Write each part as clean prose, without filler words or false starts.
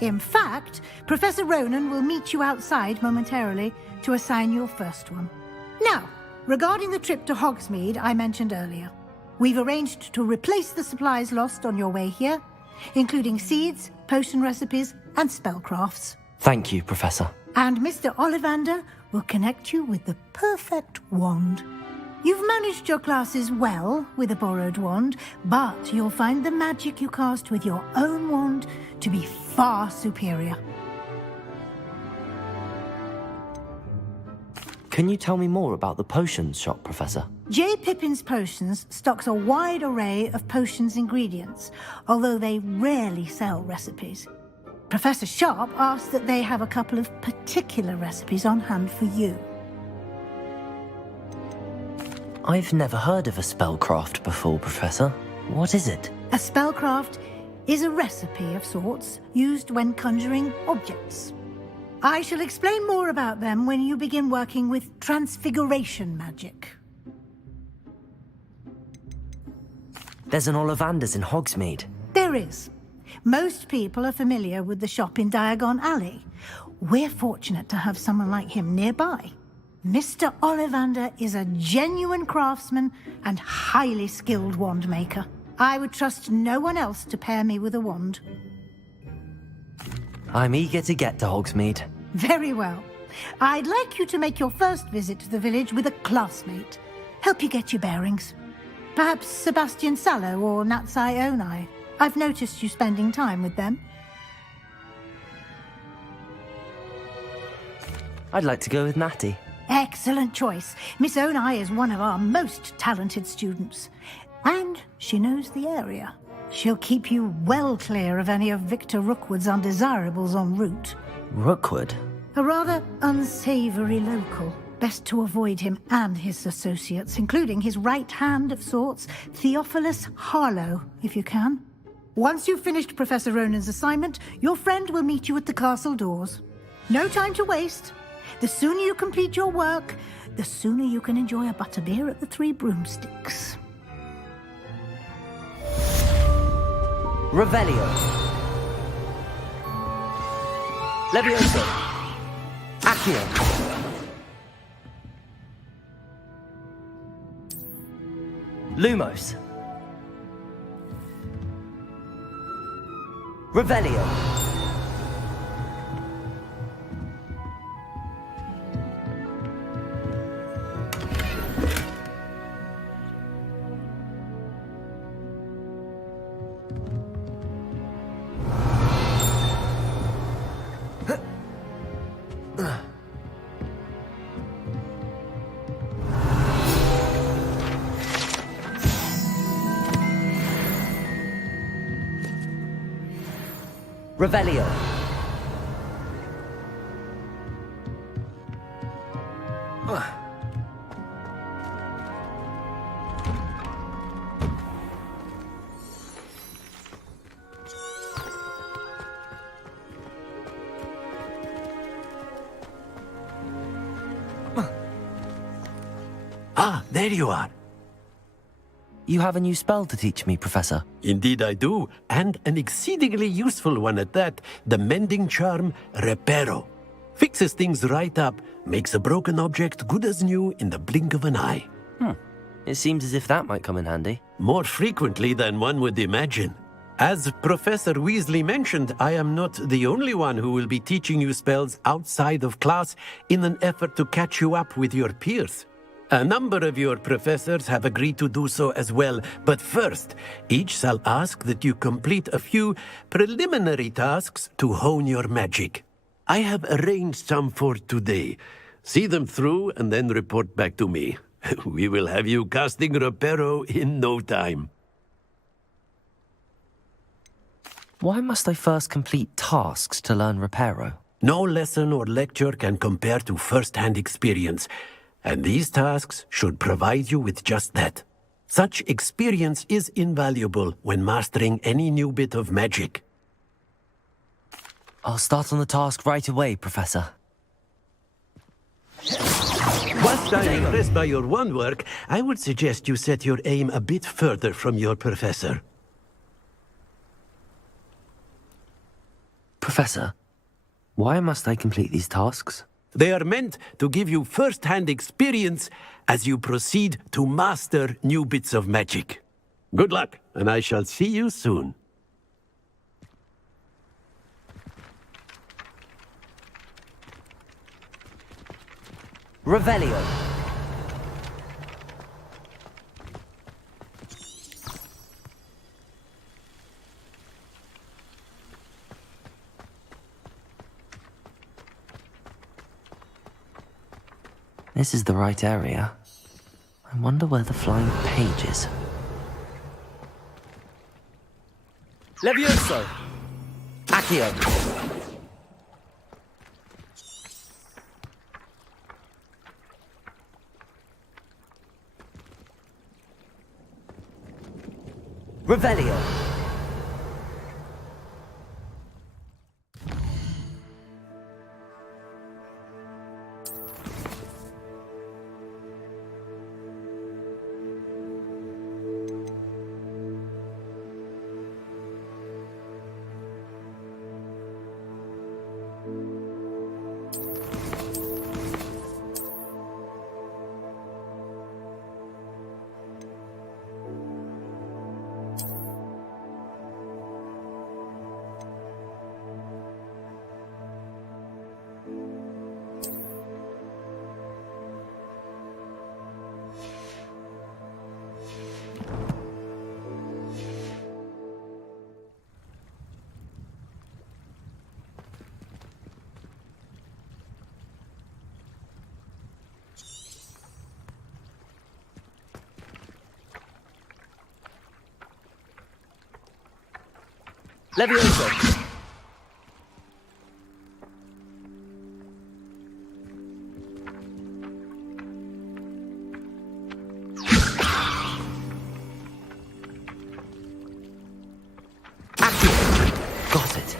In fact, Professor Ronan will meet you outside momentarily to assign your first one. Now, regarding the trip to Hogsmeade I mentioned earlier, we've arranged to replace the supplies lost on your way here, including seeds, potion recipes, and spellcrafts. Thank you, Professor. And Mr. Ollivander will connect you with the perfect wand. You've managed your classes well with a borrowed wand, but you'll find the magic you cast with your own wand to be far superior. Can you tell me more about the potions shop, Professor? J. Pippin's Potions stocks a wide array of potions ingredients, although they rarely sell recipes. Professor Sharp asked that they have a couple of particular recipes on hand for you. I've never heard of a spellcraft before, Professor. What is it? A spellcraft is a recipe of sorts used when conjuring objects. I shall explain more about them when you begin working with transfiguration magic. There's an Ollivander's in Hogsmeade. There is. Most people are familiar with the shop in Diagon Alley. We're fortunate to have someone like him nearby. Mr. Ollivander is a genuine craftsman and highly skilled wand maker. I would trust no one else to pair me with a wand. I'm eager to get to Hogsmeade. Very well. I'd like you to make your first visit to the village with a classmate. Help you get your bearings. Perhaps Sebastian Sallow or Natsai Onai. I've noticed you spending time with them. I'd like to go with Natty. Excellent choice. Miss Onai is one of our most talented students. And she knows the area. She'll keep you well clear of any of Victor Rookwood's undesirables en route. Rookwood? A rather unsavory local. Best to avoid him and his associates, including his right hand of sorts, Theophilus Harlow, if you can. Once you've finished Professor Ronan's assignment, your friend will meet you at the castle doors. No time to waste. The sooner you complete your work, the sooner you can enjoy a butterbeer at the Three Broomsticks. Revelio. Levioso. Accio. Lumos. Revelio. Revelio. Ah, there you are. You have a new spell to teach me, Professor. Indeed I do, and an exceedingly useful one at that, the mending charm Reparo. Fixes things right up, makes a broken object good as new in the blink of an eye. It seems as if that might come in handy. More frequently than one would imagine. As Professor Weasley mentioned, I am not the only one who will be teaching you spells outside of class in an effort to catch you up with your peers. A number of your professors have agreed to do so as well, but first, each shall ask that you complete a few preliminary tasks to hone your magic. I have arranged some for today. See them through and then report back to me. We will have you casting Reparo in no time. Why must I first complete tasks to learn Reparo? No lesson or lecture can compare to first-hand experience. And these tasks should provide you with just that. Such experience is invaluable when mastering any new bit of magic. I'll start on the task right away, Professor. Whilst I'm impressed by your wand work, I would suggest you set your aim a bit further from your professor. Professor, why must I complete these tasks? They are meant to give you first-hand experience as you proceed to master new bits of magic. Good luck, and I shall see you soon. Revelio. This is the right area. I wonder where the flying page is. Levioso! Accio! Revelio! Levioso! Got it.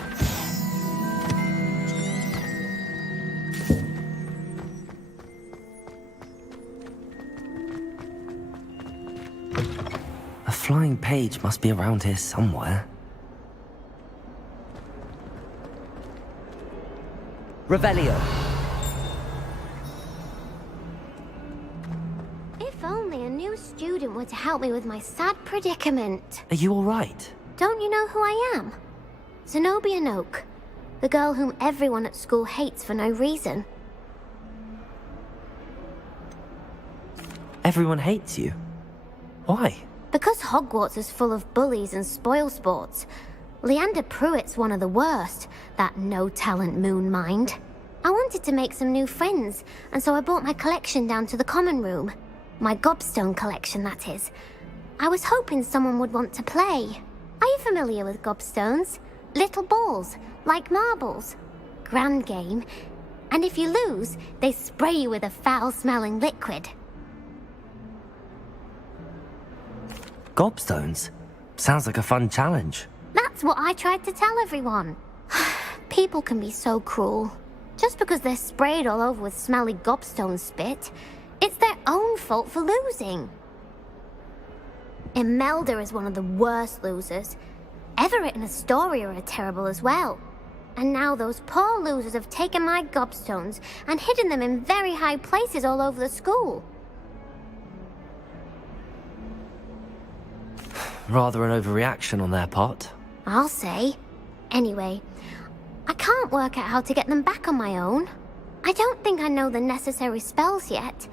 A flying page must be around here somewhere. Revelio. If only a new student were to help me with my sad predicament. Are you all right? Don't you know who I am? Zenobia Noak, the girl whom everyone at school hates for no reason. Everyone hates you. Why? Because Hogwarts is full of bullies and spoilsports. Leander Pruitt's one of the worst, that no-talent moon mind. I wanted to make some new friends, and so I brought my collection down to the common room. My gobstone collection, that is. I was hoping someone would want to play. Are you familiar with gobstones? Little balls, like marbles. Grand game. And if you lose, they spray you with a foul-smelling liquid. Gobstones? Sounds like a fun challenge. That's what I tried to tell everyone. People can be so cruel. Just because they're sprayed all over with smelly gobstone spit, it's their own fault for losing. Imelda is one of the worst losers. Everett and Astoria are terrible as well. And now those poor losers have taken my gobstones and hidden them in very high places all over the school. Rather an overreaction on their part. I'll say. Anyway, I can't work out how to get them back on my own. I don't think I know the necessary spells yet.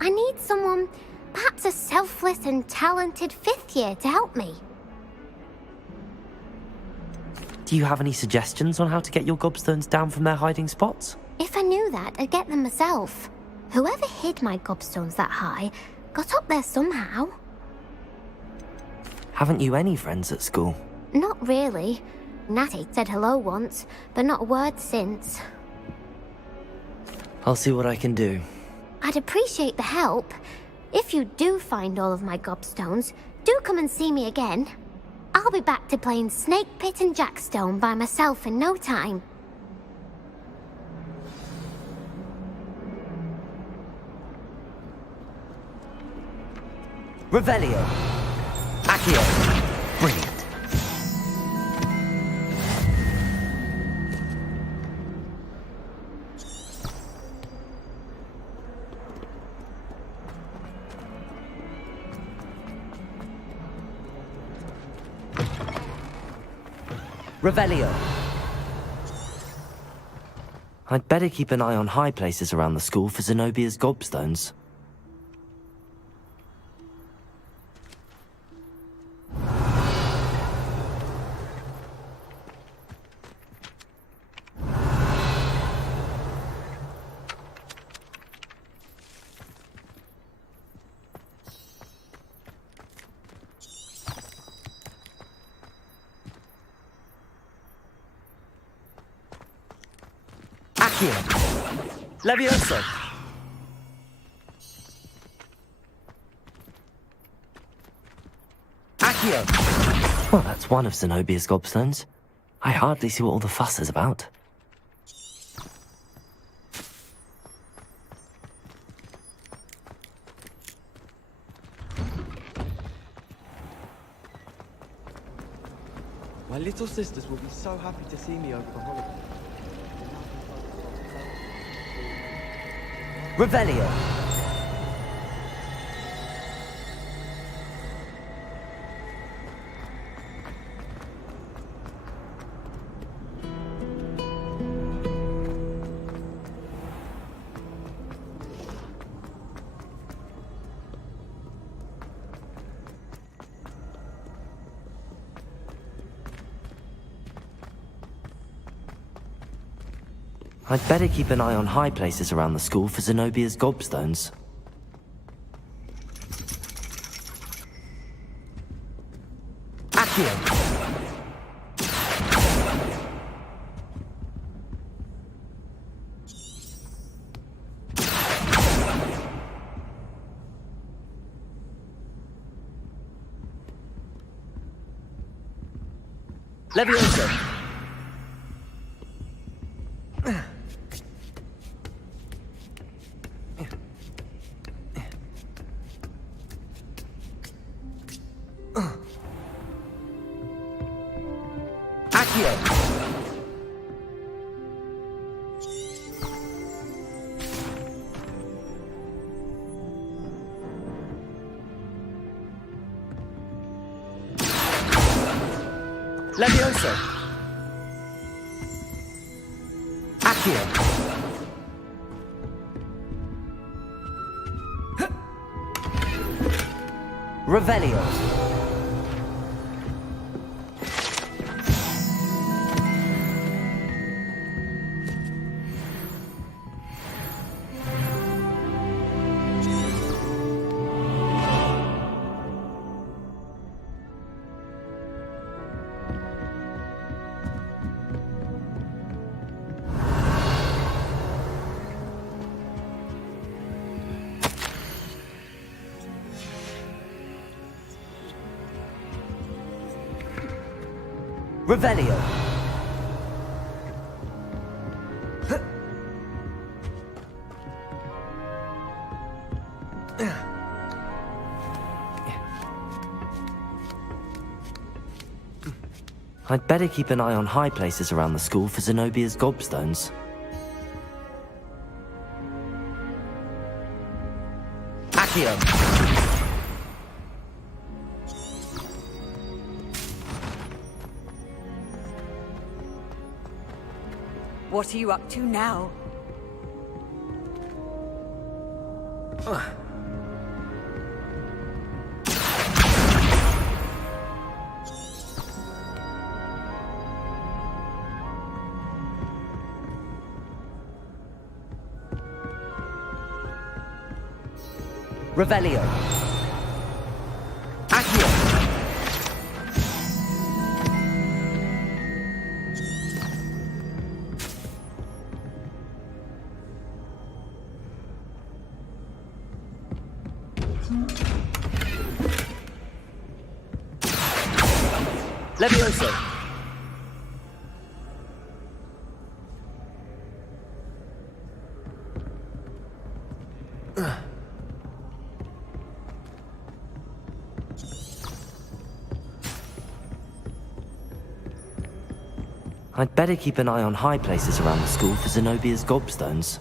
I need someone, perhaps a selfless and talented fifth year to help me. Do you have any suggestions on how to get your gobstones down from their hiding spots? If I knew that, I'd get them myself. Whoever hid my gobstones that high got up there somehow. Haven't you any friends at school? Not really. Natty said hello once, but not a word since. I'll see what I can do. I'd appreciate the help. If you do find all of my gobstones, do come and see me again. I'll be back to playing Snake Pit and Jackstone by myself in no time. Revelio. Accio. Brilliant. Revelio. I'd better keep an eye on high places around the school for Zenobia's gobstones. Levioso! Accio! Well, that's one of Zenobia's gobstones. I hardly see what all the fuss is about. My little sisters will be so happy to see me over the holiday. Revelio. I'd better keep an eye on high places around the school for Zenobia's gobstones. Accio! Levioso! Levioso! Accio! Revelio! Revelio. I'd better keep an eye on high places around the school for Zenobia's gobstones. Accio! What are you up to now? Revelio. Accio! Levioso! I'd better keep an eye on high places around the school for Zenobia's gobstones.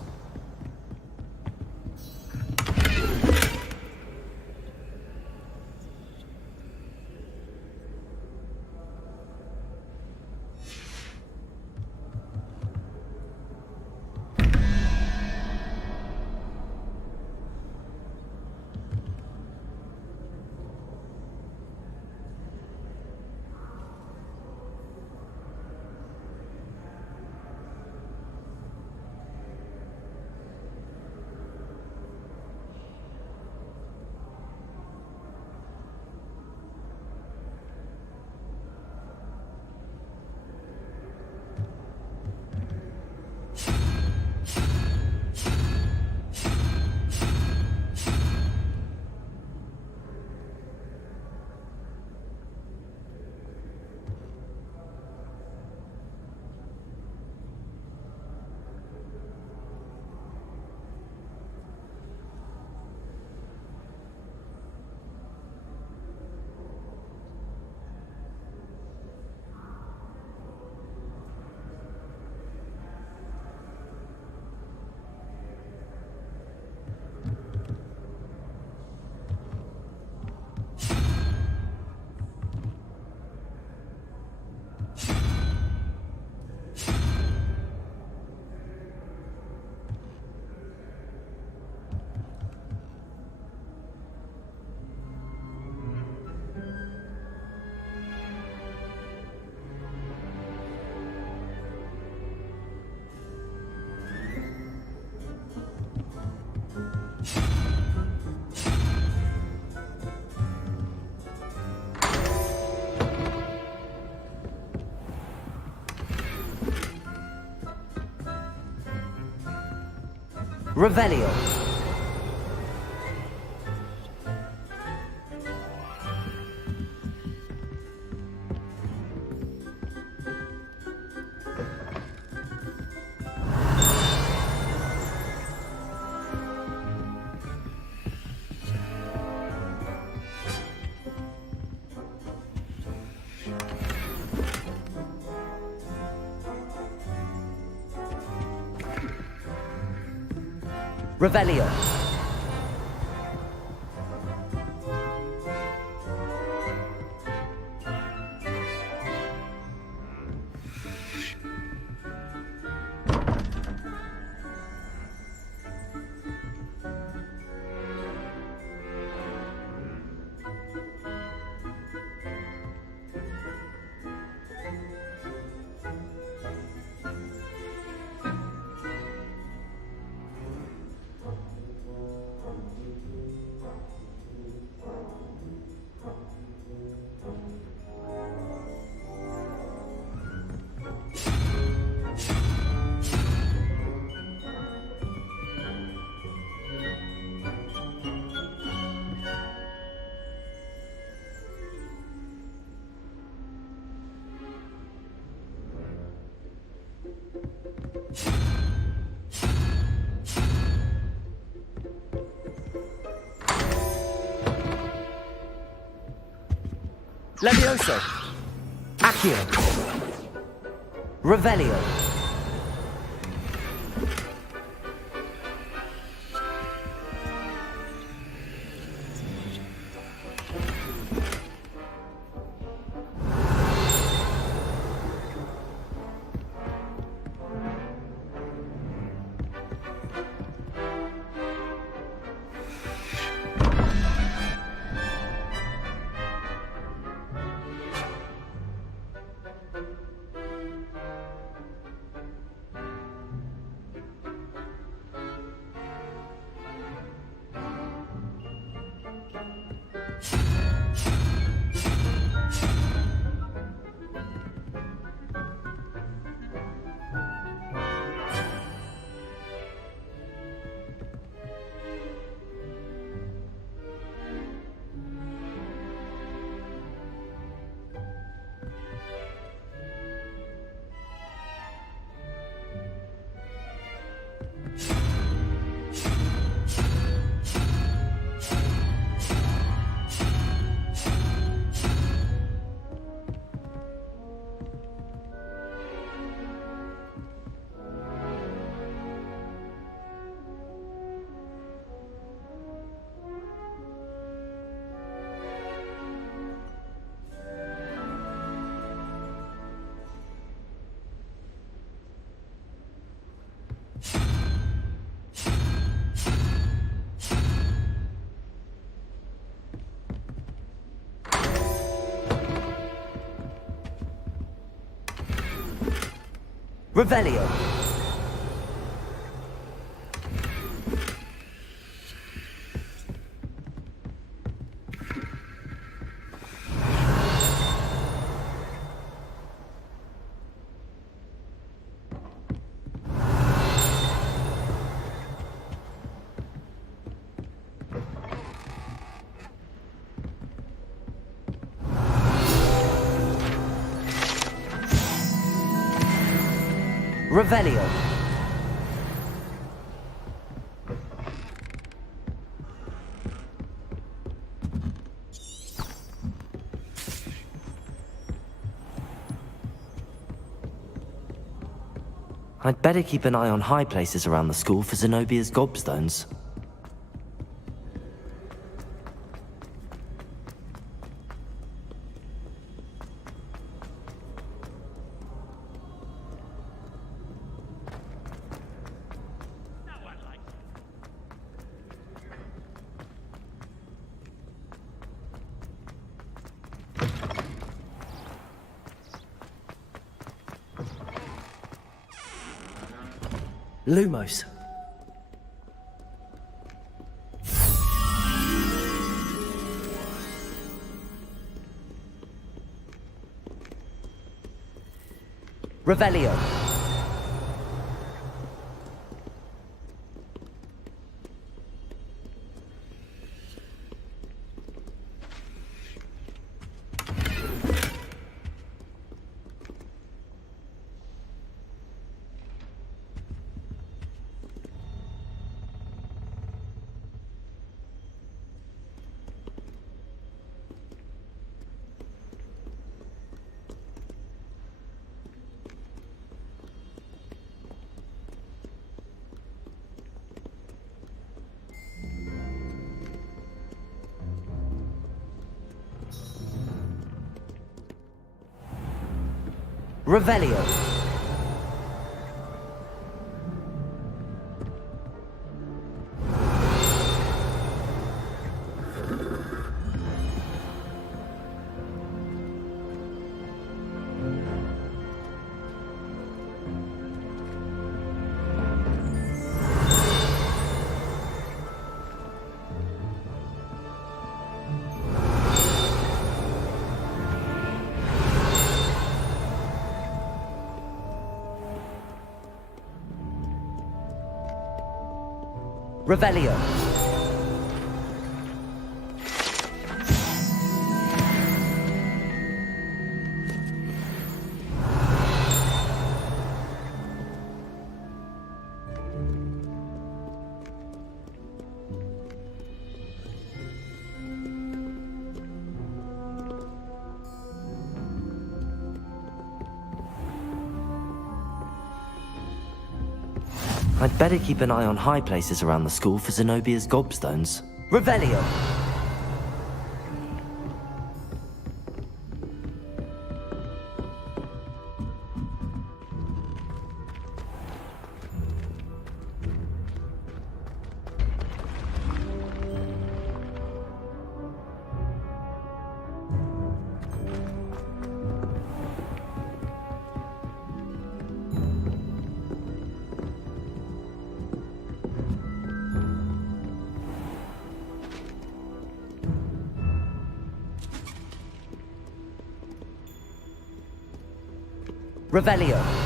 Revelio. Revelio. Levioso. Accio. Revelio. Revelio. Revelio. I'd better keep an eye on high places around the school for Zenobia's gobstones. Lumos. Revelio. Revelio. Revelio. I'd better keep an eye on high places around the school for Zenobia's gobstones. Revelio! Revelio.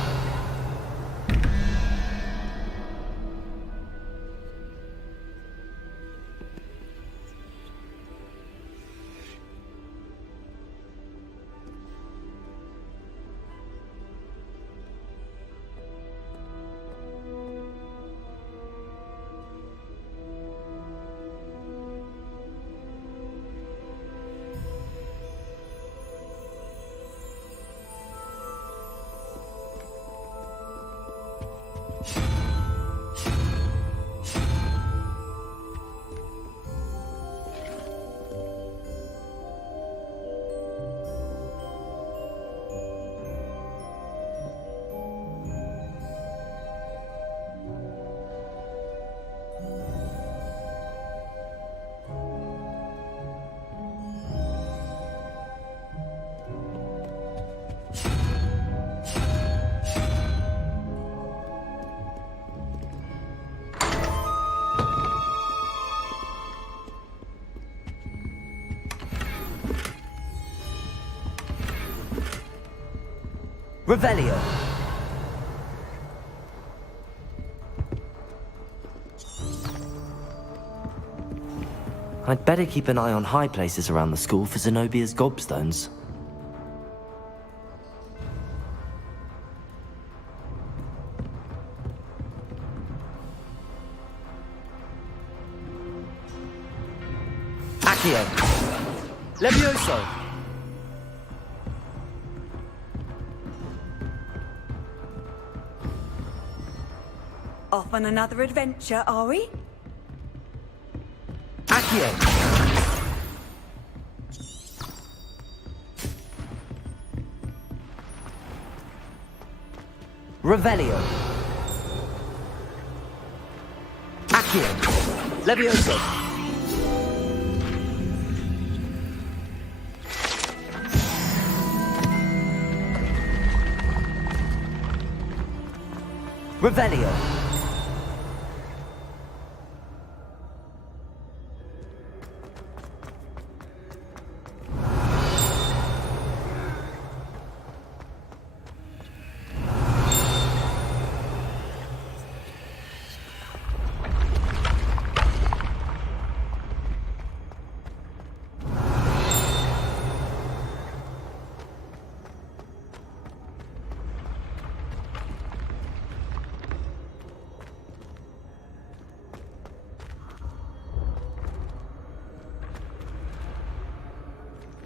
Revelio. I'd better keep an eye on high places around the school for Zenobia's gobstones. Accio. Levioso. Off on another adventure, are we? Accio. Revelio. Accio. Levioso. Revelio.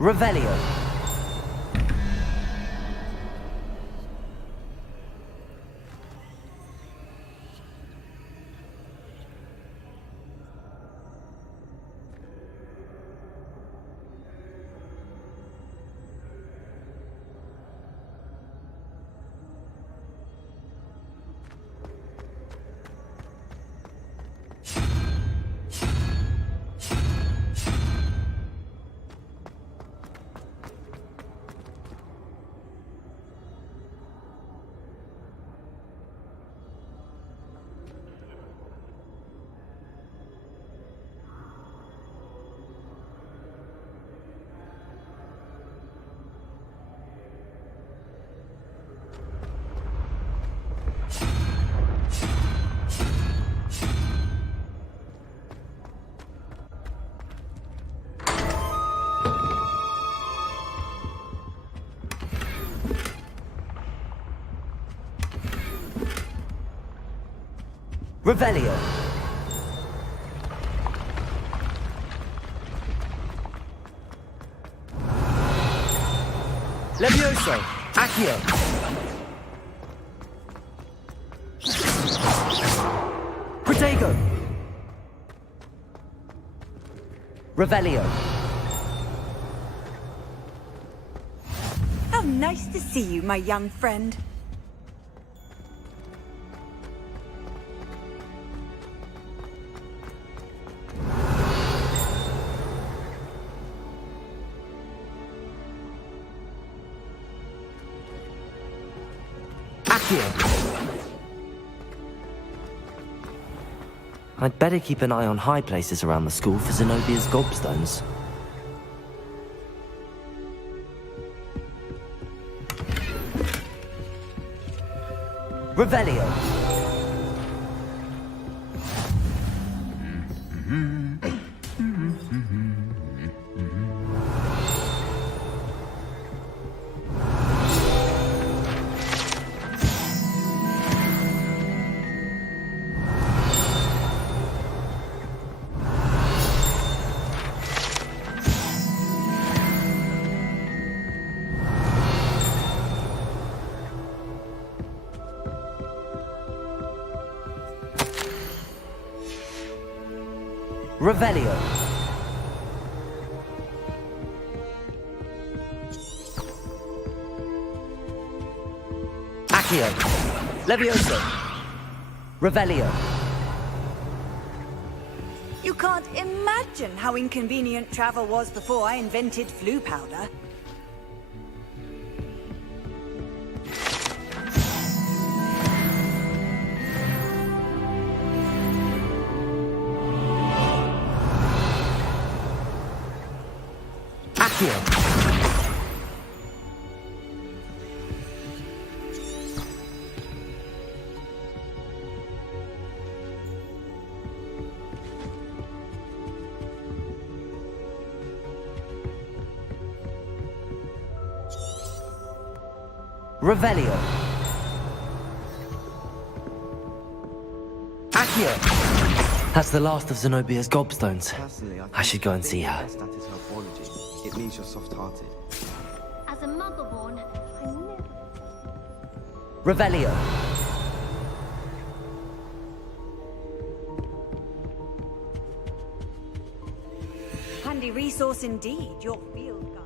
Revelio. Revelio. Levioso. Accio. Protego. Revelio. How nice to see you, my young friend. I'd better keep an eye on high places around the school for Zenobia's gobstones. Revelio. Revelio. Accio. Levioso. Revelio. You can't imagine how inconvenient travel was before I invented flu powder. Accio. Revelio. Accio. That's the last of Zenobia's gobstones. Personally, I should go and see her. Best at is her biology. It means you're soft-hearted. As a muggle-born, I never... Revelio. Handy resource indeed, your field guide.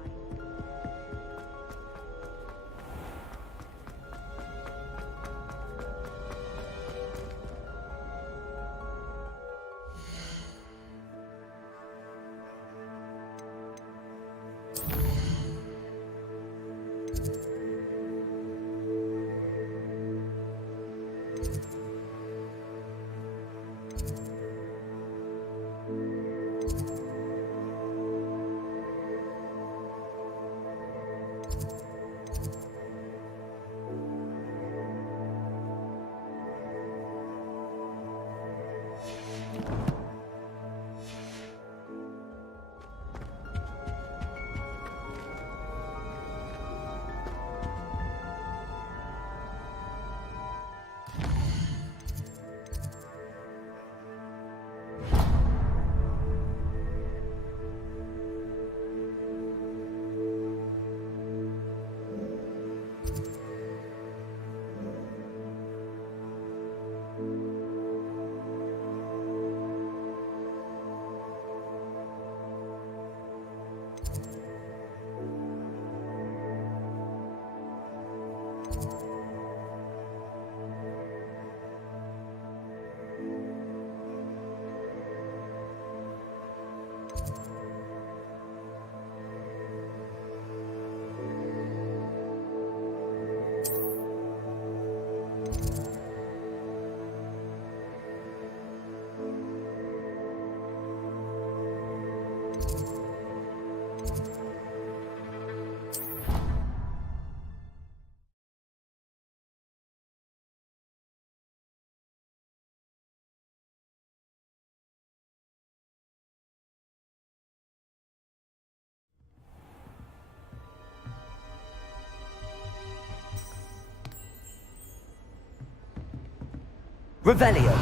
Revelio.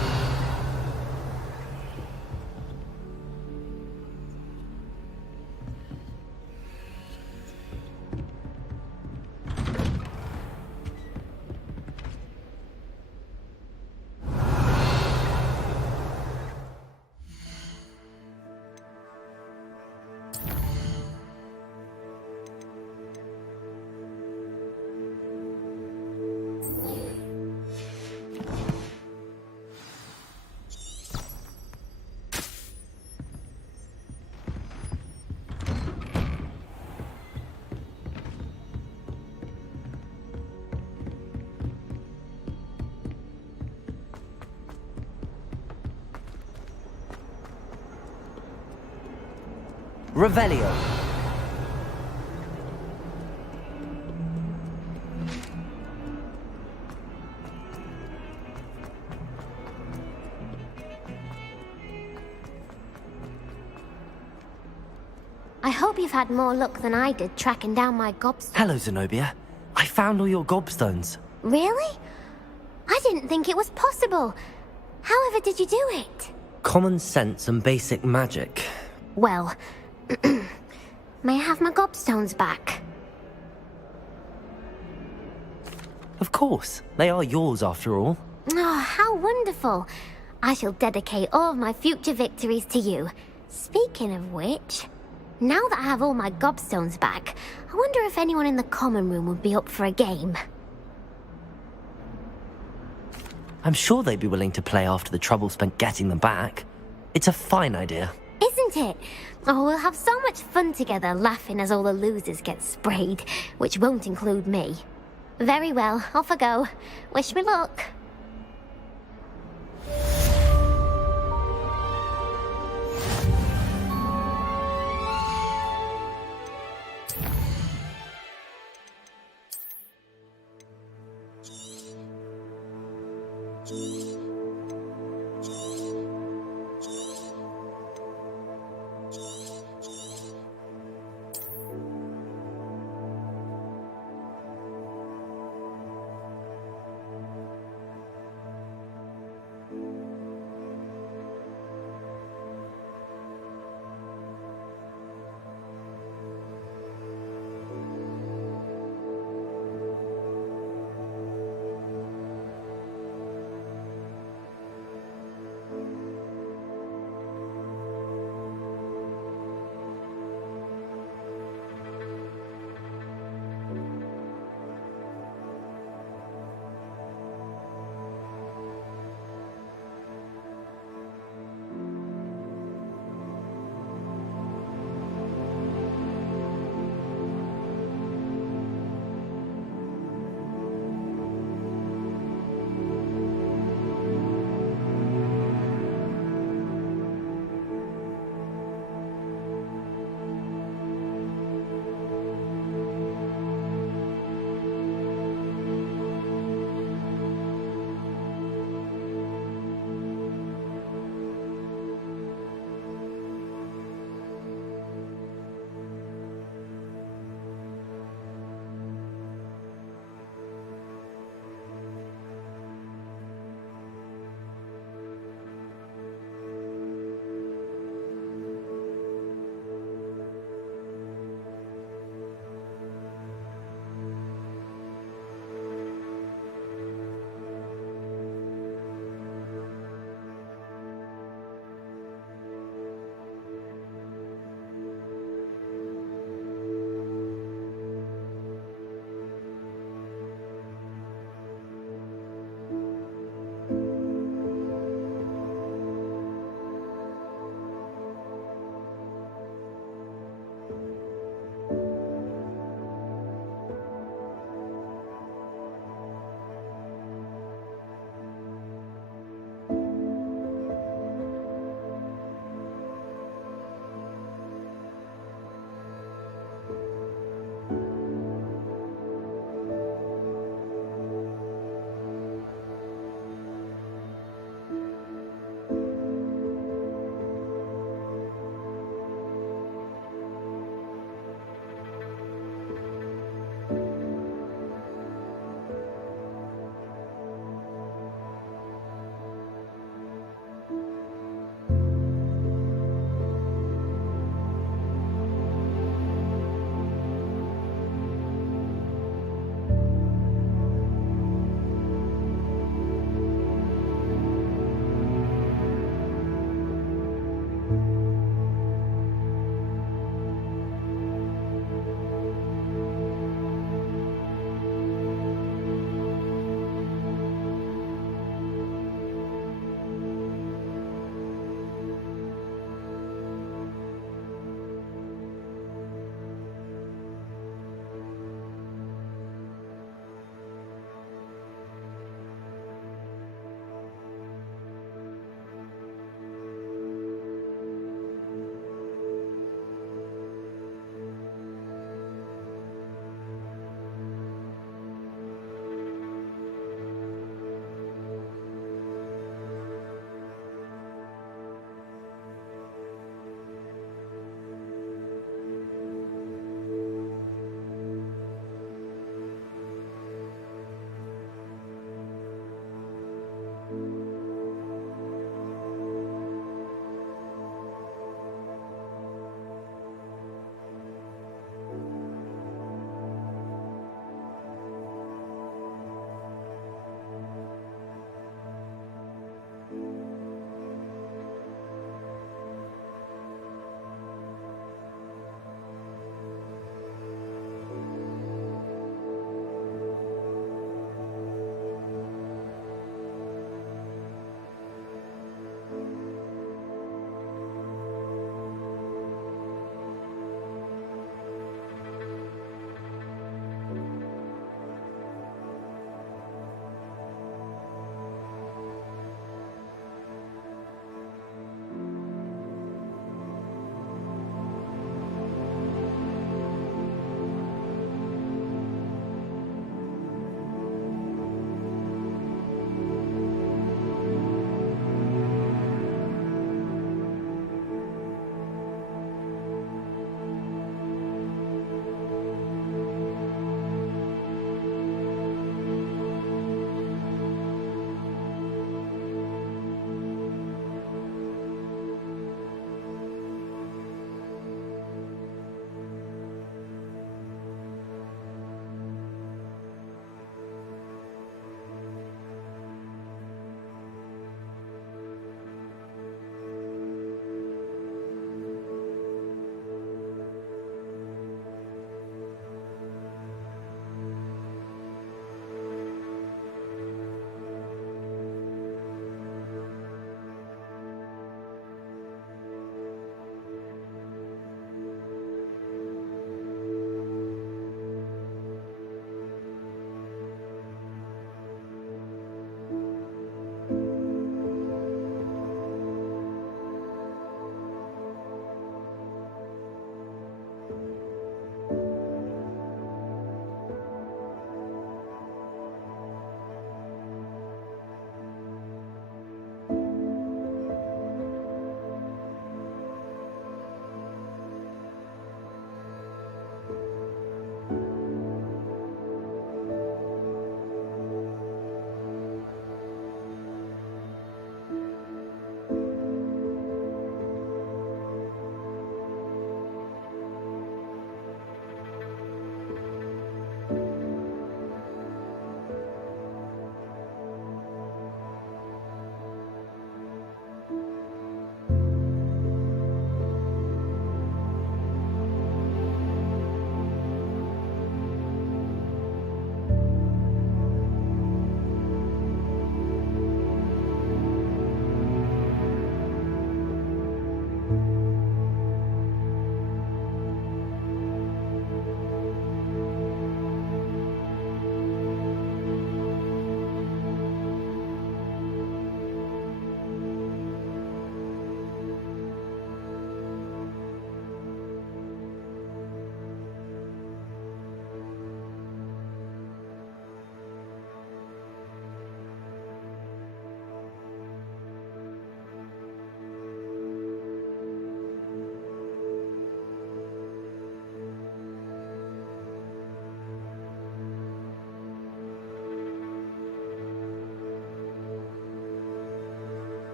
Revelio. I hope you've had more luck than I did tracking down my gobstones. Hello, Zenobia. I found all your gobstones. Really? I didn't think it was possible. However did you do it? Common sense and basic magic. Well, may I have my gobstones back? Of course. They are yours after all. Oh, how wonderful. I shall dedicate all of my future victories to you. Speaking of which, now that I have all my gobstones back, I wonder if anyone in the common room would be up for a game. I'm sure they'd be willing to play after the trouble spent getting them back. It's a fine idea. Isn't it? Oh, we'll have so much fun together laughing as all the losers get sprayed, which won't include me. Very well, off I go. Wish me luck.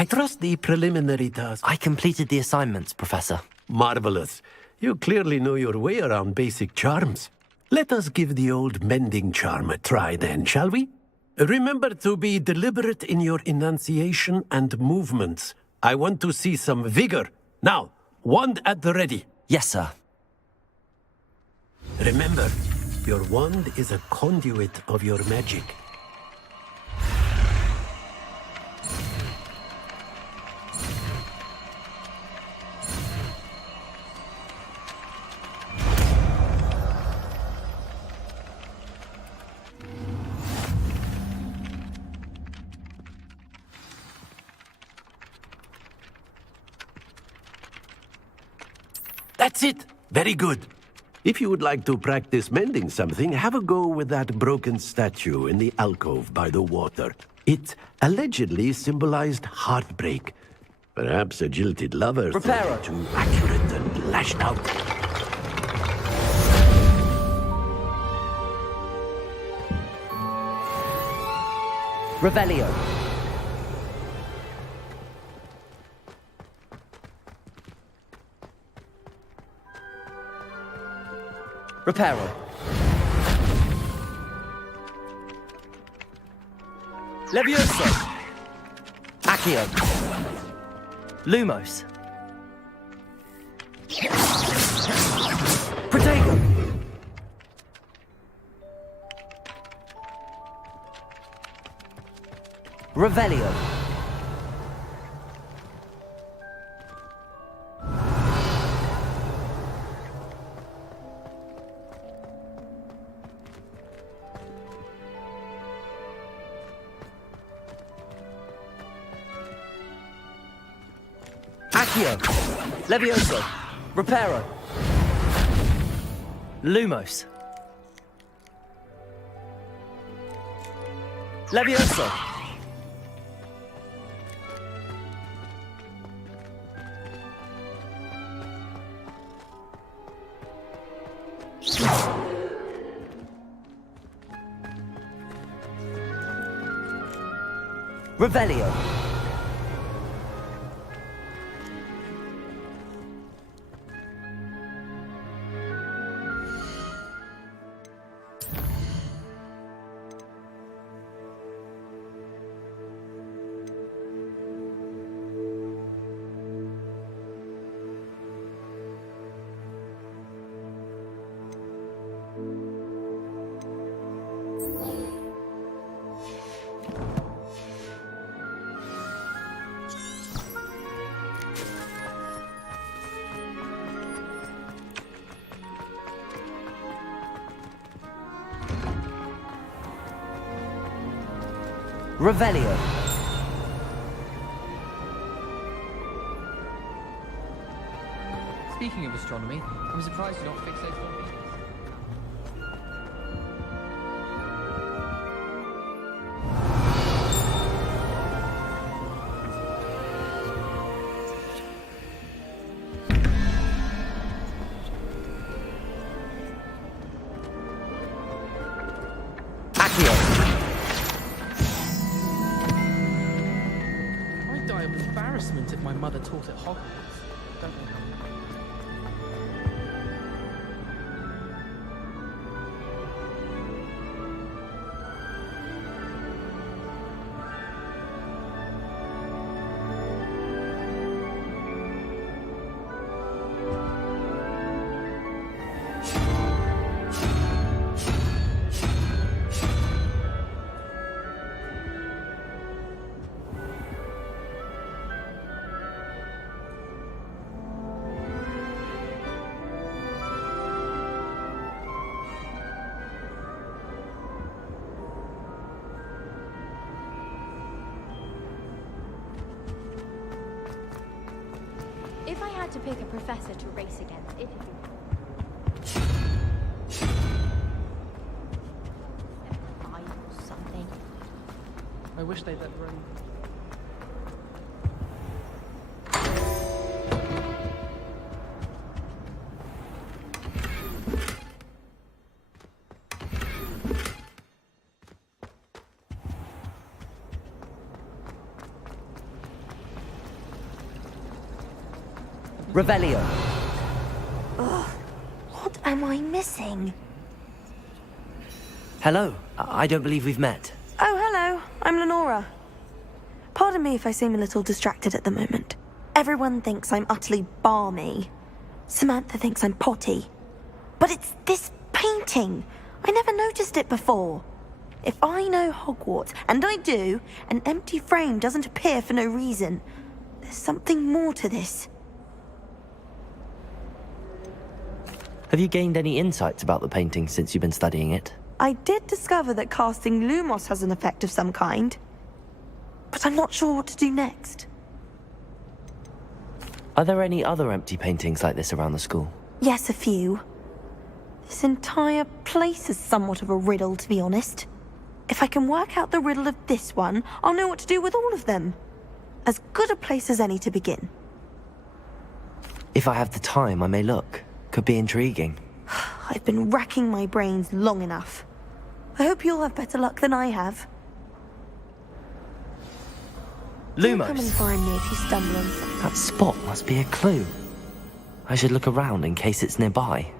I trust the preliminary task. I completed the assignments, Professor. Marvelous. You clearly know your way around basic charms. Let us give the old mending charm a try then, shall we? Remember to be deliberate in your enunciation and movements. I want to see some vigor. Now, wand at the ready. Yes, sir. Remember, your wand is a conduit of your magic. That's it! Very good. If you would like to practice mending something, have a go with that broken statue in the alcove by the water. It allegedly symbolized heartbreak. Perhaps a jilted lover thought it too accurate and lashed out. Revelio. Reparo. Levioso. Accio. Lumos. Protego. Revelio. Accio. Levioso. Reparo. Lumos. Levioso. Revelio. Revelio. Speaking of astronomy, I'm surprised you're not fixated on Venus. I'd die of embarrassment if my mother taught at Hogwarts. Don't know. had to pick a professor to race against if you or something. I wish they'd let the run. Revelio. What am I missing? Hello. I don't believe we've met. Oh, hello. I'm Lenora. Pardon me if I seem a little distracted at the moment. Everyone thinks I'm utterly balmy. Samantha thinks I'm potty. But it's this painting. I never noticed it before. If I know Hogwarts, and I do, an empty frame doesn't appear for no reason. There's something more to this. Have you gained any insights about the painting since you've been studying it? I did discover that casting Lumos has an effect of some kind. But I'm not sure what to do next. Are there any other empty paintings like this around the school? Yes, a few. This entire place is somewhat of a riddle, to be honest. If I can work out the riddle of this one, I'll know what to do with all of them. As good a place as any to begin. If I have the time, I may look. Could be intriguing. I've been racking my brains long enough. I hope you'll have better luck than I have. Lumos! Come and find me if you stumble on something. That spot must be a clue. I should look around in case it's nearby.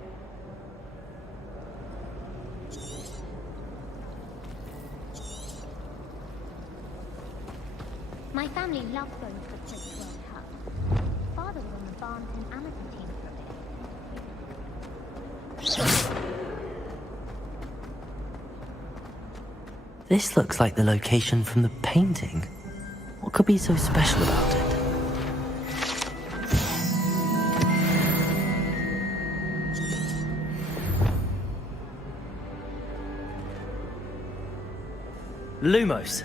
My family loved going to the Prince World Cup. Father was on the Barnes and Amazon team for a bit. This looks like the location from the painting. What could be so special about it? Lumos.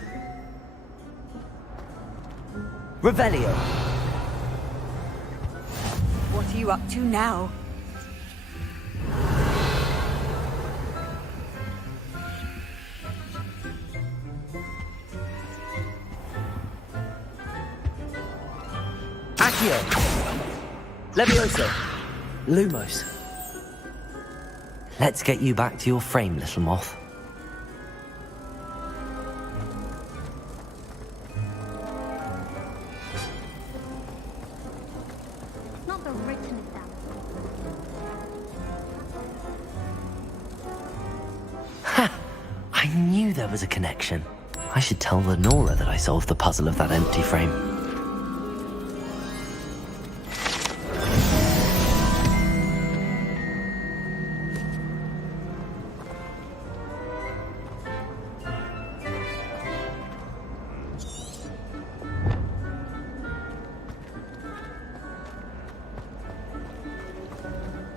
Revelio. What are you up to now? Accio. Levioso. Lumos. Let's get you back to your frame, little moth. Not the written down. Ha! I knew there was a connection. I should tell Lenora that I solved the puzzle of that empty frame.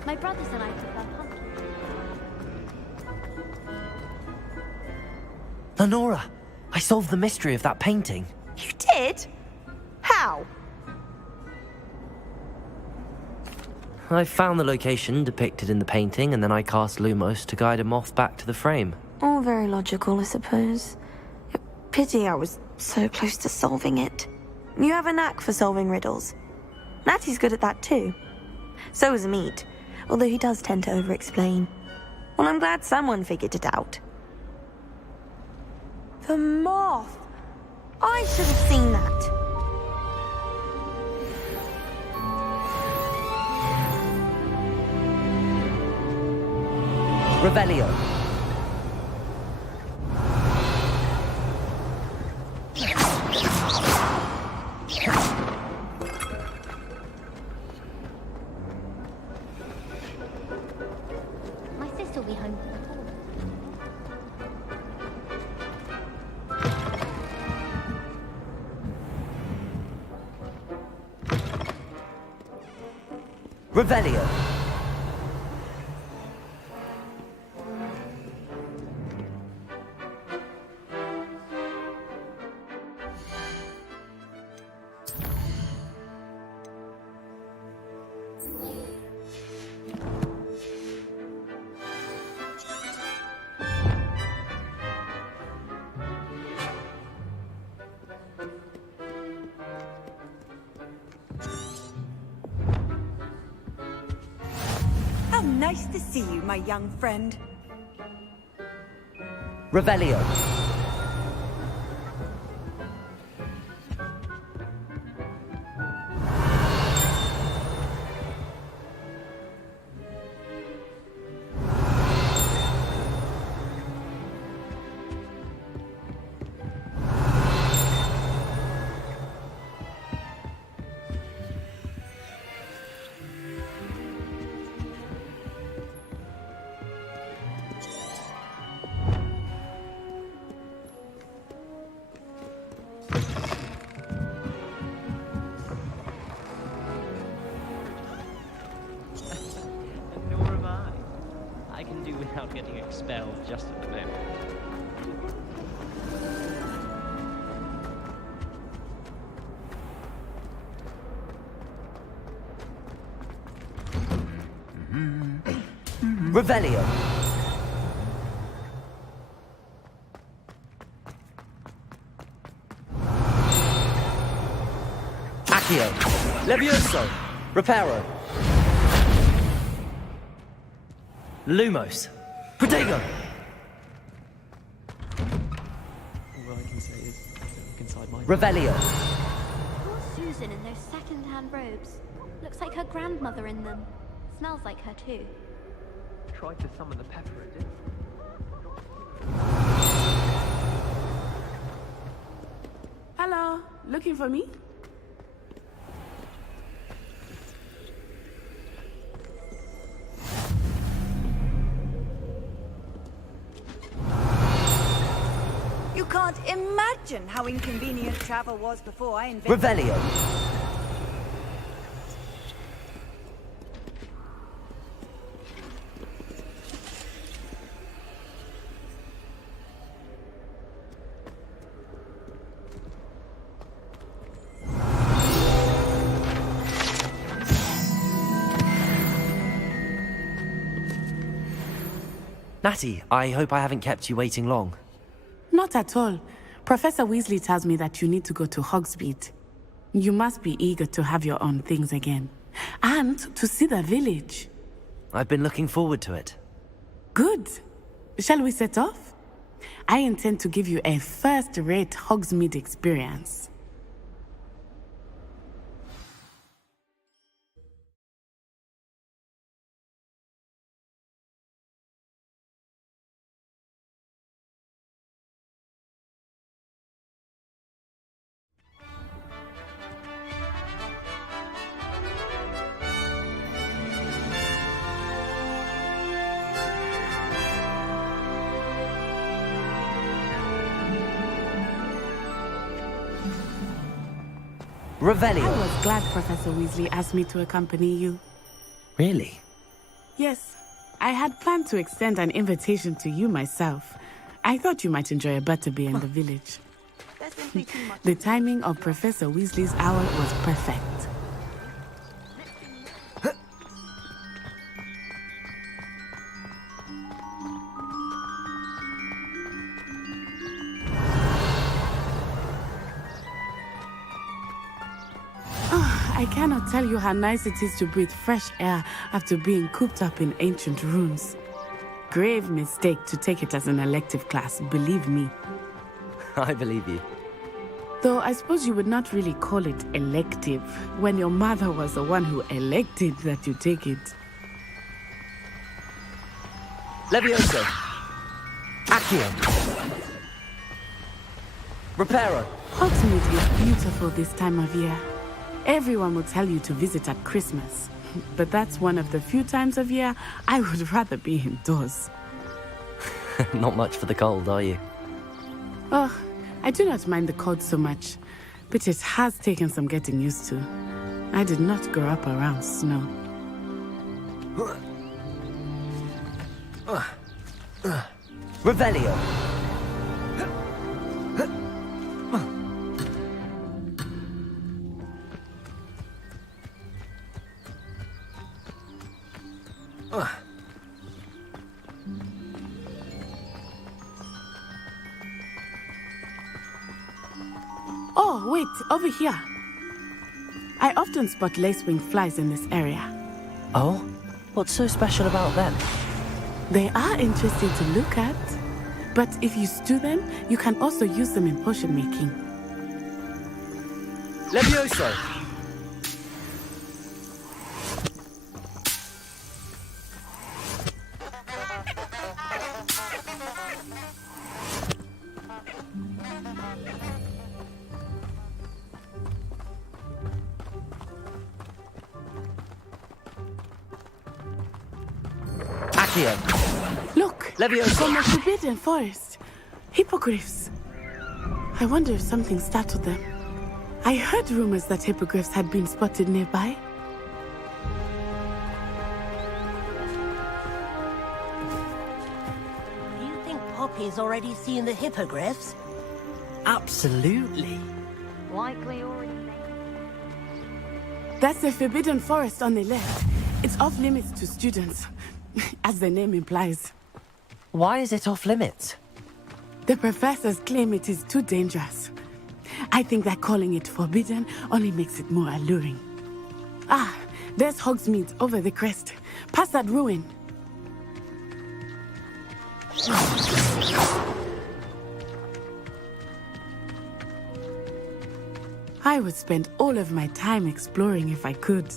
My brothers and I prefer pumpkin. Lenora, I solved the mystery of that painting. You did? How? I found the location depicted in the painting, and then I cast Lumos to guide a moth back to the frame. All very logical, I suppose. A pity I was so close to solving it. You have a knack for solving riddles. Natty's good at that too. So is Meat, although he does tend to over-explain. Well, I'm glad someone figured it out. The moth! I should have seen that. Revelio. My sister will be home for the fall. Revelio. Nice to see you, my young friend. Revelio. Nor am I. I can do without getting expelled just at the moment. Revelio. Accio. Levioso. Reparo. Lumos. Protego. All I can say is, look inside my... Revelio. Poor Susan in those second-hand robes. Looks like her grandmother in them. Smells like her too. Tried to summon the pepper, it did. Hello, looking for me? You can't imagine how inconvenient travel was before I invented... Revelio. Natty, I hope I haven't kept you waiting long. Not at all. Professor Weasley tells me that you need to go to Hogsmeade. You must be eager to have your own things again. And to see the village. I've been looking forward to it. Good. Shall we set off? I intend to give you a first-rate Hogsmeade experience. Revelio. I was glad Professor Weasley asked me to accompany you. Really? Yes, I had planned to extend an invitation to you myself. I thought you might enjoy a butterbeer in the village. The timing of Professor Weasley's hour was perfect. I cannot tell you how nice it is to breathe fresh air after being cooped up in ancient rooms. Grave mistake to take it as an elective class, believe me. I believe you. Though I suppose you would not really call it elective when your mother was the one who elected that you take it. Levioso. Accio. Reparo. Hogsmeade is beautiful this time of year. Everyone will tell you to visit at Christmas. But that's one of the few times of year I would rather be indoors. Not much for the cold, are you? Oh, I do not mind the cold so much, but it has taken some getting used to. I did not grow up around snow. Revelio. Oh, wait, over here. I often spot lacewing flies in this area. Oh? What's so special about them? They are interesting to look at, but if you stew them, you can also use them in potion making. Levioso! Look! Levioso! From the Forbidden Forest. Hippogriffs. I wonder if something startled them. I heard rumors that hippogriffs had been spotted nearby. Do you think Poppy's already seen the hippogriffs? Absolutely. Likely already. That's the Forbidden Forest on the left. It's off limits to students, as the name implies. Why is it off limits? The professors claim it is too dangerous. I think that calling it forbidden only makes it more alluring. Ah, there's Hogsmeade over the crest, past that ruin. I would spend all of my time exploring if I could.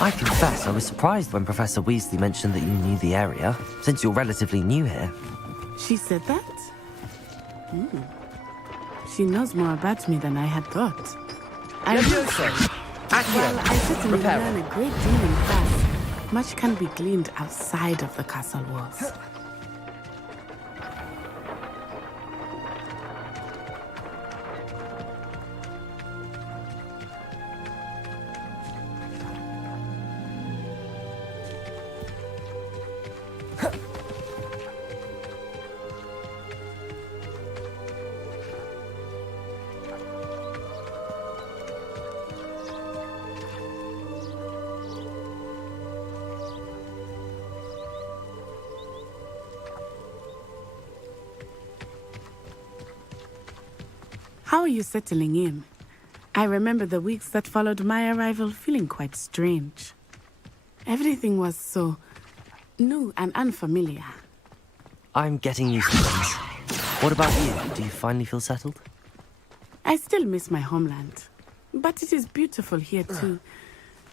I confess I was surprised when Professor Weasley mentioned that you knew the area, since you're relatively new here. She said that? She knows more about me than I had thought. While I certainly learn a great deal in class, much can be gleaned outside of the castle walls. How are you settling in? I remember the weeks that followed my arrival feeling quite strange. Everything was so new and unfamiliar. I'm getting used to things. What about you? Do you finally feel settled? I still miss my homeland, but it is beautiful here too.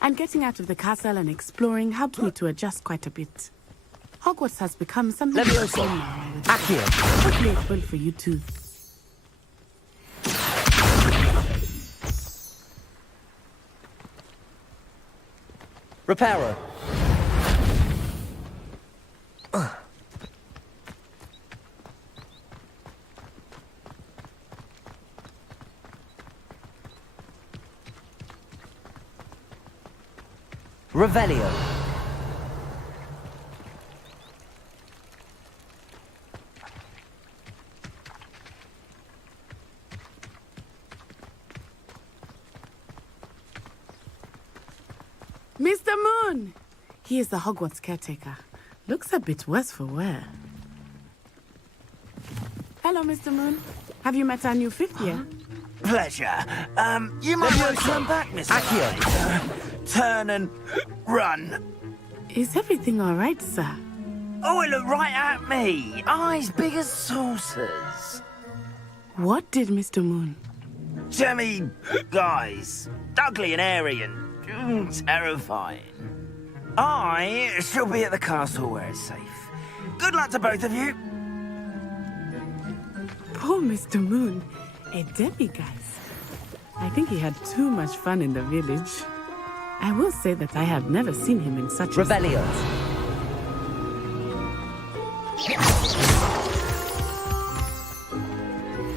And getting out of the castle and exploring helped me to adjust quite a bit. Hogwarts has become something Levioso! Accio! Hopefully it will for you too. Reparo! Revelio! Mr. Moon! He is the Hogwarts caretaker. Looks a bit worse for wear. Hello, Mr. Moon. Have you met our new fifth year? Pleasure. You might want to turn back, Mr. Turn and run. Is everything all right, sir? Oh, it looked right at me. Eyes big as saucers. What did Mr. Moon? Jemmy guys. Ugly and airy and terrifying. I shall be at the castle where it's safe. Good luck to both of you. Poor Mr. Moon. A demiguise. I think he had too much fun in the village. I will say that I have never seen him in such Revelio.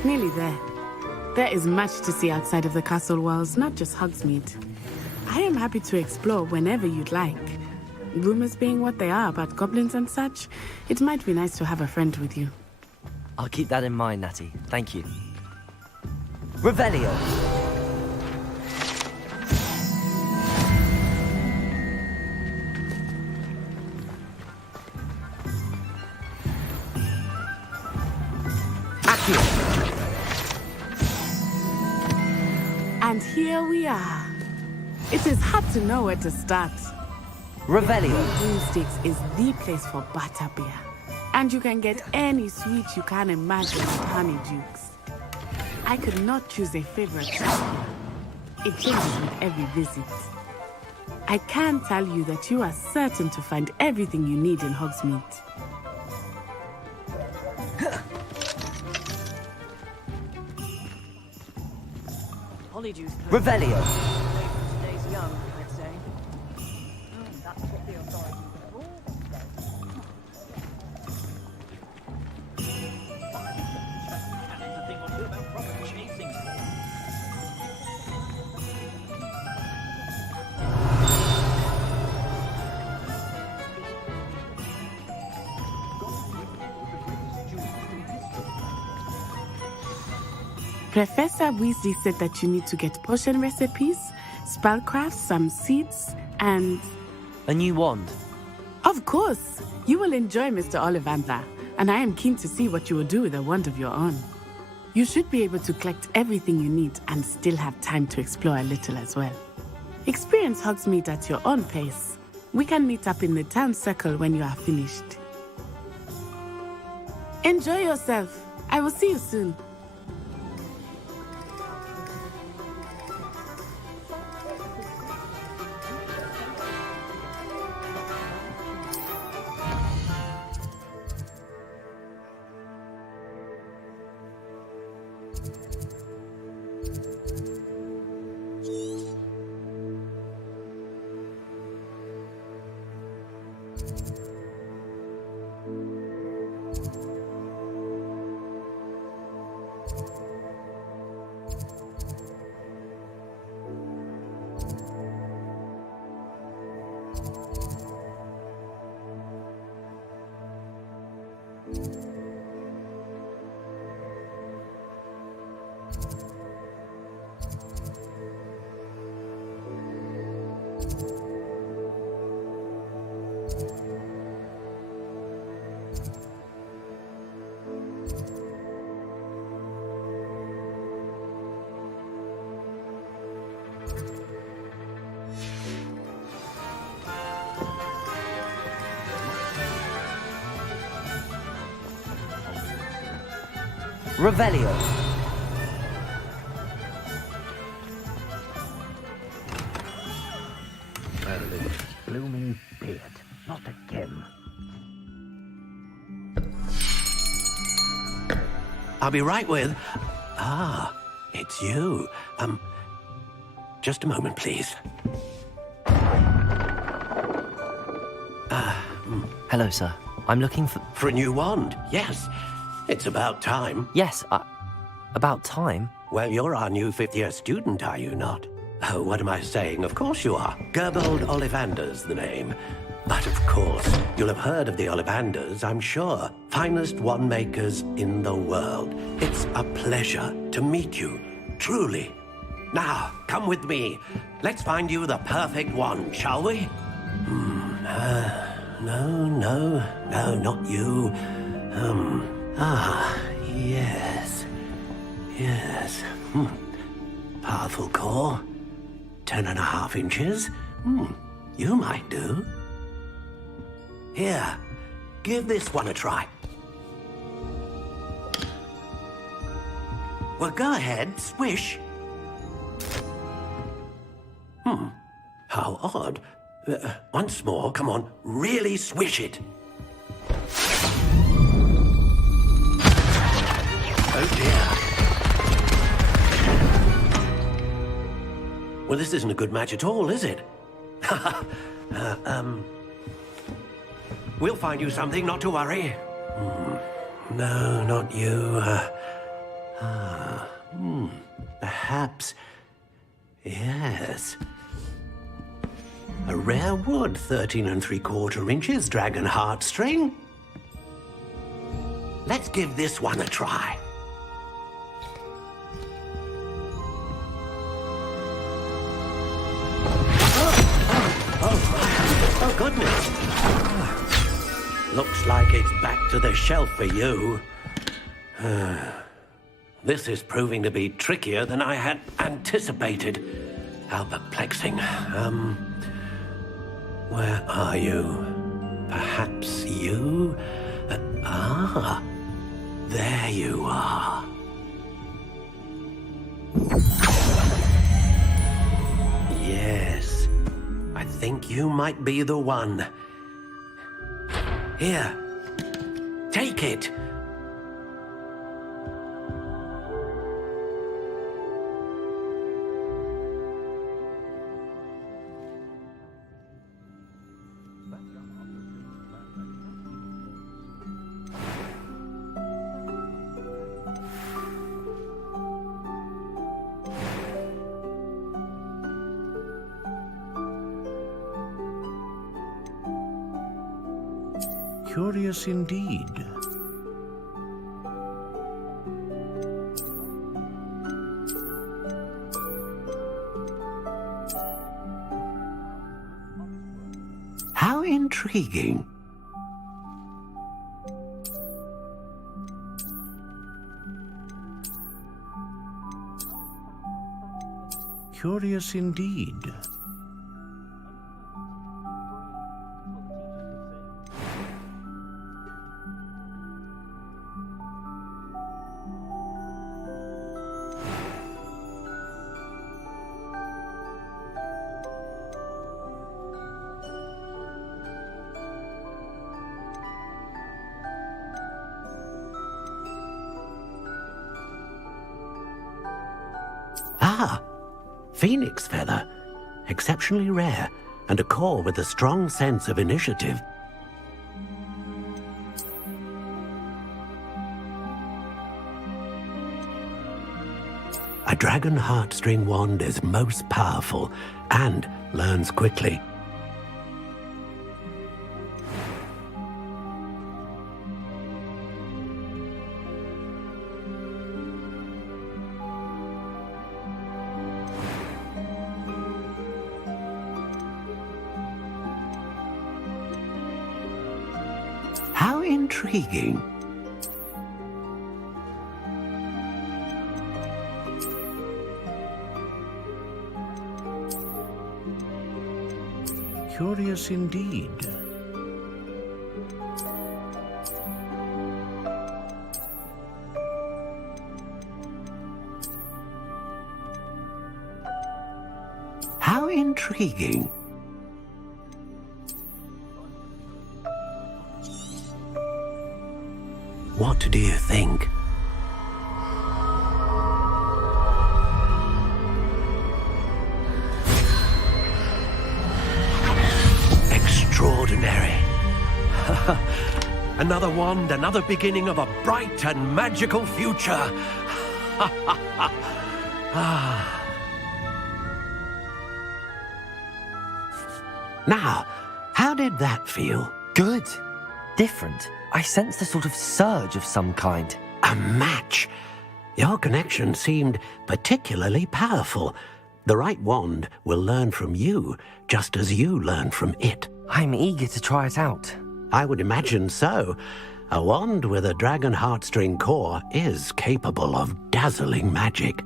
Nearly there. There is much to see outside of the castle walls, not just Hogsmeade. I am happy to explore whenever you'd like. Rumors being what they are about goblins and such, it might be nice to have a friend with you. I'll keep that in mind, Natty. Thank you. Revelio! And here we are. It is hard to know where to start. Revelio. Broomsticks is the place for butterbeer. And you can get any sweet you can imagine at Honeydukes. I could not choose a favorite shop here. It changes with every visit. I can tell you that you are certain to find everything you need in Hogsmeade. Revelio. Today's young, I'd say. That's what the authorities Professor Weasley said that you need to get potion recipes, spellcraft, some seeds, and... A new wand. Of course! You will enjoy Mr. Ollivander, and I am keen to see what you will do with a wand of your own. You should be able to collect everything you need and still have time to explore a little as well. Experience Hogsmeade at your own pace. We can meet up in the town circle when you are finished. Enjoy yourself. I will see you soon. Revelio. Blooming beard. Not again. I'll be right with... Ah, it's you. Just a moment, please. Hello, sir. I'm looking for... For a new wand, yes. It's about time. Yes, about time? Well, you're our new fifth-year student, are you not? Oh, what am I saying? Of course you are. Gerbold Ollivander's the name. But of course, you'll have heard of the Ollivanders, I'm sure. Finest wand makers in the world. It's a pleasure to meet you, truly. Now, come with me. Let's find you the perfect wand, shall we? No, not you. Yes. Powerful core. 10.5 inches. You might do. Here, give this one a try. Well, go ahead, swish. How odd. Once more, come on, really swish it. Oh dear. Well, this isn't a good match at all, is it? We'll find you something, not to worry. No, not you. Perhaps... Yes. A rare wood, 13 3/4 inches, dragon heartstring. Let's give this one a try. Oh, goodness. Looks like it's back to the shelf for you. This is proving to be trickier than I had anticipated. How perplexing. Where are you? Perhaps you? There you are. Yes, I think you might be the one. Here, take it. Curious indeed. How intriguing. Curious indeed. Ah, phoenix feather. Exceptionally rare, and a core with a strong sense of initiative. A dragon heartstring wand is most powerful and learns quickly. How intriguing. Curious indeed. How intriguing. What do you think? Extraordinary. Another wand, another beginning of a bright and magical future. Now, how did that feel? Good. Different. I sensed a sort of surge of some kind. A match. Your connection seemed particularly powerful. The right wand will learn from you, just as you learn from it. I'm eager to try it out. I would imagine so. A wand with a dragon heartstring core is capable of dazzling magic.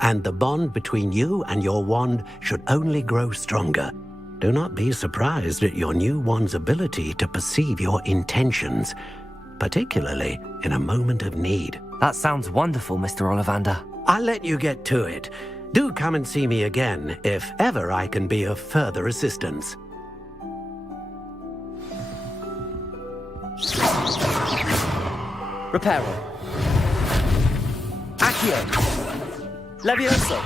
And the bond between you and your wand should only grow stronger. Do not be surprised at your new wand's ability to perceive your intentions, particularly in a moment of need. That sounds wonderful, Mr. Ollivander. I'll let you get to it. Do come and see me again if ever I can be of further assistance. Reparo. Accio. Levioso.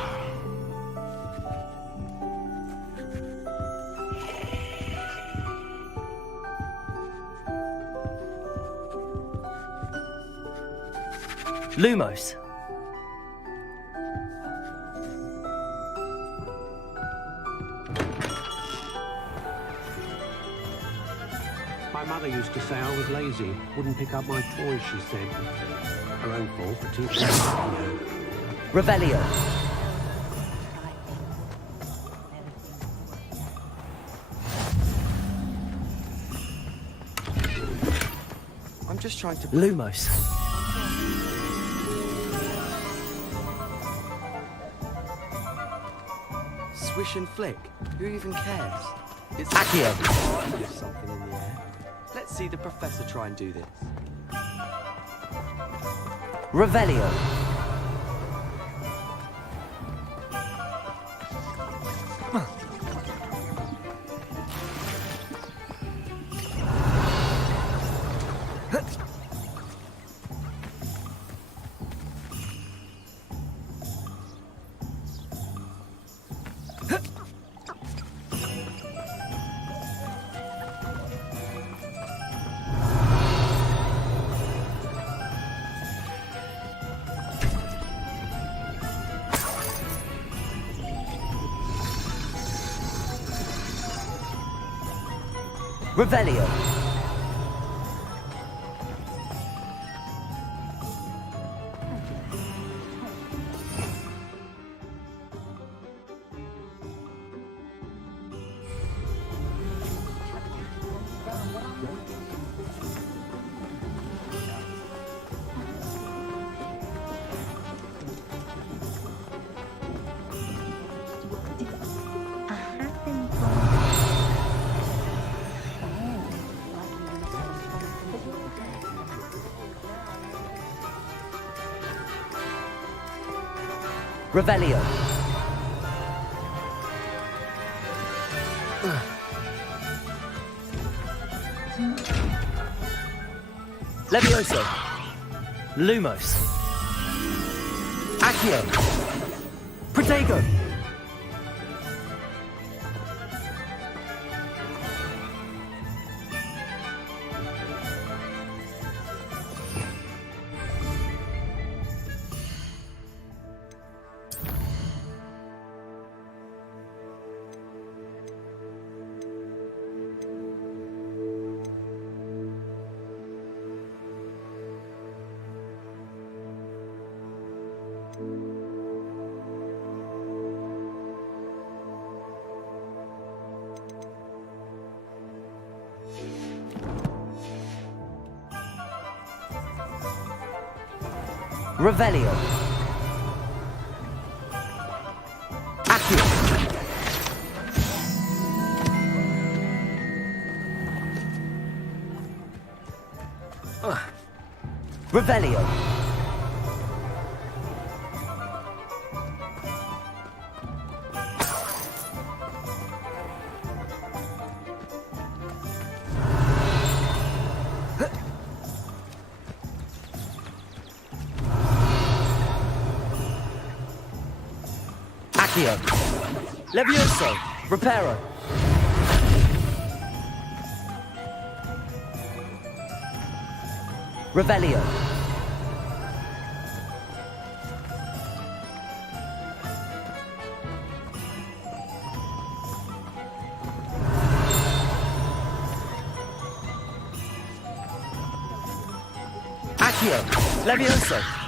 Lumos. My mother used to say I was lazy. Wouldn't pick up my toys, she said. Her own fault for teaching me. Revelio. I'm just trying to... Lumos. Swish and flick. Who even cares? It's Accio. There's something in the air. Let's see the professor try and do this. Revelio. Revelio. Revelio. Levioso. Lumos. Accio. Protego. Revelio. Accio. Revelio. Accio. Levioso. Reparo. Revelio. Accio. Levioso.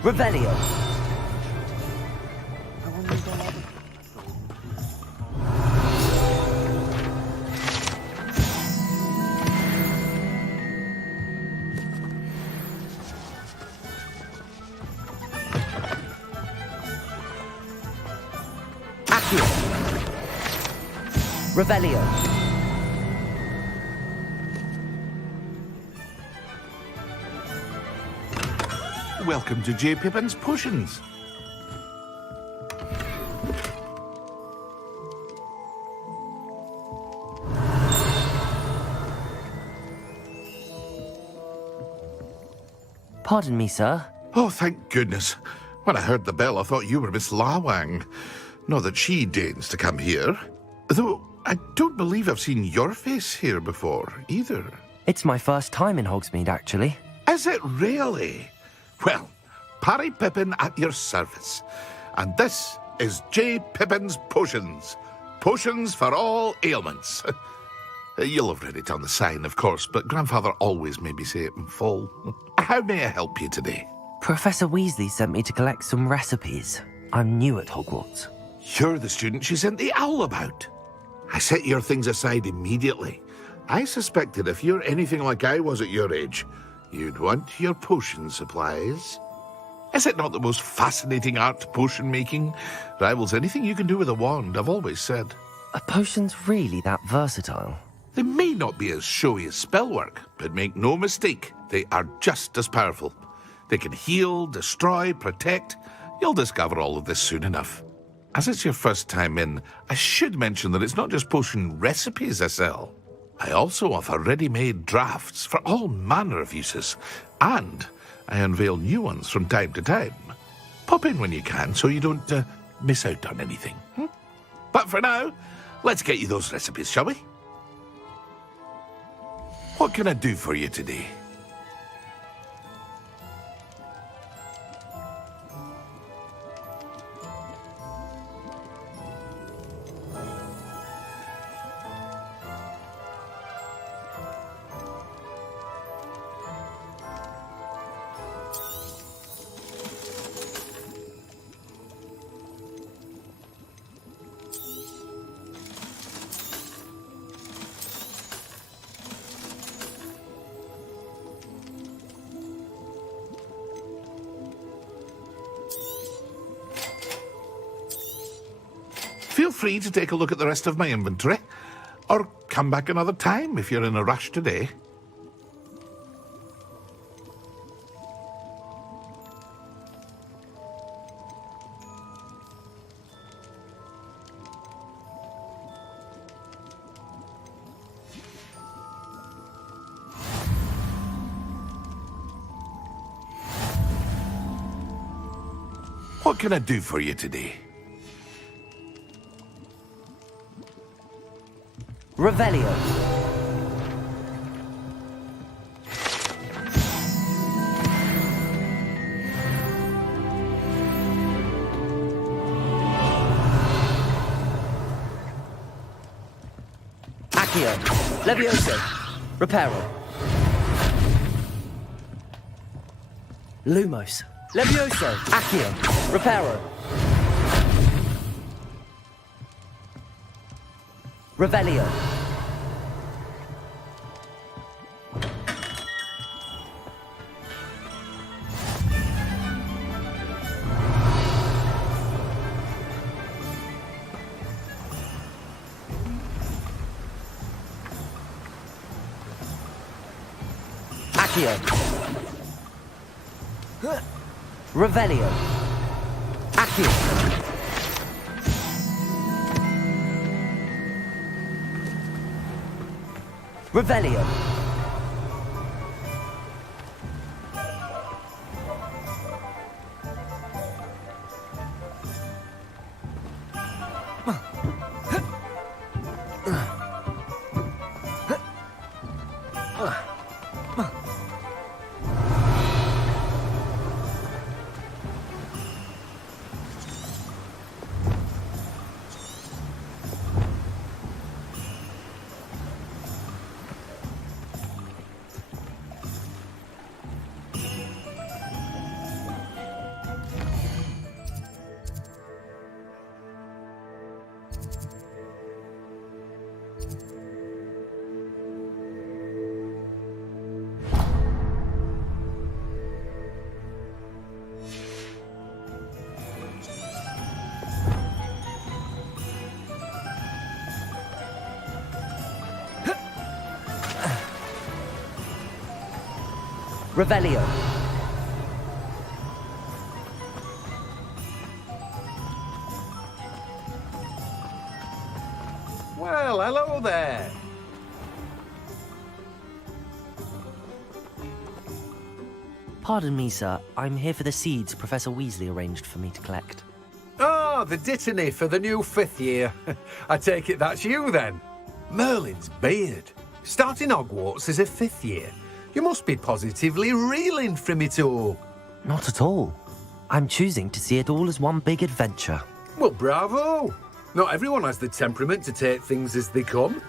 Revelio. Accio. Revelio. Welcome to J. Pippin's Potions. Pardon me, sir. Oh, thank goodness. When I heard the bell, I thought you were Miss Lawang. Not that she deigns to come here. Though I don't believe I've seen your face here before, either. It's my first time in Hogsmeade, actually. Is it really? Well, Parry Pippin at your service. And this is J. Pippin's Potions. Potions for all ailments. You'll have read it on the sign, of course, but Grandfather always made me say it in full. How may I help you today? Professor Weasley sent me to collect some recipes. I'm new at Hogwarts. You're the student she sent the owl about. I set your things aside immediately. I suspected if you're anything like I was at your age, you'd want your potion supplies. Is it not the most fascinating art, potion making? Rivals anything you can do with a wand, I've always said. Are potions really that versatile? They may not be as showy as spellwork, but make no mistake, they are just as powerful. They can heal, destroy, protect. You'll discover all of this soon enough. As it's your first time in, I should mention that it's not just potion recipes I sell. I also offer ready-made drafts for all manner of uses, and I unveil new ones from time to time. Pop in when you can so you don't miss out on anything. But for now, let's get you those recipes, shall we? What can I do for you today? Feel free to take a look at the rest of my inventory, or come back another time if you're in a rush today. What can I do for you today? Revelio. Accio. Levioso. Reparo. Lumos. Levioso. Accio. Reparo. Revelio. Accio. Revelio. Accio. Revelio. Revelio. Well, hello there. Pardon me, sir. I'm here for the seeds Professor Weasley arranged for me to collect. Oh, the dittany for the new 5th year. I take it that's you, then. Merlin's beard. Starting Hogwarts as a 5th year. You must be positively reeling from it all. Not at all. I'm choosing to see it all as one big adventure. Well, bravo. Not everyone has the temperament to take things as they come.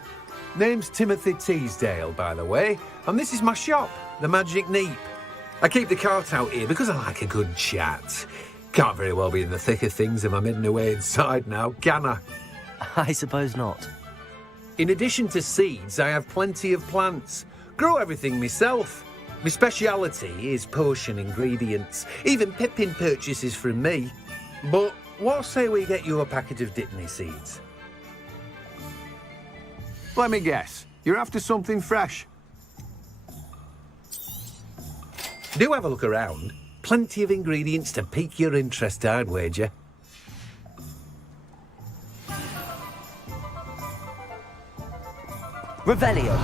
Name's Timothy Teasdale, by the way, and this is my shop, the Magic Neep. I keep the cart out here because I like a good chat. Can't very well be in the thick of things if I'm hidden away inside now, can I? I suppose not. In addition to seeds, I have plenty of plants. Grow everything myself. My speciality is potion ingredients. Even Pippin purchases from me. But what say we get you a packet of Dittany seeds? Let me guess. You're after something fresh. Do have a look around. Plenty of ingredients to pique your interest, I'd wager. Revelio.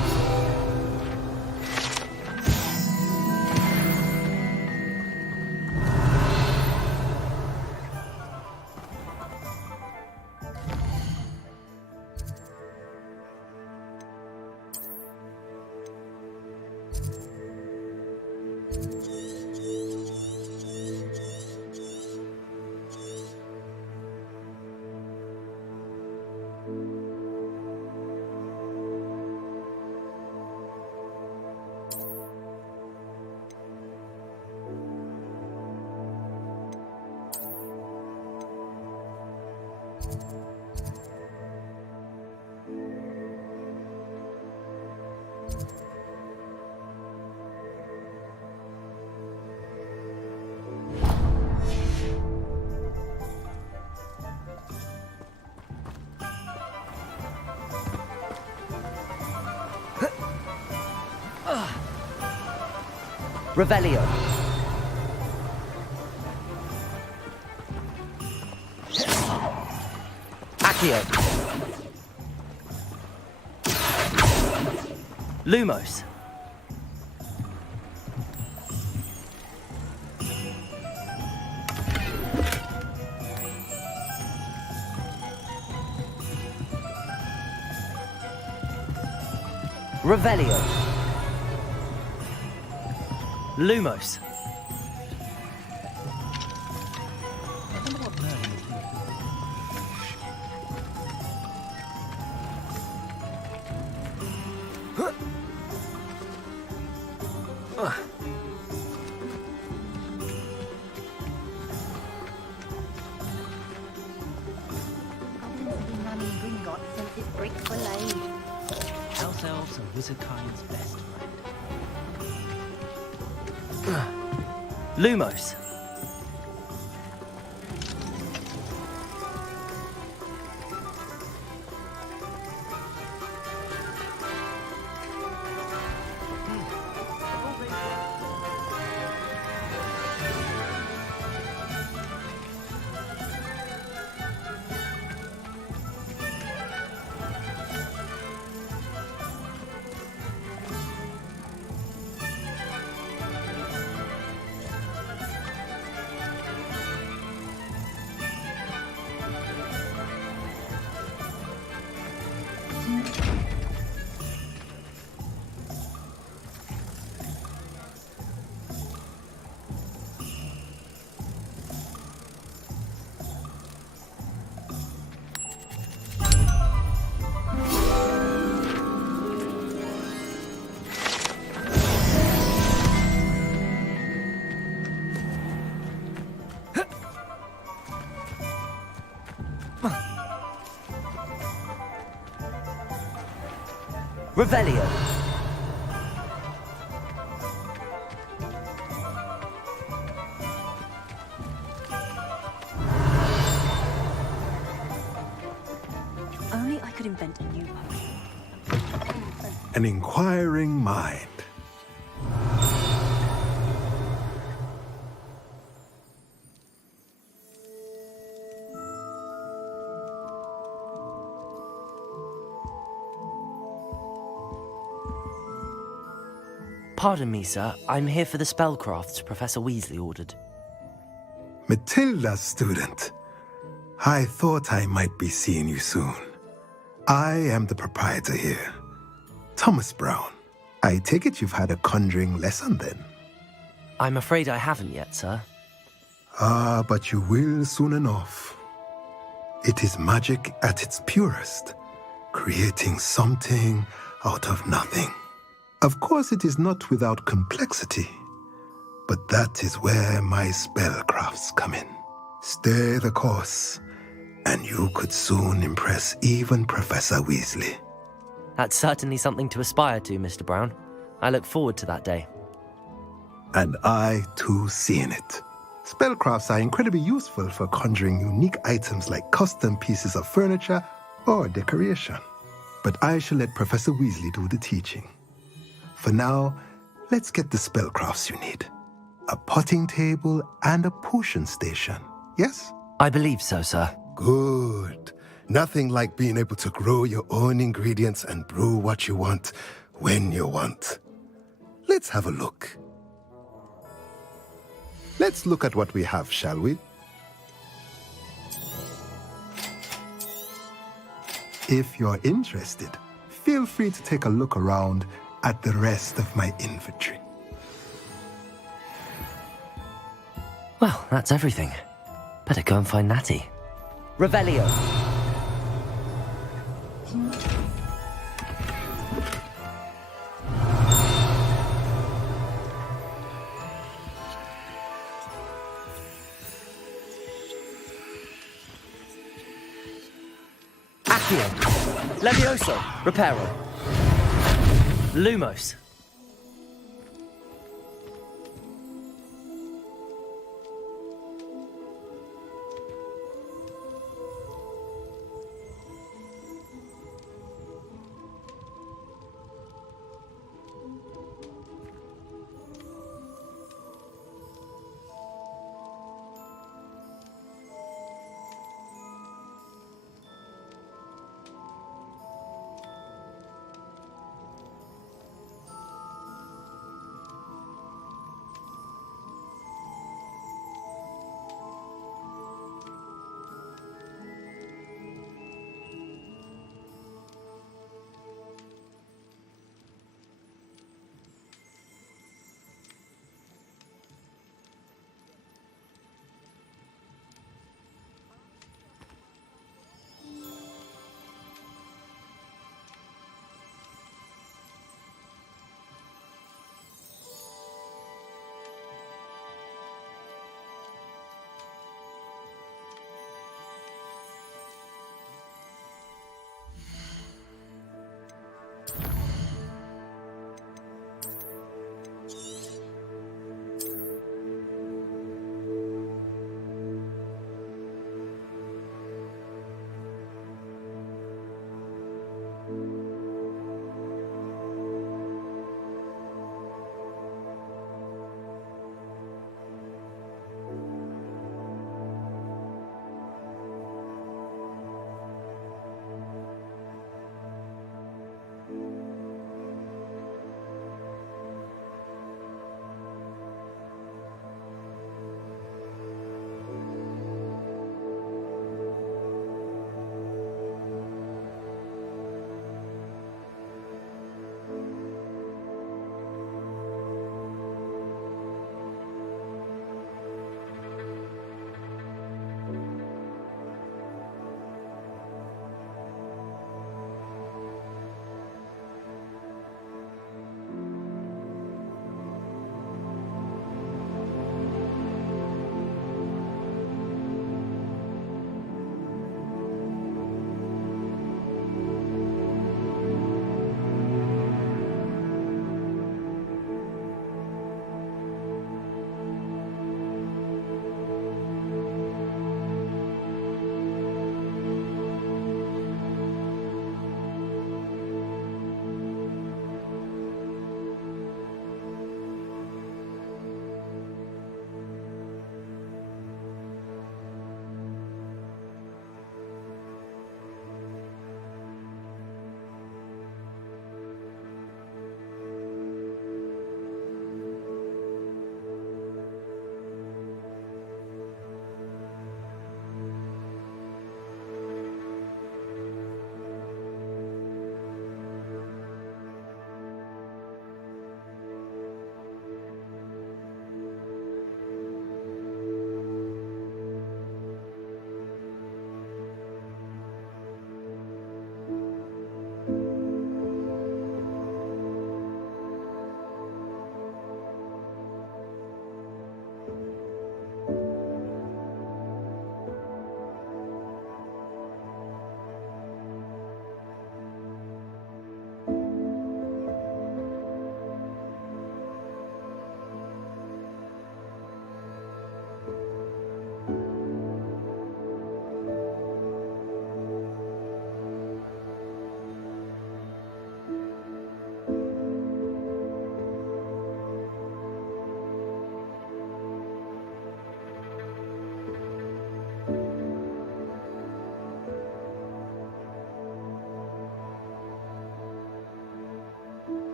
Revelio. Accio. Lumos. Revelio. Lumos. House elves are wizardkind's best friend. Lumos. Revelio. If only I could invent a new potion. An inquiring mind. Pardon me, sir. I'm here for the spellcrafts Professor Weasley ordered. Matilda's student. I thought I might be seeing you soon. I am the proprietor here, Thomas Brown. I take it you've had a conjuring lesson then? I'm afraid I haven't yet, sir. Ah, but you will soon enough. It is magic at its purest, creating something out of nothing. Of course, it is not without complexity, but that is where my spellcrafts come in. Stay the course, and you could soon impress even Professor Weasley. That's certainly something to aspire to, Mr. Brown. I look forward to that day. And I, too, seeing it. Spellcrafts are incredibly useful for conjuring unique items like custom pieces of furniture or decoration. But I shall let Professor Weasley do the teaching. For now, let's get the spellcrafts you need. A potting table and a potion station, yes? I believe so, sir. Good. Nothing like being able to grow your own ingredients and brew what you want when you want. Let's have a look. Let's look at what we have, shall we? If you're interested, feel free to take a look around at the rest of my inventory. Well, that's everything. Better go and find Natty. Revelio. Accio. Levioso. Reparo. Lumos.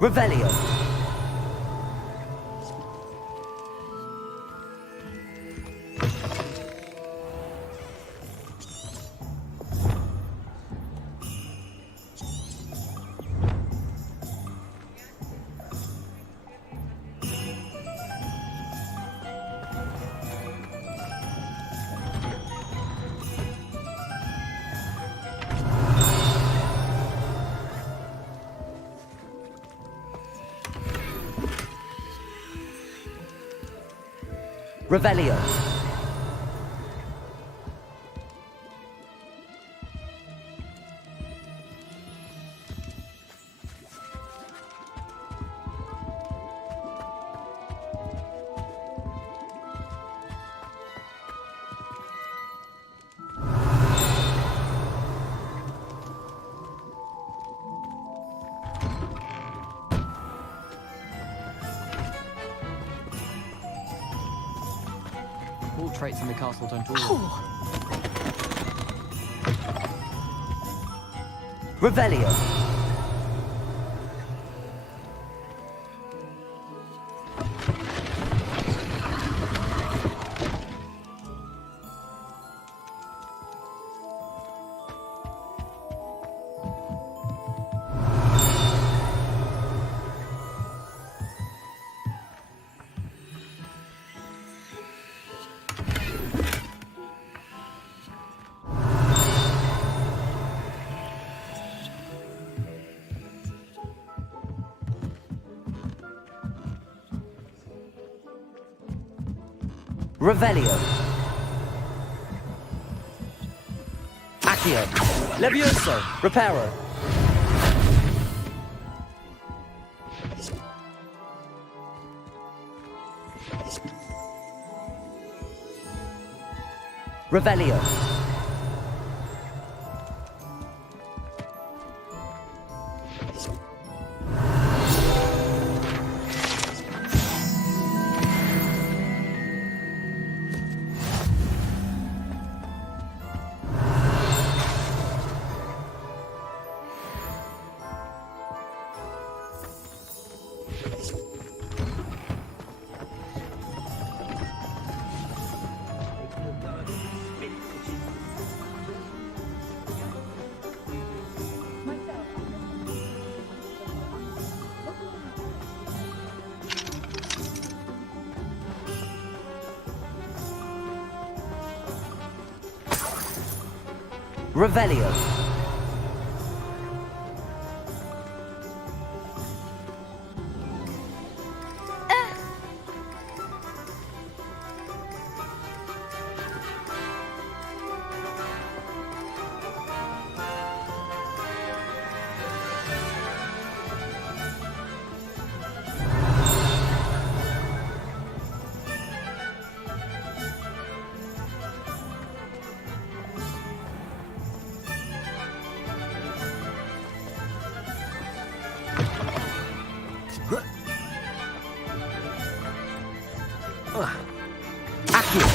Revelio. Revelio. All traits in the castle don't always... Revelio. Revelio. Accio. Levioso. Reparo. Revelio. Revelio. Accio.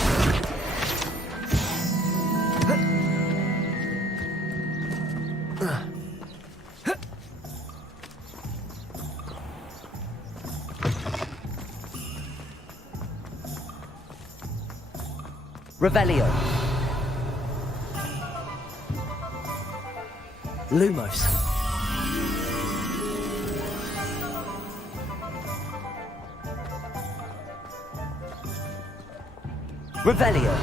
Revelio. Lumos. Revelio.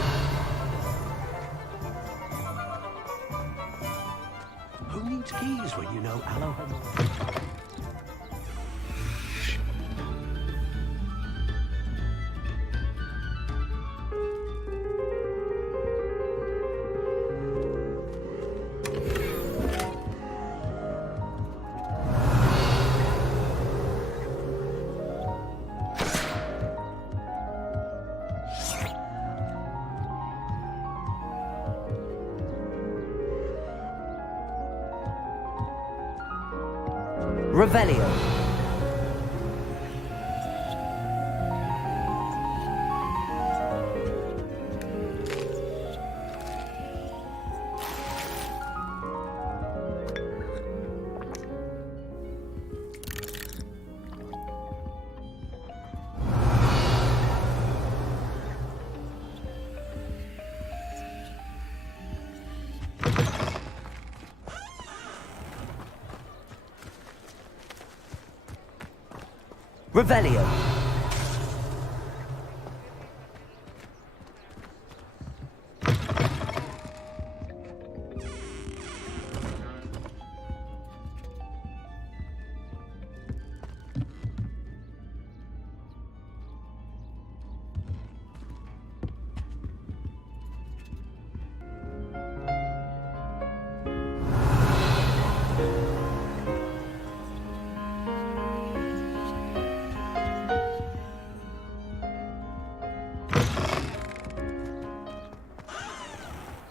Who needs keys when you know Aloe? Revelio. Revelio.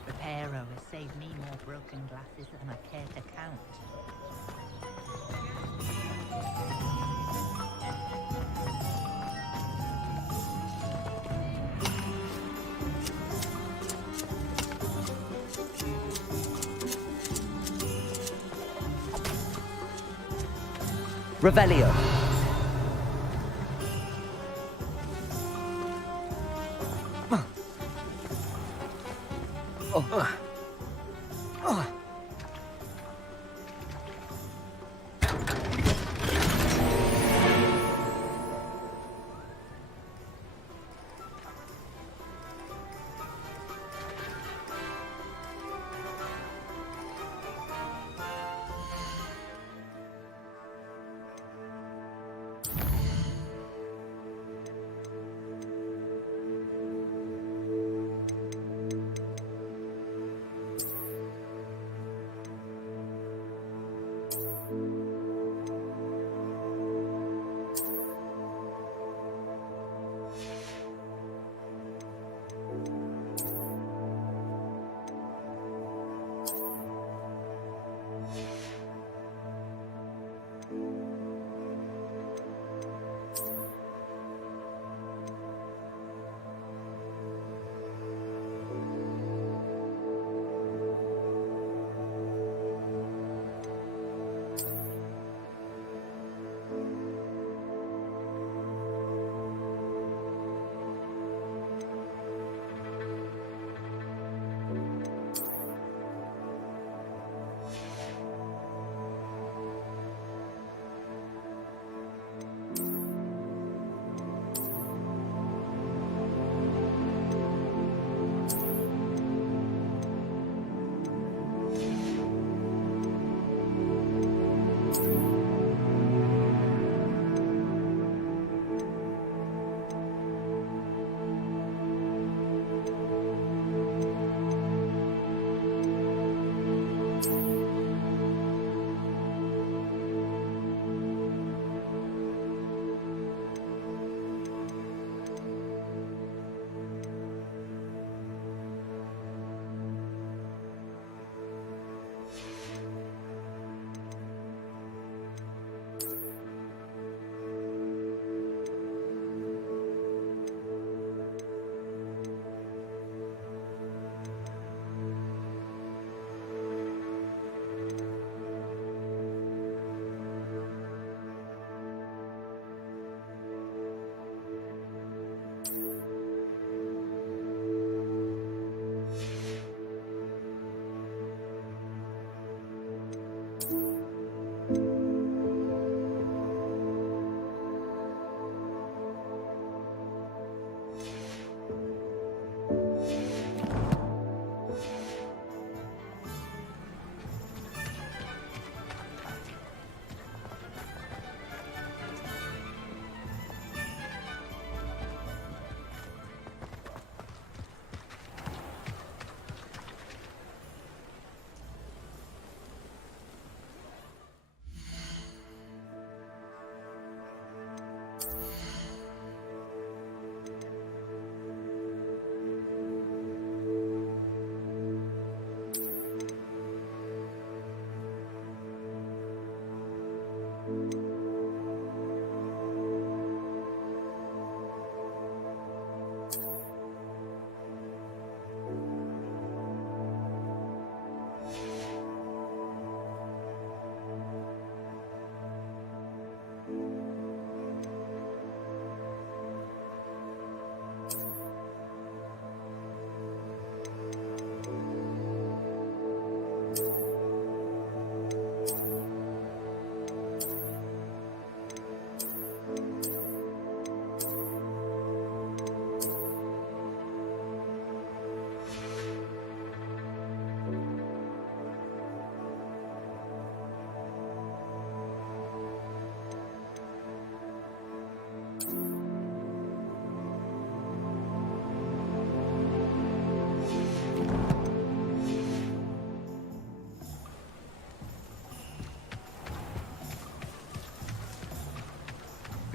Reparo has saved me more broken glasses than I care to count. Revelio.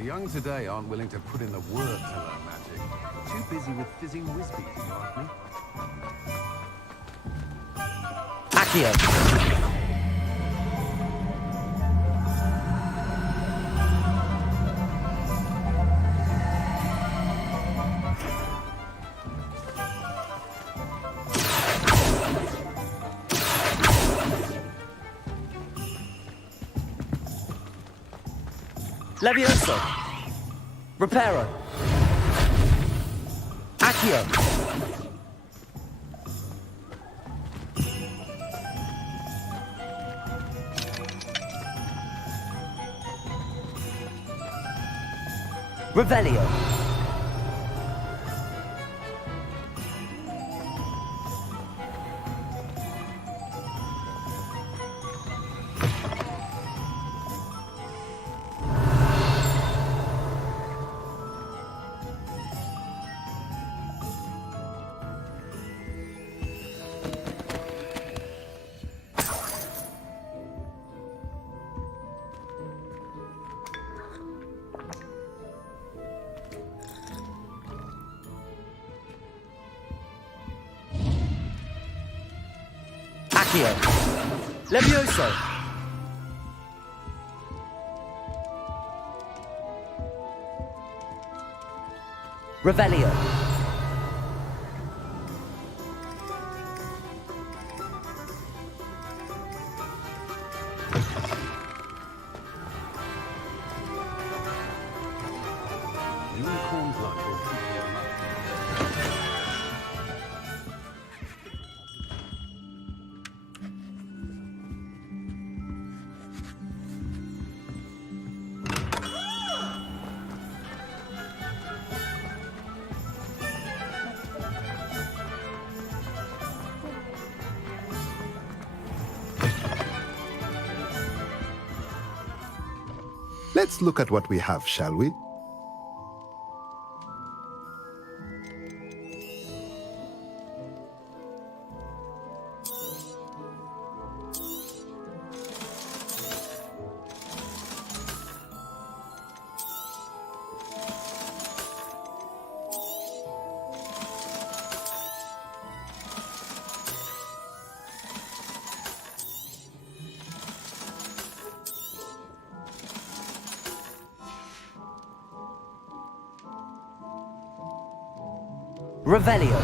The young today aren't willing to put in the work to learn magic. Too busy with fizzing whizbees, if you ask me. Accio! Levioso! Reparo! Accio! Revelio! Accio! Levioso! Revelio! Unicorn blood will keep you alive. Let's look at what we have, shall we? Revelio!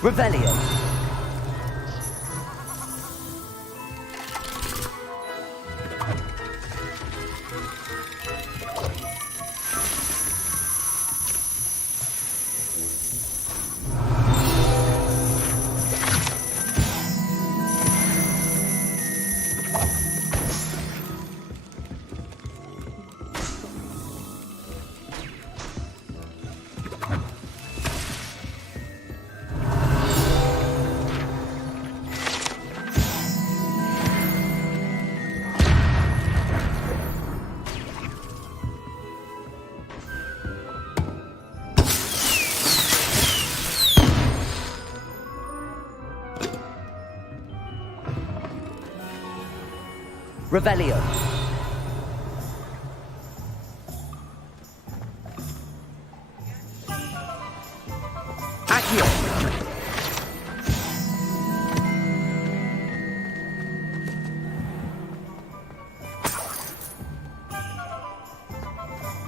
Revelio! Revelio. Accio.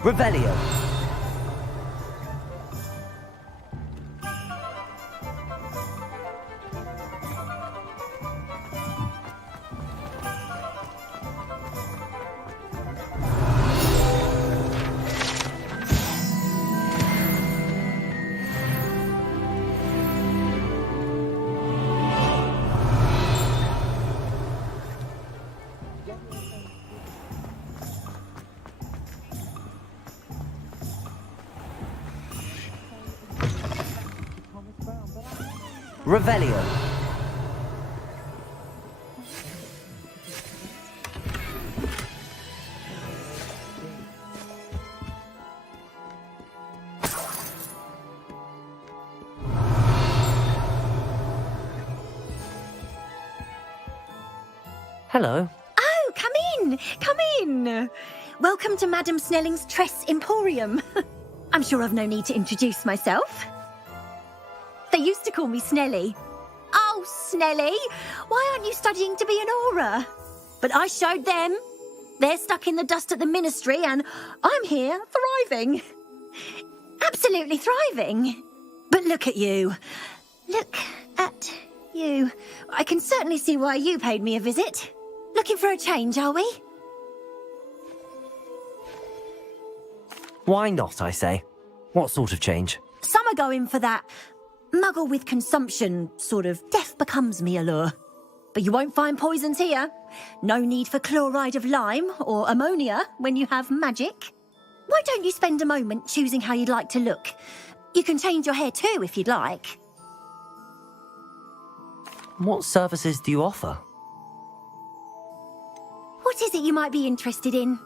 Revelio. Revelio. Hello. Oh, come in! Come in! Welcome to Madame Snelling's Tress Emporium. I'm sure I've no need to introduce myself. They used to call me Snelly. Oh, Snelly! Why aren't you studying to be an aura? But I showed them. They're stuck in the dust at the ministry, and I'm here, thriving. Absolutely thriving. But look at you. Look at you. I can certainly see why you paid me a visit. Looking for a change, are we? Why not, I say? What sort of change? Some are going for that muggle with consumption, sort of death becomes me allure. But you won't find poisons here. No need for chloride of lime or ammonia when you have magic. Why don't you spend a moment choosing how you'd like to look? You can change your hair too if you'd like. What services do you offer? What is it you might be interested in?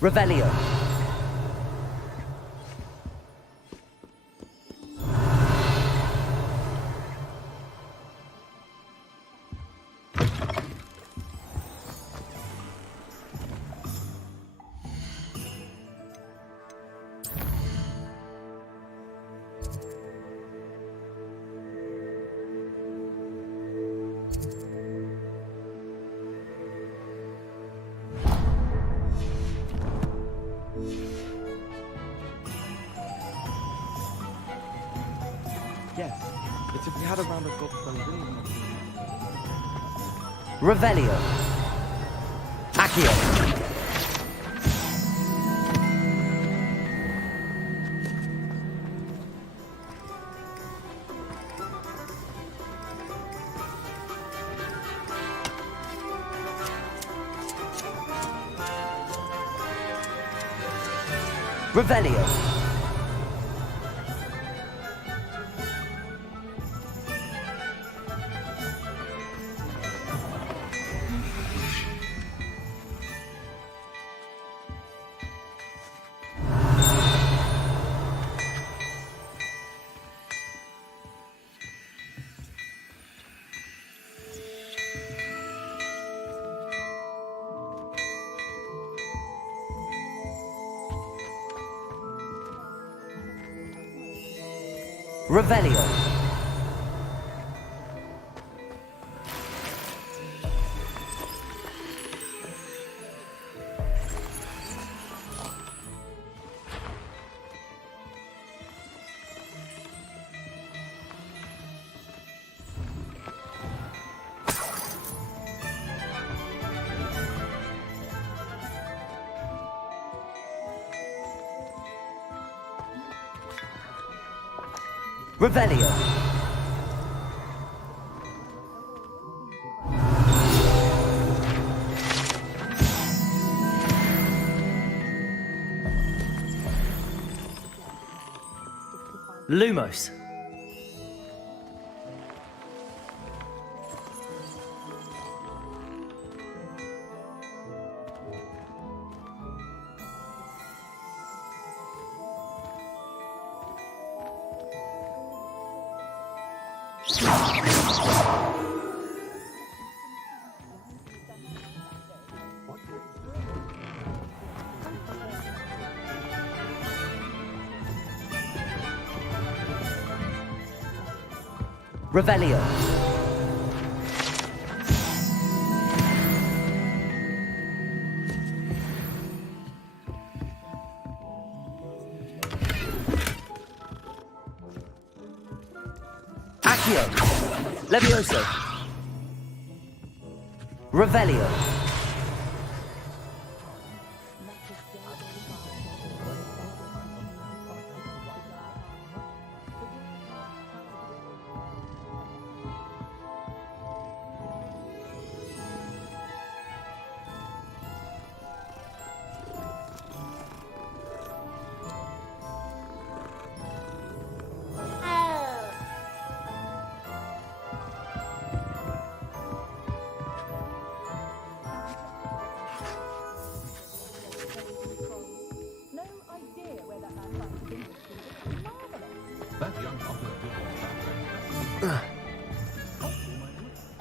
Revelio. Yes, it's if we had a round of golf playing really. Revelio. Accio. Revelio. Revelio. Revelio. Lumos. Revelio. Accio. Levioso. Revelio.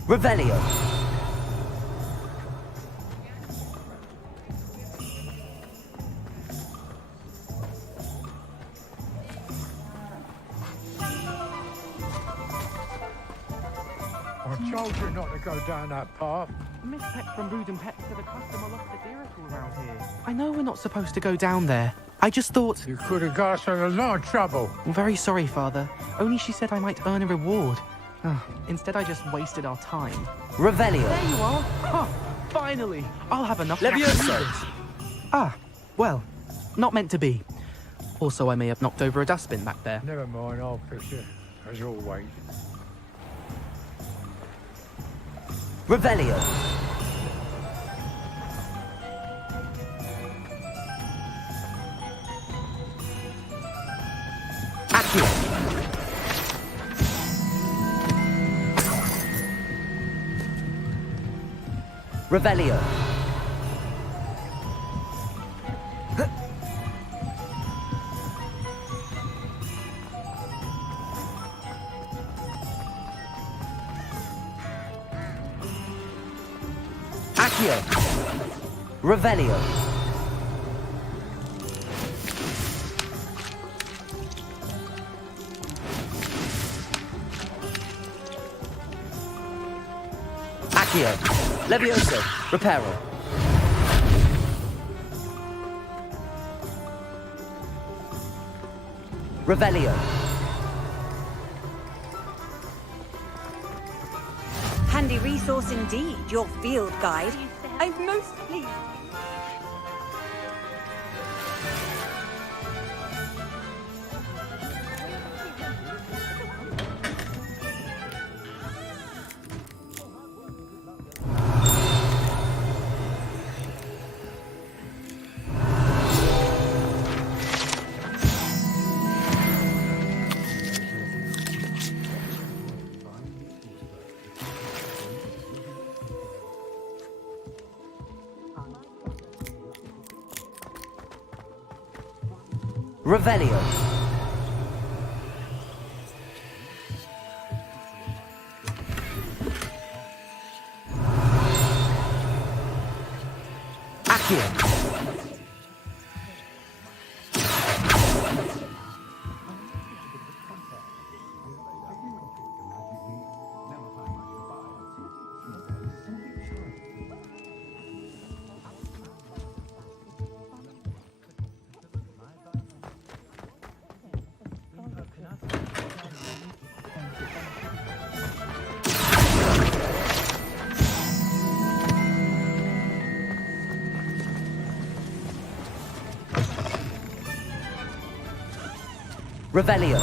Revelio. I told you not to go down that path. Miss Peck from Rude and Peck said a customer lost a deeracle around here. I know we're not supposed to go down there. I just thought... You could have got us in a lot of trouble. I'm very sorry, Father. Only she said I might earn a reward. Instead, I just wasted our time. Revelio. There you are. Huh, finally. I'll have enough... Levioso. Ah, well, not meant to be. Also, I may have knocked over a dustbin back there. Never mind, I'll fix it. As always. Revelio. Accio. Revelio. Accio. Revelio. Accio. Levioso. Reparo. Revelio. Handy resource indeed, your field guide. I'm most pleased. Revelio. Accio. Revelio.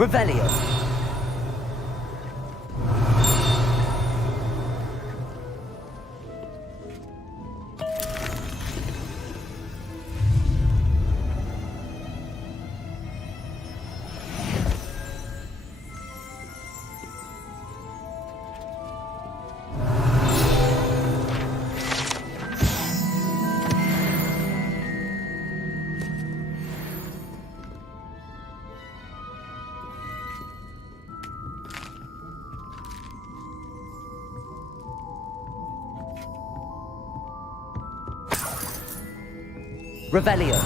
Revelio. Revelio.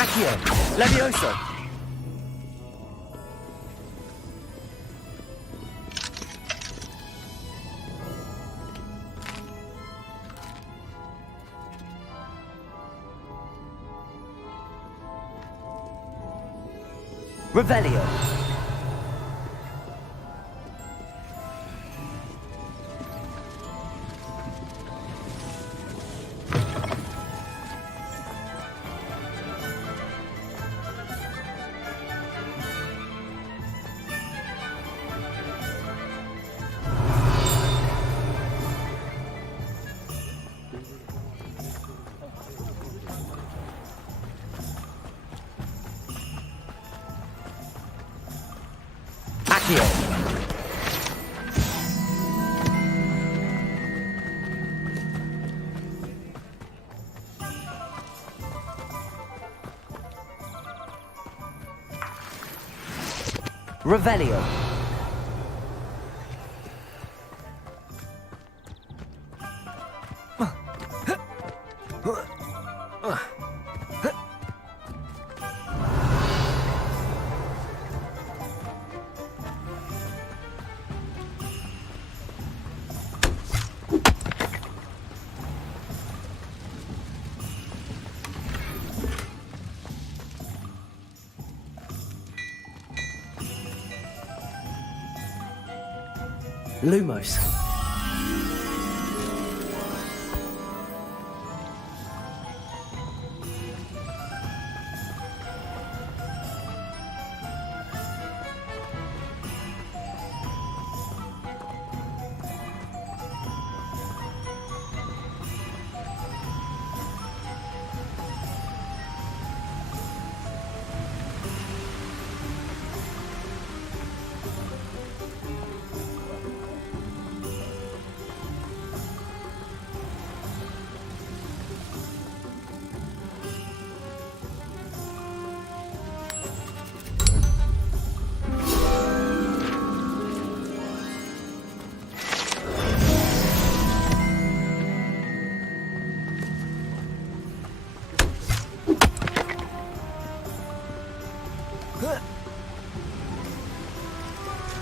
Accio. Levioso. Revelio. Accio. Revelio. Lumos.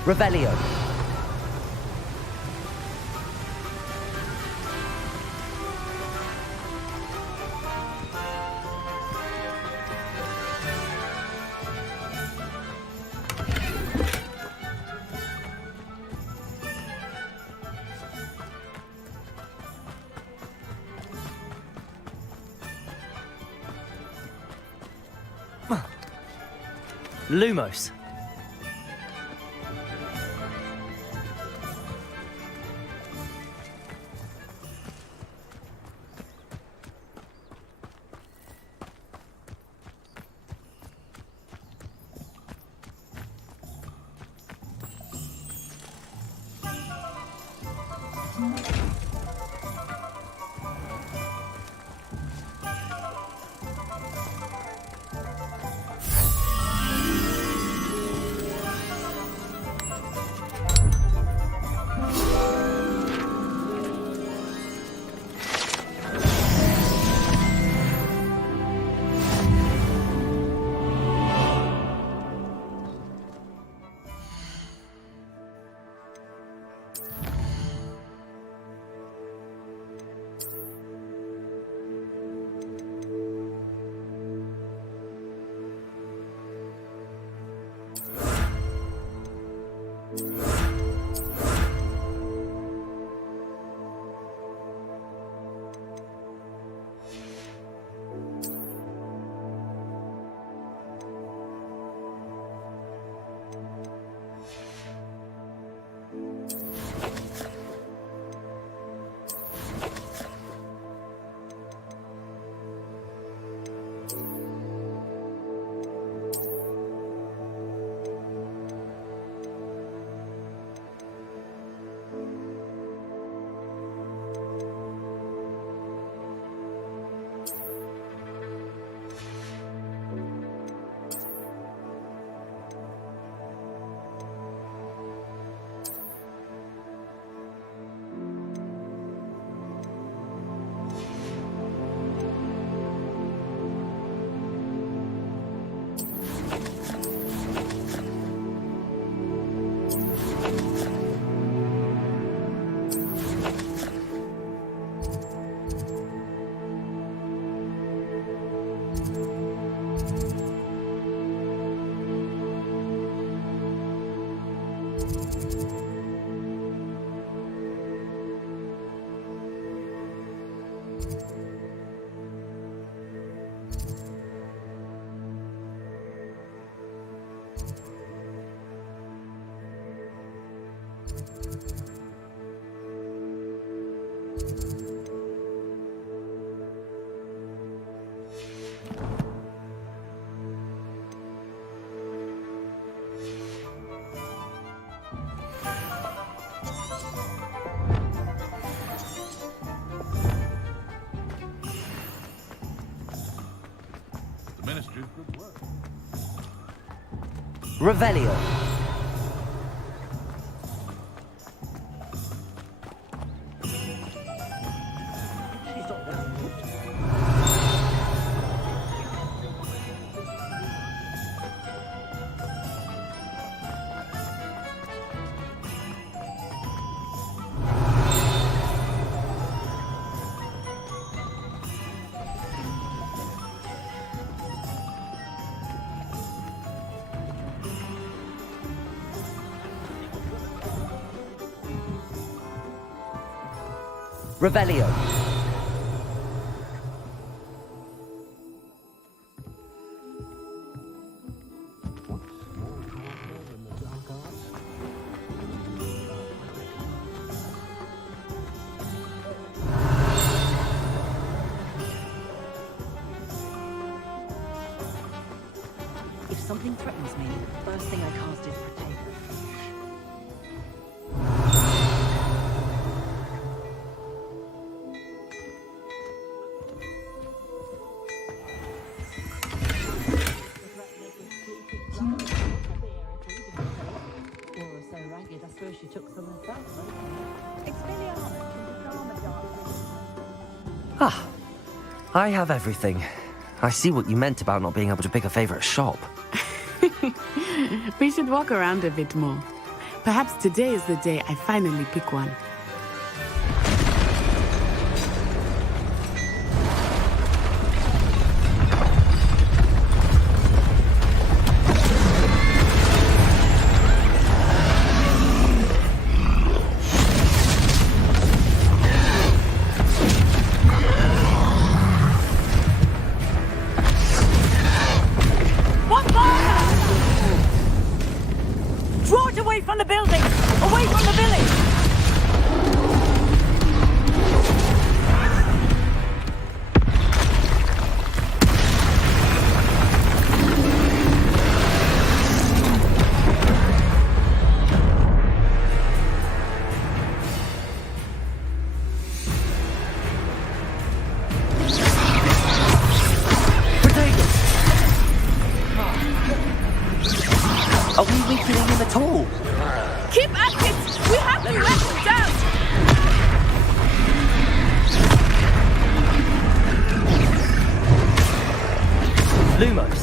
Revelio. Lumos. Ministry. Good work. Revelio. Revelio. If something threatens me, the first thing I cast is Protect. She took some of that. Ah, I have everything. I see what you meant about not being able to pick a favorite shop. We should walk around a bit more. Perhaps today is the day I finally pick one. From the building! Away from the village! Are we weakening him at all? Keep at it! We have to let him down! Lumos.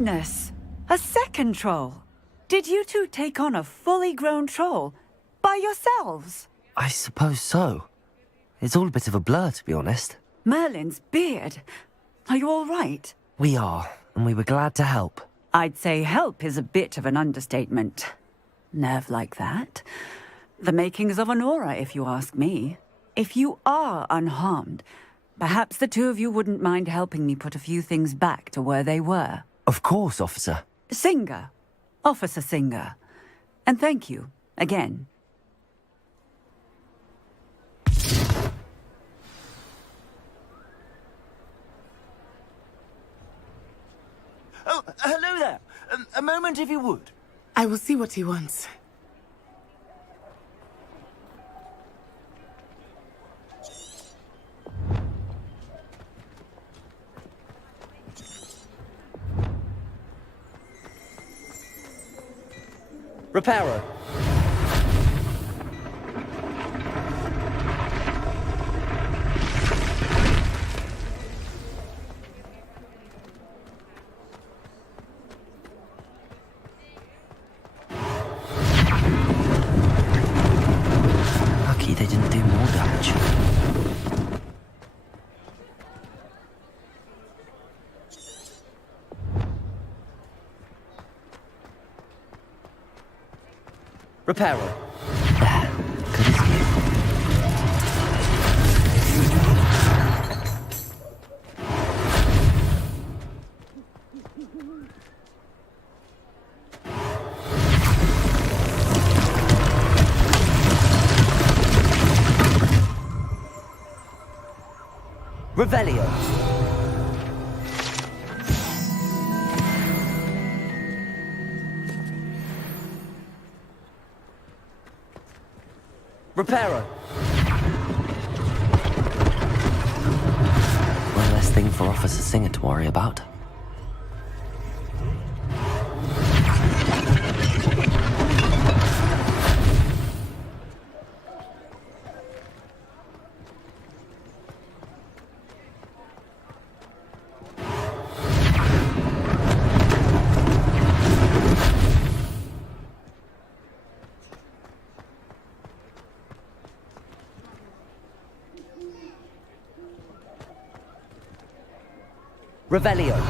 goodness! A second troll! Did you two take on a fully grown troll by yourselves? I suppose so. It's all a bit of a blur, to be honest. Merlin's beard. Are you all right? We are, and we were glad to help. I'd say help is a bit of an understatement. Nerve like that. The makings of an aura, if you ask me. If you are unharmed, perhaps the two of you wouldn't mind helping me put a few things back to where they were. Of course, officer. Singer. Officer Singer. And thank you, again. Oh, hello there. A moment, if you would. I will see what he wants. Reparo. Lucky they didn't do more damage. Reparo. There. Good as new. Revelio. Reparo. One less thing for Officer Singer to worry about. Revelio.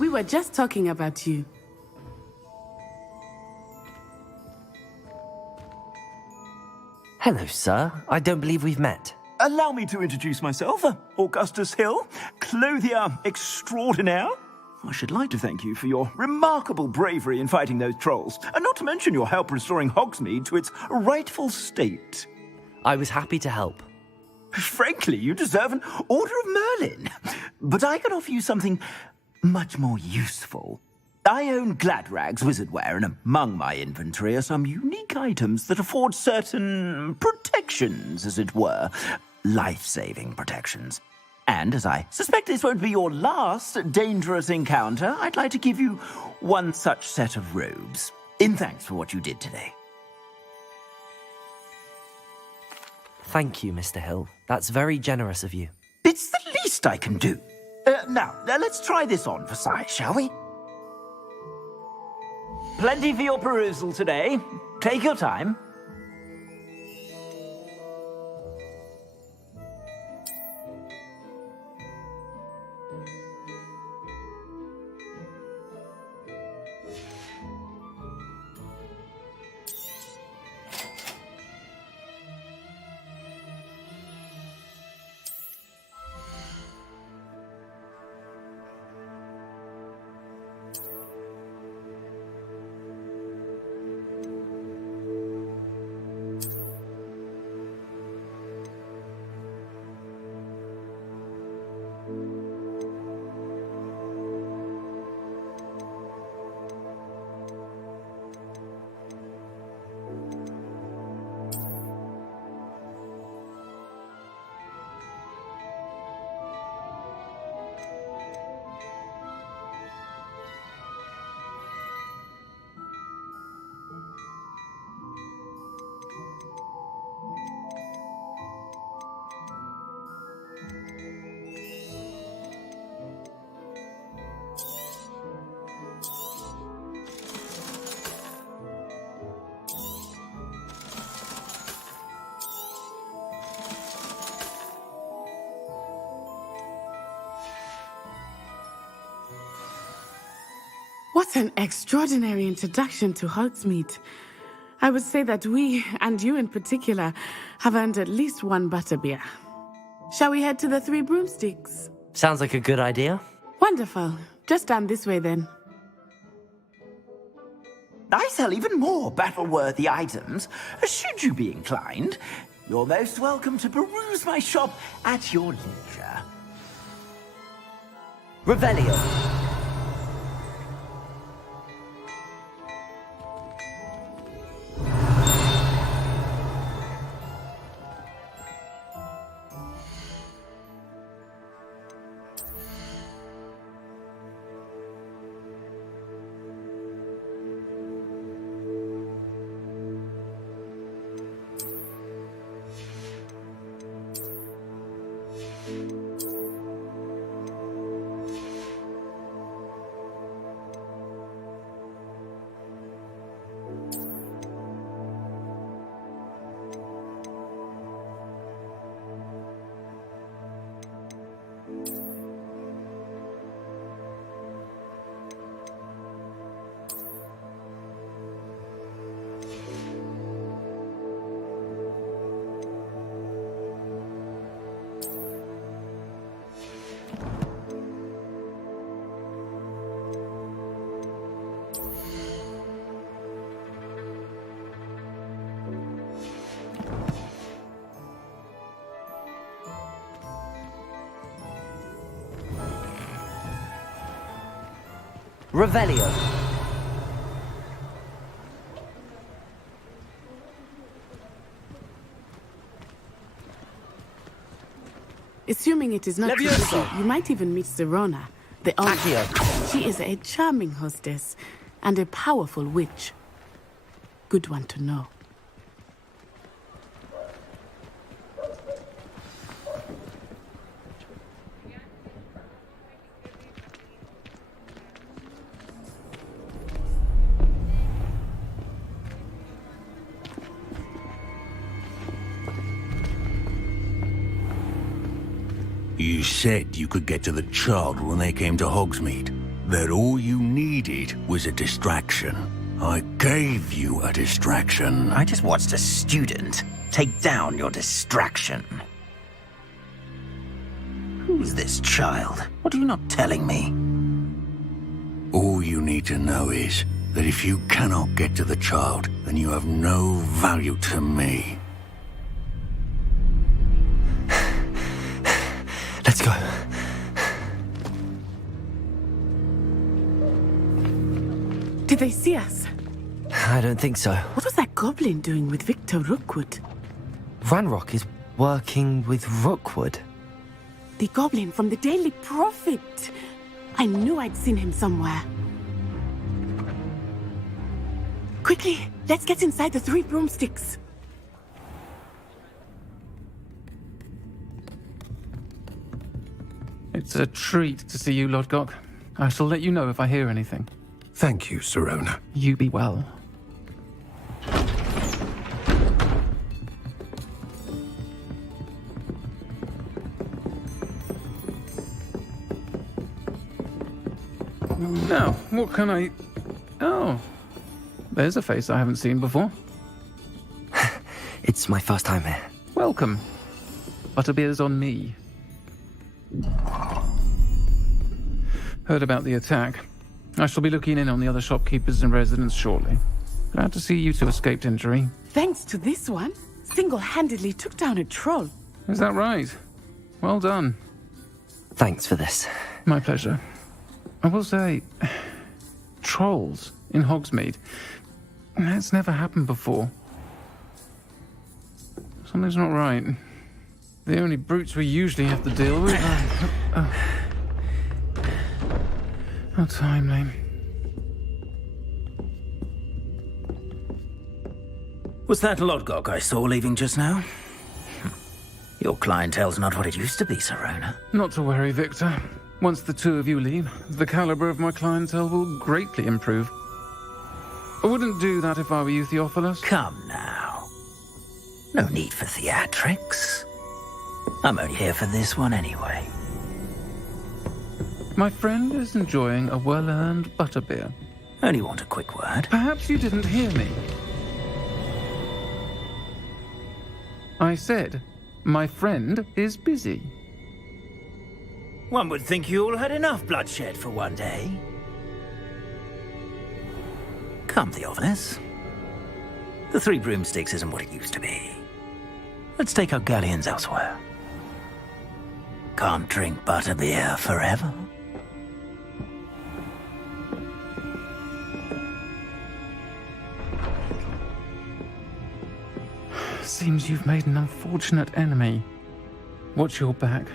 We were just talking about you. Hello, sir. I don't believe we've met. Allow me to introduce myself, Augustus Hill, clothier extraordinaire. I should like to thank you for your remarkable bravery in fighting those trolls, and not to mention your help restoring Hogsmeade to its rightful state. I was happy to help. Frankly, you deserve an Order of Merlin. But I can offer you something much more useful. I own Gladrag's wizardware, and among my inventory are some unique items that afford certain protections, as it were. Life-saving protections. And as I suspect this won't be your last dangerous encounter, I'd like to give you one such set of robes, in thanks for what you did today. Thank you, Mr. Hill. That's very generous of you. It's the least I can do. Now, let's try this on for size, shall we? Plenty for your perusal today. Take your time. What an extraordinary introduction to Hogsmeade. I would say that we, and you in particular, have earned at least one butterbeer. Shall we head to the Three Broomsticks? Sounds like a good idea. Wonderful. Just down this way then. I sell even more battle-worthy items, should you be inclined. You're most welcome to peruse my shop at your leisure. Revelio. Revelio. Assuming it is not Levioso. you might even meet Sirona, the owner. She is a charming hostess and a powerful witch. Good one to know. You said you could get to the child when they came to Hogsmeade. That all you needed was a distraction. I gave you a distraction. I just watched a student take down your distraction. Who's this child? What are you not telling me? All you need to know is that if you cannot get to the child, then you have no value to me. Let's go. Did they see us? I don't think so. What was that goblin doing with Victor Rookwood? Ranrock is working with Rookwood. The goblin from the Daily Prophet. I knew I'd seen him somewhere. Quickly, let's get inside the Three Broomsticks. It's a treat to see you, Lodgok. I shall let you know if I hear anything. Thank you, Sirona. You be well. Now, what can I... Oh, there's a face I haven't seen before. It's my first time here. Welcome. Butterbeer's on me. Heard about the attack. I shall be looking in on the other shopkeepers and residents shortly. Glad to see you two escaped injury. Thanks to this one, single-handedly took down a troll. Is that right? Well done. Thanks for this. My pleasure. I will say, trolls in Hogsmeade. That's never happened before. Something's not right. The only brutes we usually have to deal with are... How timely. Was that Lodgok I saw leaving just now? Your clientele's not what it used to be, Sirona. Not to worry, Victor. Once the two of you leave, the caliber of my clientele will greatly improve. I wouldn't do that if I were you, Theophilus. Come now. No need for theatrics. I'm only here for this one anyway. My friend is enjoying a well-earned butterbeer. Only want a quick word. Perhaps you didn't hear me. I said, my friend is busy. One would think you all had enough bloodshed for one day. Come, Theophilus. The Three Broomsticks isn't what it used to be. Let's take our galleons elsewhere. Can't drink butterbeer forever. Seems you've made an unfortunate enemy. Watch your back.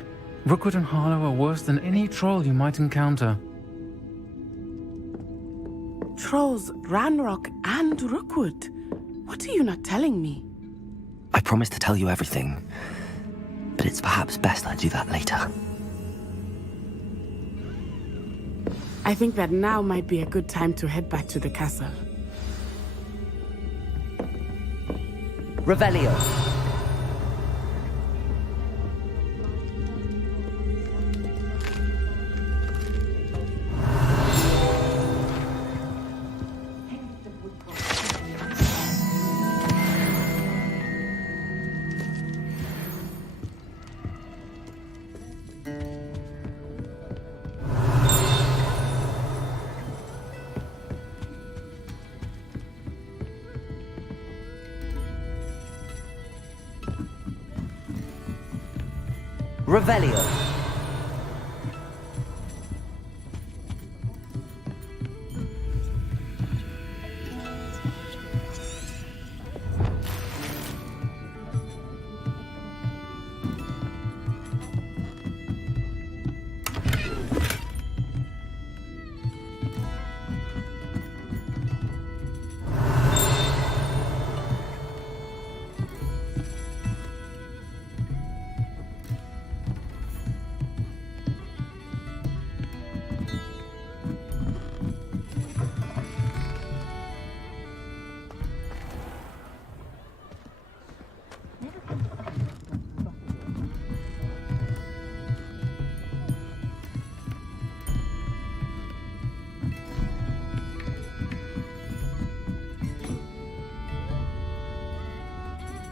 Rookwood and Harlow are worse than any troll you might encounter. Trolls, Ranrock, and Rookwood. What are you not telling me? I promised to tell you everything, but it's perhaps best I do that later. I think that now might be a good time to head back to the castle. Revelio. Revelio.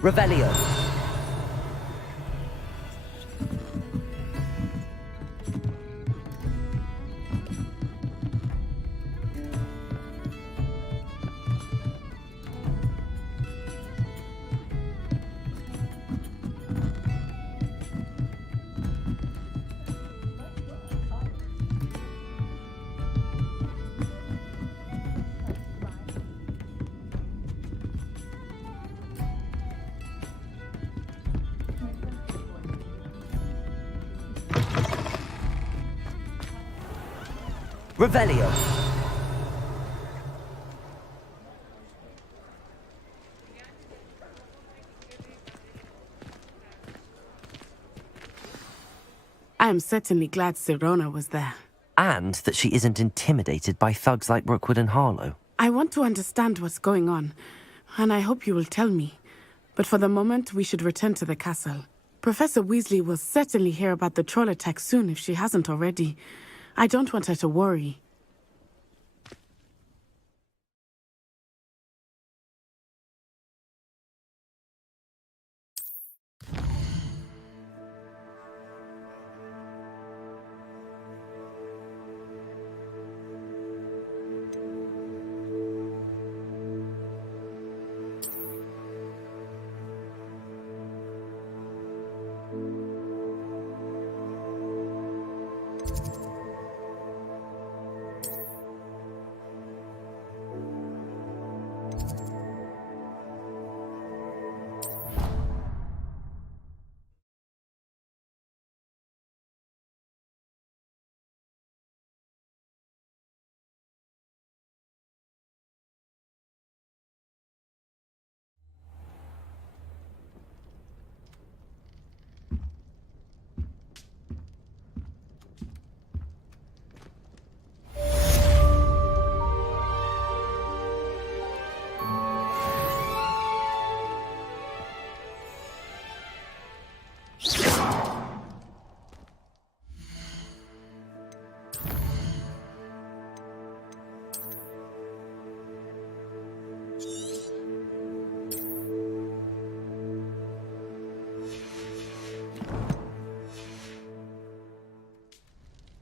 Revelio. Revelio. I am certainly glad Sirona was there. And that she isn't intimidated by thugs like Rookwood and Harlow. I want to understand what's going on, and I hope you will tell me. But for the moment, we should return to the castle. Professor Weasley will certainly hear about the troll attack soon if she hasn't already. I don't want her to worry.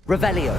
Revelio.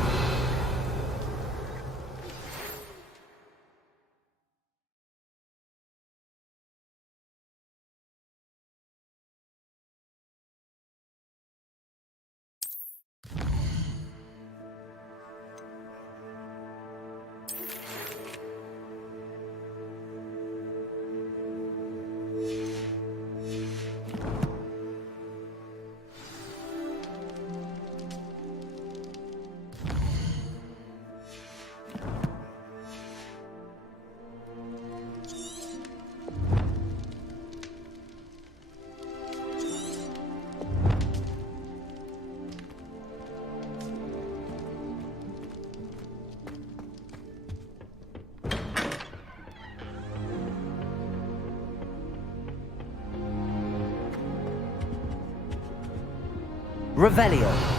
Revelio.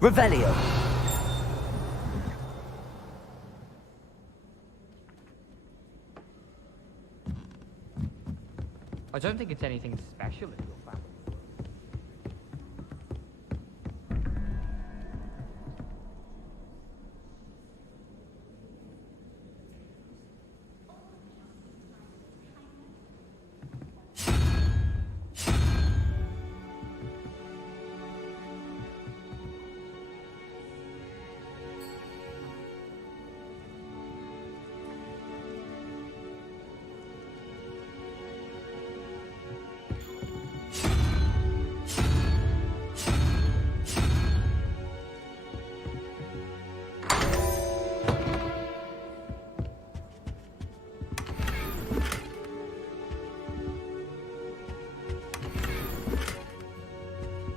Revelio. I don't think it's anything special in your family.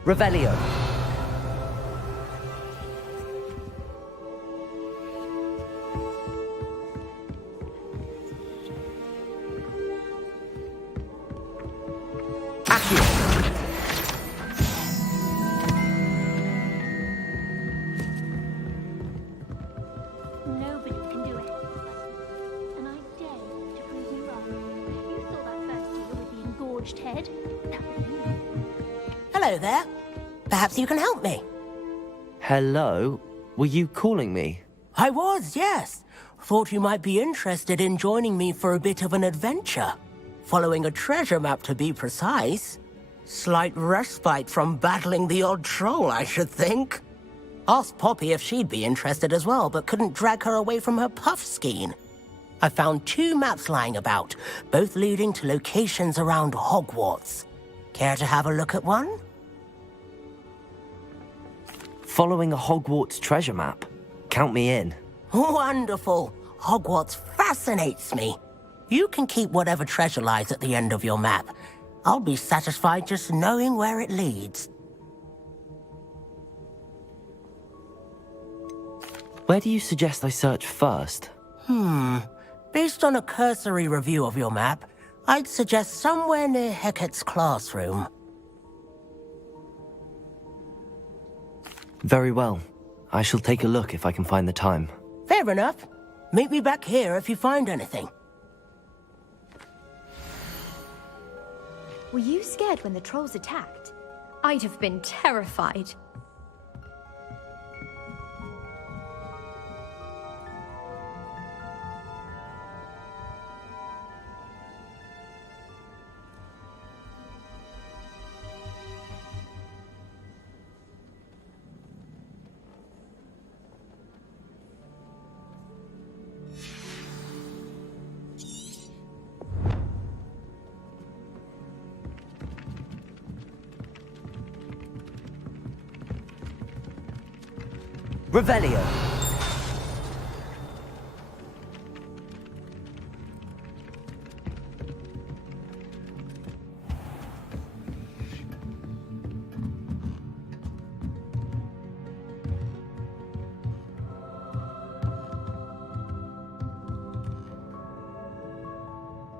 Revelio. Nobody can do it. And I dare you to prove me wrong. You saw that first deal with the engorged head. That was me. Hello there. Perhaps you can help me. Hello? Were you calling me? I was, yes. Thought you might be interested in joining me for a bit of an adventure. Following a treasure map, to be precise. Slight respite from battling the odd troll, I should think. Asked Poppy if she'd be interested as well, but couldn't drag her away from her puff skein. I found 2 maps lying about, both leading to locations around Hogwarts. Care to have a look at one? Following a Hogwarts treasure map. Count me in. Wonderful. Hogwarts fascinates me. You can keep whatever treasure lies at the end of your map. I'll be satisfied just knowing where it leads. Where do you suggest I search first? Based on a cursory review of your map, I'd suggest somewhere near Hecat's classroom. Very well. I shall take a look if I can find the time. Fair enough. Meet me back here if you find anything. Were you scared when the trolls attacked? I'd have been terrified. Revelio.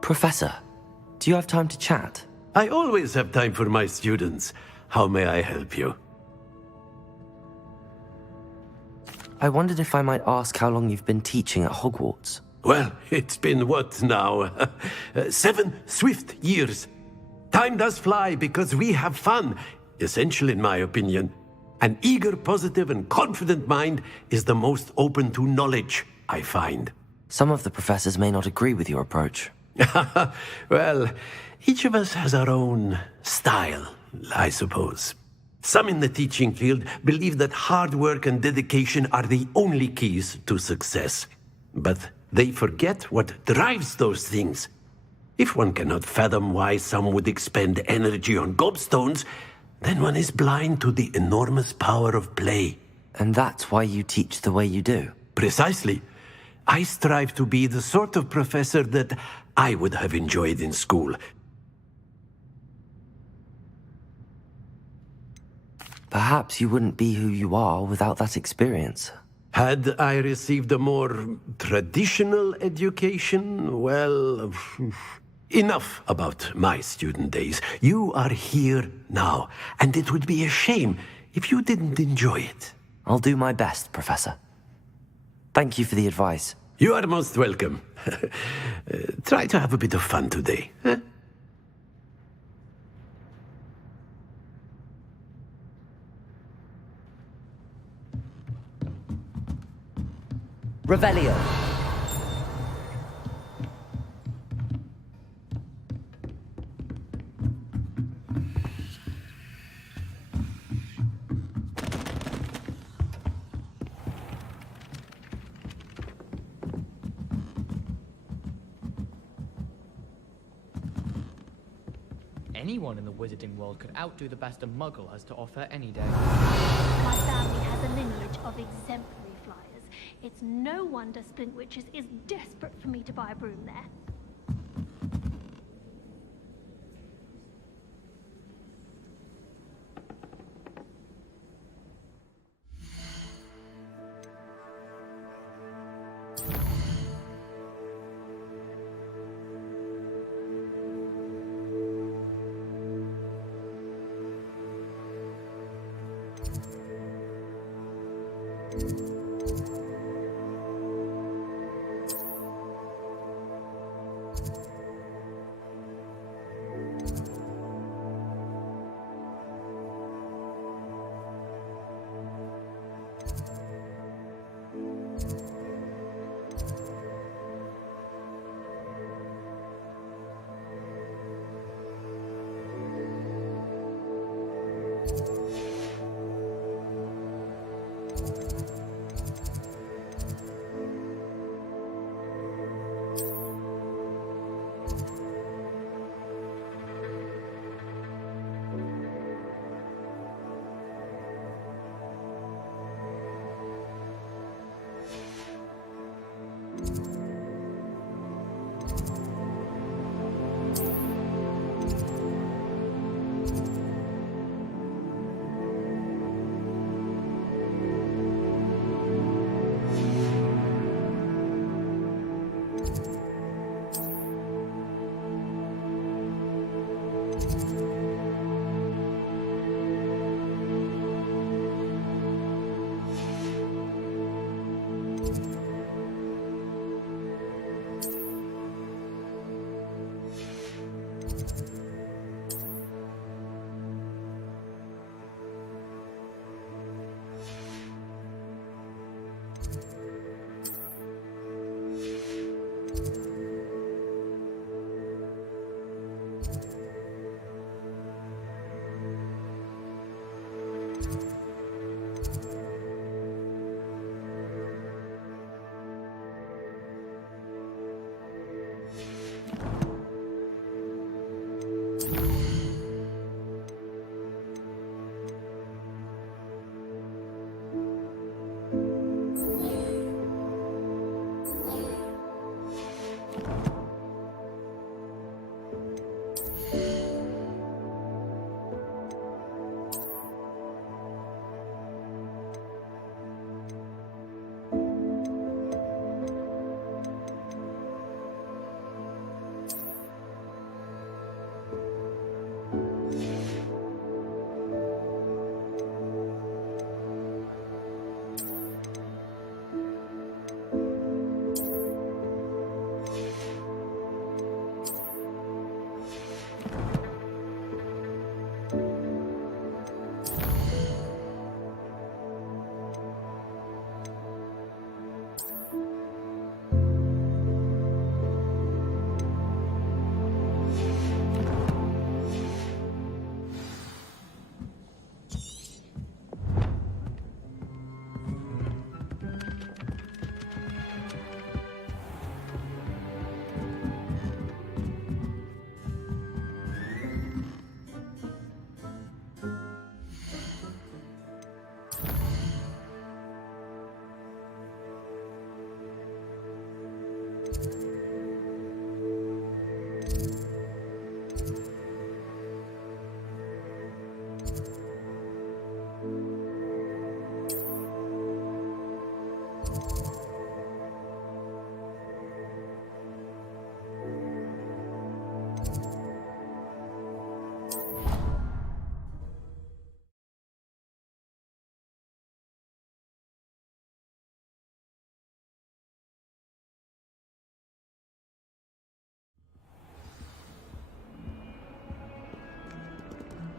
Professor, do you have time to chat? I always have time for my students. How may I help you? I wondered if I might ask how long you've been teaching at Hogwarts. Well, it's been what now? 7 swift years. Time does fly because we have fun. Essential in my opinion. An eager, positive, and confident mind is the most open to knowledge, I find. Some of the professors may not agree with your approach. Well, each of us has our own style, I suppose. Some in the teaching field believe that hard work and dedication are the only keys to success. But they forget what drives those things. If one cannot fathom why some would expend energy on gobstones, then one is blind to the enormous power of play. And that's why you teach the way you do? Precisely. I strive to be the sort of professor that I would have enjoyed in school. Perhaps you wouldn't be who you are without that experience. Had I received a more traditional education, well, enough about my student days. You are here now, and it would be a shame if you didn't enjoy it. I'll do my best, Professor. Thank you for the advice. You are most welcome. Try to have a bit of fun today. Huh? Revelio. Anyone in the wizarding world could outdo the best a muggle has to offer any day. My family has a lineage of exemplary flyers. It's no wonder Splintwitches is desperate for me to buy a broom there.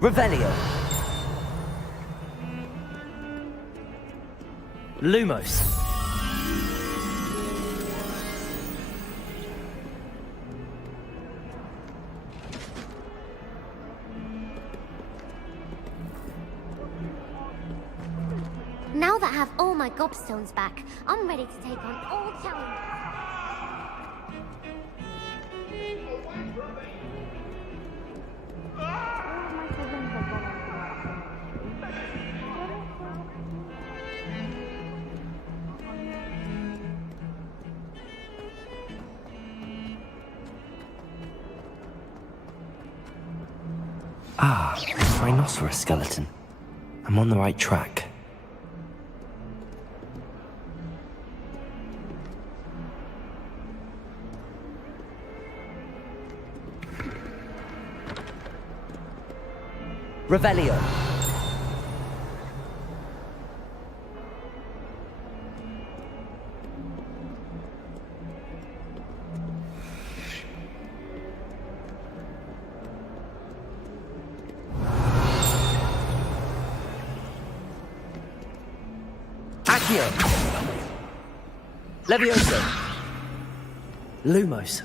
Revelio. Lumos. Now that I have all my gobstones back, I'm ready to take on all challenges. Ah, rhinoceros skeleton. I'm on the right track. Revelio. Accio. Levioso. Lumos.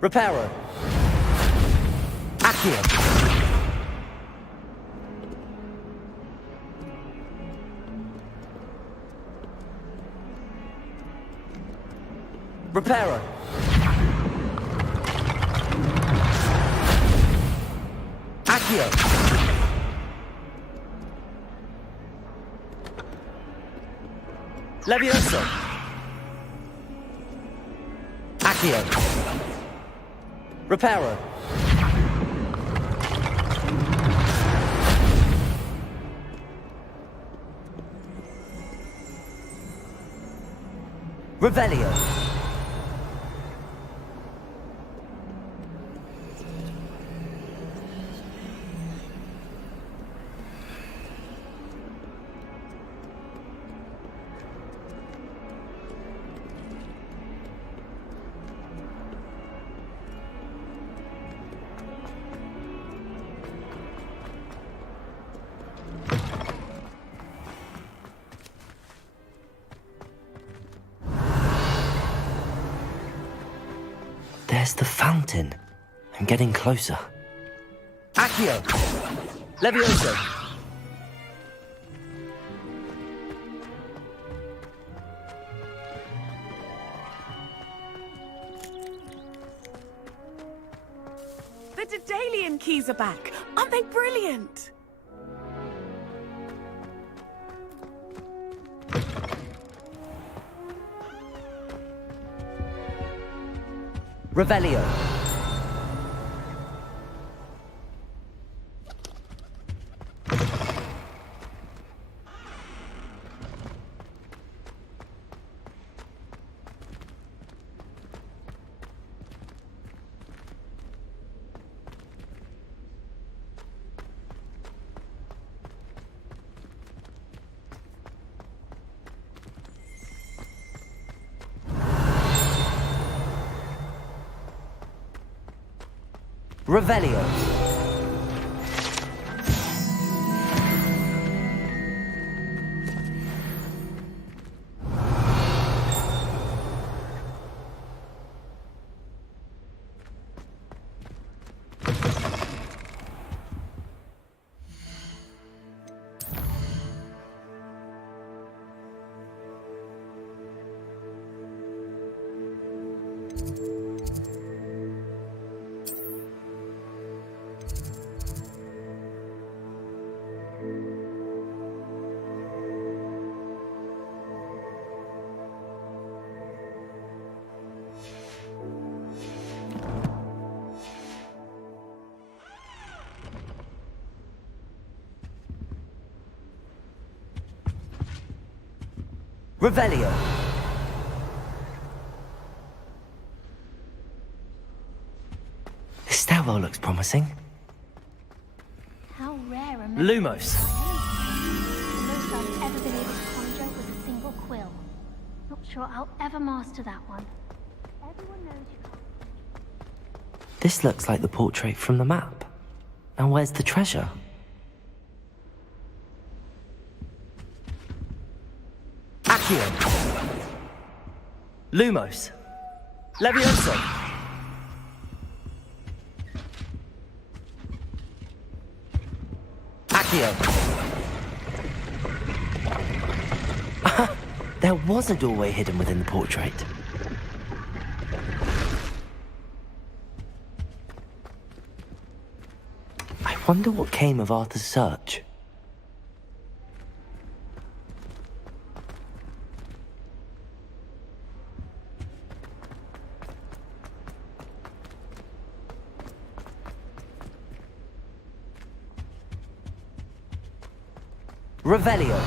Reparo. Accio. Reparo. Accio. Levioso. Accio. Reparo. Revelio. There's the fountain. I'm getting closer. Accio. Levioso. The Daedalian keys are back. Aren't they brilliant? Revelio. Revelio. Revelio. This stairwell looks promising. How rare a Lumos. The most I've ever been able to conjure was a single quill. Not sure I'll ever master that one. Everyone knows you can't. This looks like the portrait from the map. And where's the treasure? Accio! Lumos! Levioso! Accio! There was a doorway hidden within the portrait. I wonder what came of Arthur's search. Revelio.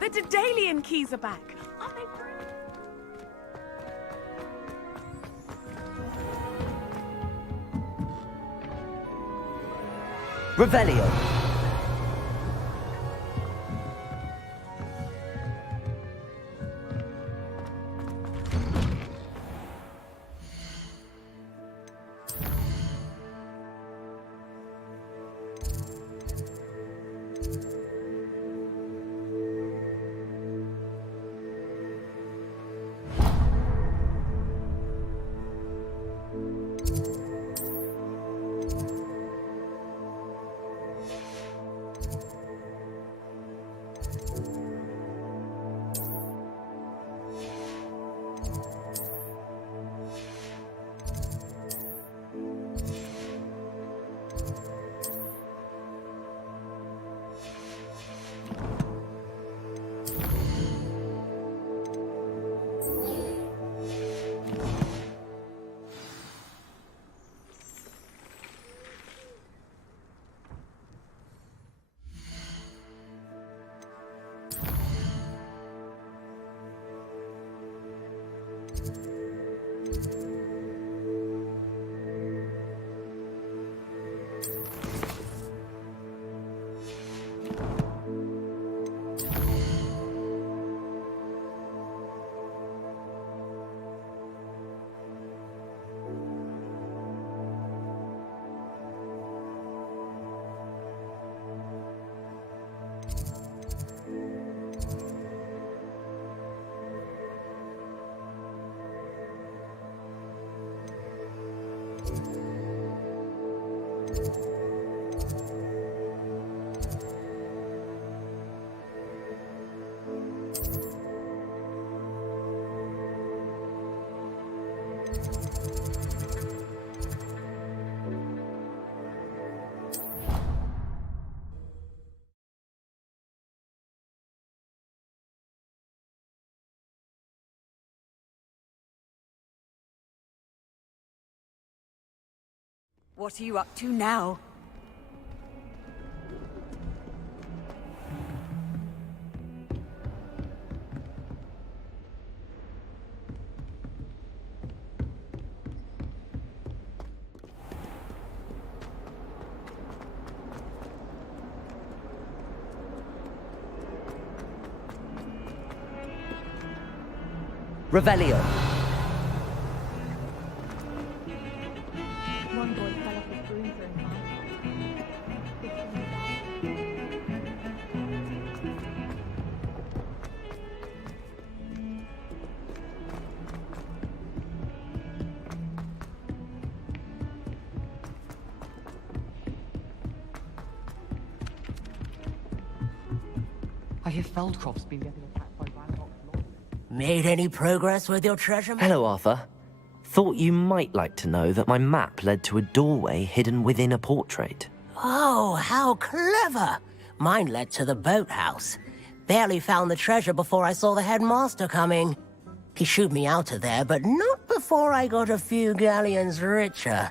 The Daedalian keys are back. Aren't they brilliant? Revelio. What are you up to now? Revelio. One boy fell off his broom for a I hear Feldcroft's been getting attacked by Randox. Made any progress with your treasure map? Hello, Arthur. Thought you might like to know that my map led to a doorway hidden within a portrait. Oh, how clever! Mine led to the boathouse. Barely found the treasure before I saw the headmaster coming. He shooed me out of there, but not before I got a few galleons richer.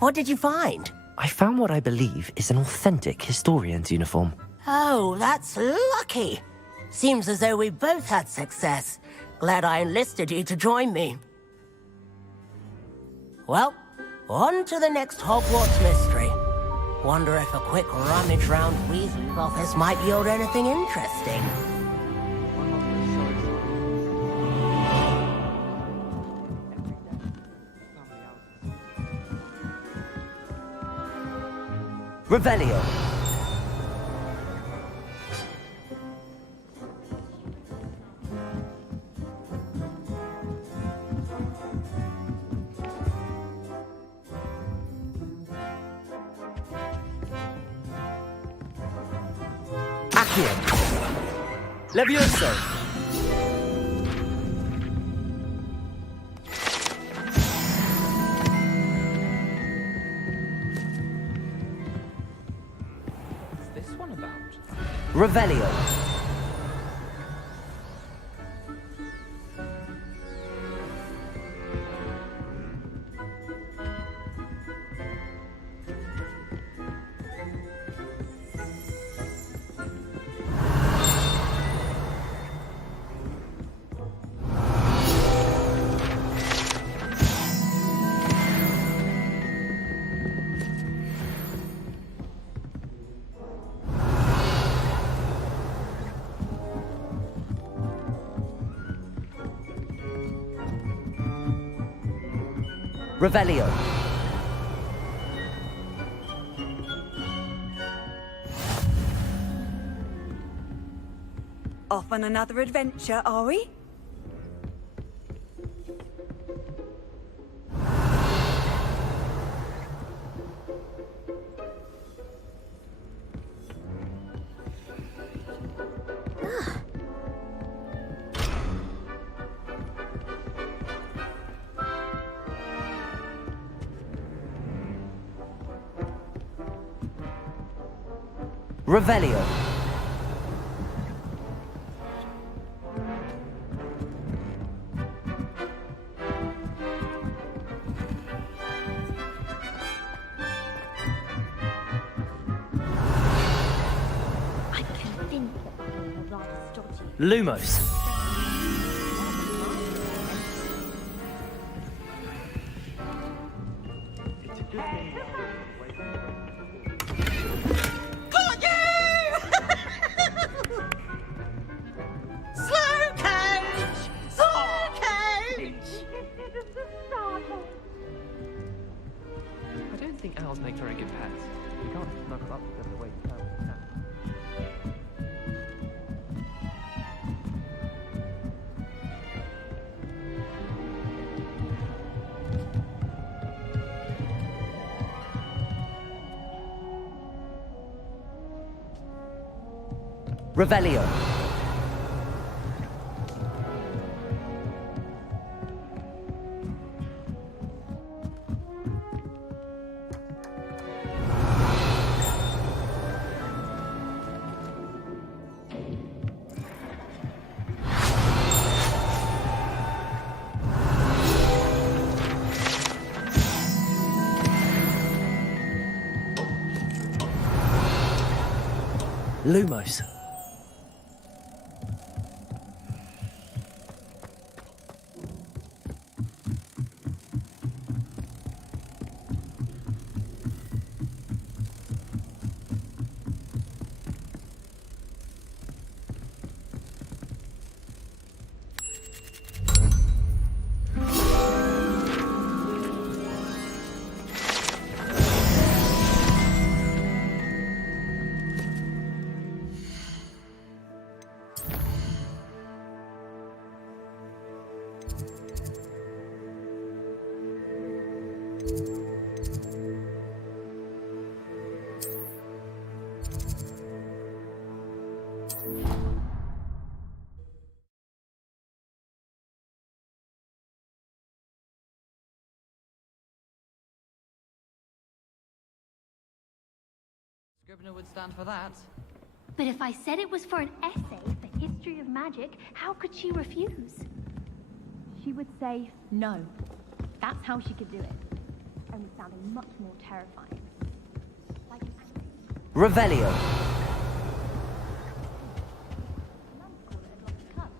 What did you find? I found what I believe is an authentic historian's uniform. Oh, that's lucky. Seems as though we both had success. Glad I enlisted you to join me. Well, on to the next Hogwarts mystery. Wonder if a quick rummage round Weasley's office might yield anything interesting. Revelio. Accio. Levioso. What's this one about? Revelio. Revelio. Off on another adventure, are we? Revelio. I'm convinced that you're rather stodgy. Lumos. I don't think owls make very good pets. You can't snuggle up to them the way turtles can. Revelio. Lumos. Scrivener would stand for that. But if I said it was for an essay for history of magic, how could she refuse? She would say no. That's how she could do it. Only sounding much more terrifying. Like Revelio.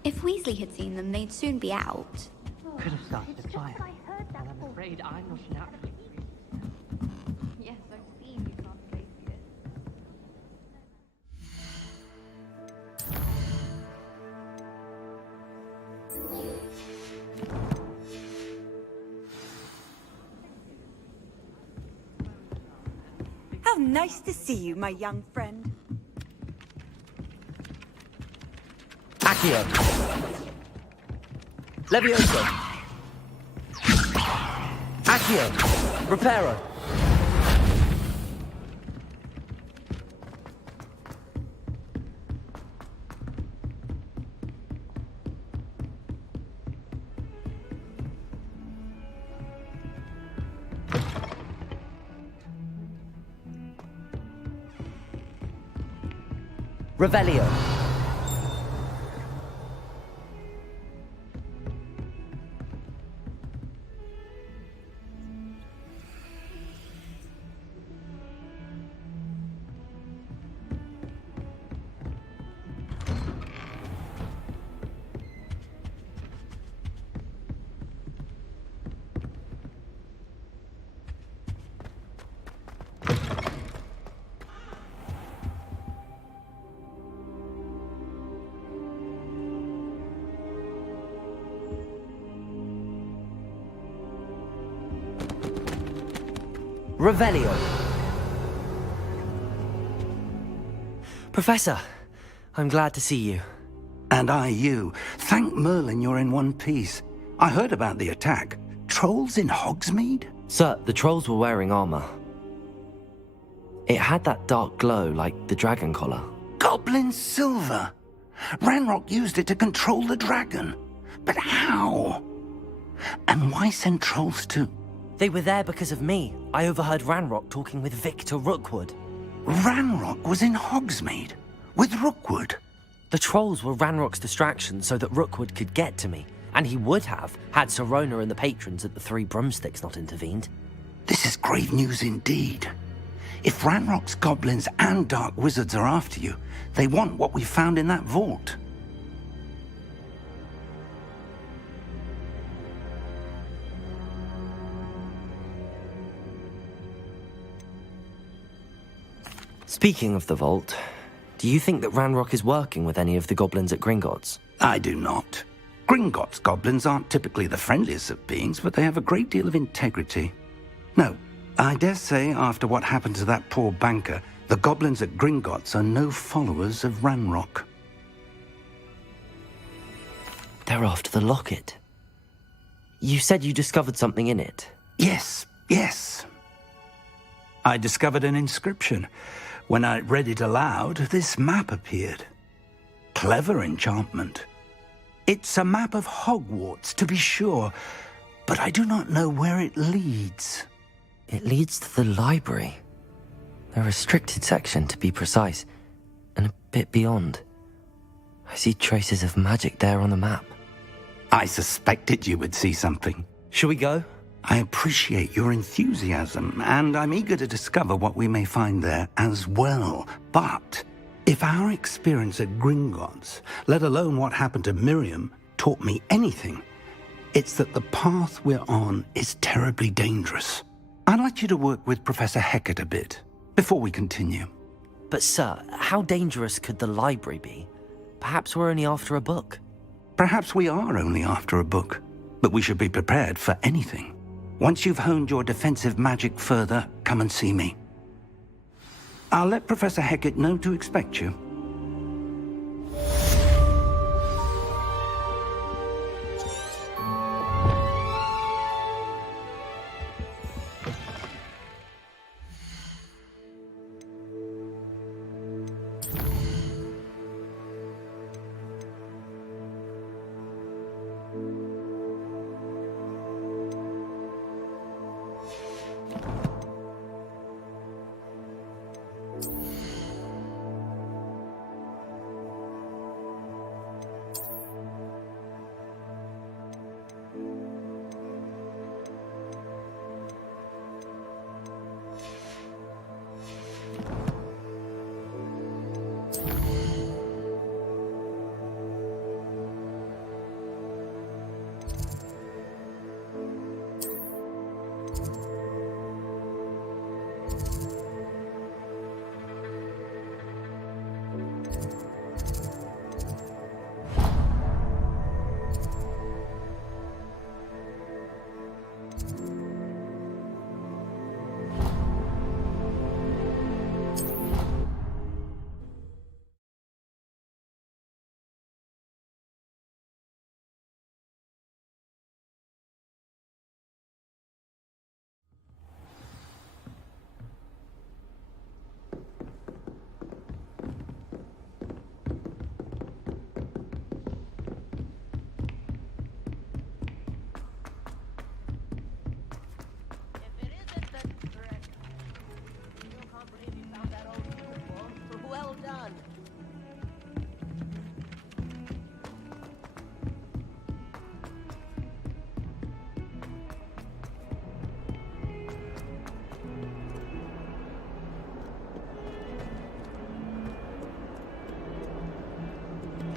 If Weasley had seen them, they'd soon be out. Could have started a fire. And I'm afraid I'm not naturally. Yes, I've seen you can't face it. How nice to see you, my young friend. Accio. Levioso. Accio. Reparo. Revelio. Revelio. Professor, I'm glad to see you. And I you. Thank Merlin you're in one piece. I heard about the attack. Trolls in Hogsmeade? Sir, the trolls were wearing armor. It had that dark glow like the dragon collar. Goblin silver! Ranrock used it to control the dragon. But how? And why send trolls to... They were there because of me. I overheard Ranrock talking with Victor Rookwood. Ranrock was in Hogsmeade? With Rookwood? The trolls were Ranrock's distraction so that Rookwood could get to me. And he would have, had Sirona and the patrons at the Three Broomsticks not intervened. This is grave news indeed. If Ranrock's goblins and dark wizards are after you, they want what we found in that vault. Speaking of the vault, do you think that Ranrock is working with any of the goblins at Gringotts? I do not. Gringotts goblins aren't typically the friendliest of beings, but they have a great deal of integrity. No, I dare say after what happened to that poor banker, the goblins at Gringotts are no followers of Ranrock. They're after the locket. You said you discovered something in it. Yes. I discovered an inscription. When I read it aloud, this map appeared. Clever enchantment. It's a map of Hogwarts, to be sure, but I do not know where it leads. It leads to the library. A restricted section, to be precise, and a bit beyond. I see traces of magic there on the map. I suspected you would see something. Shall we go? I appreciate your enthusiasm, and I'm eager to discover what we may find there as well. But if our experience at Gringotts, let alone what happened to Miriam, taught me anything, it's that the path we're on is terribly dangerous. I'd like you to work with Professor Hecat a bit before we continue. But sir, how dangerous could the library be? Perhaps we're only after a book. Perhaps we are only after a book, but we should be prepared for anything. Once you've honed your defensive magic further, come and see me. I'll let Professor Hecat know to expect you.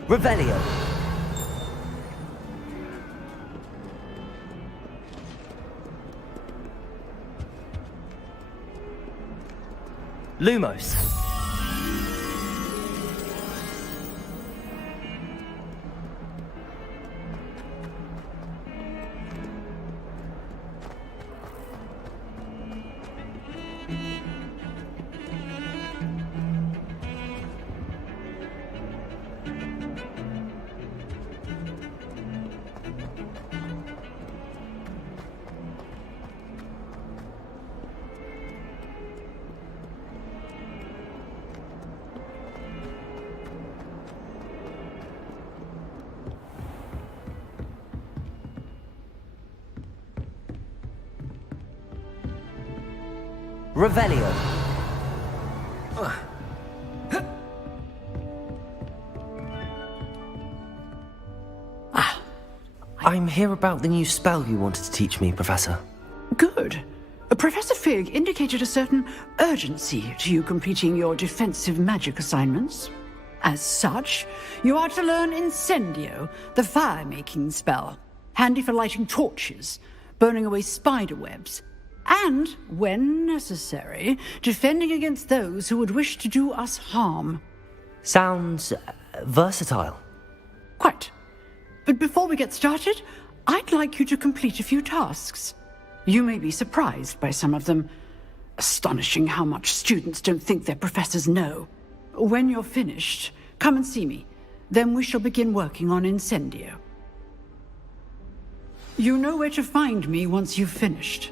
Revelio. Lumos. Revelio. I'm here about the new spell you wanted to teach me, Professor. Good. Professor Fig indicated a certain urgency to you completing your defensive magic assignments. As such, you are to learn Incendio, the fire-making spell, handy for lighting torches, burning away spider webs, and, when necessary, defending against those who would wish to do us harm. Sounds versatile. Quite. But before we get started, I'd like you to complete a few tasks. You may be surprised by some of them. Astonishing how much students don't think their professors know. When you're finished, come and see me. Then we shall begin working on Incendio. You know where to find me once you've finished.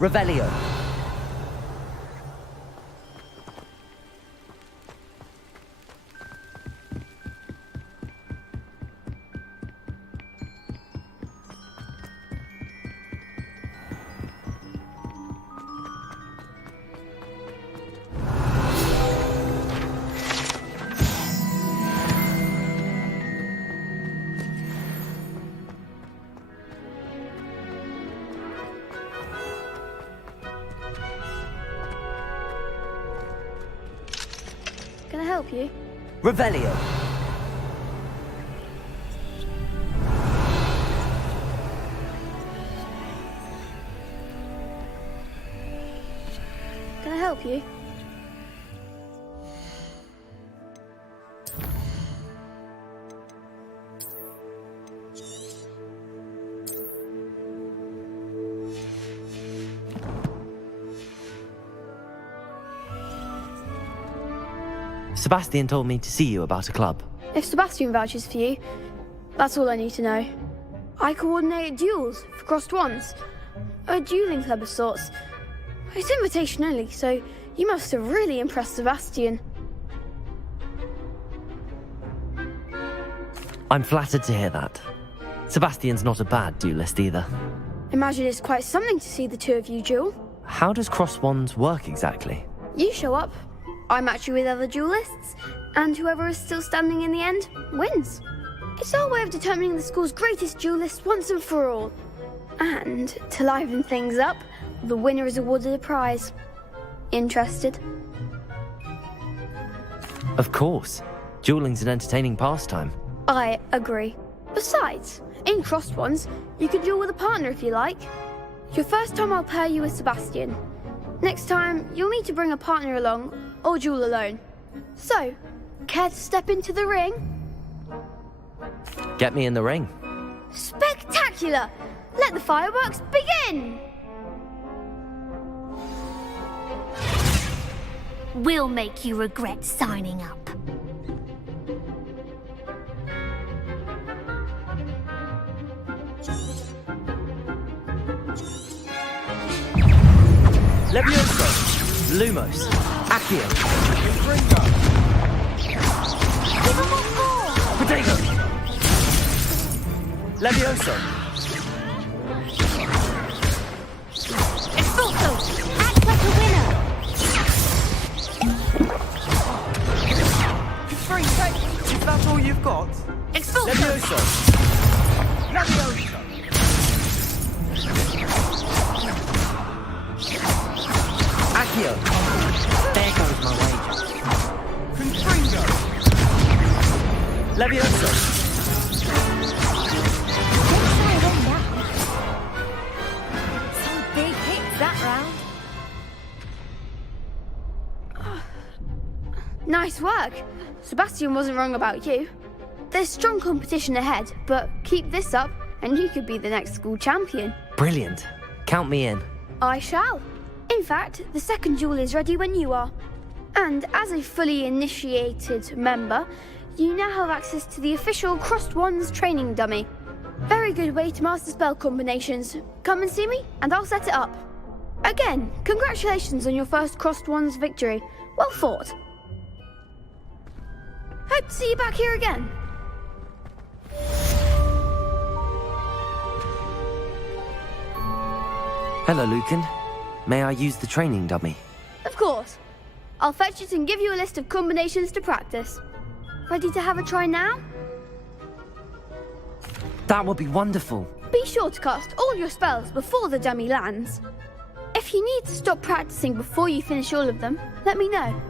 Revelio. Can I help you? Revelio. Can I help you? Sebastian told me to see you about a club. If Sebastian vouches for you, that's all I need to know. I coordinate duels for crossed wands. A dueling club of sorts. It's invitation only, so you must have really impressed Sebastian. I'm flattered to hear that. Sebastian's not a bad duelist either. Imagine it's quite something to see the two of you duel. How does cross wands work exactly? You show up, I match you with other duelists, and whoever is still standing in the end wins. It's our way of determining the school's greatest duelist once and for all. And to liven things up, the winner is awarded a prize. Interested? Of course. Dueling's an entertaining pastime. I agree. Besides, in crossed ones, you can duel with a partner if you like. Your first time I'll pair you with Sebastian. Next time, you'll need to bring a partner along, or duel alone. So, care to step into the ring? Get me in the ring. Spectacular! Let the fireworks begin! We'll make you regret signing up. Levioso, Lumos, Accio, Potato, Levioso, Expulso! Act like a winner! Three takes? Is that all you've got? Expulso! Levioso, Levioso! Accio. There goes my wager. Confringo! Levioso, Some big hits that round. Nice work. Sebastian wasn't wrong about you. There's strong competition ahead, but keep this up and you could be the next school champion. brilliant. Count me in. I shall. In fact, the second duel is ready when you are. And as a fully initiated member, you now have access to the official Crossed Wands training dummy. Very good way to master spell combinations. Come and see me, and I'll set it up. Again, congratulations on your first Crossed Wands victory. Well fought. Hope to see you back here again. Hello, Lucan. May I use the training dummy? Of course. I'll fetch it and give you a list of combinations to practice. Ready to have a try now? That would be wonderful. Be sure to cast all your spells before the dummy lands. If you need to stop practicing before you finish all of them, let me know.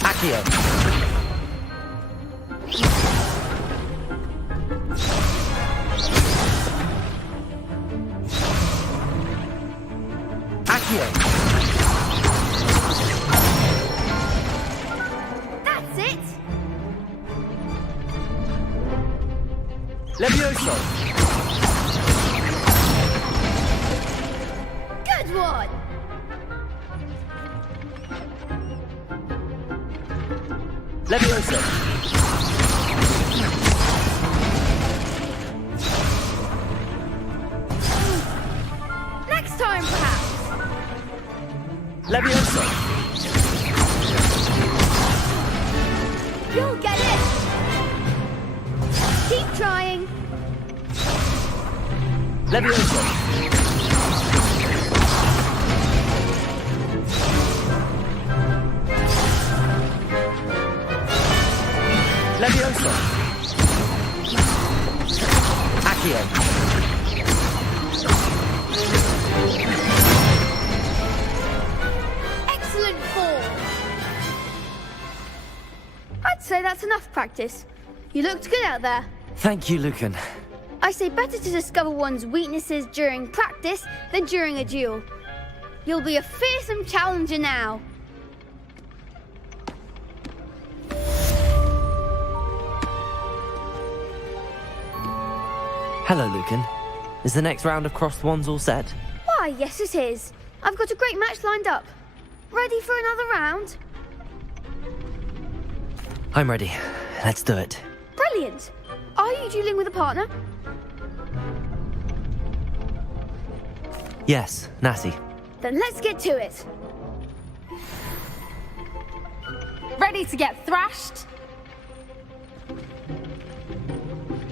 Accio. Accio. That's it! Levioso. Good one! Levioso. Next time, perhaps! Levioso. You'll get it! Keep trying! Levioso. Levioso. Accio. Excellent form! I'd say that's enough practice. You looked good out there. Thank you, Lucan. I say better to discover one's weaknesses during practice than during a duel. You'll be a fearsome challenger now. Hello, Lucan. Is the next round of Crossed Wands all set? Why, yes it is. I've got a great match lined up. Ready for another round? I'm ready. Let's do it. Brilliant. Are you dueling with a partner? Yes, Natty. Then let's get to it. Ready to get thrashed?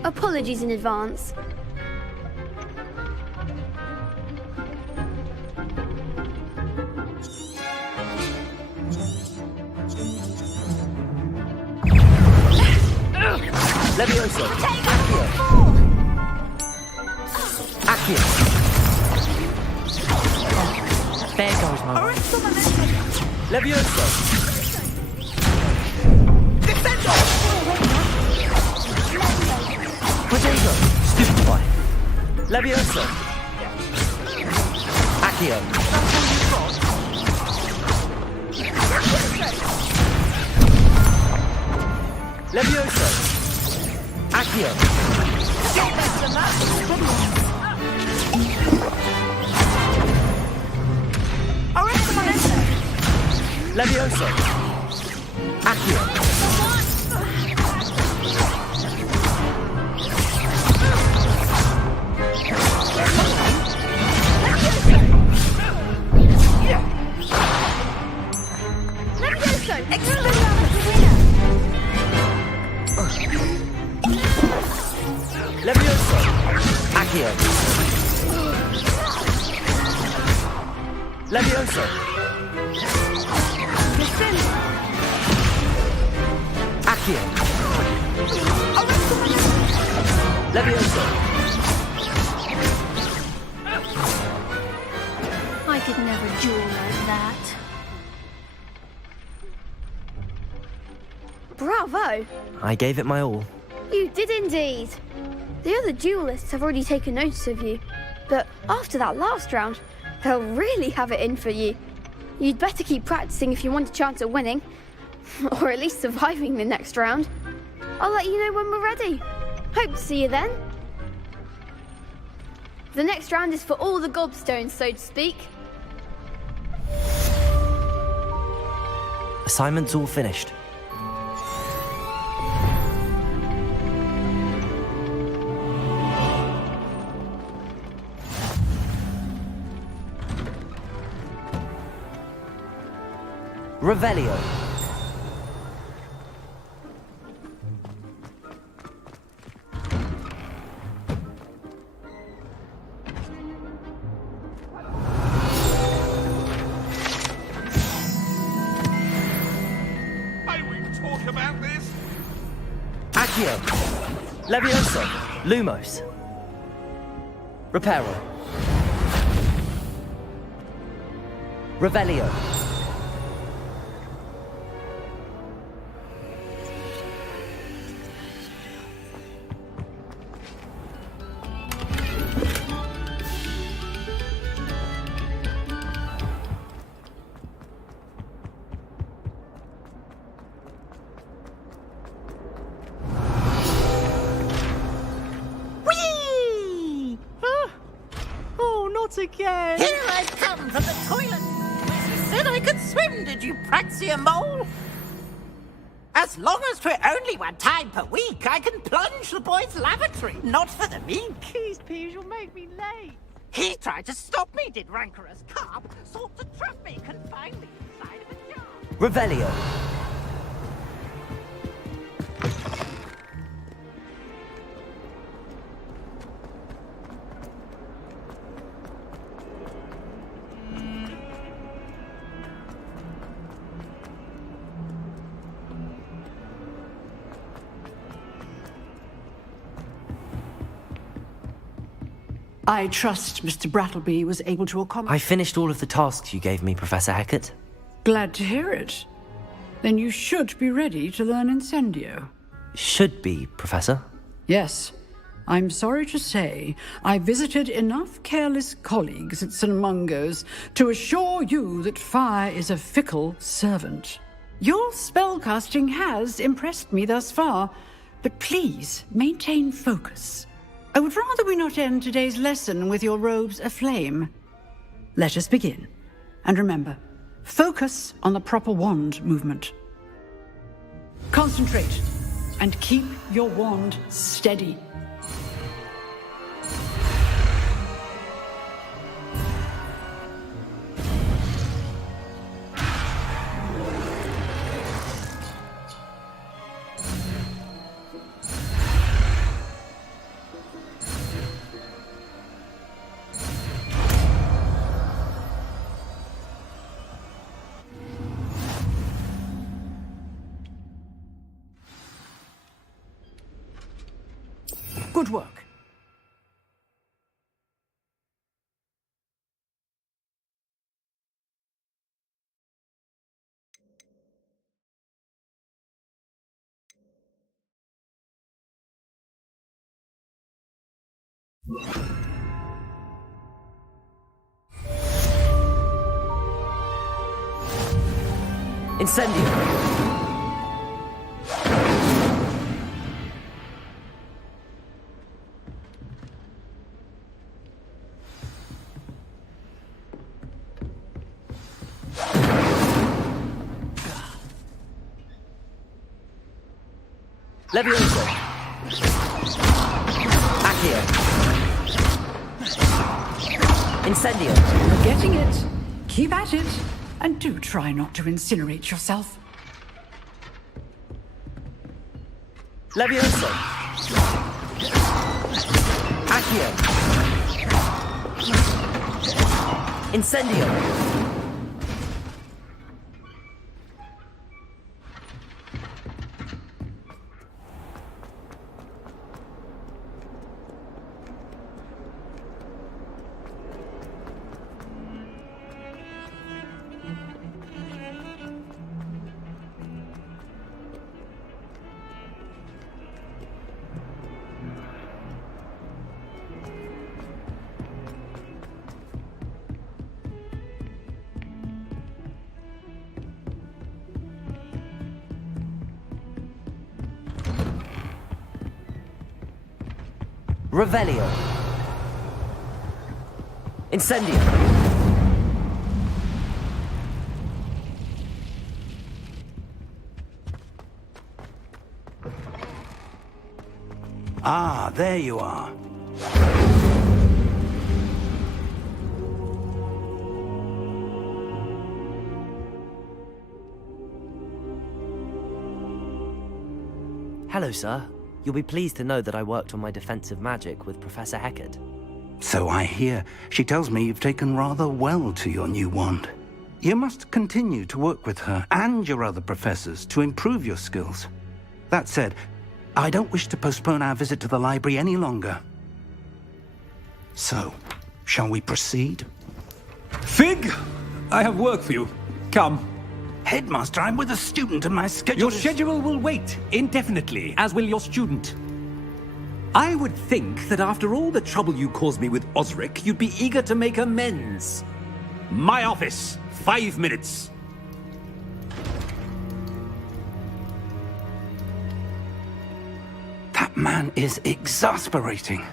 Apologies in advance. Levioso. Accio. Accio. use my way. Levioso! Protego! Stupefy! Levioso! Accio! Levioso! Accio! Levioso! Accio! Levioso! Accio! Levioso! Accio! Levioso! I could never duel like that. Bravo! I gave it my all. You did indeed. The other duelists have already taken notice of you, but after that last round, they'll really have it in for you. You'd better keep practicing if you want a chance at winning, or at least surviving the next round. I'll let you know when we're ready. Hope to see you then. The next round is for all the gobstones, so to speak. Assignment's all finished. Revelio. I will talk about this. Accio. Levioso! Lumos. Reparo. Revelio. Whee! Oh, not again! Here I come from the toilet! You said I could swim, did you, Praxia Mole? As long as for only 1 time per week, I can plunge the boy's lavatory, not for the meek. Please, please, you'll make me late. He tried to stop me, did rancorous carp, sought to trap me, confine me inside of a jar. Revelio. I trust Mr. Brattleby was able to accommodate. I finished all of the tasks you gave me, Professor Hecat. Glad to hear it. Then you should be ready to learn Incendio. Should be, Professor. Yes. I'm sorry to say I visited enough careless colleagues at St. Mungo's to assure you that fire is a fickle servant. Your spellcasting has impressed me thus far, but please maintain focus. I would rather we not end today's lesson with your robes aflame. Let us begin. And remember, focus on the proper wand movement. Concentrate and keep your wand steady. Good work. Incendio! Levioso! Accio! Incendio! You're getting it. Keep at it. And do try not to incinerate yourself. Levioso! Accio! Incendio! Revelio. Incendio. Ah, there you are. Hello, sir. You'll be pleased to know that I worked on my defensive magic with Professor Heckard. So I hear. She tells me you've taken rather well to your new wand. You must continue to work with her and your other professors to improve your skills. That said, I don't wish to postpone our visit to the library any longer. So, shall we proceed? Fig! I have work for you. Come. Headmaster, I'm with a student and my schedule Your schedule will wait indefinitely, as will your student. I would think that after all the trouble you caused me with Osric, you'd be eager to make amends. My office, 5 minutes. That man is exasperating.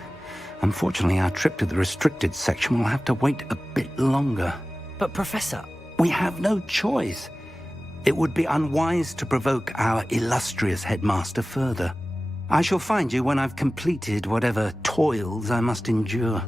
Unfortunately, our trip to the restricted section will have to wait a bit longer. But, Professor... We have no choice. It would be unwise to provoke our illustrious headmaster further. I shall find you when I've completed whatever toils I must endure.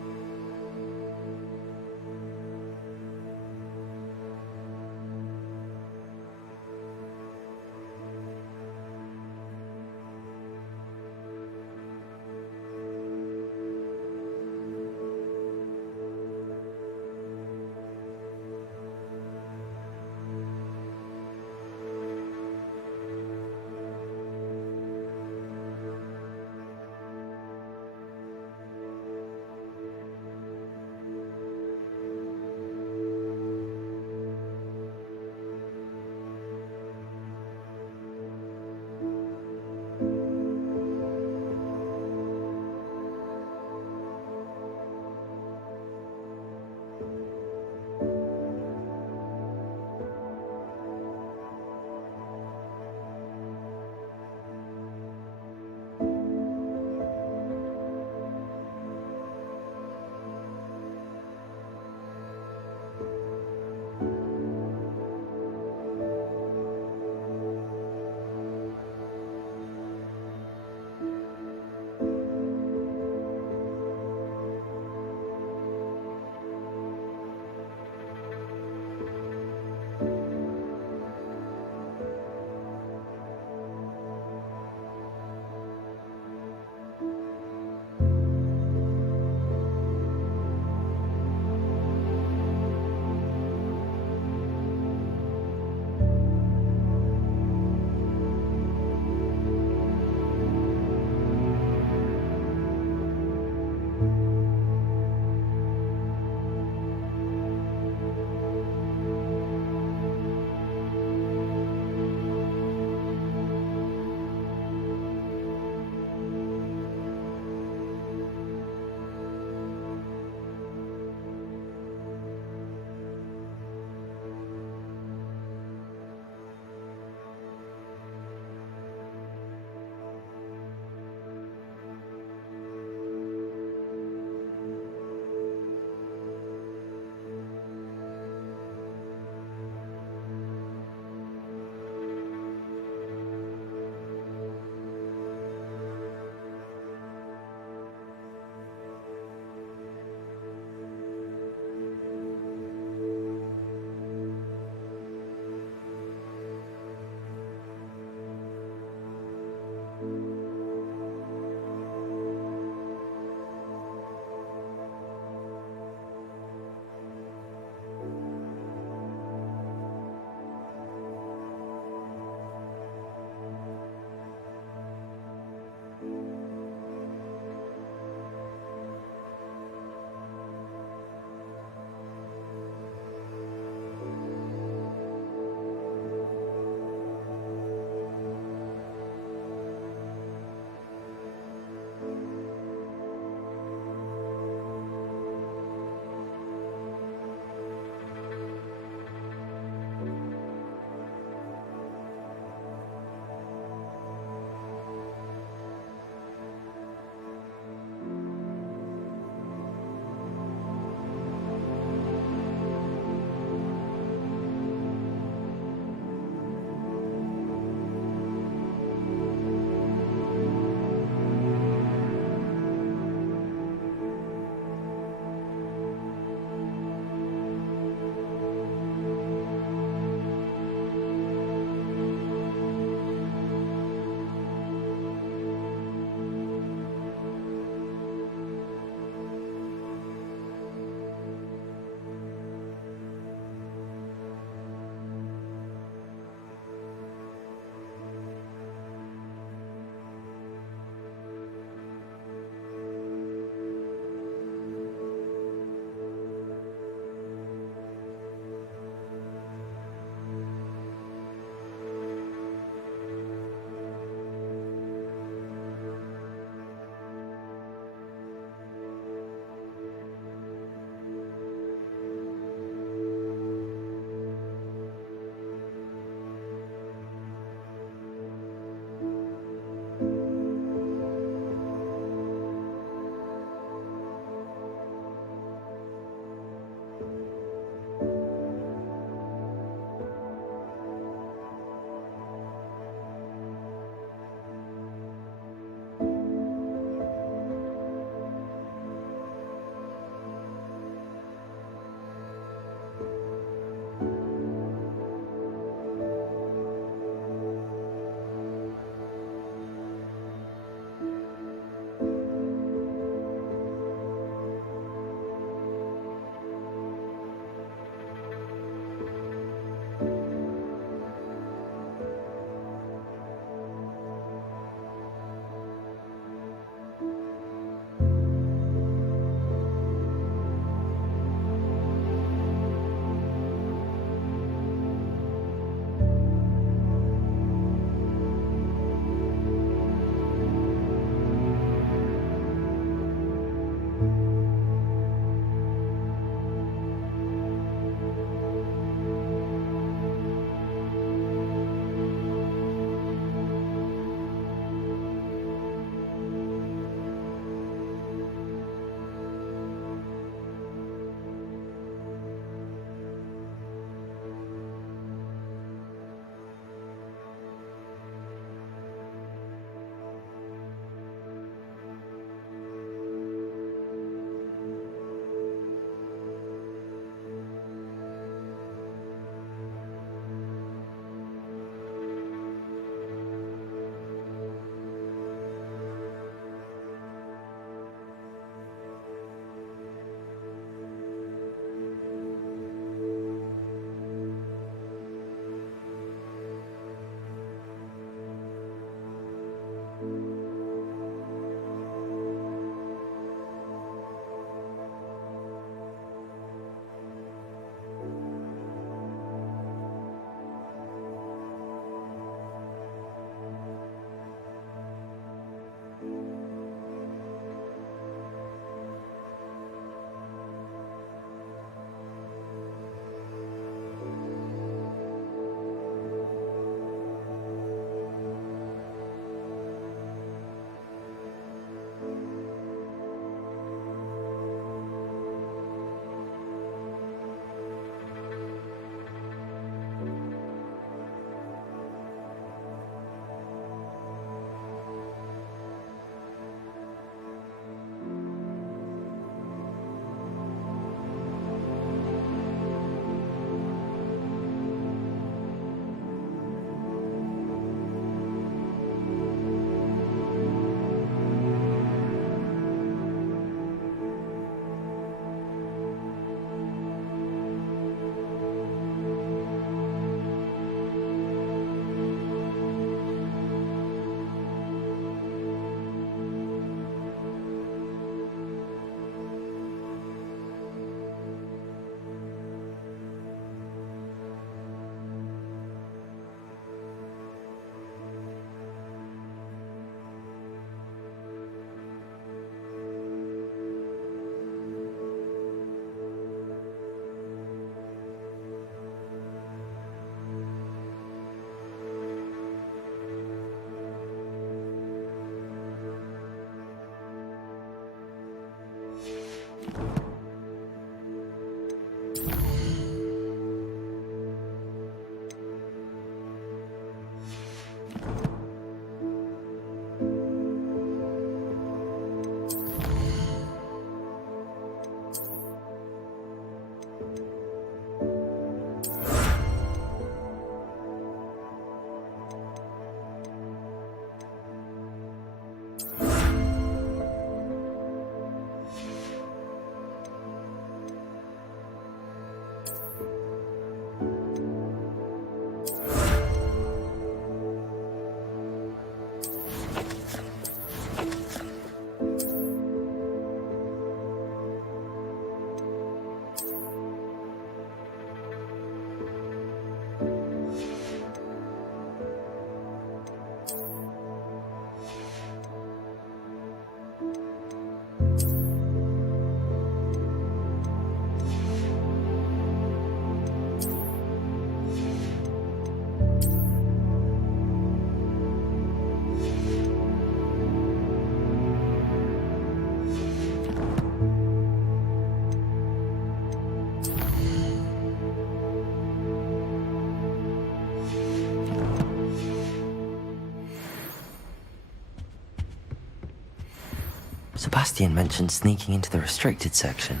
Sebastian mentioned sneaking into the restricted section.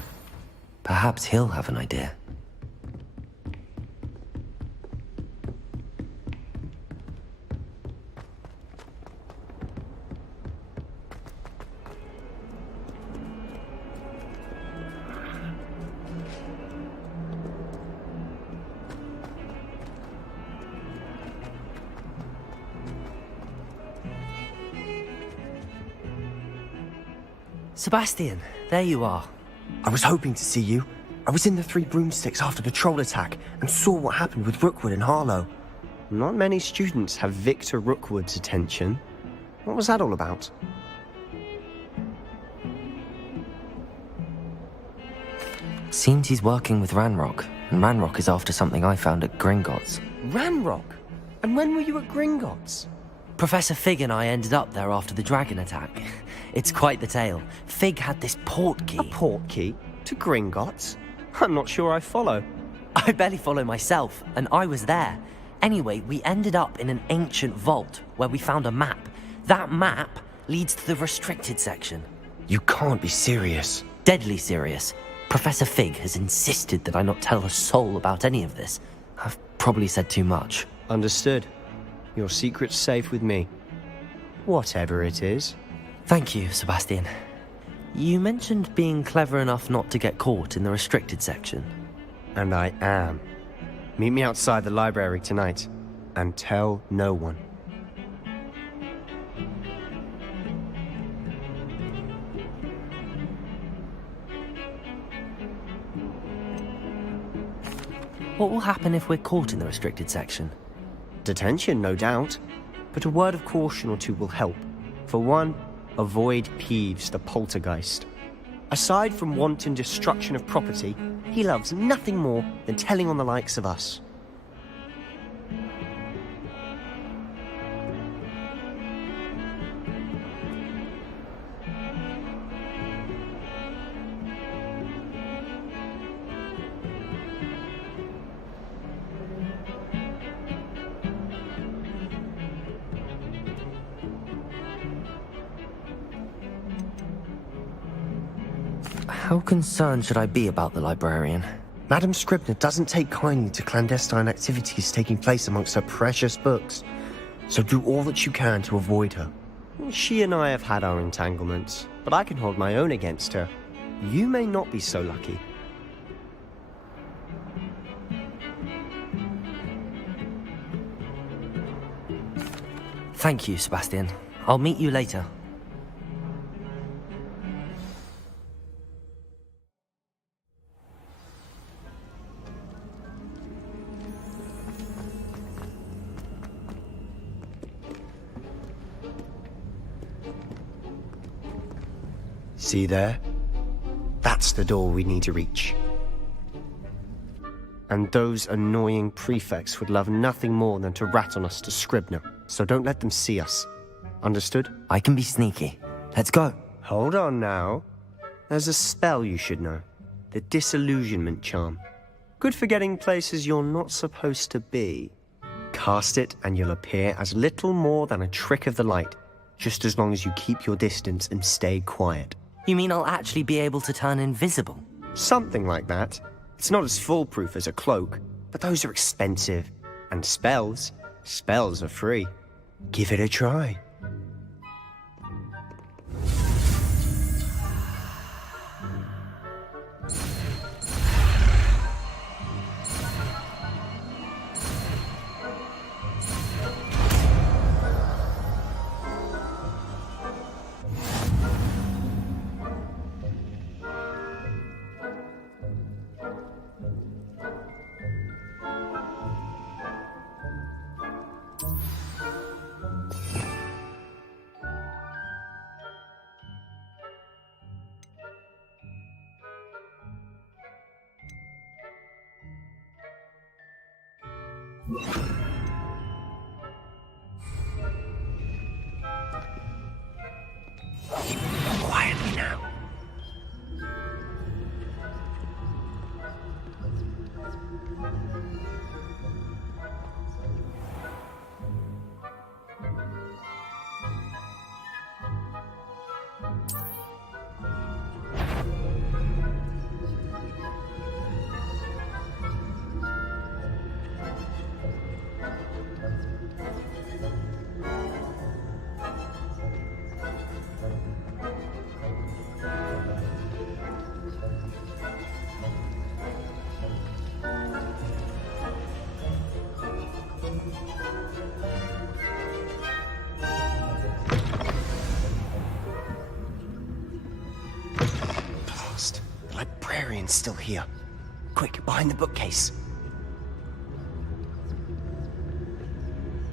Perhaps he'll have an idea. Sebastian, there you are. I was hoping to see you. I was in the Three Broomsticks after the troll attack and saw what happened with Rookwood and Harlow. Not many students have Victor Rookwood's attention. What was that all about? Seems he's working with Ranrock, and Ranrock is after something I found at Gringotts. Ranrock? And when were you at Gringotts? Professor Fig and I ended up there after the dragon attack. It's quite the tale. Fig had this port key. A port key? To Gringotts? I'm not sure I follow. I barely follow myself, and I was there. Anyway, we ended up in an ancient vault where we found a map. That map leads to the restricted section. You can't be serious. Deadly serious. Professor Fig has insisted that I not tell a soul about any of this. I've probably said too much. Understood. Your secret's safe with me. Whatever it is. Thank you, Sebastian. You mentioned being clever enough not to get caught in the restricted section. And I am. Meet me outside the library tonight, and tell no one. What will happen if we're caught in the restricted section? Detention, no doubt. But a word of caution or two will help. For one, avoid Peeves, the poltergeist. Aside from wanton destruction of property, he loves nothing more than telling on the likes of us. How concerned should I be about the librarian? Madam Scribner doesn't take kindly to clandestine activities taking place amongst her precious books, so do all that you can to avoid her. She and I have had our entanglements, but I can hold my own against her. You may not be so lucky. Thank you, Sebastian. I'll meet you later. See there? That's the door we need to reach. And those annoying prefects would love nothing more than to rat on us to Scribner, so don't let them see us. Understood? I can be sneaky. Let's go. Hold on now. There's a spell you should know. The Disillusionment Charm. Good for getting places you're not supposed to be. Cast it and you'll appear as little more than a trick of the light, just as long as you keep your distance and stay quiet. You mean I'll actually be able to turn invisible? Something like that. It's not as foolproof as a cloak, but those are expensive. And spells are free. Give it a try. Quietly now. Someone's still here. Quick, behind the bookcase.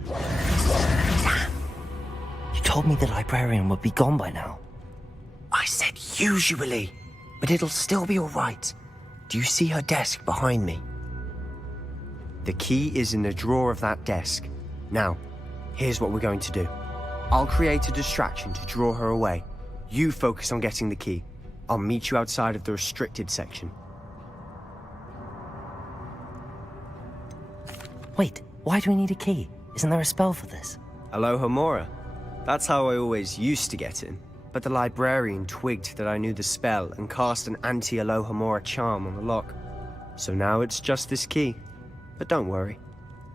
Damn. You told me the librarian would be gone by now. I said usually, but it'll still be all right. Do you see her desk behind me? The key is in the drawer of that desk. Now, here's what we're going to do. I'll create a distraction to draw her away. You focus on getting the key. I'll meet you outside of the restricted section. Wait, why do we need a key? Isn't there a spell for this? Alohomora. That's how I always used to get in. But the librarian twigged that I knew the spell and cast an anti-Alohomora charm on the lock. So now it's just this key. But don't worry.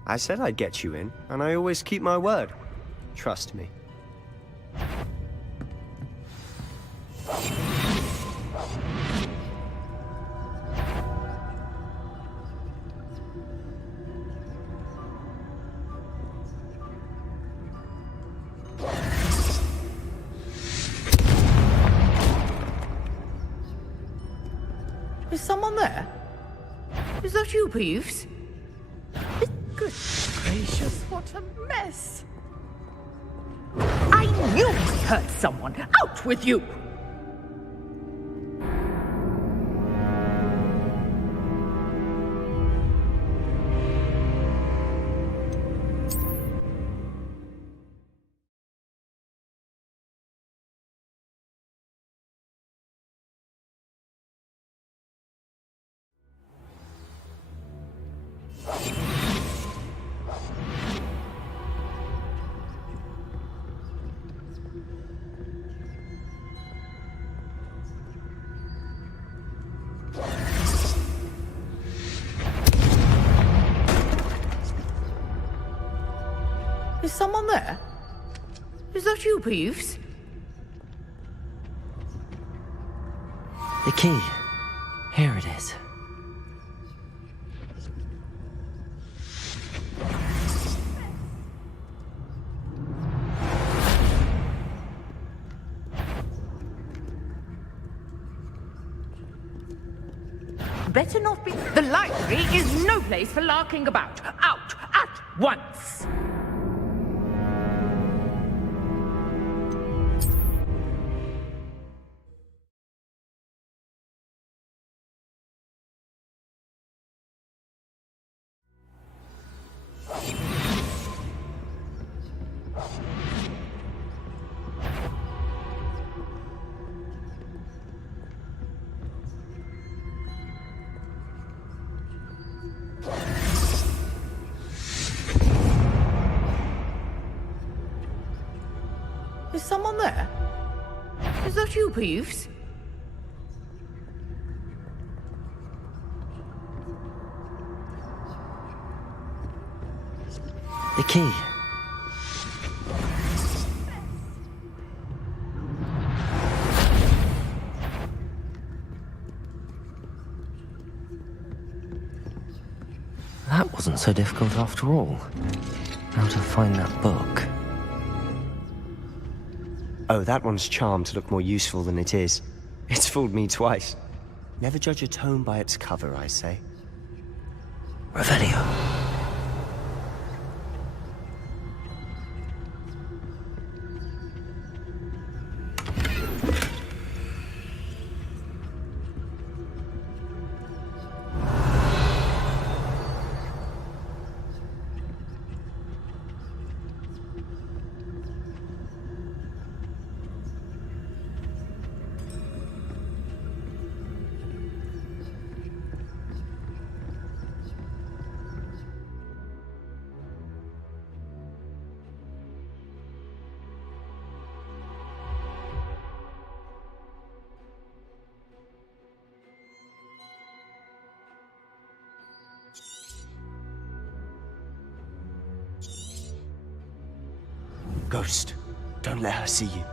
I said I'd get you in, and I always keep my word. Trust me. Is someone there? Is that you, Peeves? Good gracious, what a mess! I knew I heard someone! Out with you! Is someone there? Is that you, Peeves? The key. Here it is. Better not be. The library is no place for larking about. Out at once! Is someone there? Is that you, Peeves? The key. That wasn't so difficult after all. How to find that book. Oh, that one's charmed to look more useful than it is. It's fooled me twice. Never judge a tome by its cover, I say. Revelio. Ghost, don't let her see you.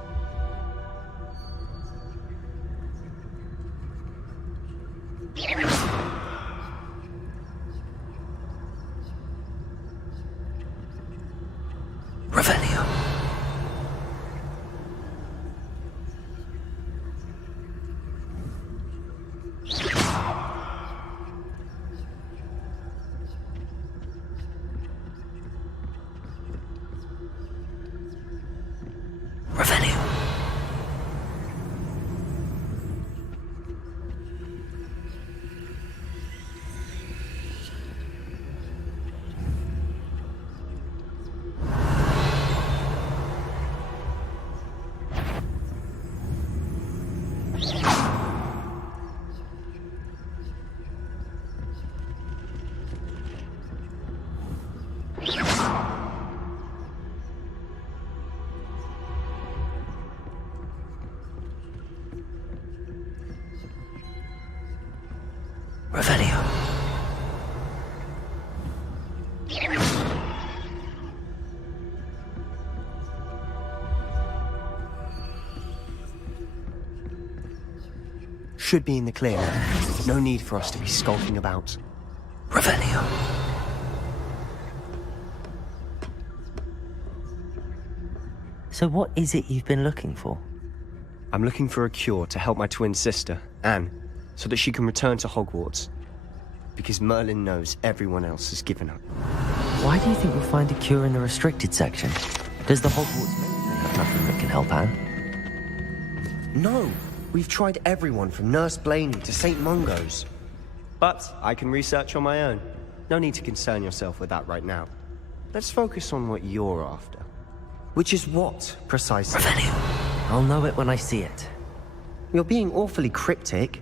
Revelio. Should be in the clear now. No need for us to be skulking about. Revelio. So what is it you've been looking for? I'm looking for a cure to help my twin sister, Anne, so that she can return to Hogwarts. Because Merlin knows everyone else has given up. Why do you think we'll find a cure in the restricted section? Does the Hogwarts Matron have nothing that can help Anne? No! We've tried everyone from Nurse Blaney to St. Mungo's. But I can research on my own. No need to concern yourself with that right now. Let's focus on what you're after. Which is what, precisely? Revelio. I'll know it when I see it. You're being awfully cryptic.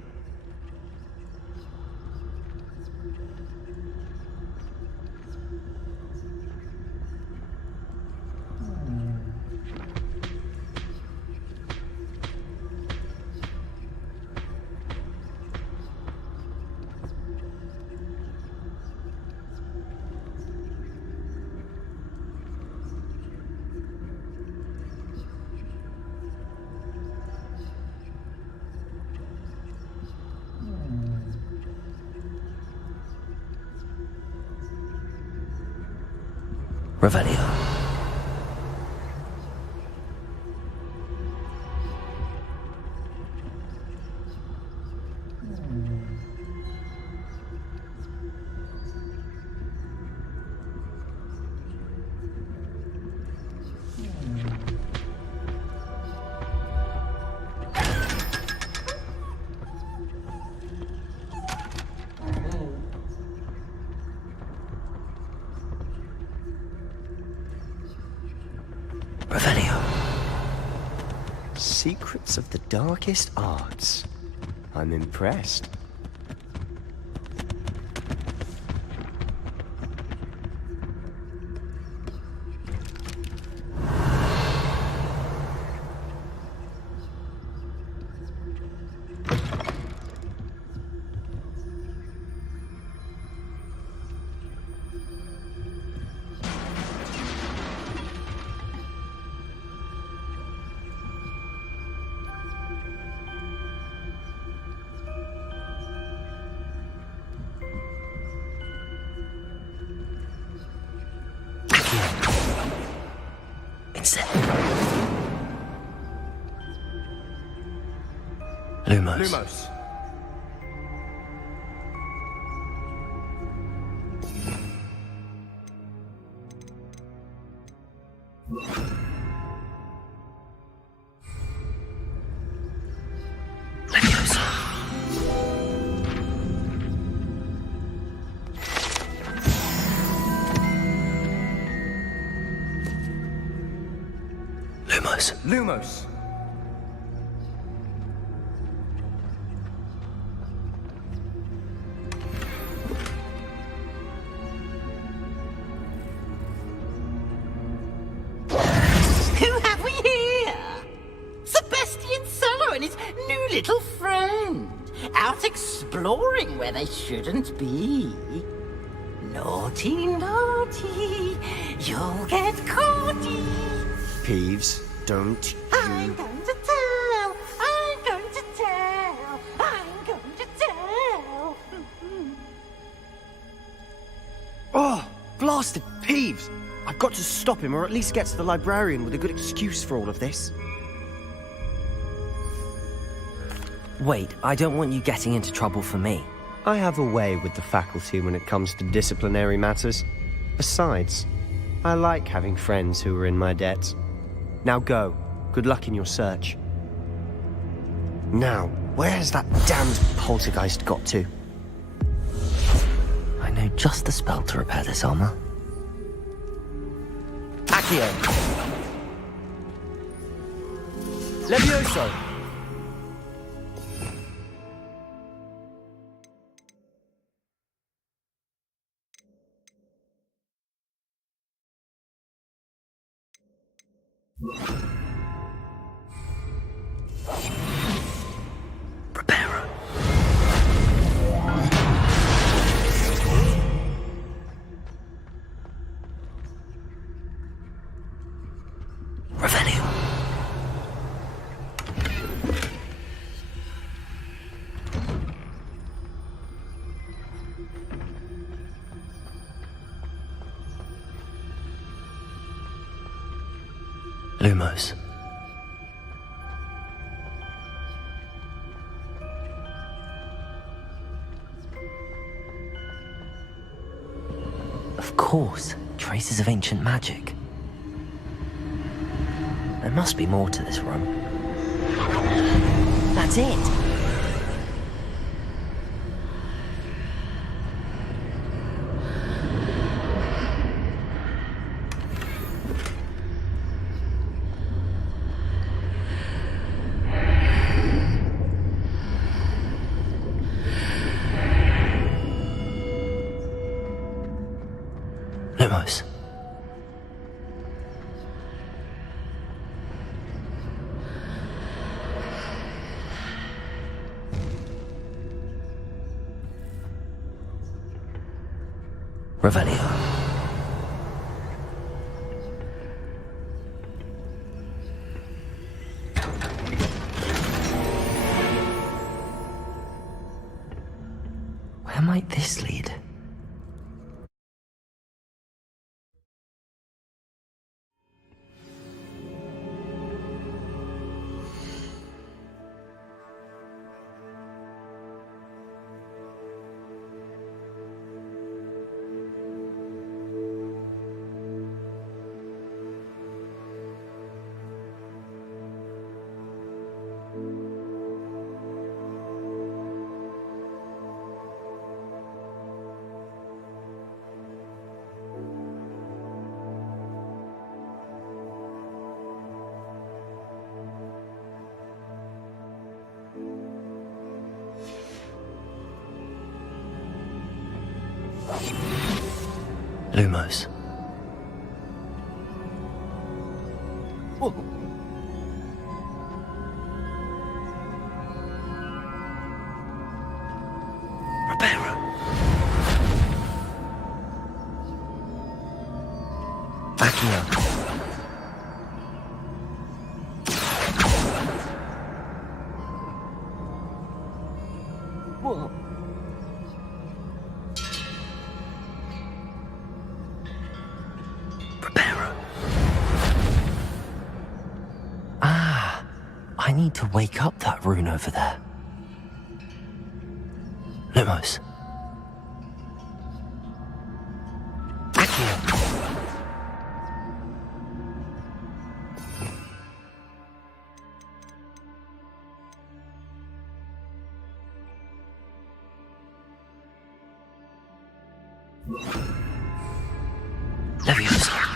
Revelio. Revelio. Secrets of the darkest arts. I'm impressed. Lumos. Lumos. Lumos. Who have we here? Sebastian Cello and his new little friend. Out exploring where they shouldn't be. Naughty, naughty, you'll get caughty. Peeves, don't I'm going to tell, I'm going to tell, I'm going to tell. Oh, blasted Peeves! I've got to stop him, or at least get to the librarian with a good excuse for all of this. Wait, I don't want you getting into trouble for me. I have a way with the faculty when it comes to disciplinary matters. Besides, I like having friends who are in my debt. Now go. Good luck in your search. Now, where has that damned poltergeist got to? I know just the spell to repair this armor. Accio! Levioso! Lumos. Of course, traces of ancient magic. There must be more to this room. That's it! Lumos. Revelio. Where might this lead? Lumos. Reparo. Accio. Whoa. I need to wake up that rune over there. Lumos. Accio. Leviosa.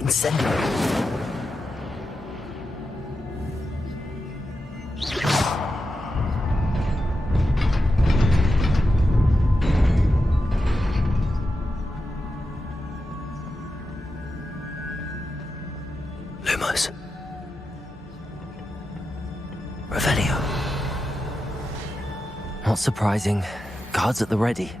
Incendio. Lumos. Revelio. Not surprising. Guards at the ready.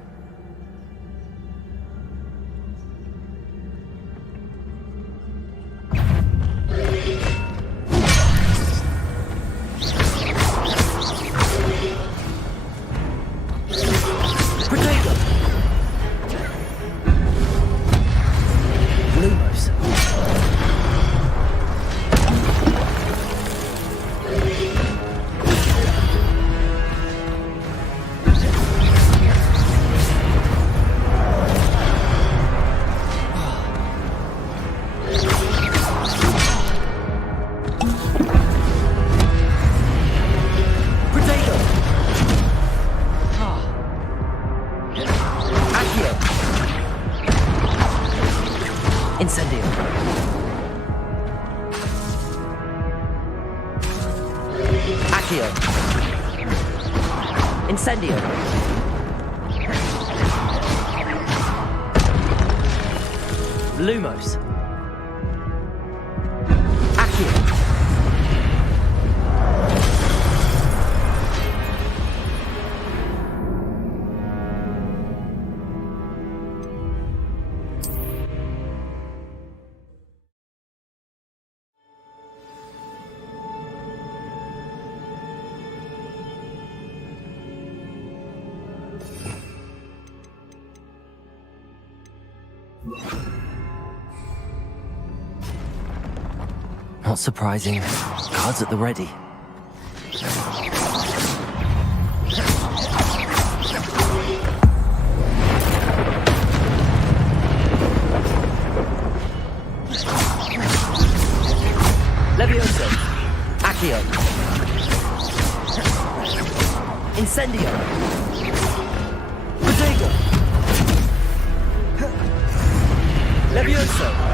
Incendio. Accio. Incendio. Lumos. Accio. Not surprising. Guards at the ready. Levioso. Accio. Incendio. Protego. Levioso.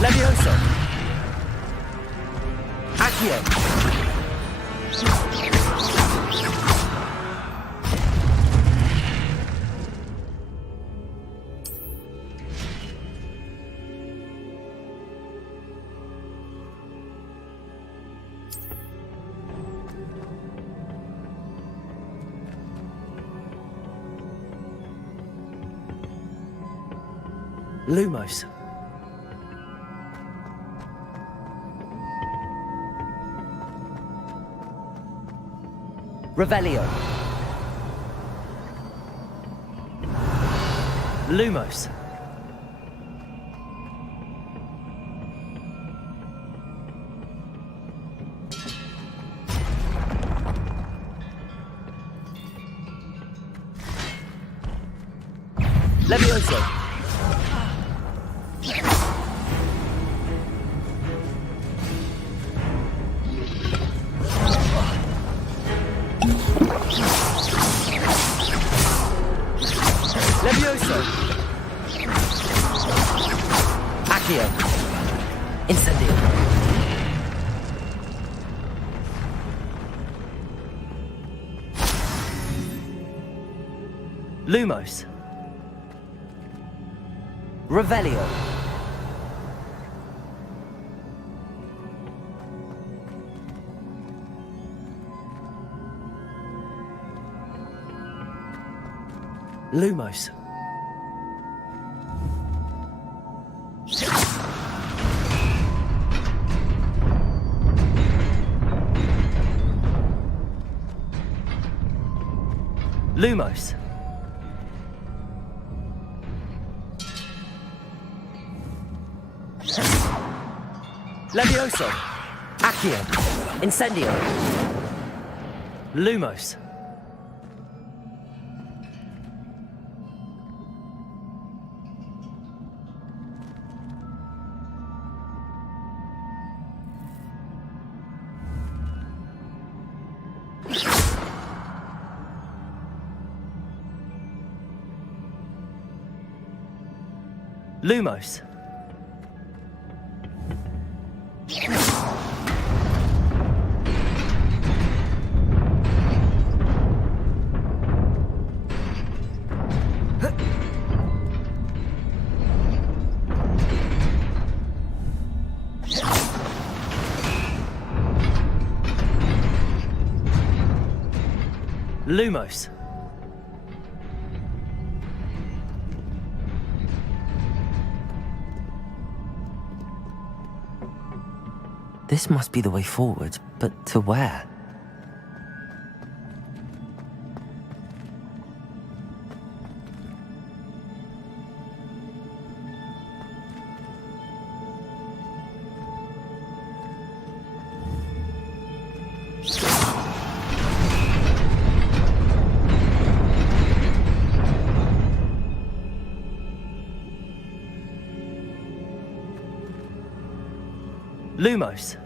Levioso. Accio. Lumos. Revelio. Lumos. Levioso. Levioso. Accio. Incendio. Lumos. Revelio. Lumos. Lumos. Levioso. Accio. Incendio. Lumos. Lumos. Lumos. This must be the way forward, but to where? Lumos.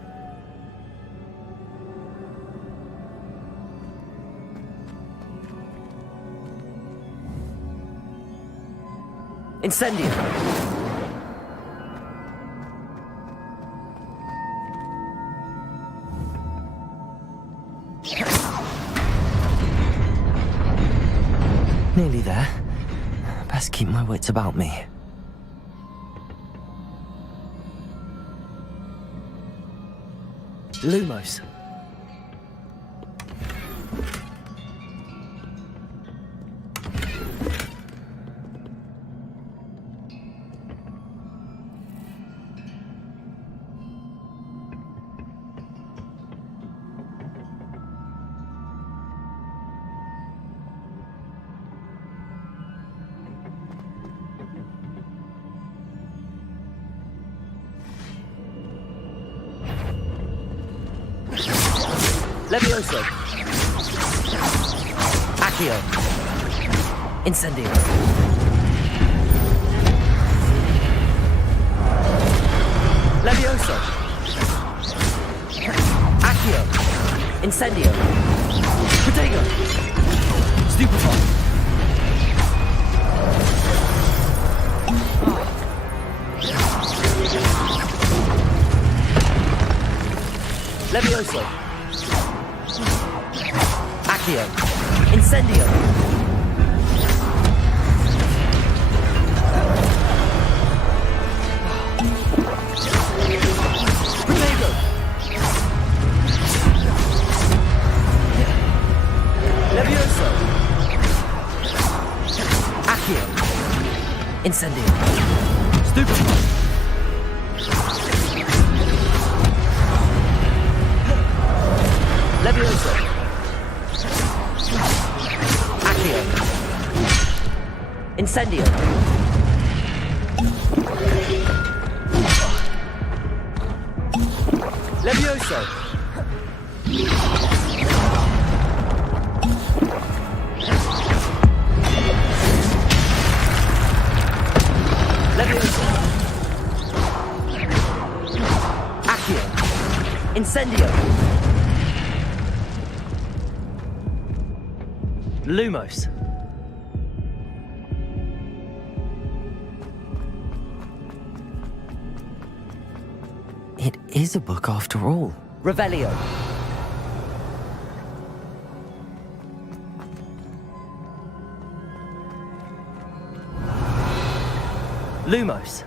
Incendio. Nearly there. Best keep my wits about me. Lumos. Levioso. Accio. Incendio. Levioso. Accio. Incendio. Protego. Stupefy. Levioso. Accio. Incendio. Protego. Levioso. Accio. Incendio. Stupefy. Levioso. Accio. Incendio. Levioso. Levioso. Accio. Incendio. Lumos. It is a book after all. Revelio. Lumos.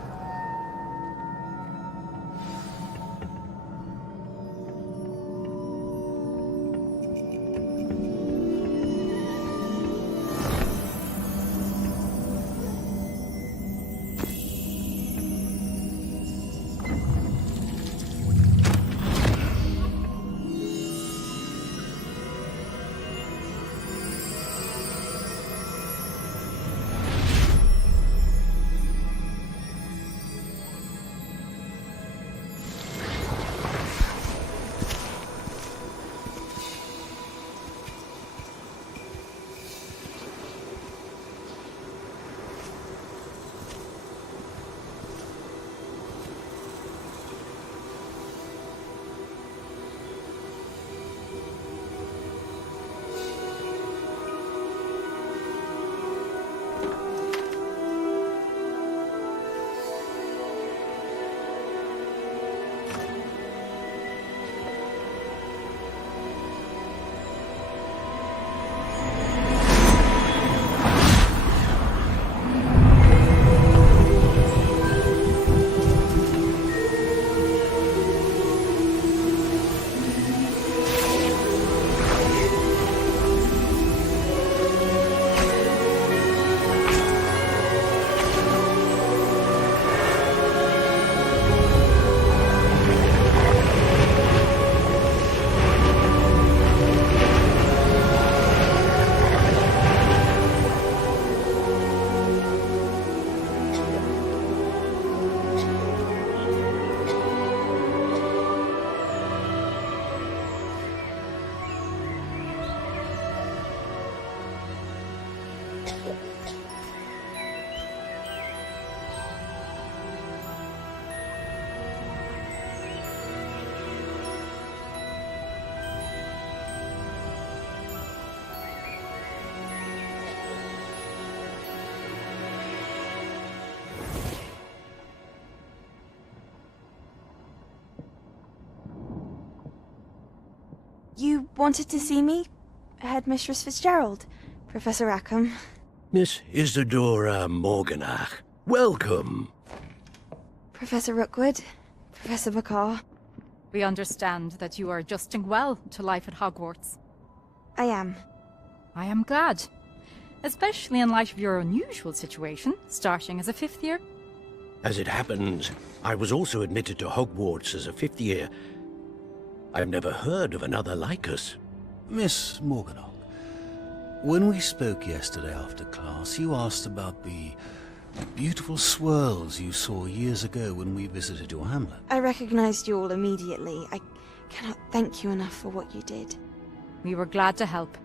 You wanted to see me? Headmistress Fitzgerald, Professor Rackham. Miss Isadora Morganach, welcome. Professor Rookwood, Professor Bakar. We understand that you are adjusting well to life at Hogwarts. I am. I am glad. Especially in light of your unusual situation, starting as a 5th year. As it happens, I was also admitted to Hogwarts as a 5th year. I've never heard of another like us. Miss Morganach, when we spoke yesterday after class, you asked about the beautiful swirls you saw years ago when we visited your hamlet. I recognized you all immediately. I cannot thank you enough for what you did. We were glad to help.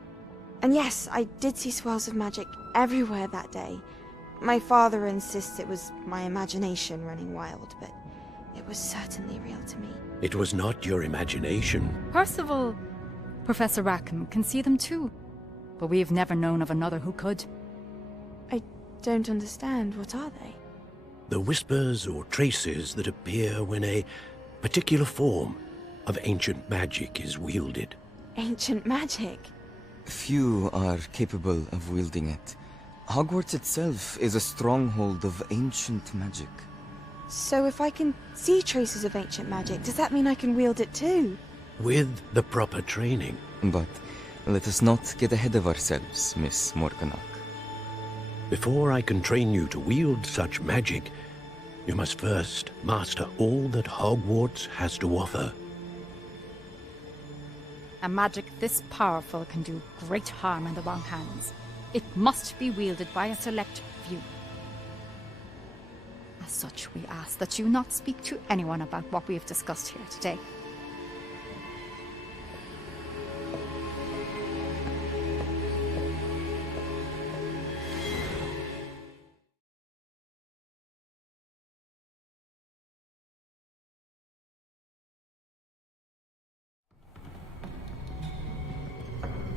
And yes, I did see swirls of magic everywhere that day. My father insists it was my imagination running wild, but it was certainly real to me. It was not your imagination. Percival, Professor Rackham can see them too. But we've never known of another who could. I don't understand. What are they? The whispers or traces that appear when a particular form of ancient magic is wielded. Ancient magic? Few are capable of wielding it. Hogwarts itself is a stronghold of ancient magic. So if I can see traces of ancient magic, does that mean I can wield it too? With the proper training. But let us not get ahead of ourselves, Miss Morganach. Before I can train you to wield such magic, you must first master all that Hogwarts has to offer. A magic this powerful can do great harm in the wrong hands. It must be wielded by a select few. As such, we ask that you not speak to anyone about what we have discussed here today.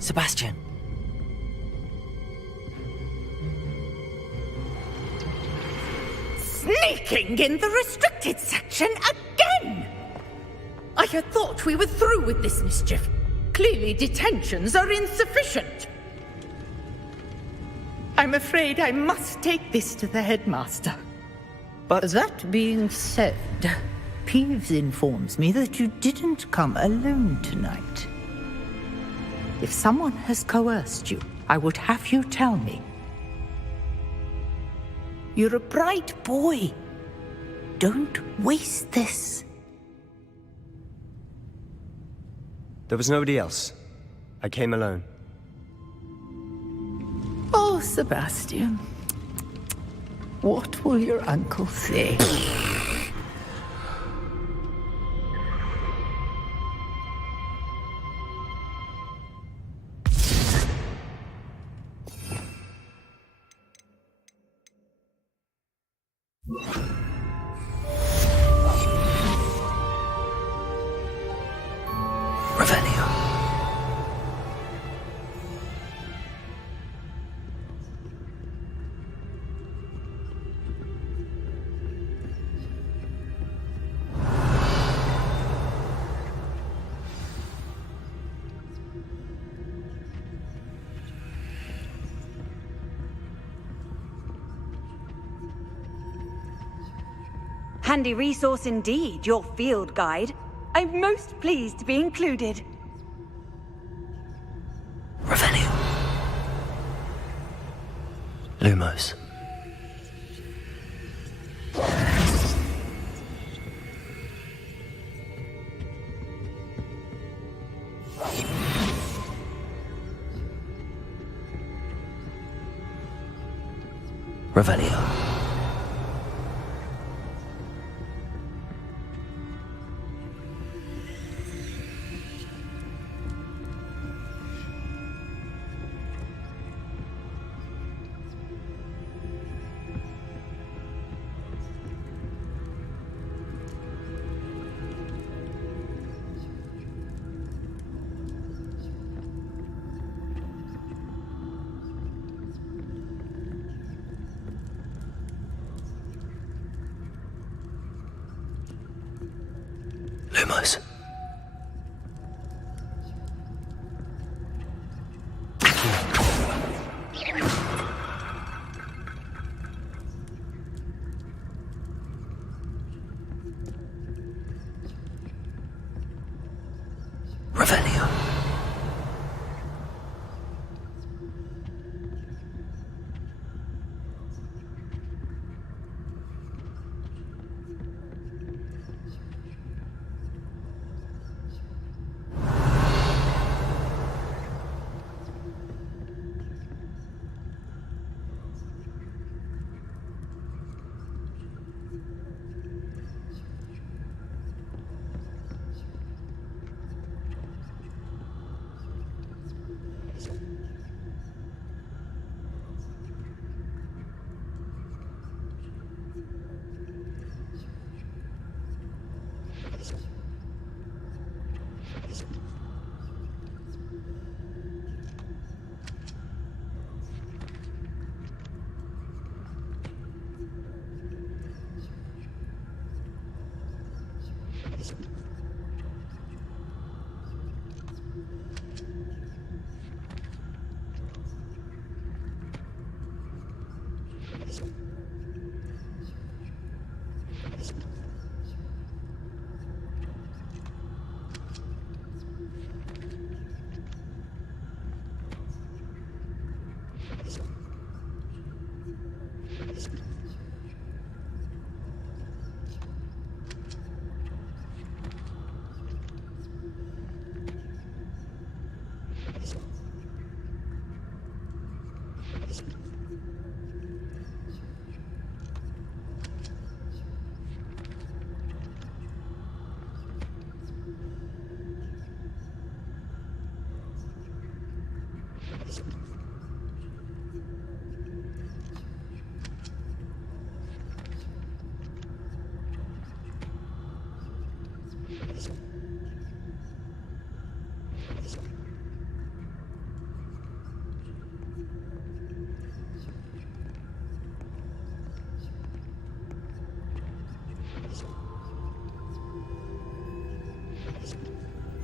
Sebastian! Sneaking in the restricted section again! I had thought we were through with this mischief. Clearly detentions are insufficient. I'm afraid I must take this to the headmaster. But that being said, Peeves informs me that you didn't come alone tonight. If someone has coerced you, I would have you tell me. You're a bright boy. Don't waste this. there was nobody else. I came alone. Oh, Sebastian. What will your uncle say? Handy resource indeed, your field guide. I'm most pleased to be included. Lumos. Revelio. Lumos. Revelio.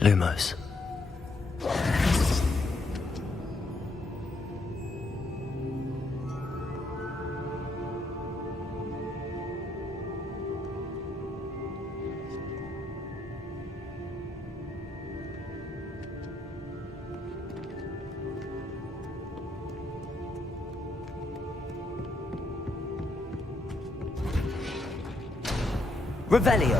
Lumos. Revelio.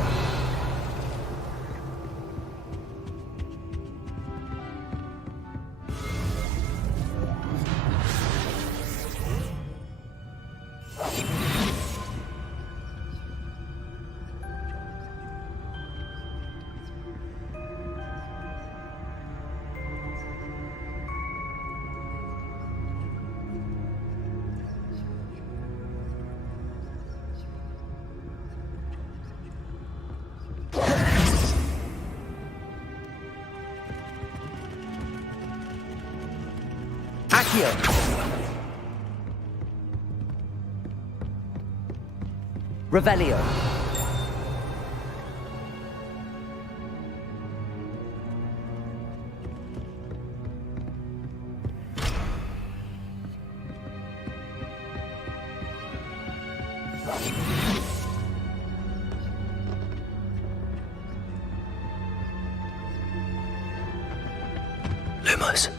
Accio. Revelio. Lumos.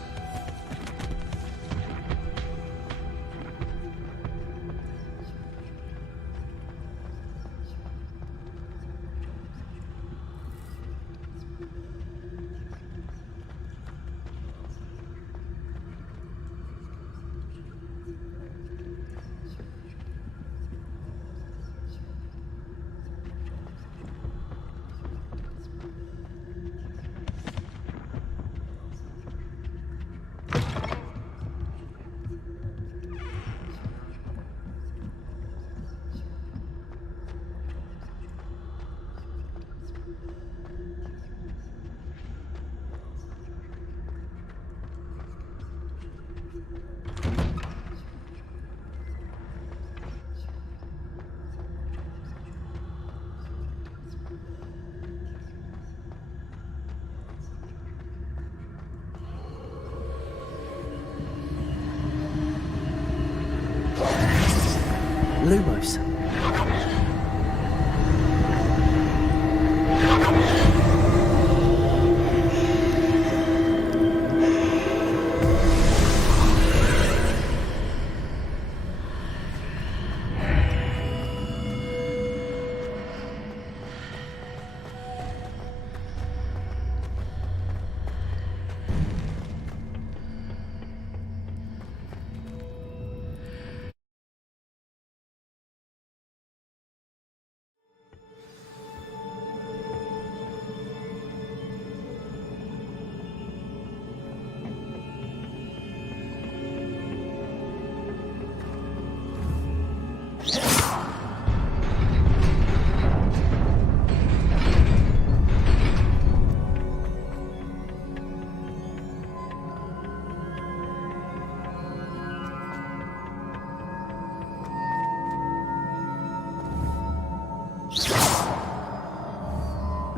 Lumos.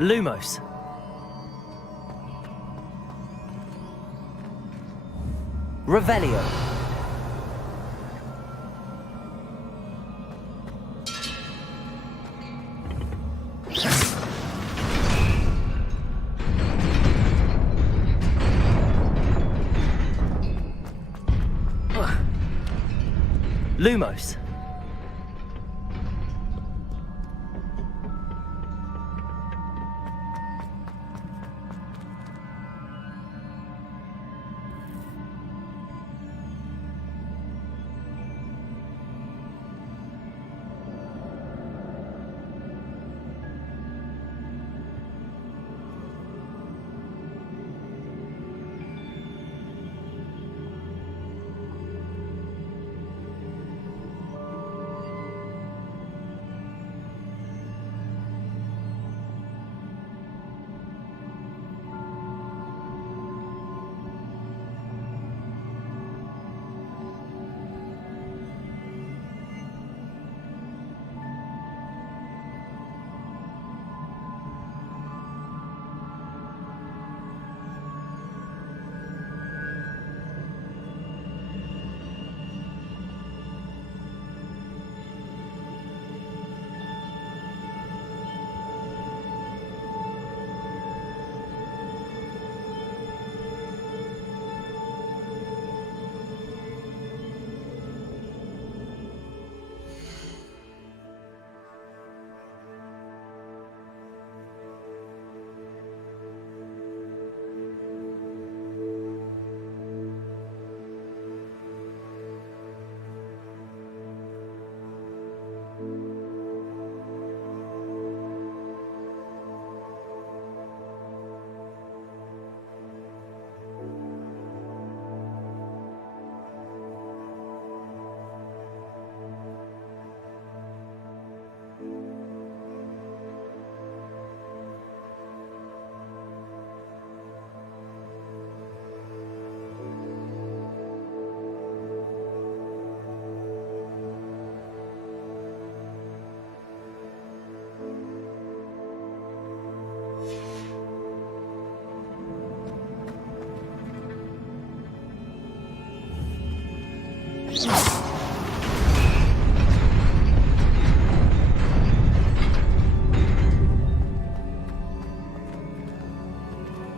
Lumos. Revelio. Lumos.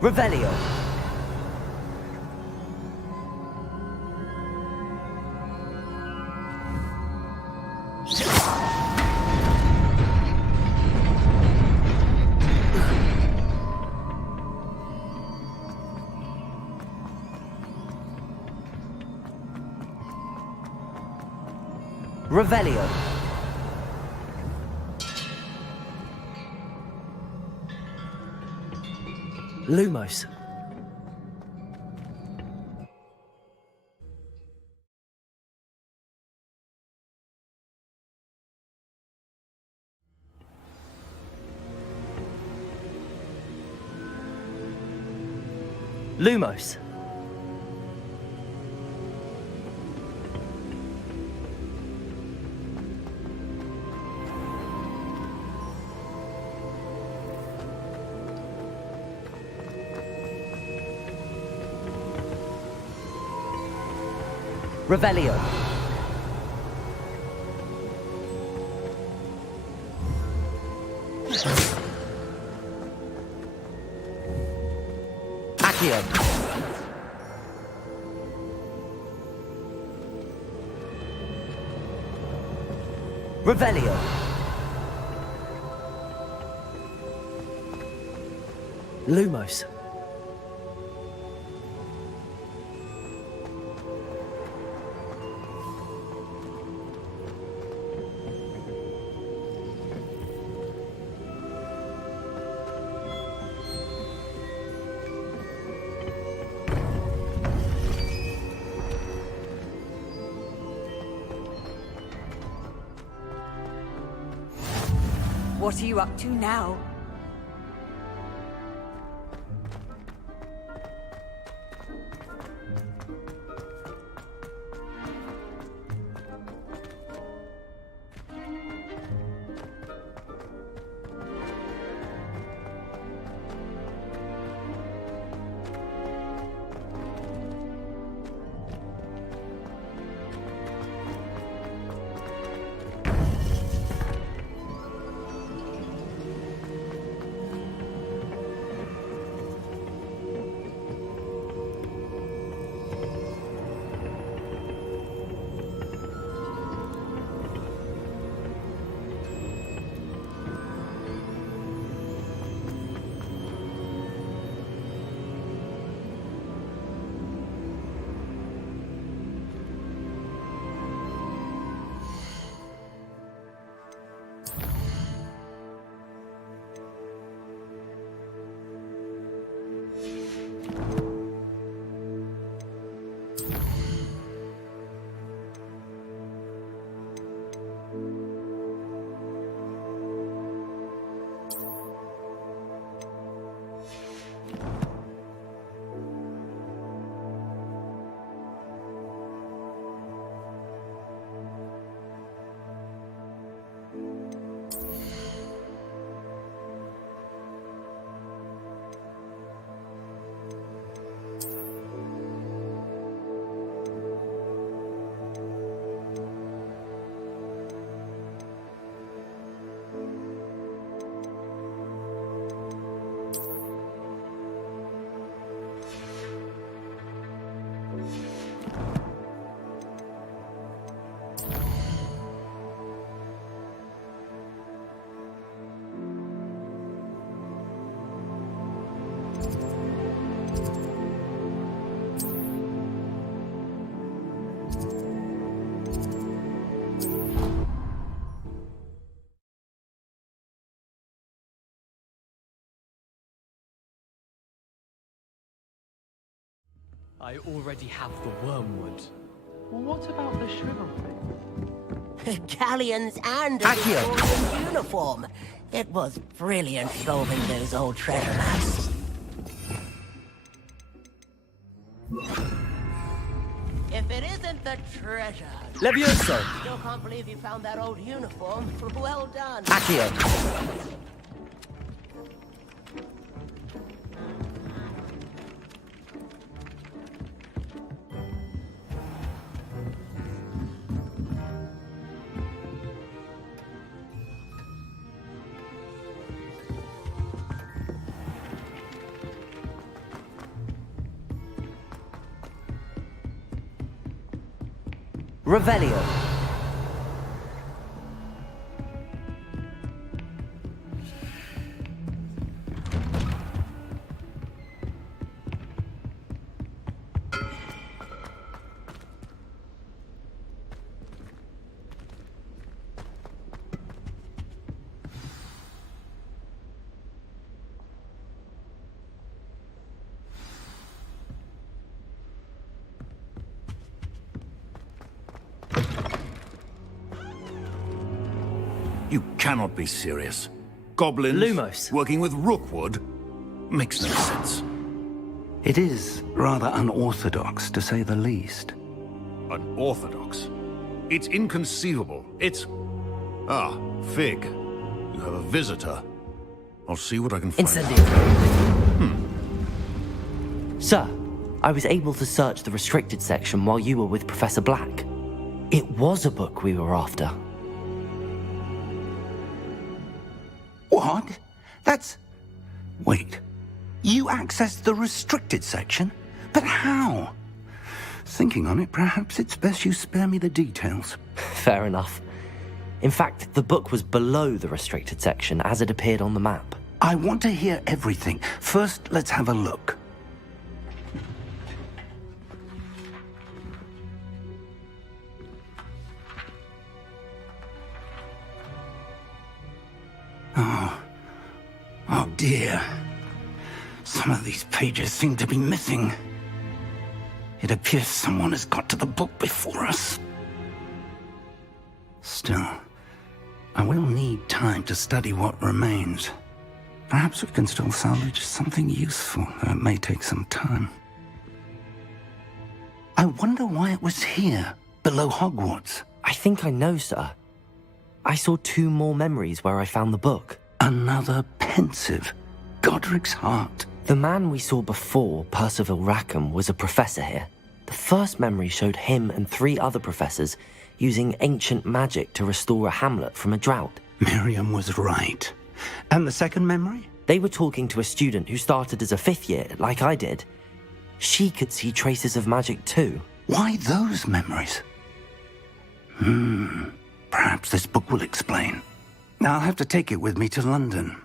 Revelio. Revelio. Lumos. Lumos. Revelio. Accio. Revelio. Lumos. What are you up to now? I already have the wormwood. What about the shrivel thing? Galleons and a Victorian uniform. It was brilliant solving those old treasure maps. If it isn't the treasure. Levioso! Still can't believe you found that old uniform. Well done. Accio! Revelio. You cannot be serious. Goblins Lumos. working with Rookwood? Makes no sense. It is rather unorthodox, to say the least. Unorthodox? It's inconceivable. It's... Ah, Fig. You have a visitor. I'll see what I can find Incendio. out. Sir, I was able to search the restricted section while you were with Professor Black. It was a book we were after. What? That's... Wait. You accessed the restricted section? But how? Thinking on it, perhaps it's best you spare me the details. Fair enough. In fact, the book was below the restricted section as it appeared on the map. I want to hear everything. First, let's have a look. Oh dear. Some of these pages seem to be missing. It appears someone has got to the book before us. Still, I will need time to study what remains. Perhaps we can still salvage something useful, though it may take some time. I wonder why it was here, below Hogwarts. I think I know, sir. I saw 2 more memories where I found the book. Another pensive. Godric's heart. The man we saw before, Percival Rackham, was a professor here. The first memory showed him and 3 other professors using ancient magic to restore a hamlet from a drought. Miriam was right. And the second memory? They were talking to a student who started as a 5th year, like I did. She could see traces of magic too. Why those memories? Perhaps this book will explain. Now I'll have to take it with me to London.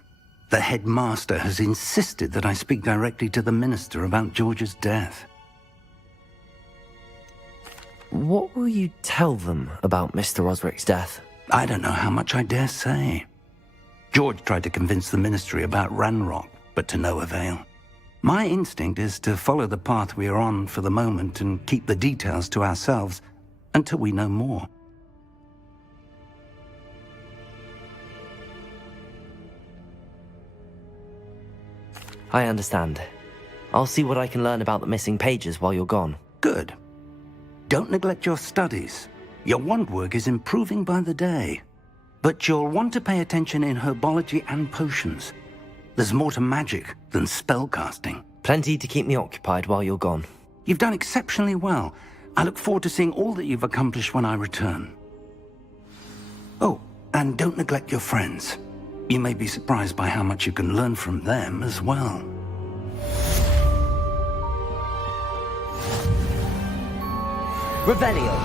The headmaster has insisted that I speak directly to the minister about George's death. What will you tell them about Mr. Osric's death? I don't know how much I dare say. George tried to convince the ministry about Ranrock, but to no avail. My instinct is to follow the path we are on for the moment and keep the details to ourselves until we know more. I understand. I'll see what I can learn about the missing pages while you're gone. Good. Don't neglect your studies. Your wand work is improving by the day. But you'll want to pay attention in herbology and potions. There's more to magic than spellcasting. Plenty to keep me occupied while you're gone. You've done exceptionally well. I look forward to seeing all that you've accomplished when I return. Oh, and don't neglect your friends. You may be surprised by how much you can learn from them as well. Revelio.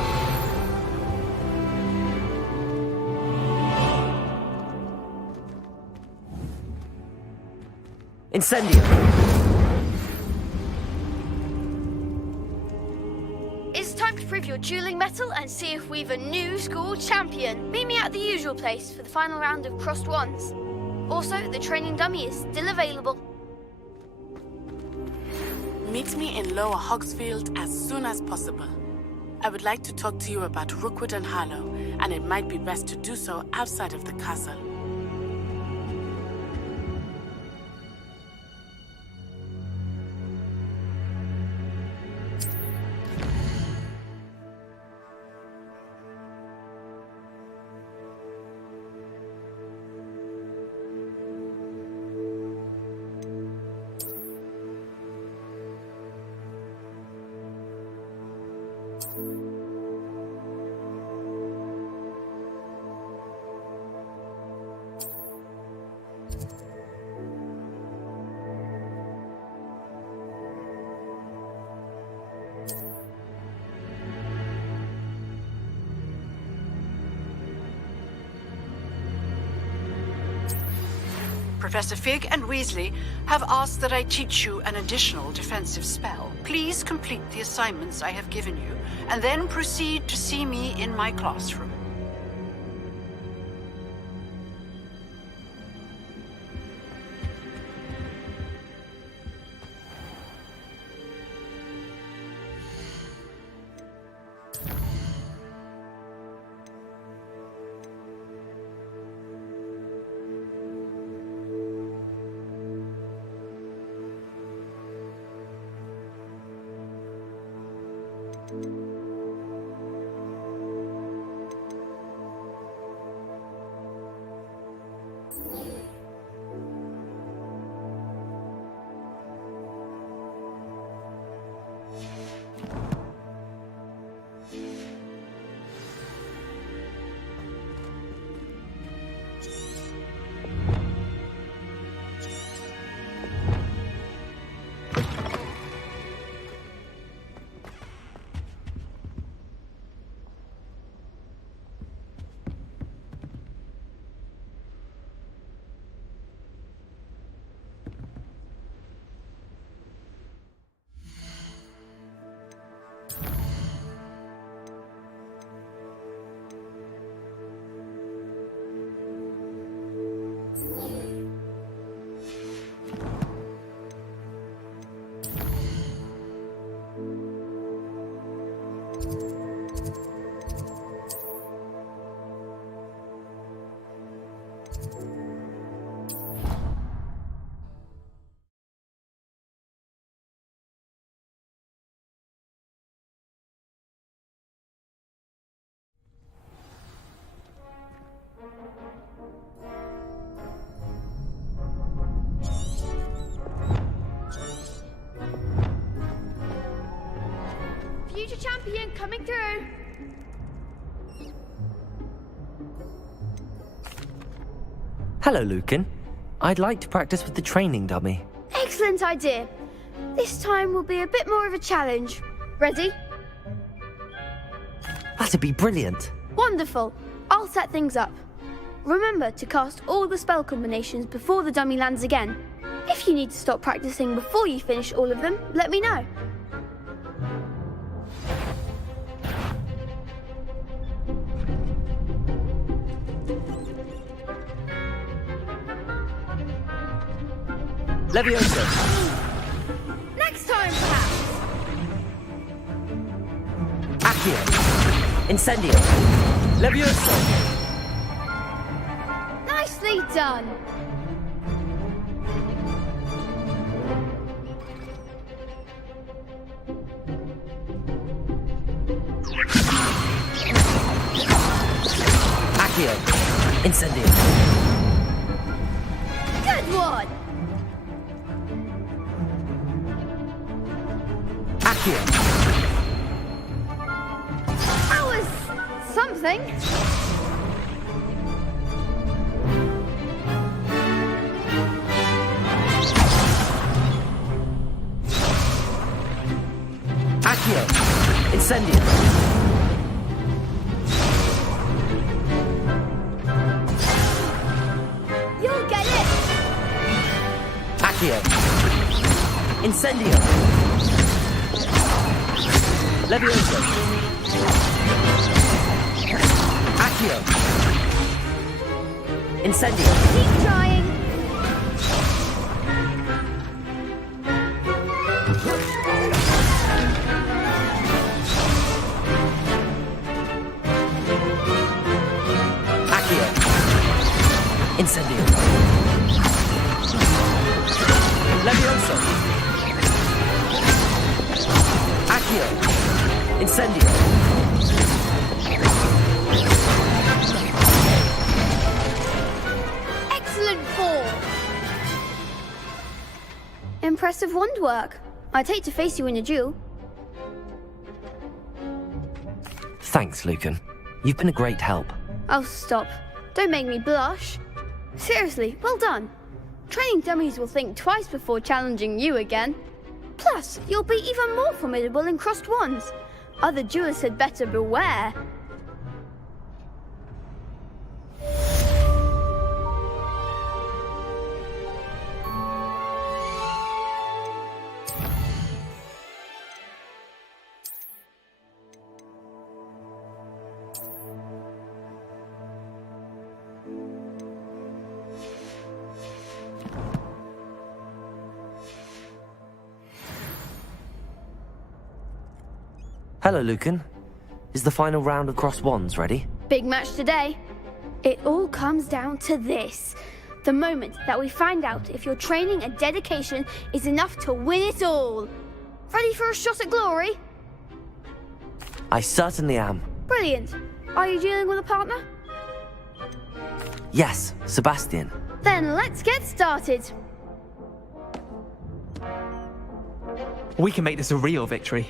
Incendio. It's time to prove your dueling mettle and see if we've a new school champion. Meet me at the usual place for the final round of crossed wands. Also, the training dummy is still available. Meet me in Lower Hogsfield as soon as possible. I would like to talk to you about Rookwood and Harlow, and it might be best to do so outside of the castle. Professor Fig and Weasley have asked that I teach you an additional defensive spell. Please complete the assignments I have given you, and then proceed to see me in my classroom. Future champion coming through. Hello, Lucan. I'd like to practice with the training dummy. Excellent idea. This time will be a bit more of a challenge. Ready? That'd be brilliant. Wonderful. I'll set things up. Remember to cast all the spell combinations before the dummy lands again. If you need to stop practicing before you finish all of them, let me know. Leviosa. Next time, perhaps. Accio. Incendio. Leviosa. Nicely done. Accio. Incendio. Good one. Accio. That was something. Accio. Incendio. You'll get it. Accio. Incendio. Leviosa. Accio. Incendio. Keep trying. Accio. Incendio. Levioso. Accio. Incendio. Excellent fall! Impressive wand work. I'd hate to face you in a duel. Thanks, Lucan. You've been a great help. Oh, stop. Don't make me blush. Seriously, well done. Training dummies will think twice before challenging you again. Plus, you'll be even more formidable in crossed wands. Other duelists had better beware. Hello, Lucan. Is the final round of Cross Wands ready? Big match today. It all comes down to this. The moment that we find out if your training and dedication is enough to win it all. Ready for a shot at glory? I certainly am. Brilliant. Are you dealing with a partner? Yes, Sebastian. Then let's get started. We can make this a real victory.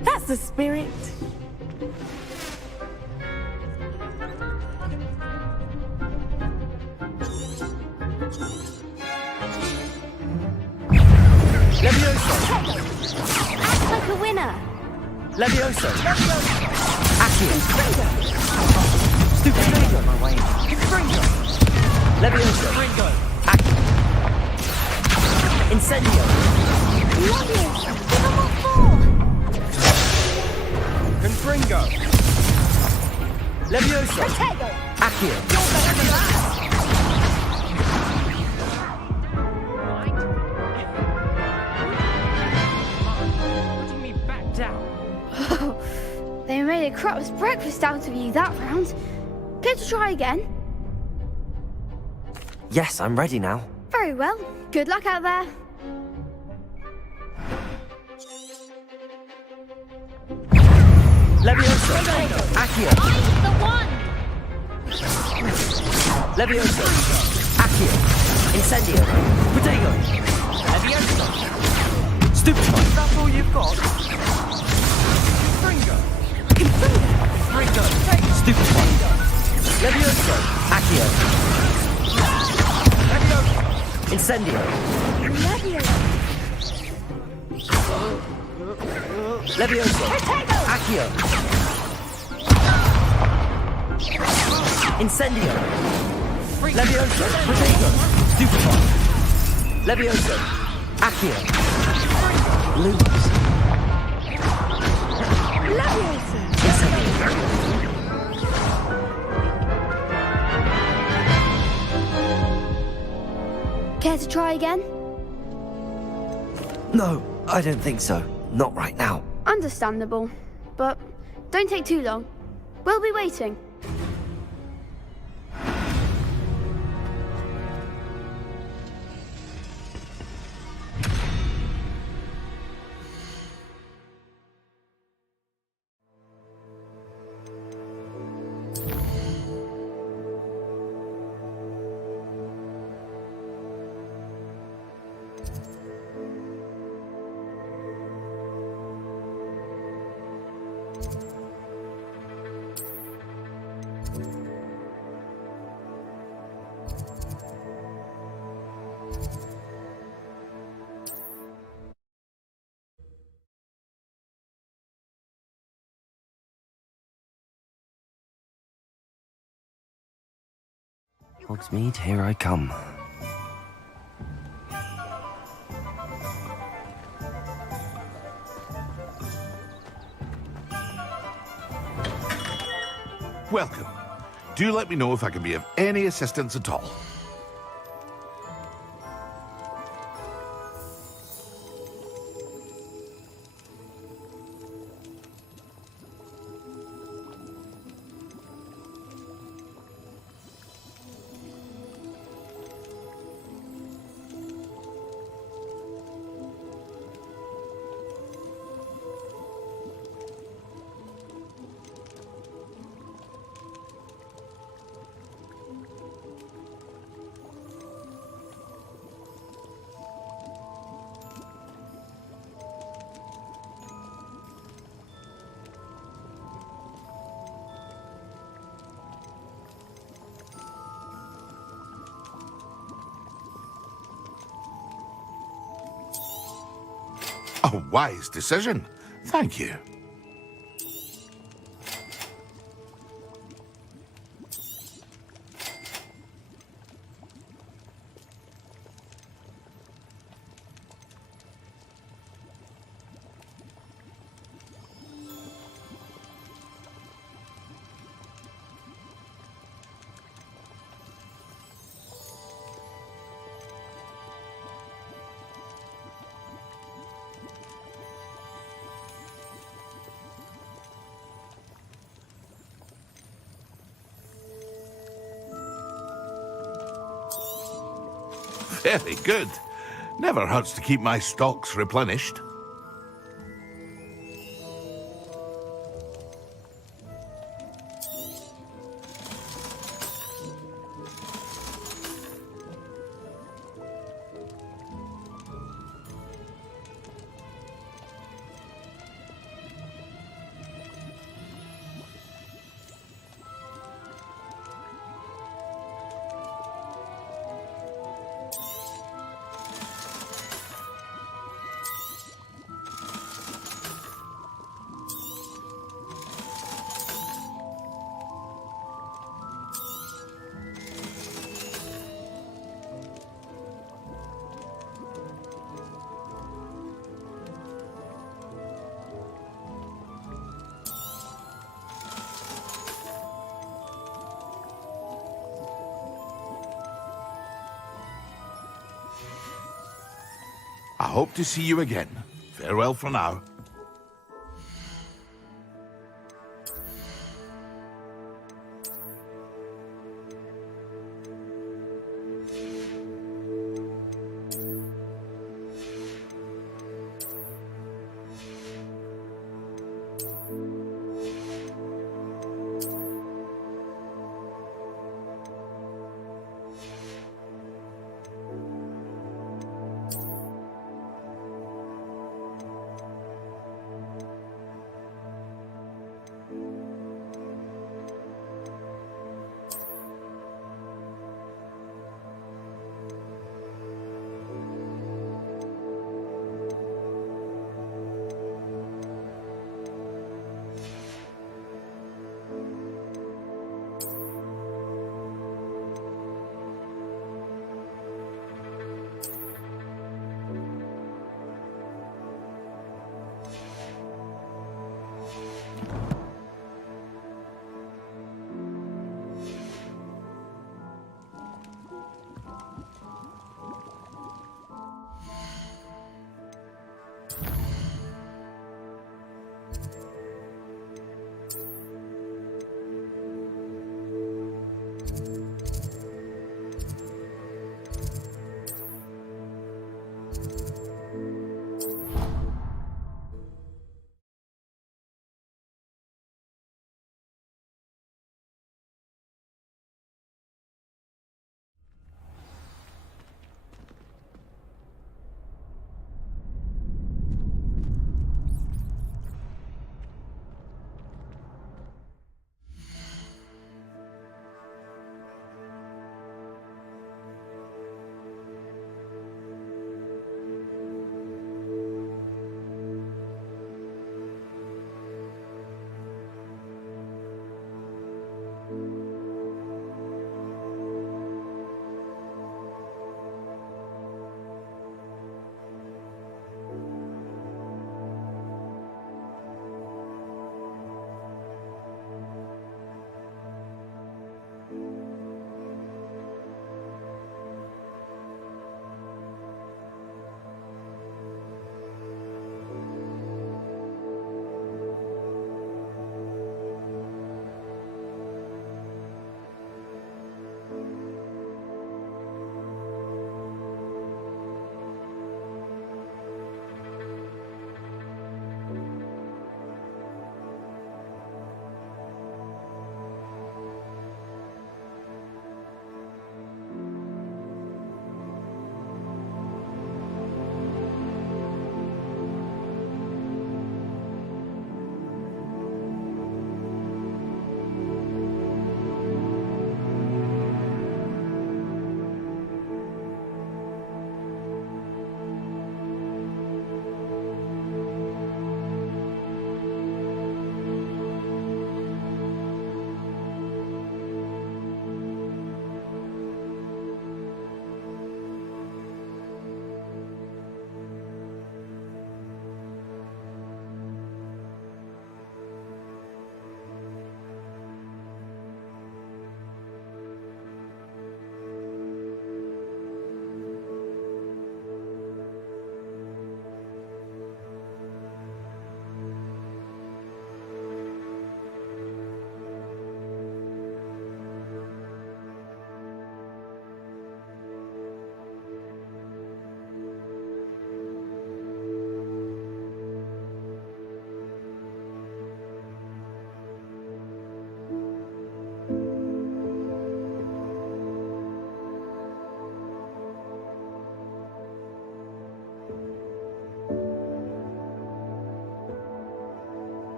That's the spirit. Levioso. Act like a winner. Levioso. Accio. Stupid Ringo. My way. Ringo. Levioso. Ringo. Accio. Incendio. Levioso. Give him what for. Confringo. Levioso. Protego. Accio. You're better than that. Putting me back down. They made a crap's breakfast out of you that round. Care to try again? Yes, I'm ready now. Very well. Good luck out there. Levioso. Accio. I'm the one. Levioso. Accio. Incendio. Protego. Levioso. Stupefy. That's all you've got? Ringo. Ringo. Stupefy. Levioso. Accio. Levioso. Incendio. Levioso. Levioso. Accio. Incendio. Levioso. Protego. Stupefy. Levioso. Accio. Lose. Levioso. Incendio. Care to try again? No, I don't think so. Not right now. Understandable. But don't take too long. We'll be waiting. Hogsmeade, here I come. Welcome. Do let me know if I can be of any assistance at all. A wise decision. Thank you. Very good. Never hurts to keep my stocks replenished. I hope to see you again. Farewell for now.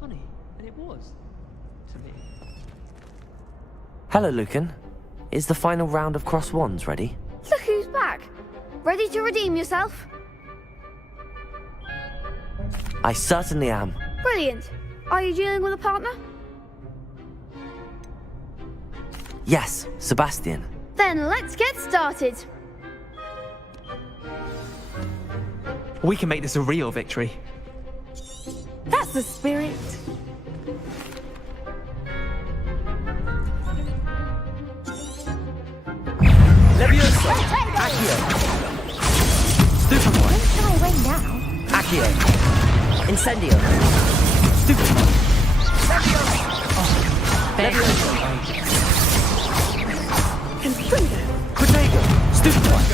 funny, and it was. To me. Hello, Lucan. Is the final round of cross wands ready? Look who's back. Ready to redeem yourself? I certainly am. Brilliant. Are you dealing with a partner? Yes, Sebastian. Then let's get started. We can make this a real victory. That's the spirit. Levioso! Accio! Stupid one! Don't shy away now. Accio! Incendio! Stupid one! Levioso! Confringo. Protego! Stupid one!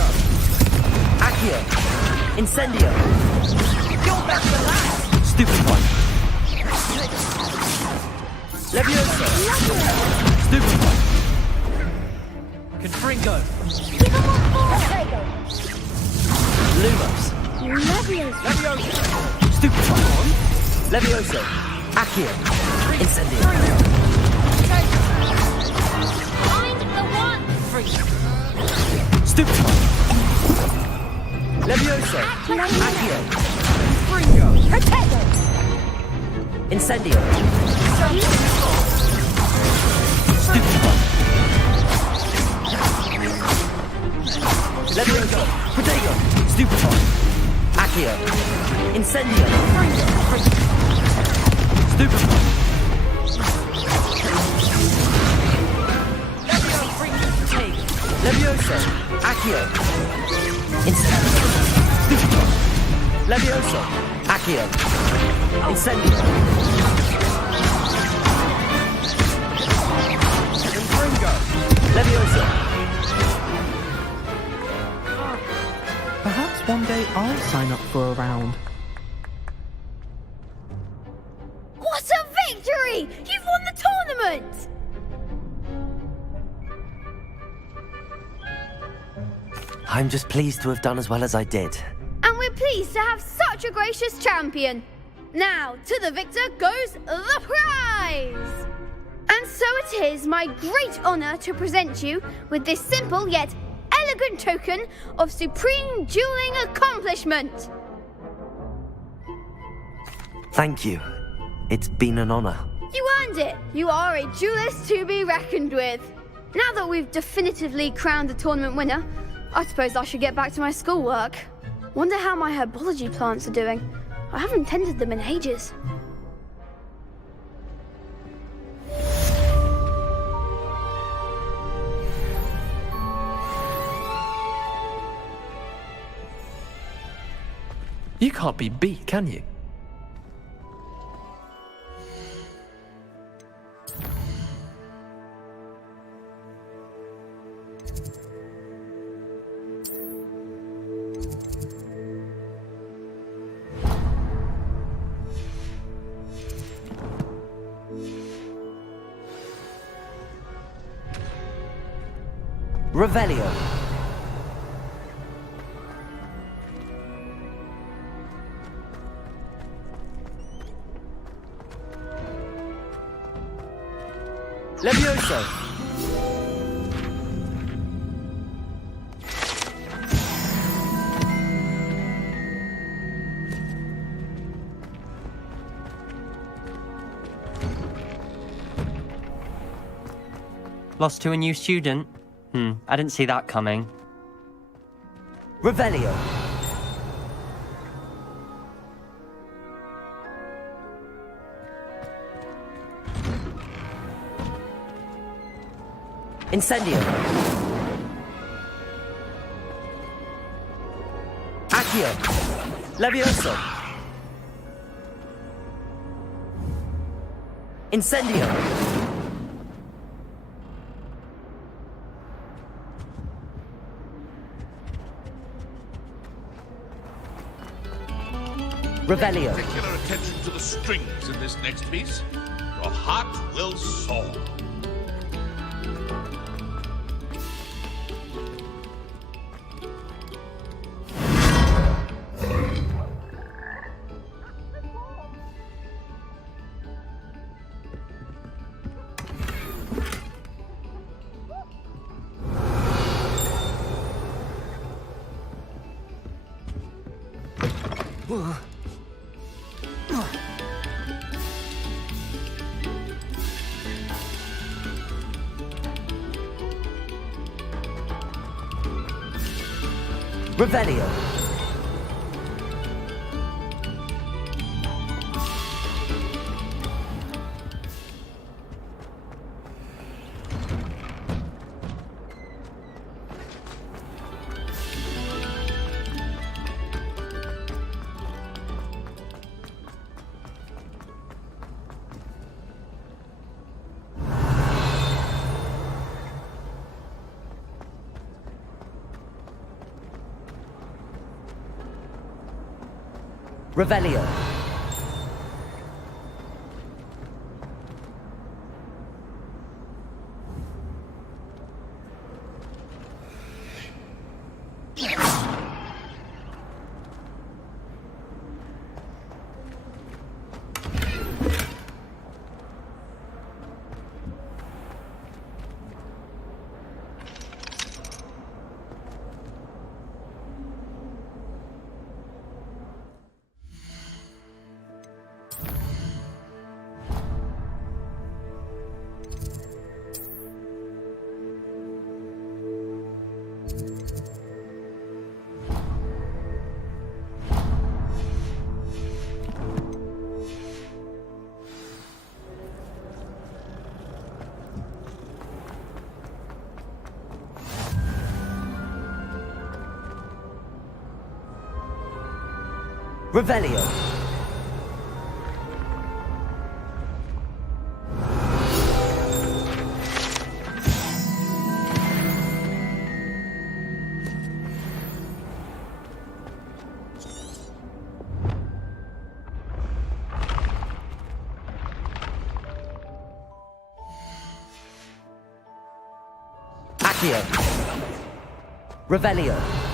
Accio! Incendio! You're best for that. Stupid one! Levioso! Stupid one! Confringo! Lumos! Levioso. Stupid one! Levioso! Accio! Incendio! Find the one. Stupid one! Levioso! Accio! Protego. Incendio! Stupid one! Levioso! Protego! Stupid one! Accio! Incendio! Stupid one! Levioso! Accio! Incendio! Stupid one! Levioso! Accio! Incendio! Levioso! Perhaps one day I'll sign up for a round. What a victory! You've won the tournament! I'm just pleased to have done as well as I did. And we're pleased to have such a gracious champion. Now, to the victor goes the prize! And so it is my great honor to present you with this simple yet elegant token of supreme dueling accomplishment. Thank you. It's been an honor. You earned it. You are a duelist to be reckoned with. Now that we've definitively crowned the tournament winner, I suppose I should get back to my schoolwork. Wonder how my herbology plants are doing. I haven't tended them in ages. You can't be beat, can you? Revelio. Levioso. Lost to a new student? I didn't see that coming. Revelio. Incendio. Accio. Levioso. Incendio. Revelio. Particular attention to the strings in this next piece. Your heart will soar. Revelio. Revelio. Revelio. Accio. Revelio.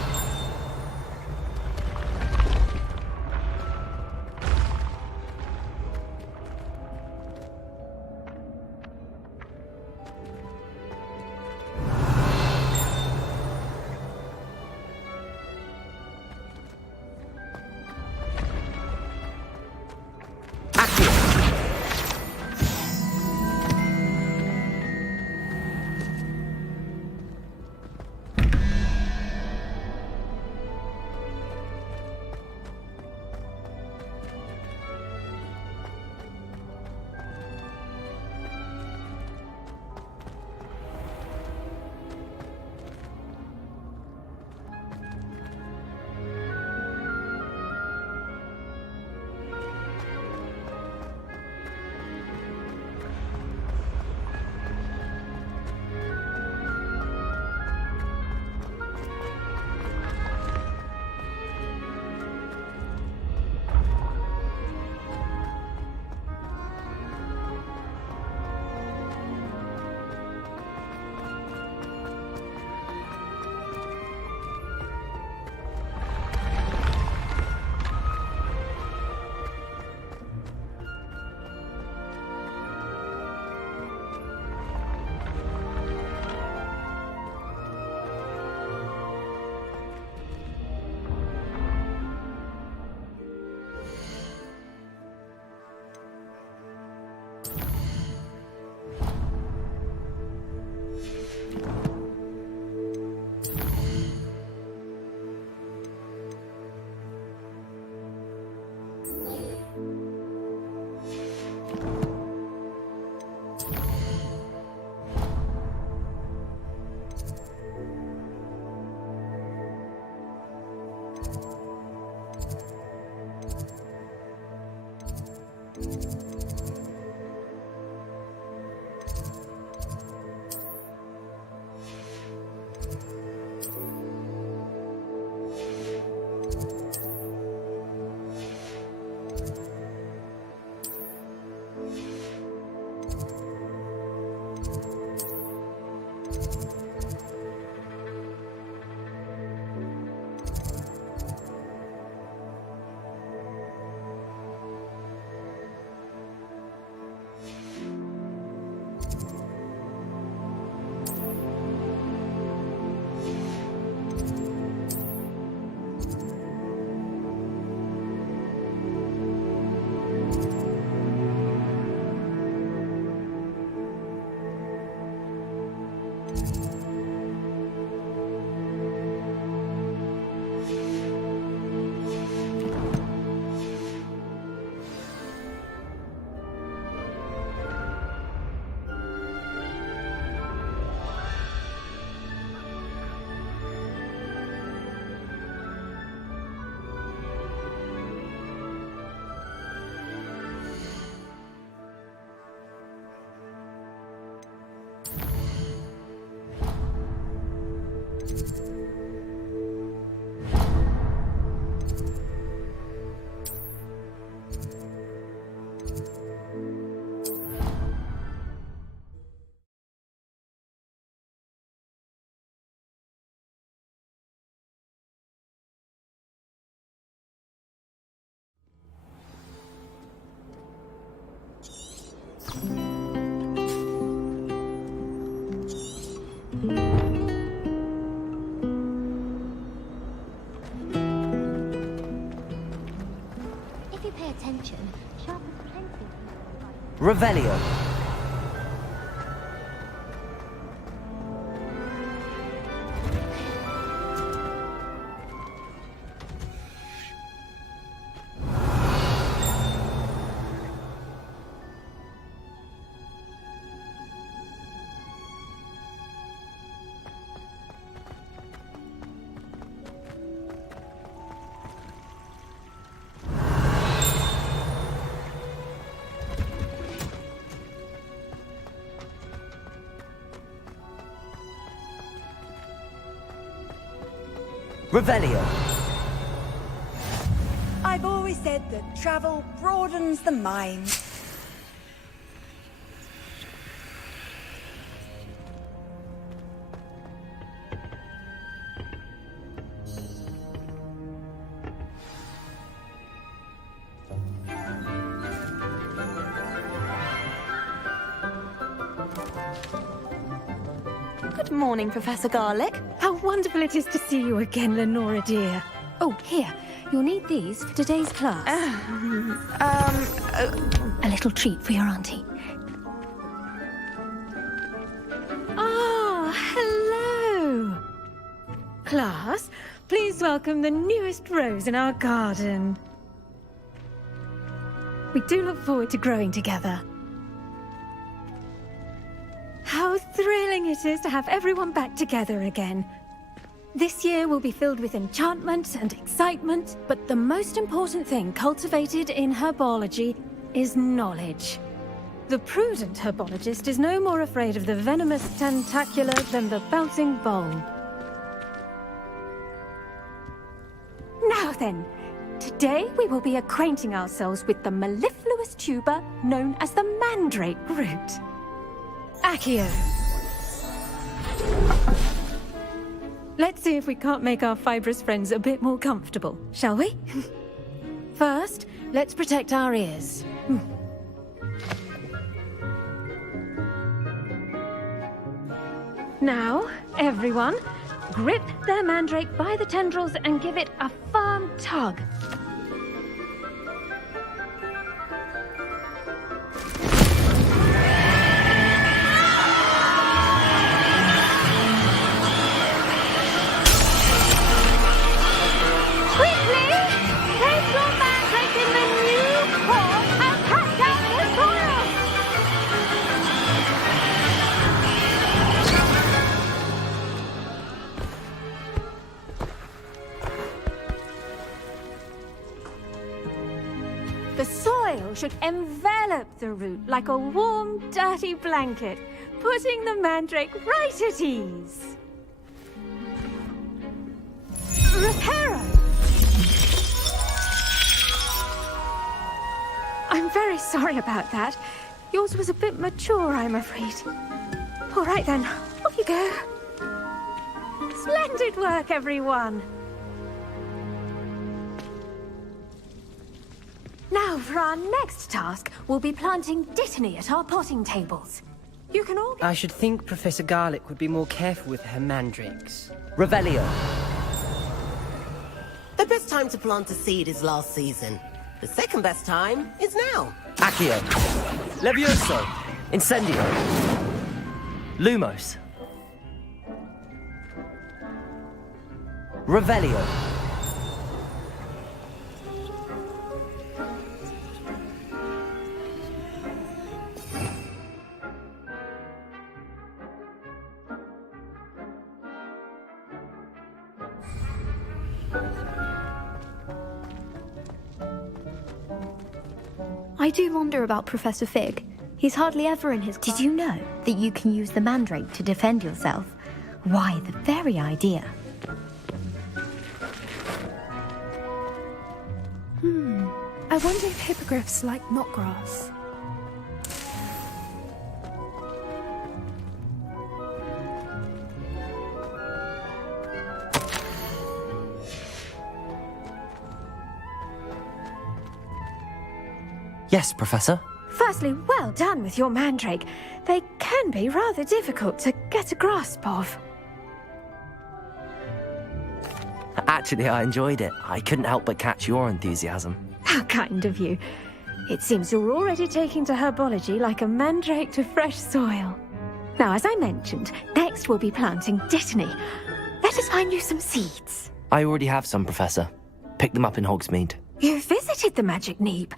Revelio. Revelio. I've always said that travel broadens the mind. Good morning, Professor Garlick. How wonderful it is to see you again, Lenora dear. Oh, here. You'll need these for today's class. A little treat for your auntie. Ah, hello. Class, please welcome the newest rose in our garden. We do look forward to growing together. How thrilling it is to have everyone back together again. This year will be filled with enchantment and excitement, but the most important thing cultivated in herbology is knowledge. The prudent herbologist is no more afraid of the venomous tentacula than the bouncing vole. Now then, today we will be acquainting ourselves with the mellifluous tuber known as the mandrake root. Accio. Let's see if we can't make our fibrous friends a bit more comfortable, shall we? First, let's protect our ears. Now, everyone, grip their mandrake by the tendrils and give it a firm tug. The soil should envelop the root like a warm, dirty blanket, putting the mandrake right at ease. Reparo! I'm very sorry about that. Yours was a bit mature, I'm afraid. All right then, off you go. Splendid work, everyone. Now, for our next task, we'll be planting dittany at our potting tables. You can all... I should think Professor Garlick would be more careful with her mandrakes. Revelio. The best time to plant a seed is last season. The second best time is now. Accio. Levioso. Incendio. Lumos. Revelio. I do wonder about Professor Fig. He's hardly ever in his class. Did you know that you can use the mandrake to defend yourself? Why, the very idea. I wonder if hippogriffs like knotgrass. Yes, Professor? Firstly, well done with your mandrake. They can be rather difficult to get a grasp of. Actually, I enjoyed it. I couldn't help but catch your enthusiasm. How kind of you. It seems you're already taking to herbology like a mandrake to fresh soil. Now, as I mentioned, next we'll be planting Dittany. Let us find you some seeds. I already have some, Professor. Pick them up in Hogsmeade. You visited the Magic Neep.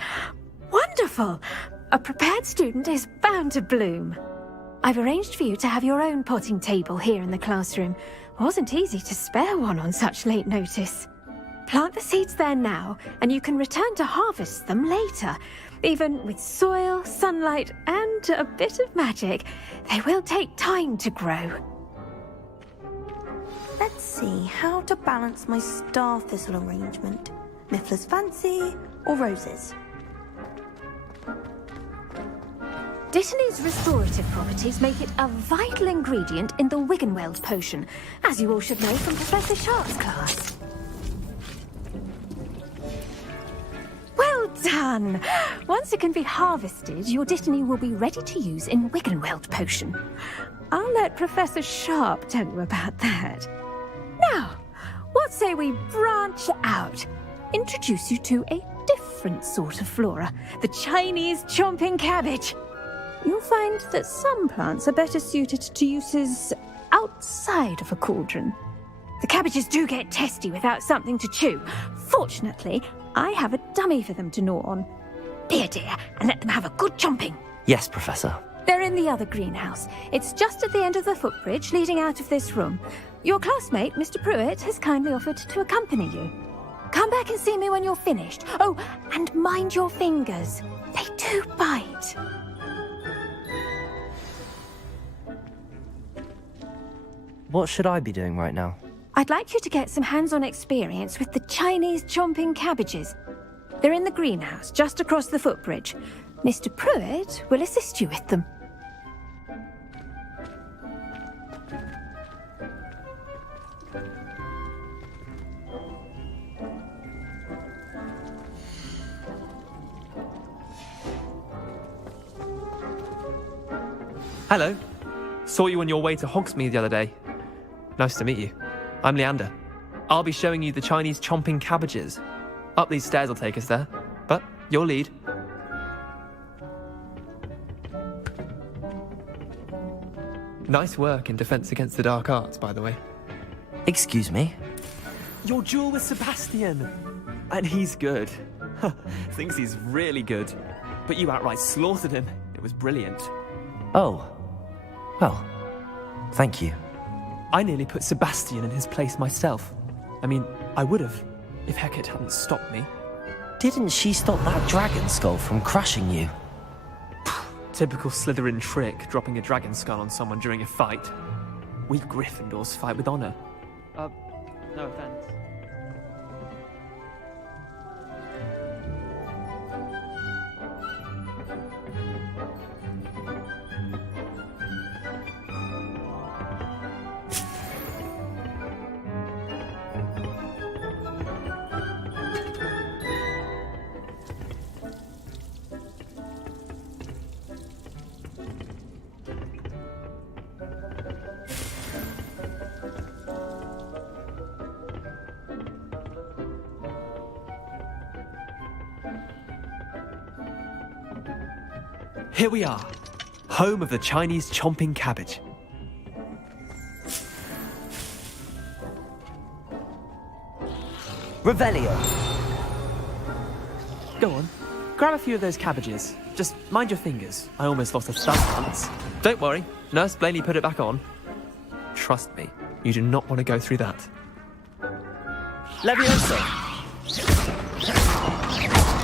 Wonderful! A prepared student is bound to bloom. I've arranged for you to have your own potting table here in the classroom. Wasn't easy to spare one on such late notice. Plant the seeds there now, and you can return to harvest them later. Even with soil, sunlight, and a bit of magic, they will take time to grow. Let's see how to balance my star thistle arrangement. Miffler's Fancy or roses? Dittany's restorative properties make it a vital ingredient in the Wiggenweld potion, as you all should know from Professor Sharp's class. Well done! Once it can be harvested, your Dittany will be ready to use in Wiggenweld potion. I'll let Professor Sharp tell you about that. Now, what say we branch out? Introduce you to a different sort of flora, the Chinese chomping cabbage. You'll find that some plants are better suited to uses outside of a cauldron. The cabbages do get testy without something to chew. Fortunately, I have a dummy for them to gnaw on. Be a dear and let them have a good chomping. Yes, Professor. They're in the other greenhouse. It's just at the end of the footbridge leading out of this room. Your classmate, Mr. Pruitt, has kindly offered to accompany you. Come back and see me when you're finished. Oh, and mind your fingers. They do bite. What should I be doing right now? I'd like you to get some hands-on experience with the Chinese chomping cabbages. They're in the greenhouse, just across the footbridge. Mr. Pruitt will assist you with them. Hello. Saw you on your way to Hogsmeade the other day. Nice to meet you. I'm Leander. I'll be showing you the Chinese chomping cabbages. Up these stairs will take us there, but your lead. Nice work in Defense Against the Dark Arts, by the way. Excuse me? Your duel with Sebastian! And he's good. Thinks he's really good. But you outright slaughtered him. It was brilliant. Oh. Well, thank you. I nearly put Sebastian in his place myself. I mean, I would have, if Hecate hadn't stopped me. Didn't she stop that dragon skull from crushing you? Typical Slytherin trick, dropping a dragon skull on someone during a fight. We Gryffindors fight with honor. No offense. Here we are, home of the Chinese chomping cabbage. Revelio. Go on, grab a few of those cabbages. Just mind your fingers. I almost lost a thumb once. Don't worry, Nurse Blaney put it back on. Trust me, you do not want to go through that. Levioso.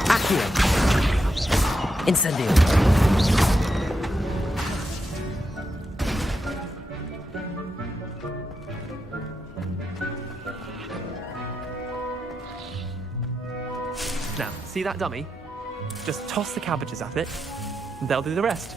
Accio. Incendio. Now, see that dummy? Just toss the cabbages at it, and they'll do the rest.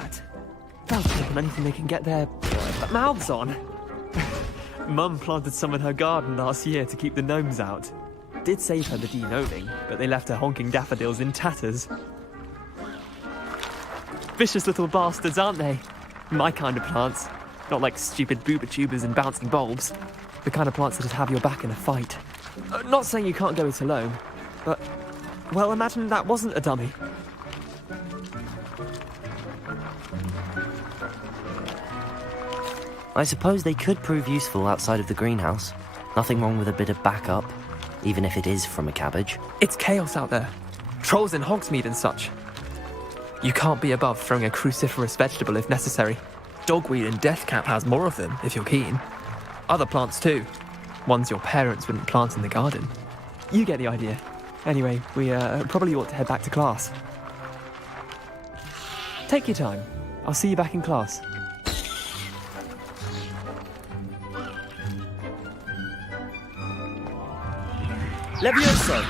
that? They'll click on anything they can get their mouths on. Mum planted some in her garden last year to keep the gnomes out. Did save her the de-gnoming, but they left her honking daffodils in tatters. Vicious little bastards, aren't they? My kind of plants. Not like stupid booba tubers and bouncing bulbs. The kind of plants that'd have your back in a fight. Not saying you can't go it alone, but, well, imagine that wasn't a dummy. I suppose they could prove useful outside of the greenhouse. Nothing wrong with a bit of backup, even if it is from a cabbage. It's chaos out there. Trolls in Hogsmeade and such. You can't be above throwing a cruciferous vegetable if necessary. Dogweed and deathcap has more of them, if you're keen. Other plants too. Ones your parents wouldn't plant in the garden. You get the idea. Anyway, we probably ought to head back to class. Take your time. I'll see you back in class. Levioso!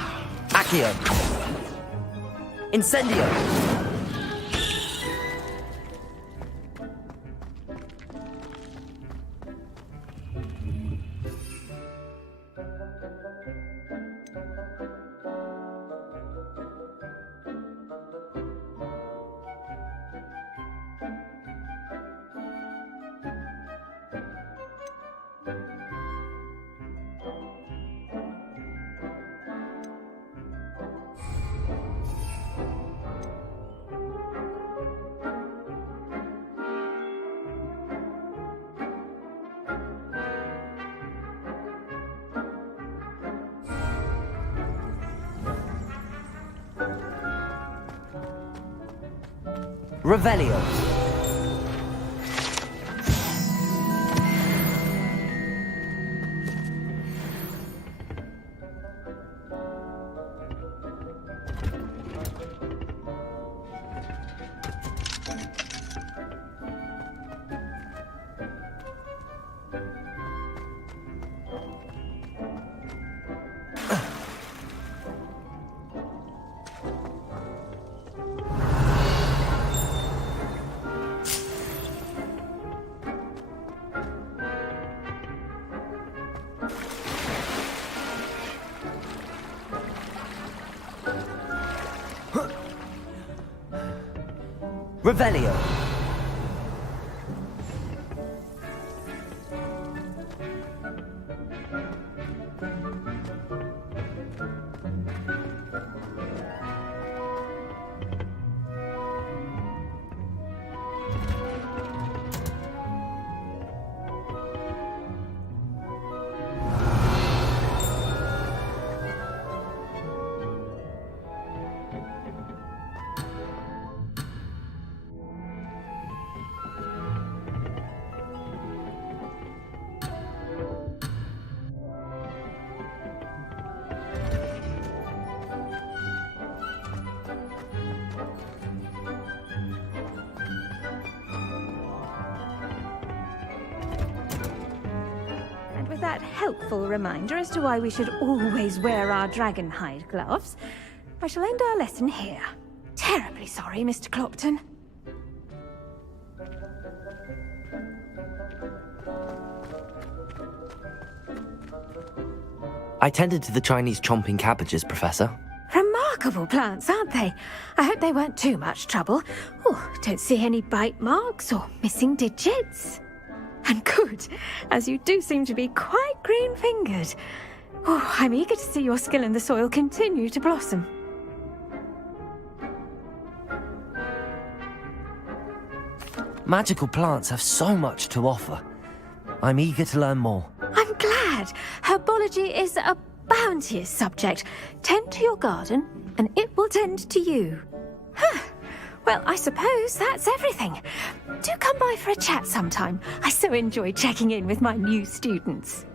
Accio! Incendio! Revelio. Revelio. That helpful reminder as to why we should always wear our dragon hide gloves, I shall end our lesson here. Terribly sorry, Mr. Clopton. I tended to the Chinese chomping cabbages, Professor. Remarkable plants, aren't they? I hope they weren't too much trouble. Oh, don't see any bite marks or missing digits. And good, as you do seem to be quite green-fingered. Oh, I'm eager to see your skill in the soil continue to blossom. Magical plants have so much to offer. I'm eager to learn more. I'm glad. Herbology is a bounteous subject. Tend to your garden, and it will tend to you. Huh. Well, I suppose that's everything. Do come by for a chat sometime. I so enjoy checking in with my new students.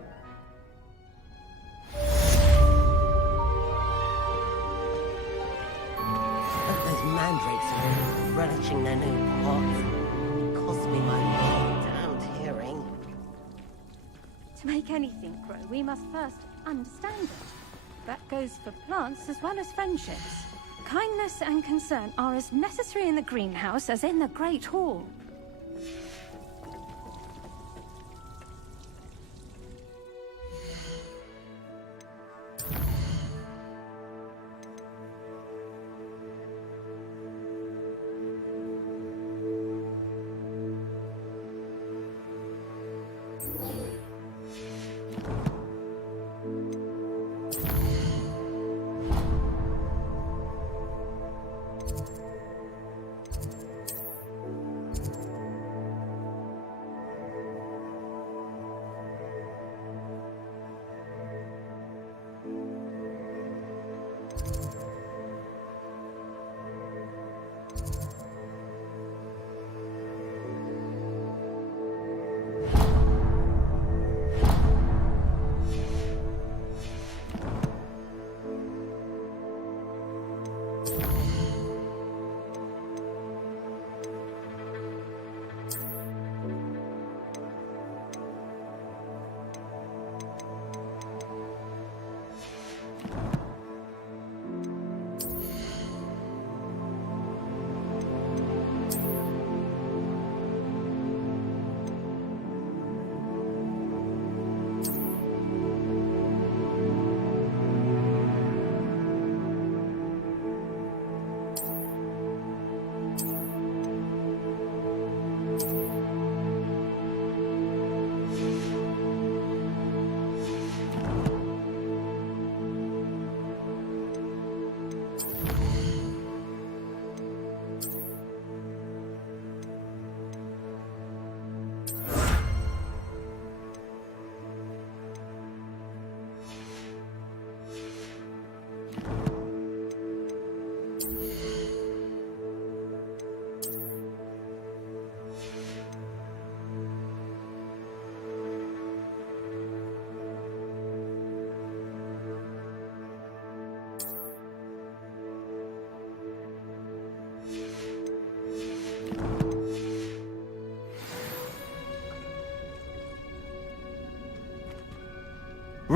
Those mandrakes are relishing their new pots. It cost me my damned hearing. To make anything grow, we must first understand it. That goes for plants as well as friendships. kindness and concern are as necessary in the greenhouse as in the Great Hall.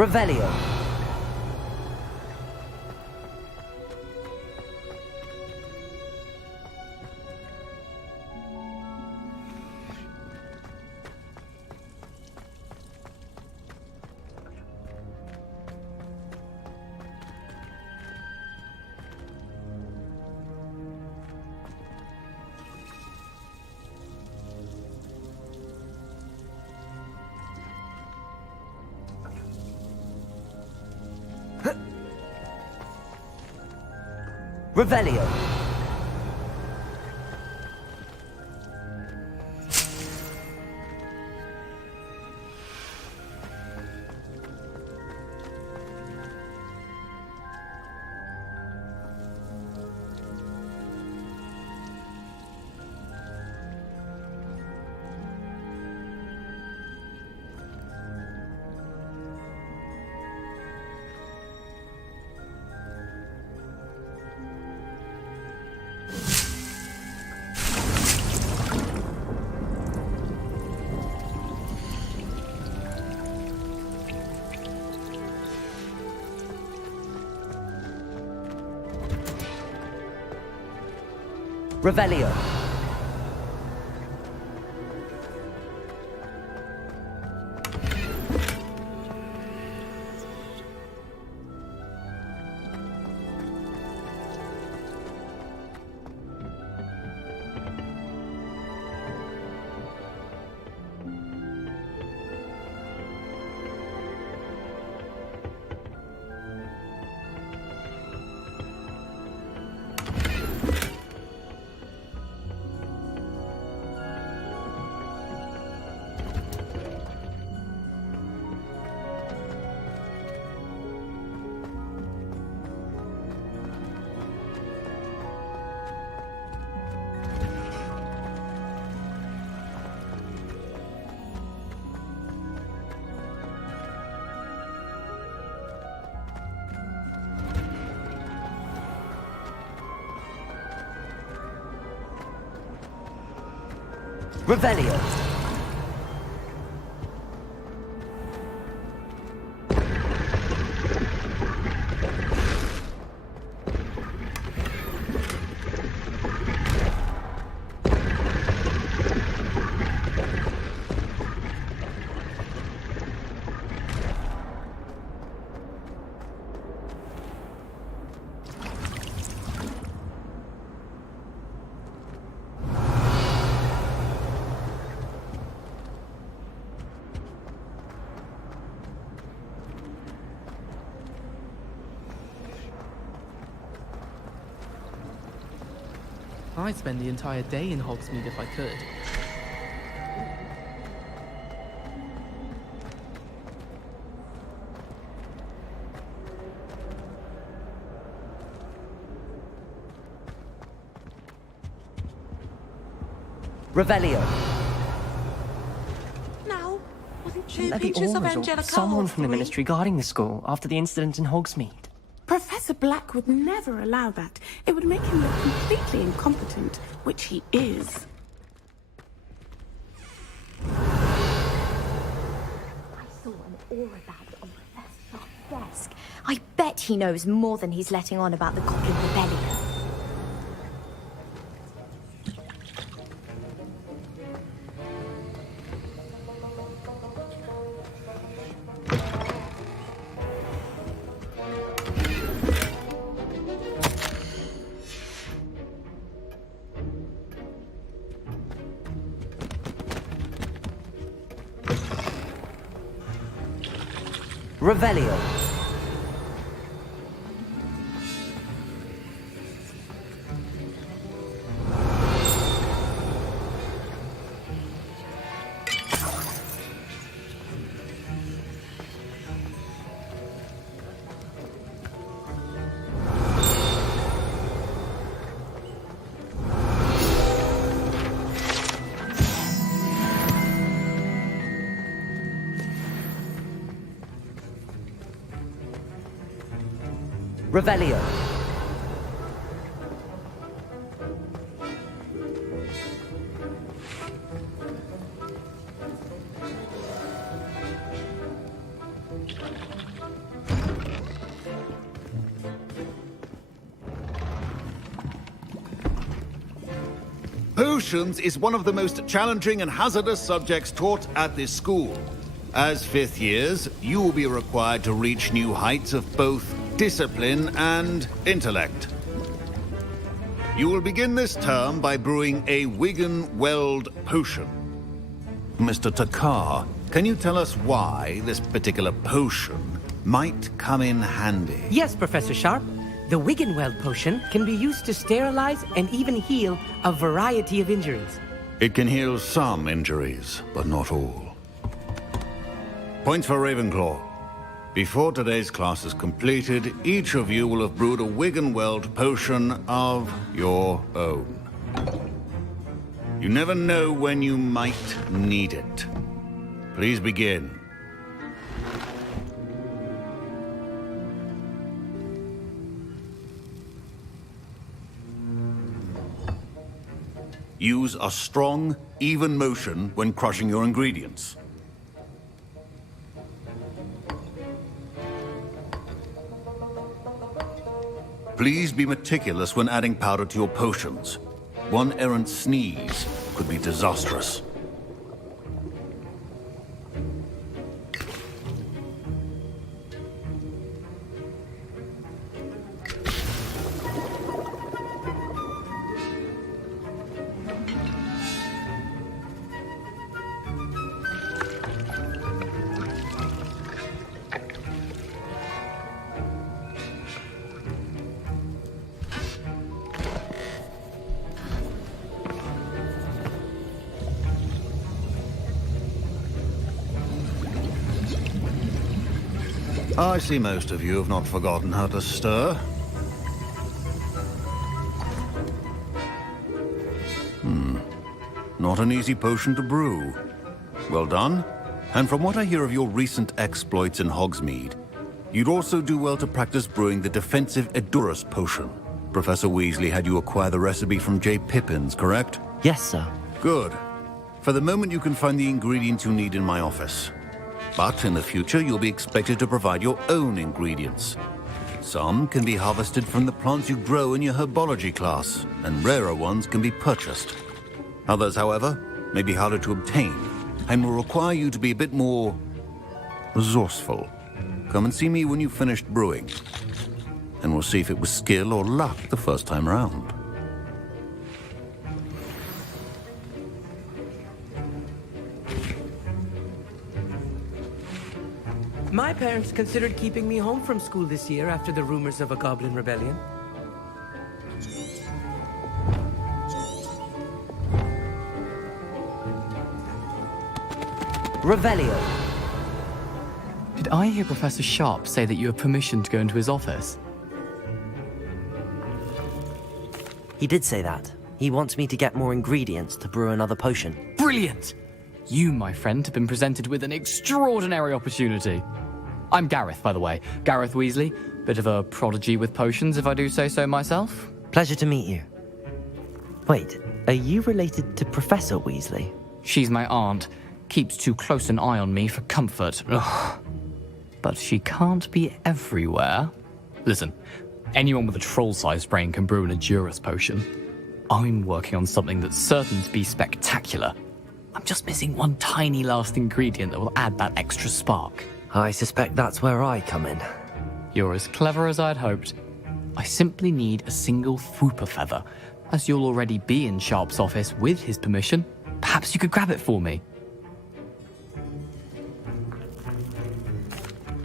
Revelio. Revelio. Revelio. Revelio. I'd spend the entire day in Hogsmeade if I could. Revelio. No, wasn't two Shouldn't there be pictures of Aurors or Angelica someone from the Hall's Ministry guarding the school after the incident in Hogsmeade? Professor Black would never allow that. It would make him look completely incompetent, which he is. I saw an aura badge on Professor Sharp's desk. I bet he knows more than he's letting on about the Goblin Rebellion. Revelio. Revelio. Potions is one of the most challenging and hazardous subjects taught at this school. As fifth years, you will be required to reach new heights of both discipline and intellect. You will begin this term by brewing a Wigan-Weld potion. Mr. Takar, can you tell us why this particular potion might come in handy? Yes, Professor Sharp. The Wigan-Weld potion can be used to sterilize and even heal a variety of injuries. It can heal some injuries, but not all. Points for Ravenclaw. Before today's class is completed, each of you will have brewed a Wigan-Weld potion of your own. You never know when you might need it. Please begin. Use a strong, even motion when crushing your ingredients. Please be meticulous when adding powder to your potions. One errant sneeze could be disastrous. I see most of you have not forgotten how to stir. Not an easy potion to brew. Well done. And from what I hear of your recent exploits in Hogsmeade, you'd also do well to practice brewing the defensive Edurus potion. Professor Weasley had you acquire the recipe from J. Pippin's, correct? Yes, sir. Good. For the moment, you can find the ingredients you need in my office. But in the future, you'll be expected to provide your own ingredients. Some can be harvested from the plants you grow in your herbology class, and rarer ones can be purchased. Others, however, may be harder to obtain, and will require you to be a bit more resourceful. Come and see me when you've finished brewing, and we'll see if it was skill or luck the first time round. My parents considered keeping me home from school this year after the rumors of a Goblin Rebellion. Revelio. Did I hear Professor Sharp say that you have permission to go into his office? He did say that. He wants me to get more ingredients to brew another potion. Brilliant! You, my friend, have been presented with an extraordinary opportunity. I'm Gareth, by the way. Gareth Weasley. Bit of a prodigy with potions, if I do say so myself. Pleasure to meet you. Wait, are you related to Professor Weasley? She's my aunt. Keeps too close an eye on me for comfort. Ugh. But she can't be everywhere. Listen, anyone with a troll-sized brain can brew an Adurus potion. I'm working on something that's certain to be spectacular. I'm just missing one tiny last ingredient that will add that extra spark. I suspect that's where I come in. You're as clever as I'd hoped. I simply need a single Fwooper feather. As you'll already be in Sharp's office with his permission, perhaps you could grab it for me.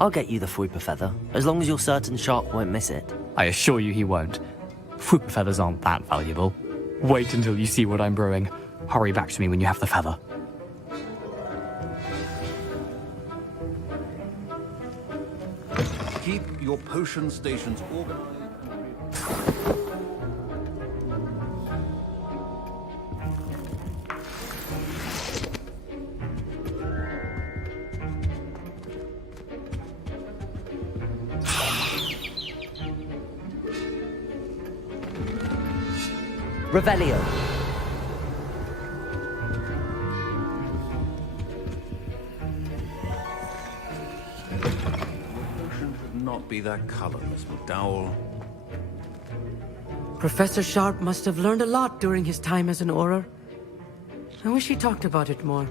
I'll get you the Fwooper feather, as long as you're certain Sharp won't miss it. I assure you he won't. Fwooper feathers aren't that valuable. Wait until you see what I'm brewing. Hurry back to me when you have the feather. Keep your potion stations organized. Revelio. Should not be that color, Miss McDowell. Professor Sharp must have learned a lot during his time as an Auror. I wish he talked about it more.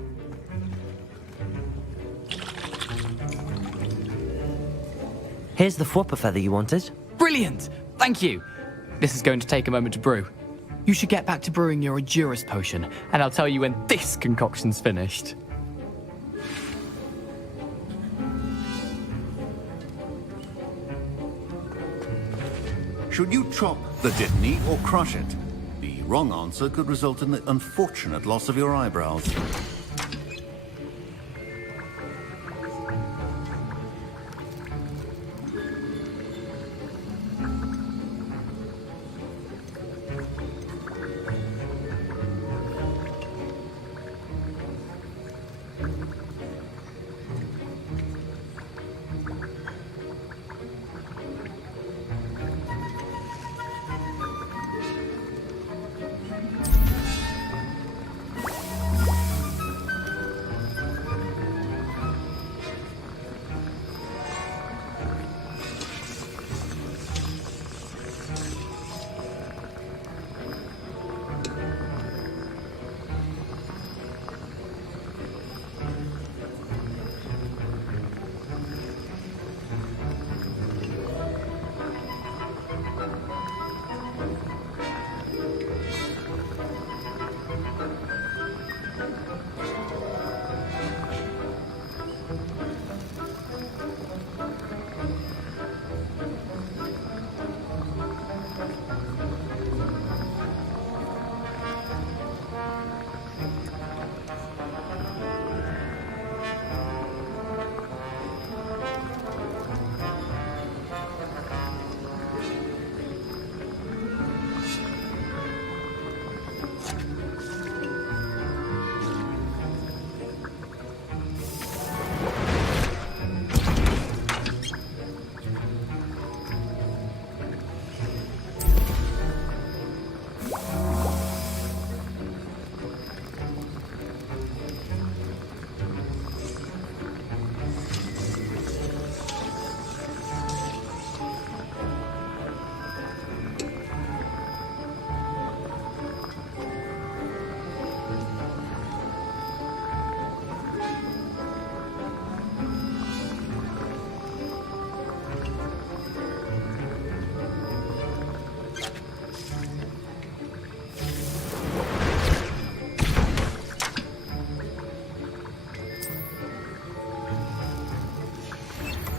Here's the Fwooper feather you wanted. Brilliant! Thank you! This is going to take a moment to brew. You should get back to brewing your Adurus potion, and I'll tell you when this concoction's finished. Should you chop the Dittany or crush it? The wrong answer could result in the unfortunate loss of your eyebrows.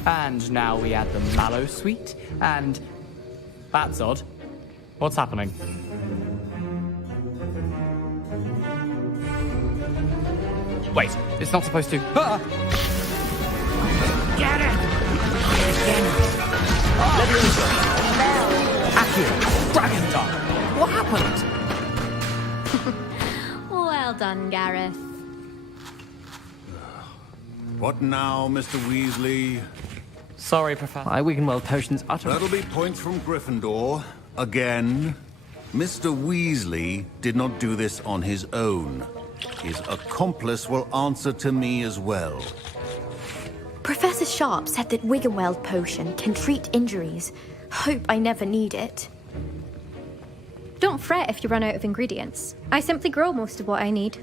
And now we add the mallow sweet, and... That's odd. What's Wait, it's not supposed to. Ah! Get it! Accio! Dragon Dart! What happened? Well done, Gareth. What now, Mr. Weasley? Sorry, Professor. My Wiggenweld potion's utterly... That'll be points from Gryffindor. Again. Mr. Weasley did not do this on his own. His accomplice will answer to me as well. Professor Sharp said that Wiggenweld potion can treat injuries. Hope I never need it. Don't fret if you run out of ingredients. I simply grow most of what I need.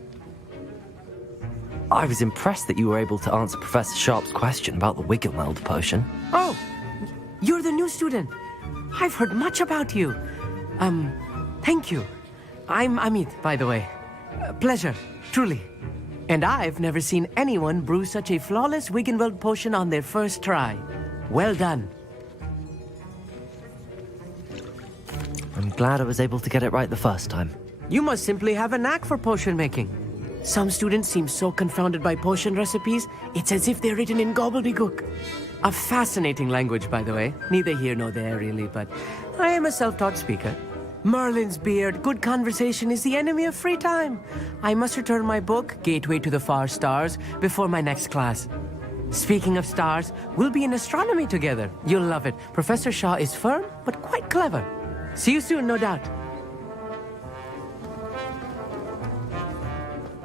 I was impressed that you were able to answer Professor Sharp's question about the Wiggenweld potion. Oh, you're the new student. I've heard much about you. Thank you. I'm Amit, by the way. Pleasure, truly. And I've never seen anyone brew such a flawless Wiggenweld potion on their first try. Well done. I'm glad I was able to get it right the first time. You must simply have a knack for potion making. Some students seem so confounded by potion recipes, it's as if they're written in gobbledygook. A fascinating language, by the way. Neither here nor there, really, but I am a self-taught speaker. Merlin's beard, good conversation is the enemy of free time. I must return my book, Gateway to the Far Stars, before my next class. Speaking of stars, we'll be in astronomy together. You'll love it. Professor Shaw is firm, but quite clever. See you soon, no doubt.